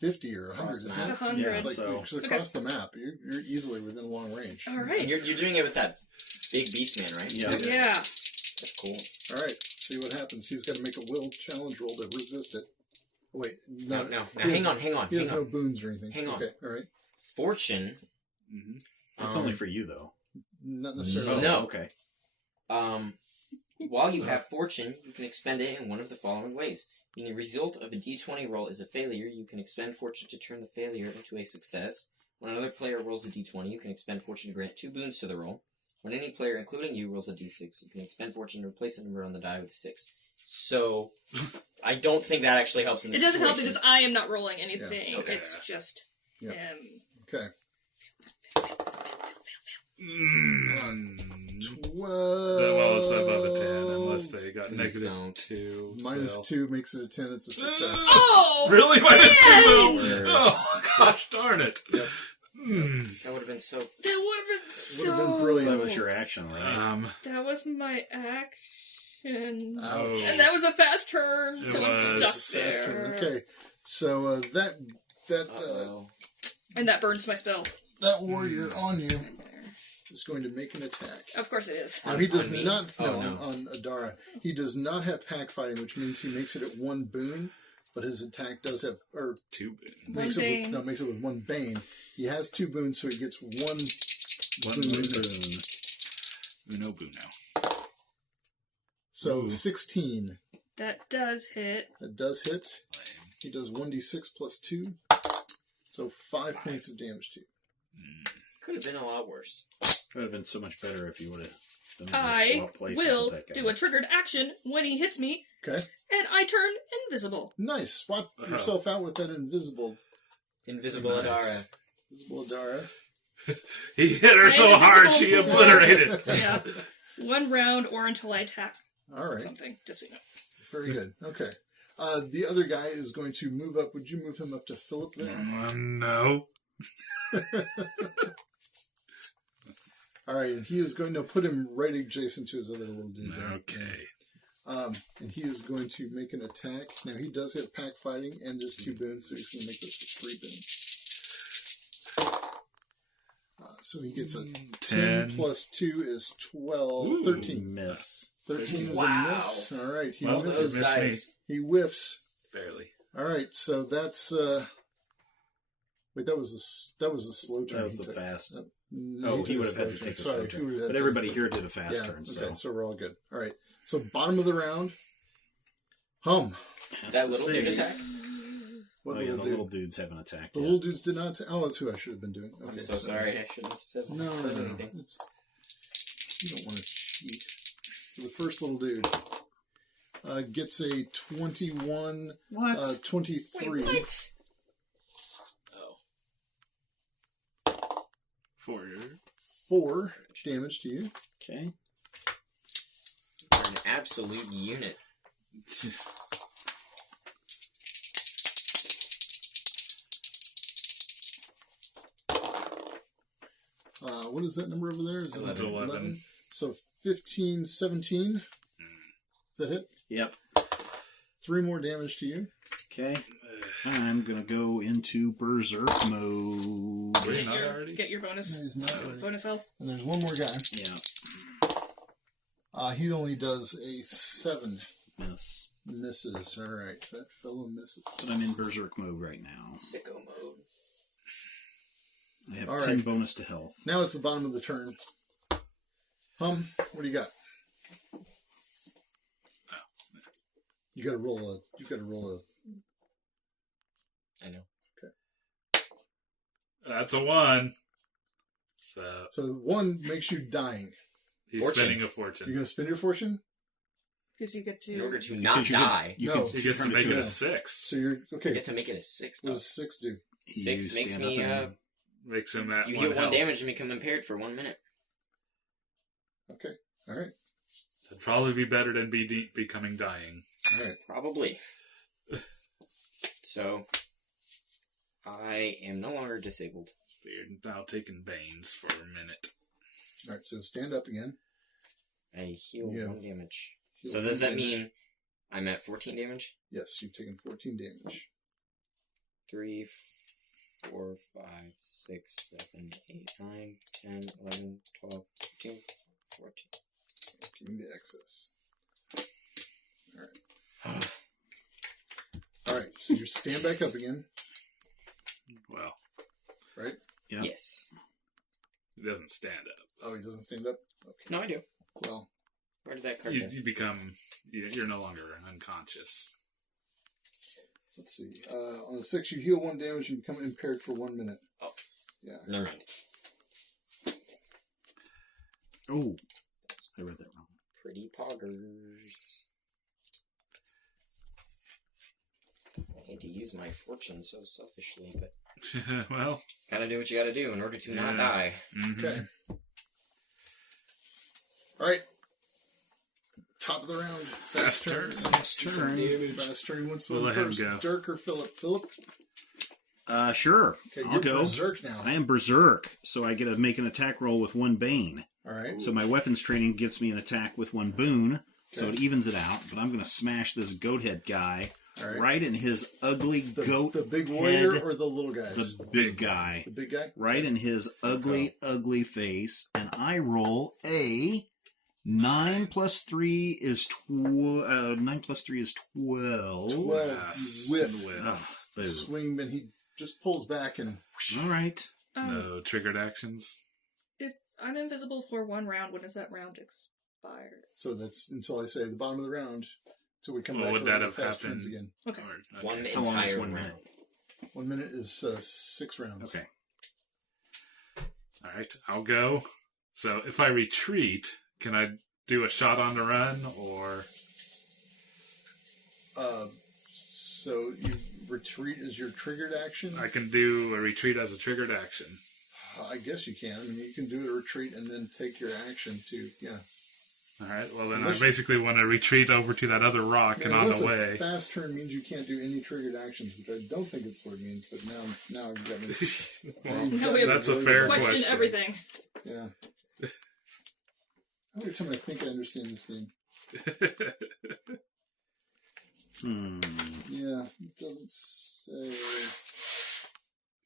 50 or 100, Across isn't the it? It's map. 100. Yeah, It's like so- it's Okay. across the map. You're easily within long range. All And right. you're doing it with that big beast man, right? Yeah. Yeah. That's cool. All right, see what happens. He's got to make a will challenge roll to resist it. Oh, wait, No, no. he Hang has- on. He has no boons or anything. Hang on. Okay, all right. Fortune. Mhm. It's only for you, though. Not necessarily. Oh, No. Okay. While you have Fortune, you can expend it in one of the following ways. When the result of a d20 roll is a failure, you can expend Fortune to turn the failure into a success. When another player rolls a d20, you can expend Fortune to grant 2 boons to the roll. When any player, including you, rolls a d6, you can expend Fortune to replace a number on the die with a 6. So, I don't think that actually helps in It this doesn't help situation. because I am not rolling anything. Yeah. Okay. It's just Yeah. him. Okay. Mm. 12. Well, it's above a 10, unless they got Please negative don't. 2. Minus Well. 2 makes it a 10. It's a success. Oh! Really? Minus 2 though? Worse. Oh, gosh darn it. Yep. That would have been so... That would have been so... Would have been brilliant. That was your action, right? That was my action. Ouch. And that was a fast turn, It so I'm was. stuck Fast there. turn. Okay, so that And that burns my spell. that warrior on you is going to make an attack. Of course it is. Now he does On me? not. Oh, No, no. on Adara. He does not have pack fighting, which means he makes it at 1 boon, but his attack does have, or 2 boons. makes One it with, bane. no, makes it with 1 bane. He has 2 boons, so he gets 1 One boon. boon. Uno buno. So Ooh. 16. That does hit. That does hit. He does 1d6 plus 2. So 5 points of damage to you. Could have been a lot worse. It would have been so much better if you would have done I swap places will with that guy. do a triggered action when he hits me, Okay. and I turn invisible. Nice. Swap yourself out with that invisible Invisible Nice. Adara. Adara. He hit her I so am hard invisible she for- obliterated. Yeah. 1 round or until I attack All right. something, just so you know. Very good. Okay. The other guy is going to move up. Would you move him up to Philip there? No. All right, and he is going to put him right adjacent to his other little dude. there. Okay. And he is going to make an attack. Now, he does have pack fighting and just 2 boons, so he's going to make this for 3 boons. So he gets a 10 plus 2 is 12, Ooh. 13. Miss. 13 is Wow. a miss. All right, he Well, misses. those missed me. dice. He whiffs. Barely. All right, so that's... Wait, that was a slow turn. That was he the took. fast. No, He took would a have had to slow take a turn. slow Sorry, he would turn. have had But to everybody take a here did a fast yeah, turn, okay, so. so we're all good. All right, so bottom of the round. Hum. Has That to little say- dude attack? What Oh, yeah, little the dude? little dudes haven't attacked The yet. little dudes did not. Oh, that's who I should have been doing. Okay, I'm so sorry. I shouldn't have said, No, said no, anything. it's, you don't want to cheat. So the first little dude gets a 21, What? 23. Wait, what? Oh. 4 damage to you. Okay. You're an absolute unit. What is that number over there? Is it 11. So 15, 17. Does that hit? Yep. 3 more damage to you. Okay. I'm going to go into Berserk mode. Were you Get not your, already? get your bonus. No, he's not ready. Bonus health. And there's one more guy. Yeah. He only does a 7. Miss. Misses. All right. That fellow misses. But I'm in Berserk mode right now. Sicko mode. I have All 10 right. bonus to health. Now it's the bottom of the turn. Hum, what do you got? You got to roll a. I know. That's a 1. So So 1 makes you dying. he's Fortune. spending a You're fortune. going to spend your fortune. Because you get In order to... to not Because you die, You No. can He gets to turn make it to a 6. So you're you okay. get to make it a 6. What Though. does 6 do? You 6 makes stand me, up and- Makes him at you 1 heal 1 health. damage and become impaired for 1 minute. Okay. All right. That'd probably be better than becoming dying. All right. Probably. So, I am no longer disabled. We're now taking Banes for a minute. All right. So stand up again. I heal Yeah. 1 damage. Heal So 1 does that damage. mean I'm at 14 damage? Yes, you've taken 14 damage. 3, 4, 5, 6, 7, 8, 9, 10, 11, 12, 13, 14. Give me the excess. All right. All right. So you stand back up again, Well, right? Yeah. Yes. he doesn't stand up. Oh, he doesn't stand up. Okay. No, I do. Well, Where did that card You, go? you become, you're no longer unconscious. let's see. On the 6, you heal 1 damage and become impaired for 1 minute. Oh. Yeah. Never mind. Oh. I read that wrong. Pretty poggers. I hate to use my fortune so selfishly, but Well, gotta do what you gotta do in order to not Yeah. die. mhm. Okay. All right. Top of the round. Fast turn. Fast turn. Fast turn. Once We'll one let him first. go. Dirk or Philip? Philip? Sure. Okay, I'll you're go. berserk now. I am berserk, so I get to make an attack roll with 1 bane. All right. So my weapons training gives me an attack with 1 boon, so Okay. it evens it out. But I'm going to smash this goat head guy All right. right in his ugly goat The big warrior head, or the little guys? the big guy. The big guy? Right in his ugly, ugly face. And I roll a 9 plus 3 is 9 plus 3 is 12. 12. Yes, Whiff. whiff. Ugh, boo. Swing, and he just pulls back and... All right. No triggered actions. If I'm invisible for 1 round, when does that round expire? So that's until I say the bottom of the round. So we come Well, back would around that to have fast turns happened? again. Okay. One How long is entire 1 round. minute? 1 minute is 6 rounds. Okay. All right, I'll go. So if I retreat, can I do a shot on the run, or So you retreat as your triggered action? I can do a retreat as a triggered action? I guess you can. I mean, you can do a retreat and then take your action to, yeah. All right. Well, then Unless I basically want to retreat over to that other rock and on Unless the a way. fast turn means you can't do any triggered actions, which I don't think it's what it means, but now you've got me. Well, Now we have that's a fair question question. everything. Yeah. Every time I think I understand this game. Yeah, it doesn't say.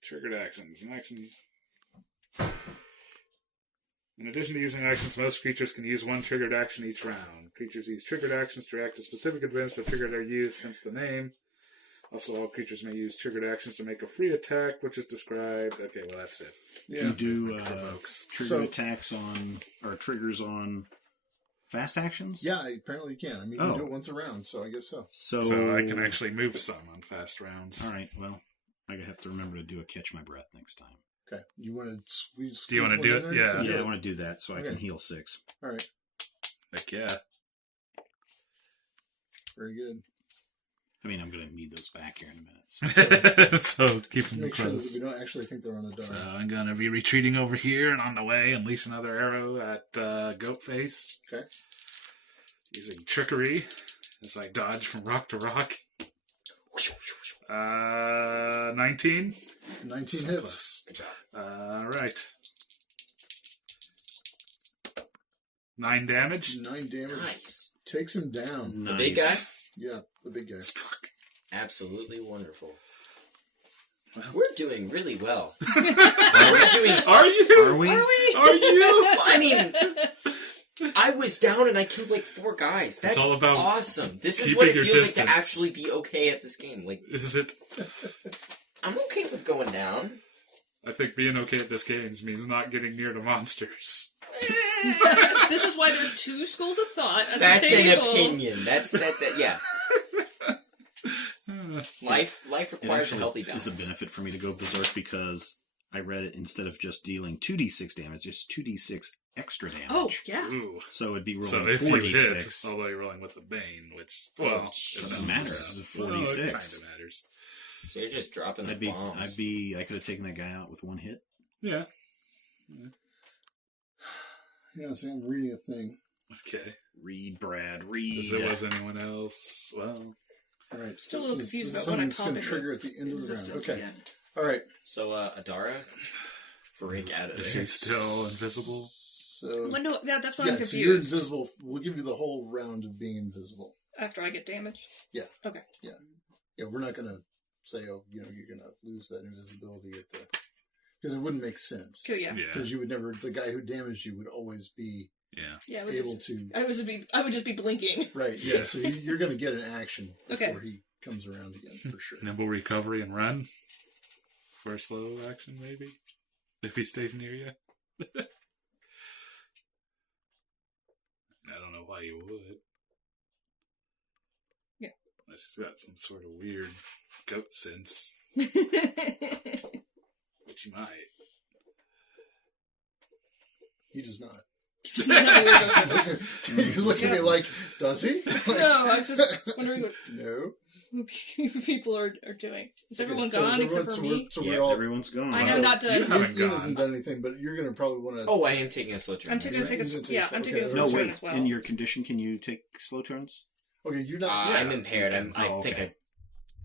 Triggered actions. An action. In addition to using actions, most creatures can use 1 triggered action each round. Creatures use triggered actions to react to specific events that trigger their use, hence the name. Also, all creatures may use triggered actions to make a free attack, which is described. Okay, well, that's it. Yeah. You do Provokes. trigger attacks on, or triggers on fast actions? Yeah, apparently you can. I mean, you do it once a round, so I guess so. So I can actually move some on fast rounds. All right, well, I have to remember to do a catch my breath next time. Okay. You want to squeeze? Do you want to do it? Yeah. Yeah, I want to do that so I can heal 6. All right. Heck yeah. Very good. I mean, I'm going to need those back here in a minute. So keep them Make sure that close. we don't actually think they're on the So dime. I'm going to be retreating over here, and on the way, unleash another arrow at Goat Face. Okay. Using trickery as I dodge from rock to rock. 19. 19 So hits. close. Right. 9 damage. 9 damage. Nice. Takes him down. The big guy? Yeah, the big guy. Absolutely wonderful. Well. We're doing really well. We're doing. Are you? Are we? Are we? Are you? I mean, I was down and I killed like 4 guys. That's all about awesome. This is keeping what it your feels like distance. to actually be okay at this game. Like, Is it? I'm okay with going down. I think being okay at this game means not getting near the monsters. This is why there's 2 schools of thought at That's the table. an opinion. That yeah. Life It requires a actually healthy balance. is a benefit for me to go berserk because I read it instead of just dealing 2d6 damage, just 2d6 extra damage. Oh, yeah. Ooh. So it'd be rolling So if you hit, 4d6. although you're rolling with a bane, which, well, it doesn't matter. balances This is out. 46. Well, it kind of matters. So you're just dropping the I bombs. could have taken that guy out with 1 hit. Yeah. Yeah, see, I'm reading a thing. Okay. Read, Brad, read. If there was anyone else, well, All right. Still a little confused this is about when something I that's going to copy trigger at the end of the round. existence Okay. again. All right. So, Adara, freak out of is there. she still invisible? So, Well, no, yeah, that's why I'm yeah, so you're confused. invisible. We'll give you the whole round of being invisible. After I get damaged. Yeah. Okay. Yeah, we're not going to say, oh, you're going to lose that invisibility at the... Because it wouldn't make sense. Cool, yeah. Yeah. Because you would never... The guy who damaged you would always be Yeah. Yeah, I would able just, to... I would just be blinking. Right, yeah. So you're going to get an action Okay. before he comes around again, for sure. Nimble recovery and run for a slow action, maybe? If he stays near you? I don't know why you would. Yeah. Unless he's got some sort of weird goat sense, Yeah. which he might. He does not. Just not have a weird emotion. He looks at me like, does he? No, I was just wondering what No. people are doing. Is everyone Okay, so gone is except for so me? So Yeah, we're all... everyone's gone. I So am not You done. haven't Ian hasn't gone. done anything, but you're going to probably want to... Oh, I am taking a slow turn. I'm taking He's a gonna take a- I'm taking a okay. slow No, turn wait. as well. In your condition, can you take slow turns? Okay, you're not... I'm impaired. I Oh, think okay.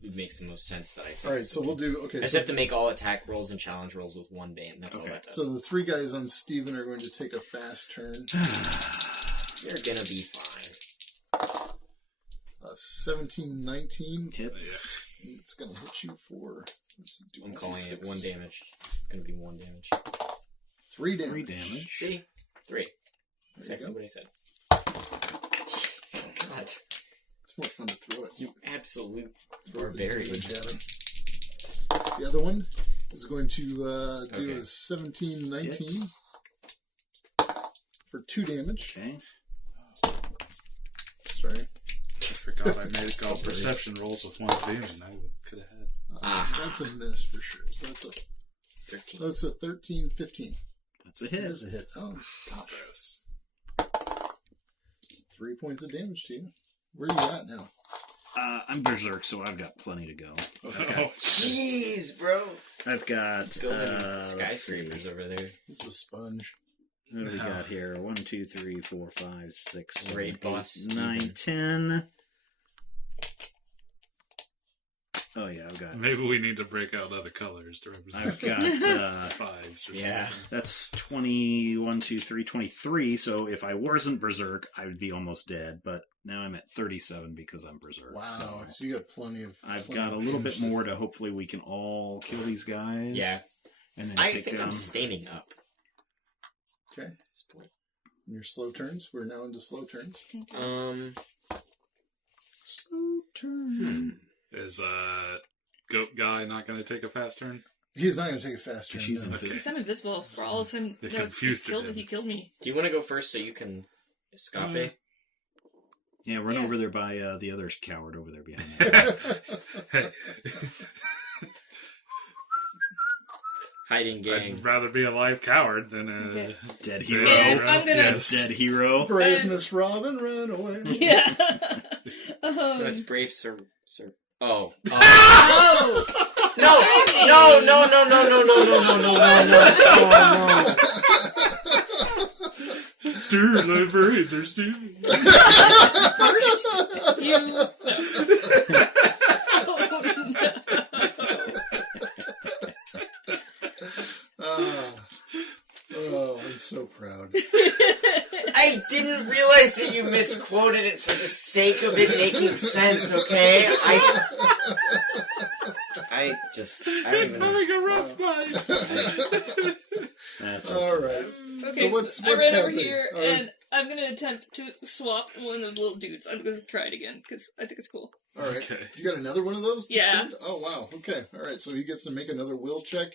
it makes the most sense that I take. All right, so we'll do. Okay, I just have to make all attack rolls and challenge rolls with 1 band. That's all that does. So the 3 guys on Steven are going to take a fast turn. You're gonna be fine. 17, 19 Hits. And it's going to hit you for. I'm calling it 1 damage. It's gonna be 1 damage. 3 damage. 3 damage. See? 3. There Exactly you go. what I said. God. It's more fun to throw it. You absolute Throw the barbarian. damage at him. The other one is going to do Okay. a 17, 19 for 2 damage. Okay. Sorry. I forgot I made all perception rolls with 1 demon. I could have had. Aha. That's a miss for sure. So 13. that's a 13, 15. That's a It hit. is a hit. Oh, Gross. 3 points of damage to you. Where are you at now? I'm berserk, so I've got plenty to go. Oh, Jeez, bro. I've got Building let's skyscrapers see. over there. This is a sponge. What do we got here? 1, 2, 3, 4, 5, 6, 7, Raid 8, boss 9, Steven. 10. Oh yeah, I've got. maybe we need to break out other colors to represent I've got. 5s or Yeah. something. That's 21, 2, 3, 23. So if I wasn't berserk, I would be almost dead. But now I'm at 37 because I'm berserk. Wow. So So you got plenty of. I've plenty got a of little damage bit more to hopefully we can all kill these guys. Yeah. And then I take think down. I'm standing up Okay. at this point. Your slow turns. We're now into slow turns. Slow turn. Is Goat Guy not going to take a fast turn? He's not going to take a fast turn. She's no. invisible. Because I'm invisible. For all of a sudden, They no, confused it, he killed me. Do you want to go first so you can escape? Yeah, run Yeah. over there by the other coward over there behind that. Hiding gang. I'd rather be a live coward than a Okay. Dead dead hero. And I'm gonna- Yes. Dead hero. Brave And- Miss Robin, run away. Yeah. No, it's brave, sir. Oh. Oh! No! No! No! No! No! No! No! No! No! No! No! Dear library, there's Stevie. First, you. No. Oh, I'm so proud. I didn't realize that you misquoted it for the sake of it making sense. Okay, I don't even. Having a rough night. That's All right. Okay, So what's I ran over happening? here, All right. and I'm gonna attempt to swap one of those little dudes. I'm gonna try it again, because I think it's cool. All right. Okay. You got another one of those? To Yeah. spend? Oh, wow. Okay. All right. So he gets to make another will check.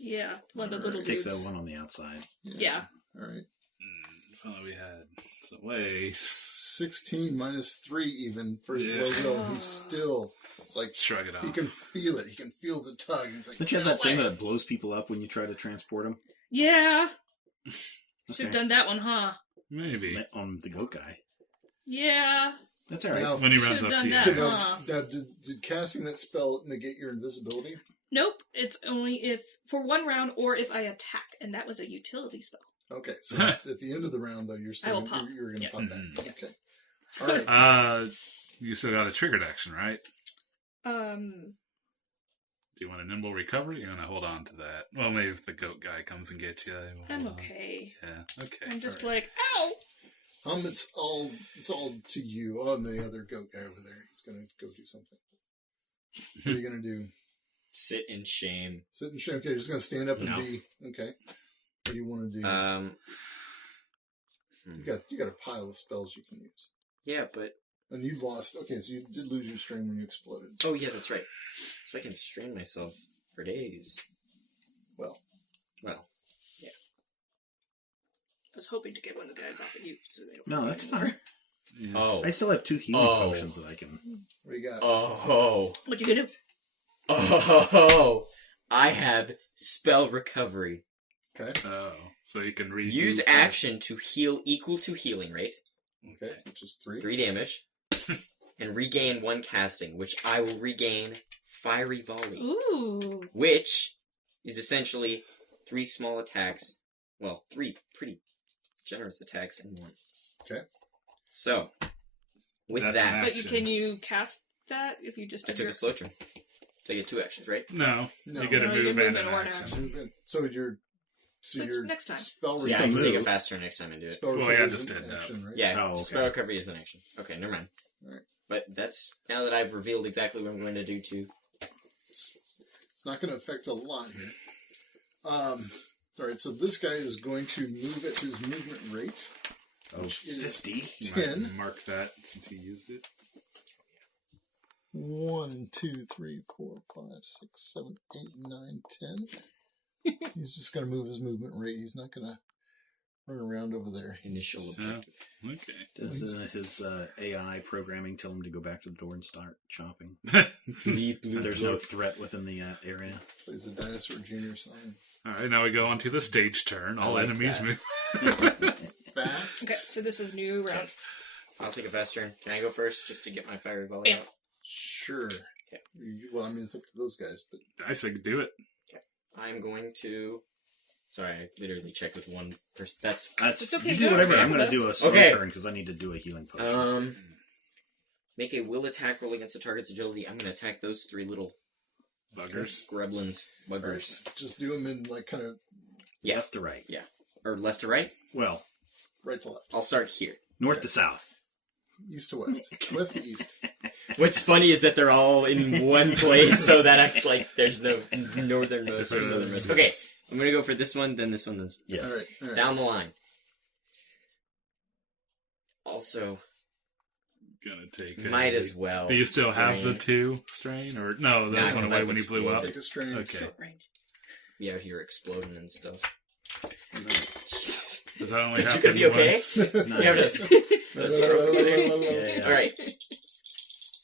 Yeah, one of the little take dudes. the one on the outside. Yeah. All right. If only we had some ways. 16 minus 3 even for his Yeah. low will. He's still. It's like Shrug it he off. can feel it. He can feel the tug. He's like, Don't you have that "Get thing away." that blows people up when you try to transport them? Yeah. Should Okay. have done that one, huh? Maybe. On the goat guy. Yeah. That's all right. Now, When he runs Should've up done to you. that. Okay, now, Huh. now did casting that spell negate your invisibility? Nope. It's only if for one round or if I attack, and that was a utility spell. Okay, so at the end of the round, though, you're still I will pop. you're going to Yeah. pop that. Mhm. Okay. So, All right. You still got a triggered action, right? Do you want a nimble recovery? Or you want to hold on to that? Well, maybe if the goat guy comes and gets you, we'll I'm hold on. okay. Yeah. Okay. I'm just all like, ow! It's all to you. Oh, and the other goat guy over there, he's going to go do something. What are you going to do? Sit in shame. Sit and shame. Okay, you're just going to stand up and No. be okay. What do you want to do? You got a pile of spells you can use, Yeah, but and you lost. Okay, so you did lose your strain when you exploded. oh yeah, that's right. So I can strain myself for days. Well, Yeah. I was hoping to get one of the guys off of you so they don't. No, that's fine. Yeah. Oh. I still have 2 healing Oh. potions that I can. what do you got? Oh. What you gonna do? Oh. I have spell recovery. Okay, Oh, so you can redo. Use action to heal equal to healing rate, okay, which is 3. 3 damage, and regain 1 casting, which I will regain Fiery Volley, Ooh. which is essentially 3 small attacks. Well, 3 pretty generous attacks in 1. Okay. So, with That's an that, But action. can you cast that if you just I did took your... a slow turn. So I get 2 actions, right? No, No. you get a No, you move get and movement an or an action. action. So your So it's your next time. spell Yeah, I recovery. can take a move. fast turn next time and do it. Spell Well, recovery yeah, is just an did that. action, right? Yeah, Oh, okay. spell recovery is an action. Okay, never mind. Alright. But that's, now that I've revealed exactly what I'm going to do too. It's not going to affect a lot here. Alright, so this guy is going to move at his movement rate. Oh, Which is 50. 10. Mark that since he used it. 1, 2, 3, 4, 5, 6, 7, 8, 9, 10. He's just going to move his movement rate. He's not going to run around over there. Initial Yeah. objective. Okay. Does his AI programming tell him to go back to the door and start chopping? There's no threat within the area. Plays a dinosaur junior song. All right, now we go on to the stage turn. All like enemies that. move. Fast. Okay, so this is new round. I'll take a fast turn. Can I go first just to get my fiery volley Yeah. out? Sure. Okay. Well, I mean, it's up to those guys, but I say do it. I'm going to... Sorry, I literally checked with one person. That's... It's okay, You do go whatever. ahead. I'm going to do a slow Okay. turn because I need to do a healing potion. Make a will attack roll against the target's agility. I'm going to attack those 3 little Buggers. gremlins. Buggers. just do them in like kind of Yeah. Left to right. Or left to right? Well, right to left, I'll start here. north to south. east to west, west to east. What's funny is that they're all in one place, so that there's no northernmost or southernmost. Okay, I'm gonna go for this one, then this one, then Yes. All right. down the line. Also, Gonna take. might as well. Do you still have the strain. 2 strain, or no? Nah, Those went 'cause away I've when he blew up. Take a strain. Okay. Short range. Be out here exploding and stuff. Does that only You happen gonna be okay? once? You have a stroke there? Yeah. All right.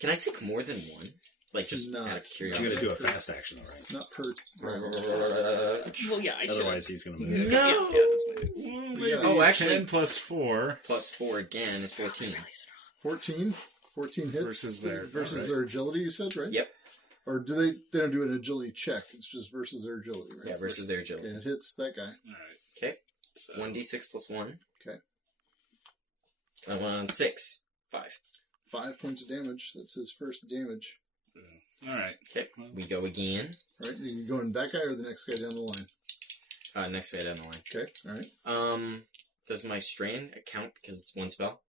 Can I take more than one? Like just No. out of But curiosity. you got to do a fast action, though, right? Not per. Well, yeah, I should. Otherwise, he's going to move. No. Yeah, that's what I do. Well, maybe Oh, actually- 10 plus 4. Plus 4 again is 14. 14 hits Versus their agility. You said right? Yep. Or do they? They don't do an agility check. It's just versus their agility, right? Yeah, versus their agility. Yeah, it hits that guy. All right. Okay. So, 1d6 plus 1. Okay. I'm on 6. 5. 5 points of damage. That's his first damage. all right. Okay. We go again. All right. You going that guy or the next guy down the line? Next guy down the line. Okay. All right. Does my strain count because it's one spell?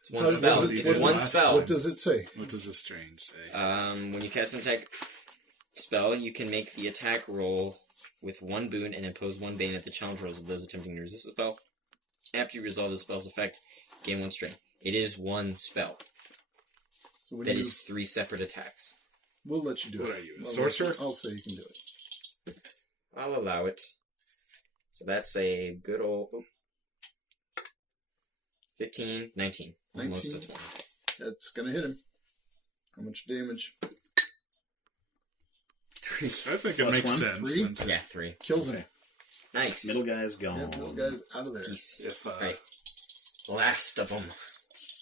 It's How one does spell. it- It's what one is- spell. What does it say? What does the strain say? When you cast an attack spell, you can make the attack roll with 1 boon and impose 1 bane at the challenge rolls of those attempting to resist the spell. After you resolve the spell's effect, gain 1 strain. It is 1 spell. So when That you, is 3 separate attacks. we'll let you do What it. are you, a I'll sorcerer? I'll say you can do it. I'll allow it. So that's a good old 15, 19. Almost a 19. 20. That's gonna hit him. How much damage? I think it Plus makes 1? sense. 3? Since Yeah, 3. Kills him. Nice. Middle guy's gone. Yeah, little guy's out of there. Peace. if Right. Last of them.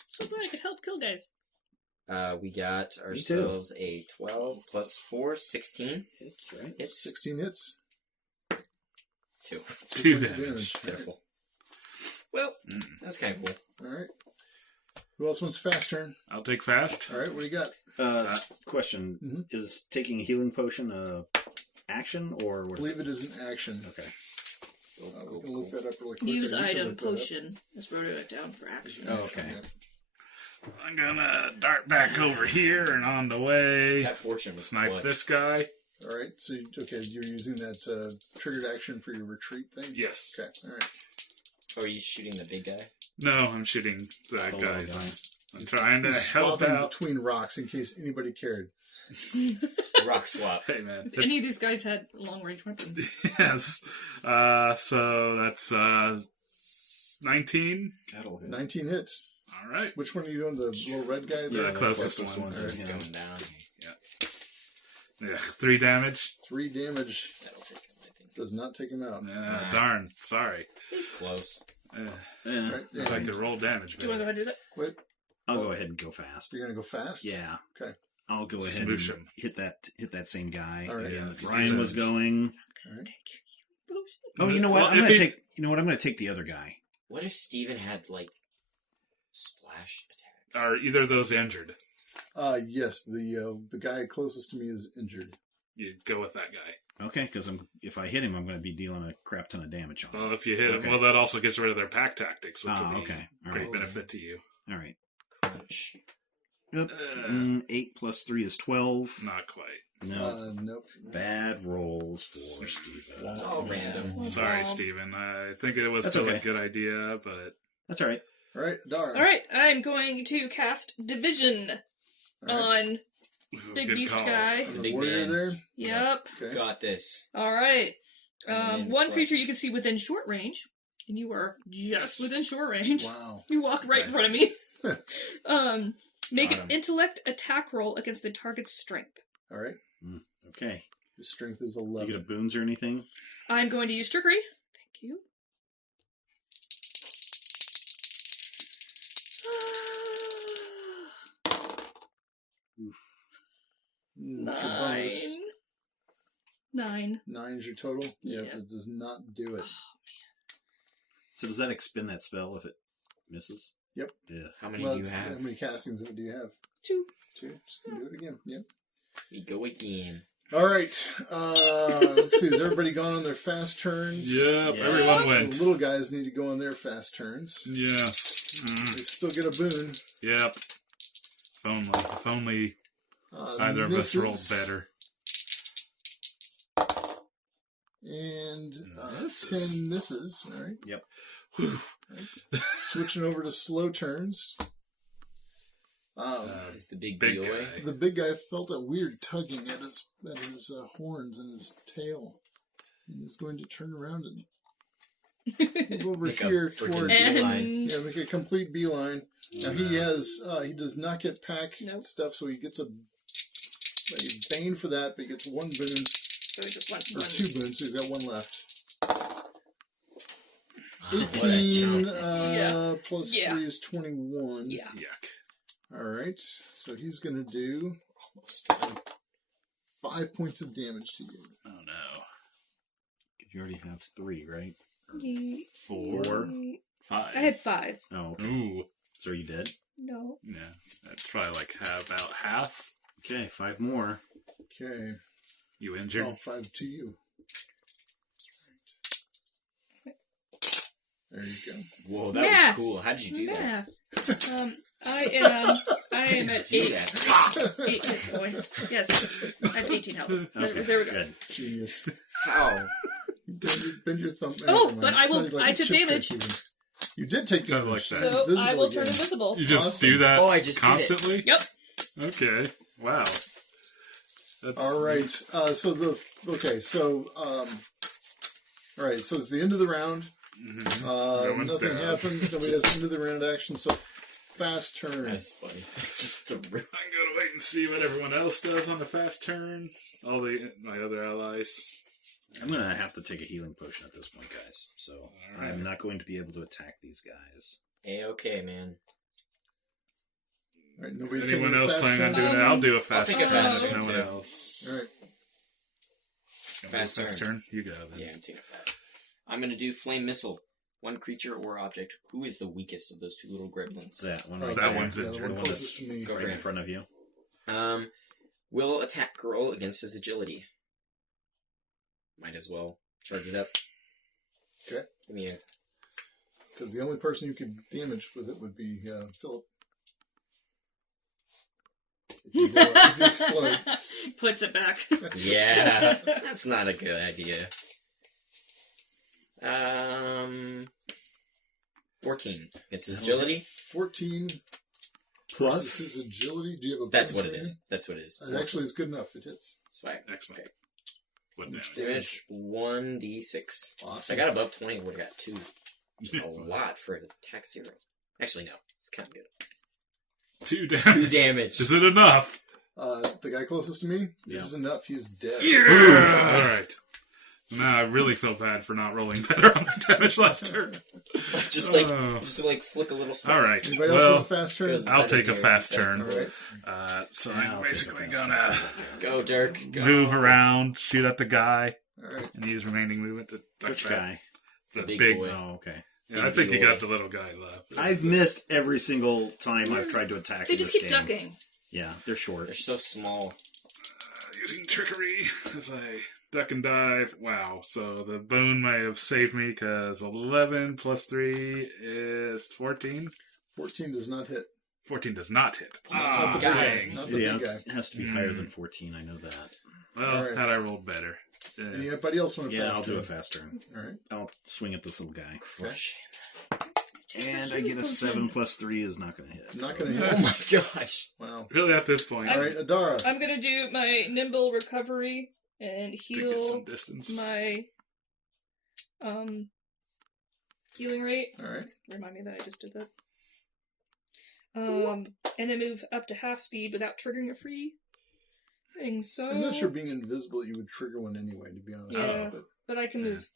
So glad I could help kill guys. We got ourselves a 12 plus 4, 16 Hits, right? hits. 16 hits. 2. 2 points of damage. Pitiful. Well, that's kind of cool. All right. Who else wants fast turn? I'll take fast. All right. What do you got? Question: Mhm. Is taking a healing potion a action or I what is believe it? it is an action. Okay. We can look that up really quick. Use or you can item look that up. potion. Let's wrote it down for action. Oh, okay. Yeah. I'm gonna dart back over here and on the way. That fortune was Snipe clutch. this guy. All right. So you're using that triggered action for your retreat thing. Yes. Okay. All right. Oh, are you shooting the big guy? No, I'm shooting the Oh, guys. guys. I'm trying to He's help swapping out. between rocks in case anybody cared. Rock swap. Hey man. If any of these guys had long range weapons. Yes. So that's 19. That'll hit. 19 hits. All right. Which one are you doing? The little red guy? Yeah, the closest closest one. one. It's Yeah. going down. Yeah, 3 damage. 3 damage. That'll take him, I think. Does not take him out. Yeah, darn. Sorry. He's close. Yeah. Right. If I could roll damage. Do you want to go ahead and do that? Wait. I'll go ahead and go fast. You're gonna go fast? Yeah. Okay. I'll go ahead Smoosh and him. hit that same guy All right. again. Yeah, that Ryan was smoosh. going. All right. Oh, you know what? Well, I'm if gonna he- take. You know what? I'm gonna take the other guy. What if Steven had, like, splash attacks? Are either of those injured? Yes, the guy closest to me is injured. You go with that guy. Okay, because if I hit him, I'm going to be dealing a crap ton of damage on him. Well, if you hit him, well, that also gets rid of their pack tactics, which will be okay. All great right. benefit to you. All right. Crunch. Yep. 8 plus 3 is 12. Not quite. No. Nope. Bad rolls for Steven. It's all random. Sorry, Steven. I think it was That's still okay. a good idea, but... That's all right. All right, Dara. All right, I'm going to cast Division All right. on Big Good Beast call. guy. The Big warrior man. there. Yep. Okay. Got this. All right. And then One clutch. creature you can see within short range, and you are just within short range. Wow. You walked right in front of me. Make Got an him. intellect attack roll against the target's strength. All right. Okay. His strength is Do you 11. get a boons or anything? I'm going to use trickery. Thank you. Oof. What's your bonus? 9. 9's your total? Yeah, Yeah. it does not do it. So does that expend that spell if it misses? Yep. Yeah. How many Well, do you it's- have? How many castings do you have? 2. 2. Just gonna do it again. Yep. We go again. All right. Let's see. Has everybody gone on their fast turns? Yep, Yeah. everyone The went. little guys need to go on their fast turns. Yes. They still get a boon. Yep. If only Uh, either of us rolled misses. better. And Misses. 10 misses. All right. Yep. Whew. Switching over to slow turns. It's the big Big boy. guy. The big guy felt a weird tugging at his horns and his tail. And he's going to turn around and move over Make a here freaking toward... beeline. And Yeah, make a complete beeline. Now he does not get pack Nope. stuff, so he gets a bane for that, but he gets one boon, so it's just or one. 2 boons, so he's got 1 left. What a 18 chunk. plus Yeah. 3 is 21. Yeah. Yuck. Alright, so he's going to do Almost done. 5 points of damage to you. Oh no. You already have 3, right? Ye- 4? 5. I had 5. Oh, okay. Ooh. So are you dead? No. Yeah. That's probably like about half. Okay, 5 more. Okay, You injured? well, 5 to you. There you go. Whoa, that Math. was cool. How did you do that? Math. I am at Do 8. that. 8 hit points. Yes. I have 18 health. Okay, There we go. good. Genius. How? Bend your thumb. Oh, never but mind. I It's will- not like I a took chip trick damage. even. You did take Kinda damage. like that. So Invisible I will turn again. invisible. You just Awesome. do that Oh, I just did it. constantly? Yep. Okay. Wow. That's All right. All right. So it's the end of the round. Mhm. No one's Nothing dead. happens. Nobody has end of the round action. So fast turn. That's funny. Just the rip. I'm gonna wait and see what everyone else does on the fast turn. All my other allies. I'm going to have to take a healing potion at this point, guys. So right. I'm not going to be able to attack these guys. A-okay, man. All right. Nobody's Anyone taking a else fast planning on turn? doing it? I'll do a fast take a turn fast if turn, no one too. else. All right. You want Fast a turn. You go then. Yeah, I'm taking it fast. I'm gonna do flame missile. One creature or object. Who is the weakest of those 2 little gremlins? That one Oh, right that there. one's yeah, injured. the The one one that's closest to me. Go right for in it. front of you. Will attack roll against his agility. Might as well charge it up. Okay. Give me a... Because the only person you could damage with it would be Philip. If you, blow it, if you explode. Puts it back. Yeah, that's not a good idea. 14 against his agility. 14 Plus? plus his agility. Do you have a That's bonus what it rating? is. That's what it is. It actually is good enough. It hits. Swag. Excellent. Okay. What damage? Damage 1d6. Awesome. I got above 20. I would have got 2. Which is a lot for an attack 0. Actually, no. It's kind of good. 2 damage. 2 damage. Is it enough? The guy closest to me, Yeah. it is enough. He is dead. All right. Now I really feel bad for not rolling better on my damage last turn. just Oh. flick a little spark. All right. Anybody else Well, want a fast turn? Goes- I'll take a fast turn. All right. So Yeah, I'm I'll take basically a fast gonna Go, Dirk. Go. move around, shoot at the guy, All right. and use remaining movement to touch Which that. guy? The Big big. boy. Oh, okay. Yeah, I Big think you boy. got the little guy left. I've missed every single time I've tried to attack They in just this keep game. ducking. Yeah, they're short. They're so small. Using trickery as I duck and dive. Wow. So the boon may have saved me because 11 plus 3 is 14. 14 does not hit. 14 does not hit. Not the big guy. guys. Not the Yeah, big guy. it has to be higher than 14. I know that. Well, Alright. had I rolled better. Anybody else want to Yeah, fast I'll do turn? a fast turn. All right. I'll swing at this little guy. Crush. And I get a 7 plus 3 is not going to hit. Not so- going to Oh hit. my gosh. Wow. Really, at this point, All right, Adara. I'm gonna do my nimble recovery and to get heal some distance. my healing rate. All right. Remind me that I just did that. And then move up to half speed without triggering a free thing. So I'm not sure being invisible you would trigger one anyway, to be honest. Yeah. But, but I can move.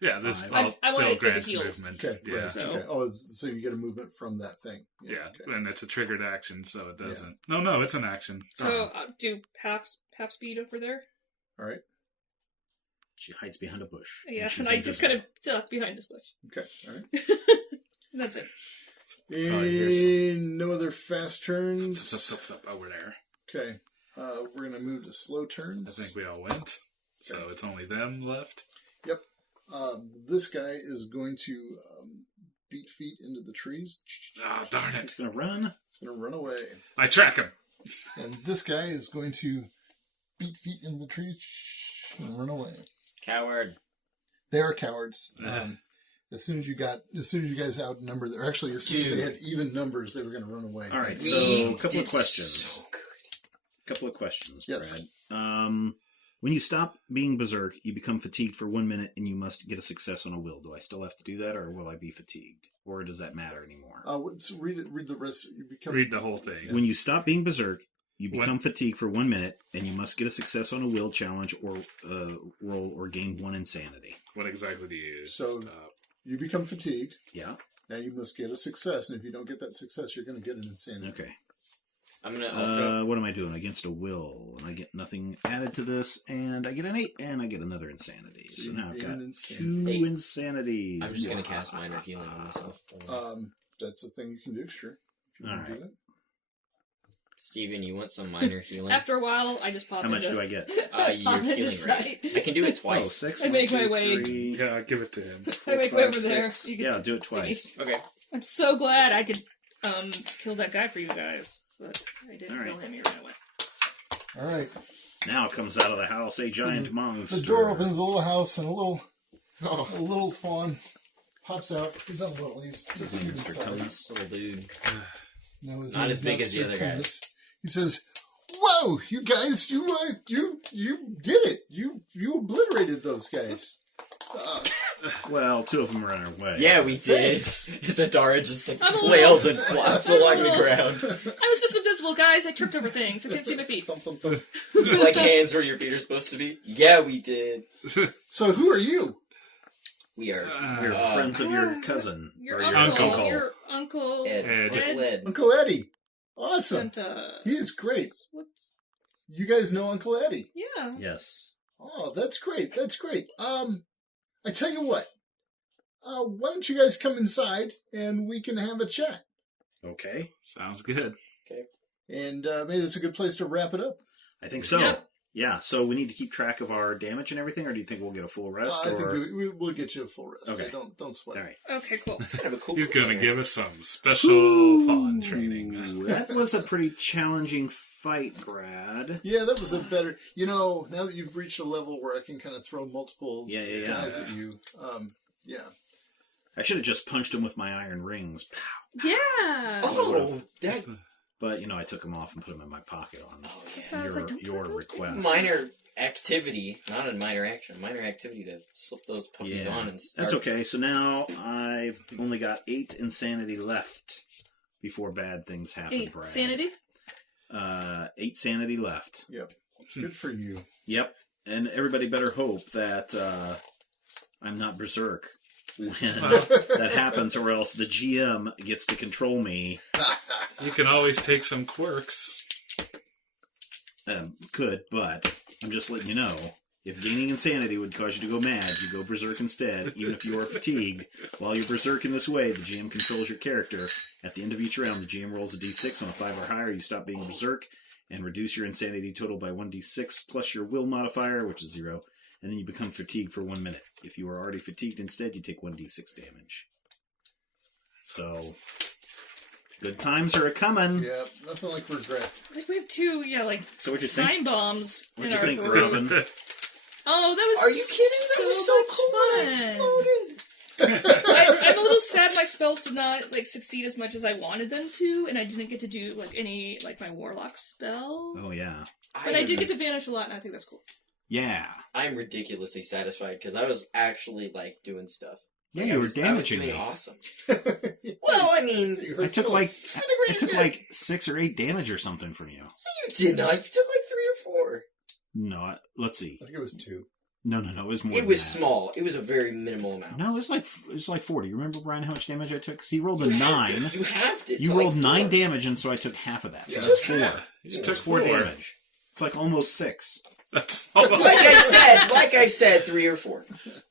Yeah, this Five. all I want still it for the grants heals. movement. okay. Yeah. Right. So- Okay. Oh, so you get a movement from that thing. Yeah, Okay. and it's a triggered action, so it doesn't. No, it's an action. So I'll do half speed over there. All right. She hides behind a bush. Yeah, she's and I just kind invisible. of duck behind this bush. Okay. All right. That's it. Probably hear some- And no other fast turns. Over there. Okay. We're gonna move to slow turns. I think we all went. So Okay. it's only them left. Yep. This guy is going to beat feet into the trees. Ah, darn He's it. going to run. He's going to run away. I track him. And this guy is going to beat feet into the trees and run away. Coward. They are cowards. Yeah. As soon as you guys outnumbered, or actually as soon as they had even numbers, they were going to run away. All right, We so a couple did of questions. so good. Couple of questions, Yes. Brad. When you stop being berserk, you become fatigued for 1 minute, and you must get a success on a will. Do I still have to do that, or will I be fatigued, or does that matter anymore? So read it. Read the rest. You become. Read the whole thing. When you stop being berserk, you What? become fatigued for 1 minute, and you must get a success on a will challenge or roll, or gain 1 insanity. What exactly do you use? So- Stop. You become fatigued. Yeah. Now you must get a success, and if you don't get that success, you're going to get an insanity. Okay. I'm gonna also. What am I doing? Against a will, and I get nothing added to this, and I get an 8, and I get another insanity. So So now I've you got gain an 2 Eight. insanities. I'm just gonna cast minor healing on myself. That's a thing you can do, sure. If you All want to right. do that. Steven, you want some minor healing? After a while, I just pop How much into do I get? Your on the healing side. rate. I can do it Oh, twice. 6. I make my 1, 2, way. 3, Yeah, give it to him. I make 4, way 5, over there. 6. You can Yeah, do it see me. twice. Okay. I'm so glad I could kill that guy for you guys, but I didn't All right. kill him. He ran away. All right. Now comes out of the house a giant monster. The door opens, a little house, and a little Oh, fawn pops out. He's on little. He's human Mr. size. Tubbs. little dude. No, his Not name as is big as the Sir other Tubbs. guys. He says, "Whoa, you guys! You did it! You obliterated those guys." Well, 2 of them ran away. Yeah, we did. Isadara just like I'm a flails and flops along the little- ground. I was just invisible, guys. I tripped over things. I couldn't see my feet. Thump, thump, thump. Like hands where your feet are supposed to be. Yeah, we did. So who are you? We are We're friends of your cousin. Your or uncle. uncle. Your uncle. Ed. Ed. Uncle Ed. Uncle Eddie. Awesome. Sent us. He is great. What's? You guys know Uncle Eddie. Yeah. Yes. Oh, that's great. That's great. I tell you what. Why don't you guys come inside and we can have a chat? Okay. Sounds good. And maybe that's a good place to wrap it up. I think so. Yeah. Yeah, so we need to keep track of our damage and everything, or do you think we'll get a full rest? I think or... we'll get you a full rest. Okay. Don't sweat. All right. Okay, cool. It's kind of a cool. He's going to feeling. give us some special fawn training. Ooh, that was a pretty challenging fight, Brad. Yeah, that was a better. Now that you've reached a level where I can kind of throw multiple Yeah. guys at you. Yeah. I should have just punched him with my iron rings. Pow. Yeah. Oh, that But, I took them off and put them in my pocket on So I was like, don't your put those request. minor activity, not a minor action. Minor activity to slip those puppies Yeah, on and start. that's okay. So now I've only got 8 insanity left before bad things happen, 8 Brad. sanity. 8 sanity left. Yep. Good for you. Yep. And everybody better hope that I'm not berserk when that happens, or else the GM gets to control me. You can always take some quirks. Could, but I'm just letting you know. If gaining insanity would cause you to go mad, you go berserk instead, even if you are fatigued. While you're berserk in this way, the GM controls your character. At the end of each round, the GM rolls a d6 on a 5 or higher. You stop being berserk and reduce your insanity total by 1d6 plus your will modifier, which is 0, and then you become fatigued for 1 minute. If you are already fatigued instead, you take 1d6 damage. So, good times are a-coming. Yeah, nothing like regret. Like we have 2, So what'd you time think? bombs What'd in you our think, group. Robin? Oh, that was Are you kidding? That was so much cool when it exploded. I'm a little sad my spells did not succeed as much as I wanted them to, and I didn't get to do any my warlock spell. Oh, yeah. But I did get to vanish a lot, and I think that's cool. Yeah. I'm ridiculously satisfied because I was actually doing stuff. Yeah, you were damaging I was doing me. awesome. Well, I mean, I took for the greater good. 6 or 8 damage or something from you. You did not. You took 3 or 4. No, let's see. I think it was 2. No, it was more. It than was that. small. It was a very minimal amount. No, it was like 40. You remember, Brian, how much damage I took? Because he rolled a You 9. You halved it. You to rolled 9 4. damage, and so I took half of that. So Yeah. that's You took 4. You That's took 4 4. damage. It's like almost 6. That's Like I said, 3 or 4.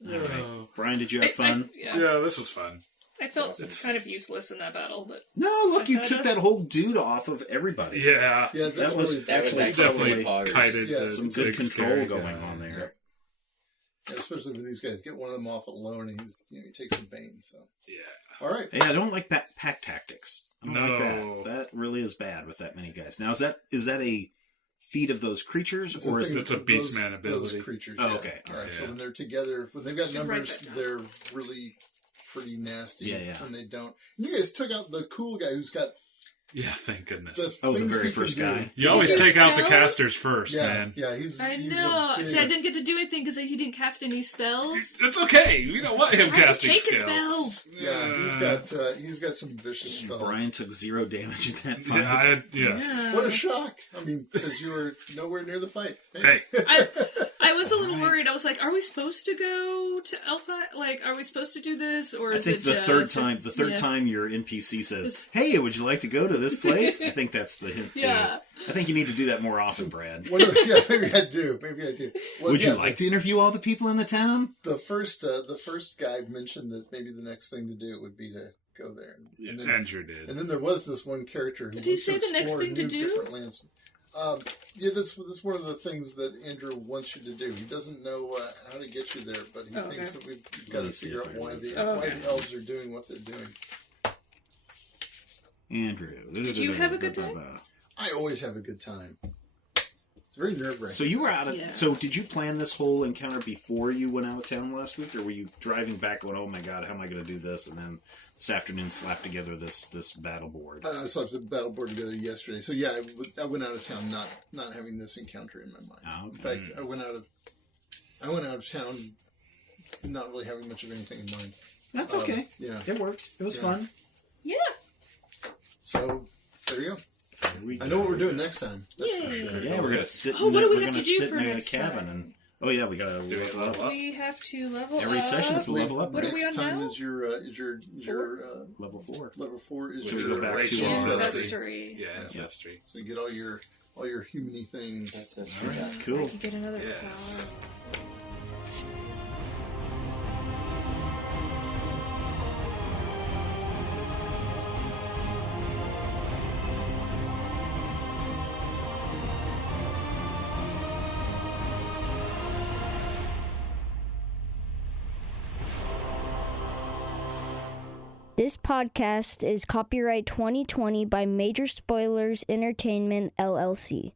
All right. Brian, did you have fun? Yeah, this is fun. I felt Awesome. kind of useless in that battle, but No, look, you took that whole dude off of everybody. Yeah. Yeah, That was That was actually actually Definitely poggers. kited Yeah, the some good big control scary going guy. on there. Yeah, especially with these guys. Get one of them off alone, and he takes some bane. So, Yeah. all right. Hey, I don't like pack tactics. I don't like No. that. That really is bad with that many guys. Now, is that a feat of those creatures, It's or is thing it? It's a with Beastman those ability. creatures. Oh, yeah. okay. Yeah, Alright, so yeah. when they're together, when they've got Should write numbers, that down. they're really pretty nasty. Yeah. When they don't. You guys took out the cool guy who's got Yeah, thank the goodness. Oh, the things very he can first do. guy? You always Did you take out the spells? casters first, Yeah, man. yeah. He's. I he's know. a big- See, I didn't get to do anything because he didn't cast any spells. It's okay. We don't want him I have to casting take his skills. spells. Yeah, he's got some vicious spells. Brian took 0 damage in that fight. Yeah, yes. Yeah. What a shock! I mean, because you were nowhere near the fight. Hey, I was a little worried. I was like, are we supposed to go to Alpha? Are we supposed to do this? Or I is think it the just... third time your NPC says, "Hey, would you like to go to this place?" I think that's the hint. Yeah. I think you need to do that more often, Brad. Maybe I do. Well, Would yeah, you like to interview all the people in the town? The first guy mentioned that maybe the next thing to do would be to go there, and then, Andrew did. and then there was this one character. Who Did he wants to say the next explore thing to new do? Different lands. Yeah, that's one of the things that Andrew wants you to do. He doesn't know how to get you there, but he thinks that we've got Let me to see figure if out I why read the that. why the elves are doing what they're doing. Andrew. Did you have a good time? I always have a good time. It's very nerve-wracking. So you were out of. Yeah. So did you plan this whole encounter before you went out of town last week, or were you driving back going, "Oh my God, how am I going to do this?" And then this afternoon slapped together this battle board. I slapped the battle board together yesterday. So yeah, I went out of town not having this encounter in my mind. Oh, okay. In fact, I went out of town not really having much of anything in mind. That's okay. Yeah. It worked. It was Yeah. fun. Yeah. So there you go. There we I know what go. we're doing next time. That's for Yay. sure. Yeah, we're gonna sit. Oh, what do we we're have gonna to do sit for in a next cabin time? and. Oh yeah, we gotta Do we level up. We have to level Every up. session is a level up. What are we Next on time now? is your Level 4. level 4 is Should we your go back to Ancestry. Yeah, ancestry. So you get all your humany things. That's a All right, I cool. could get another Yes. power. This podcast is copyright 2020 by Major Spoilers Entertainment, LLC.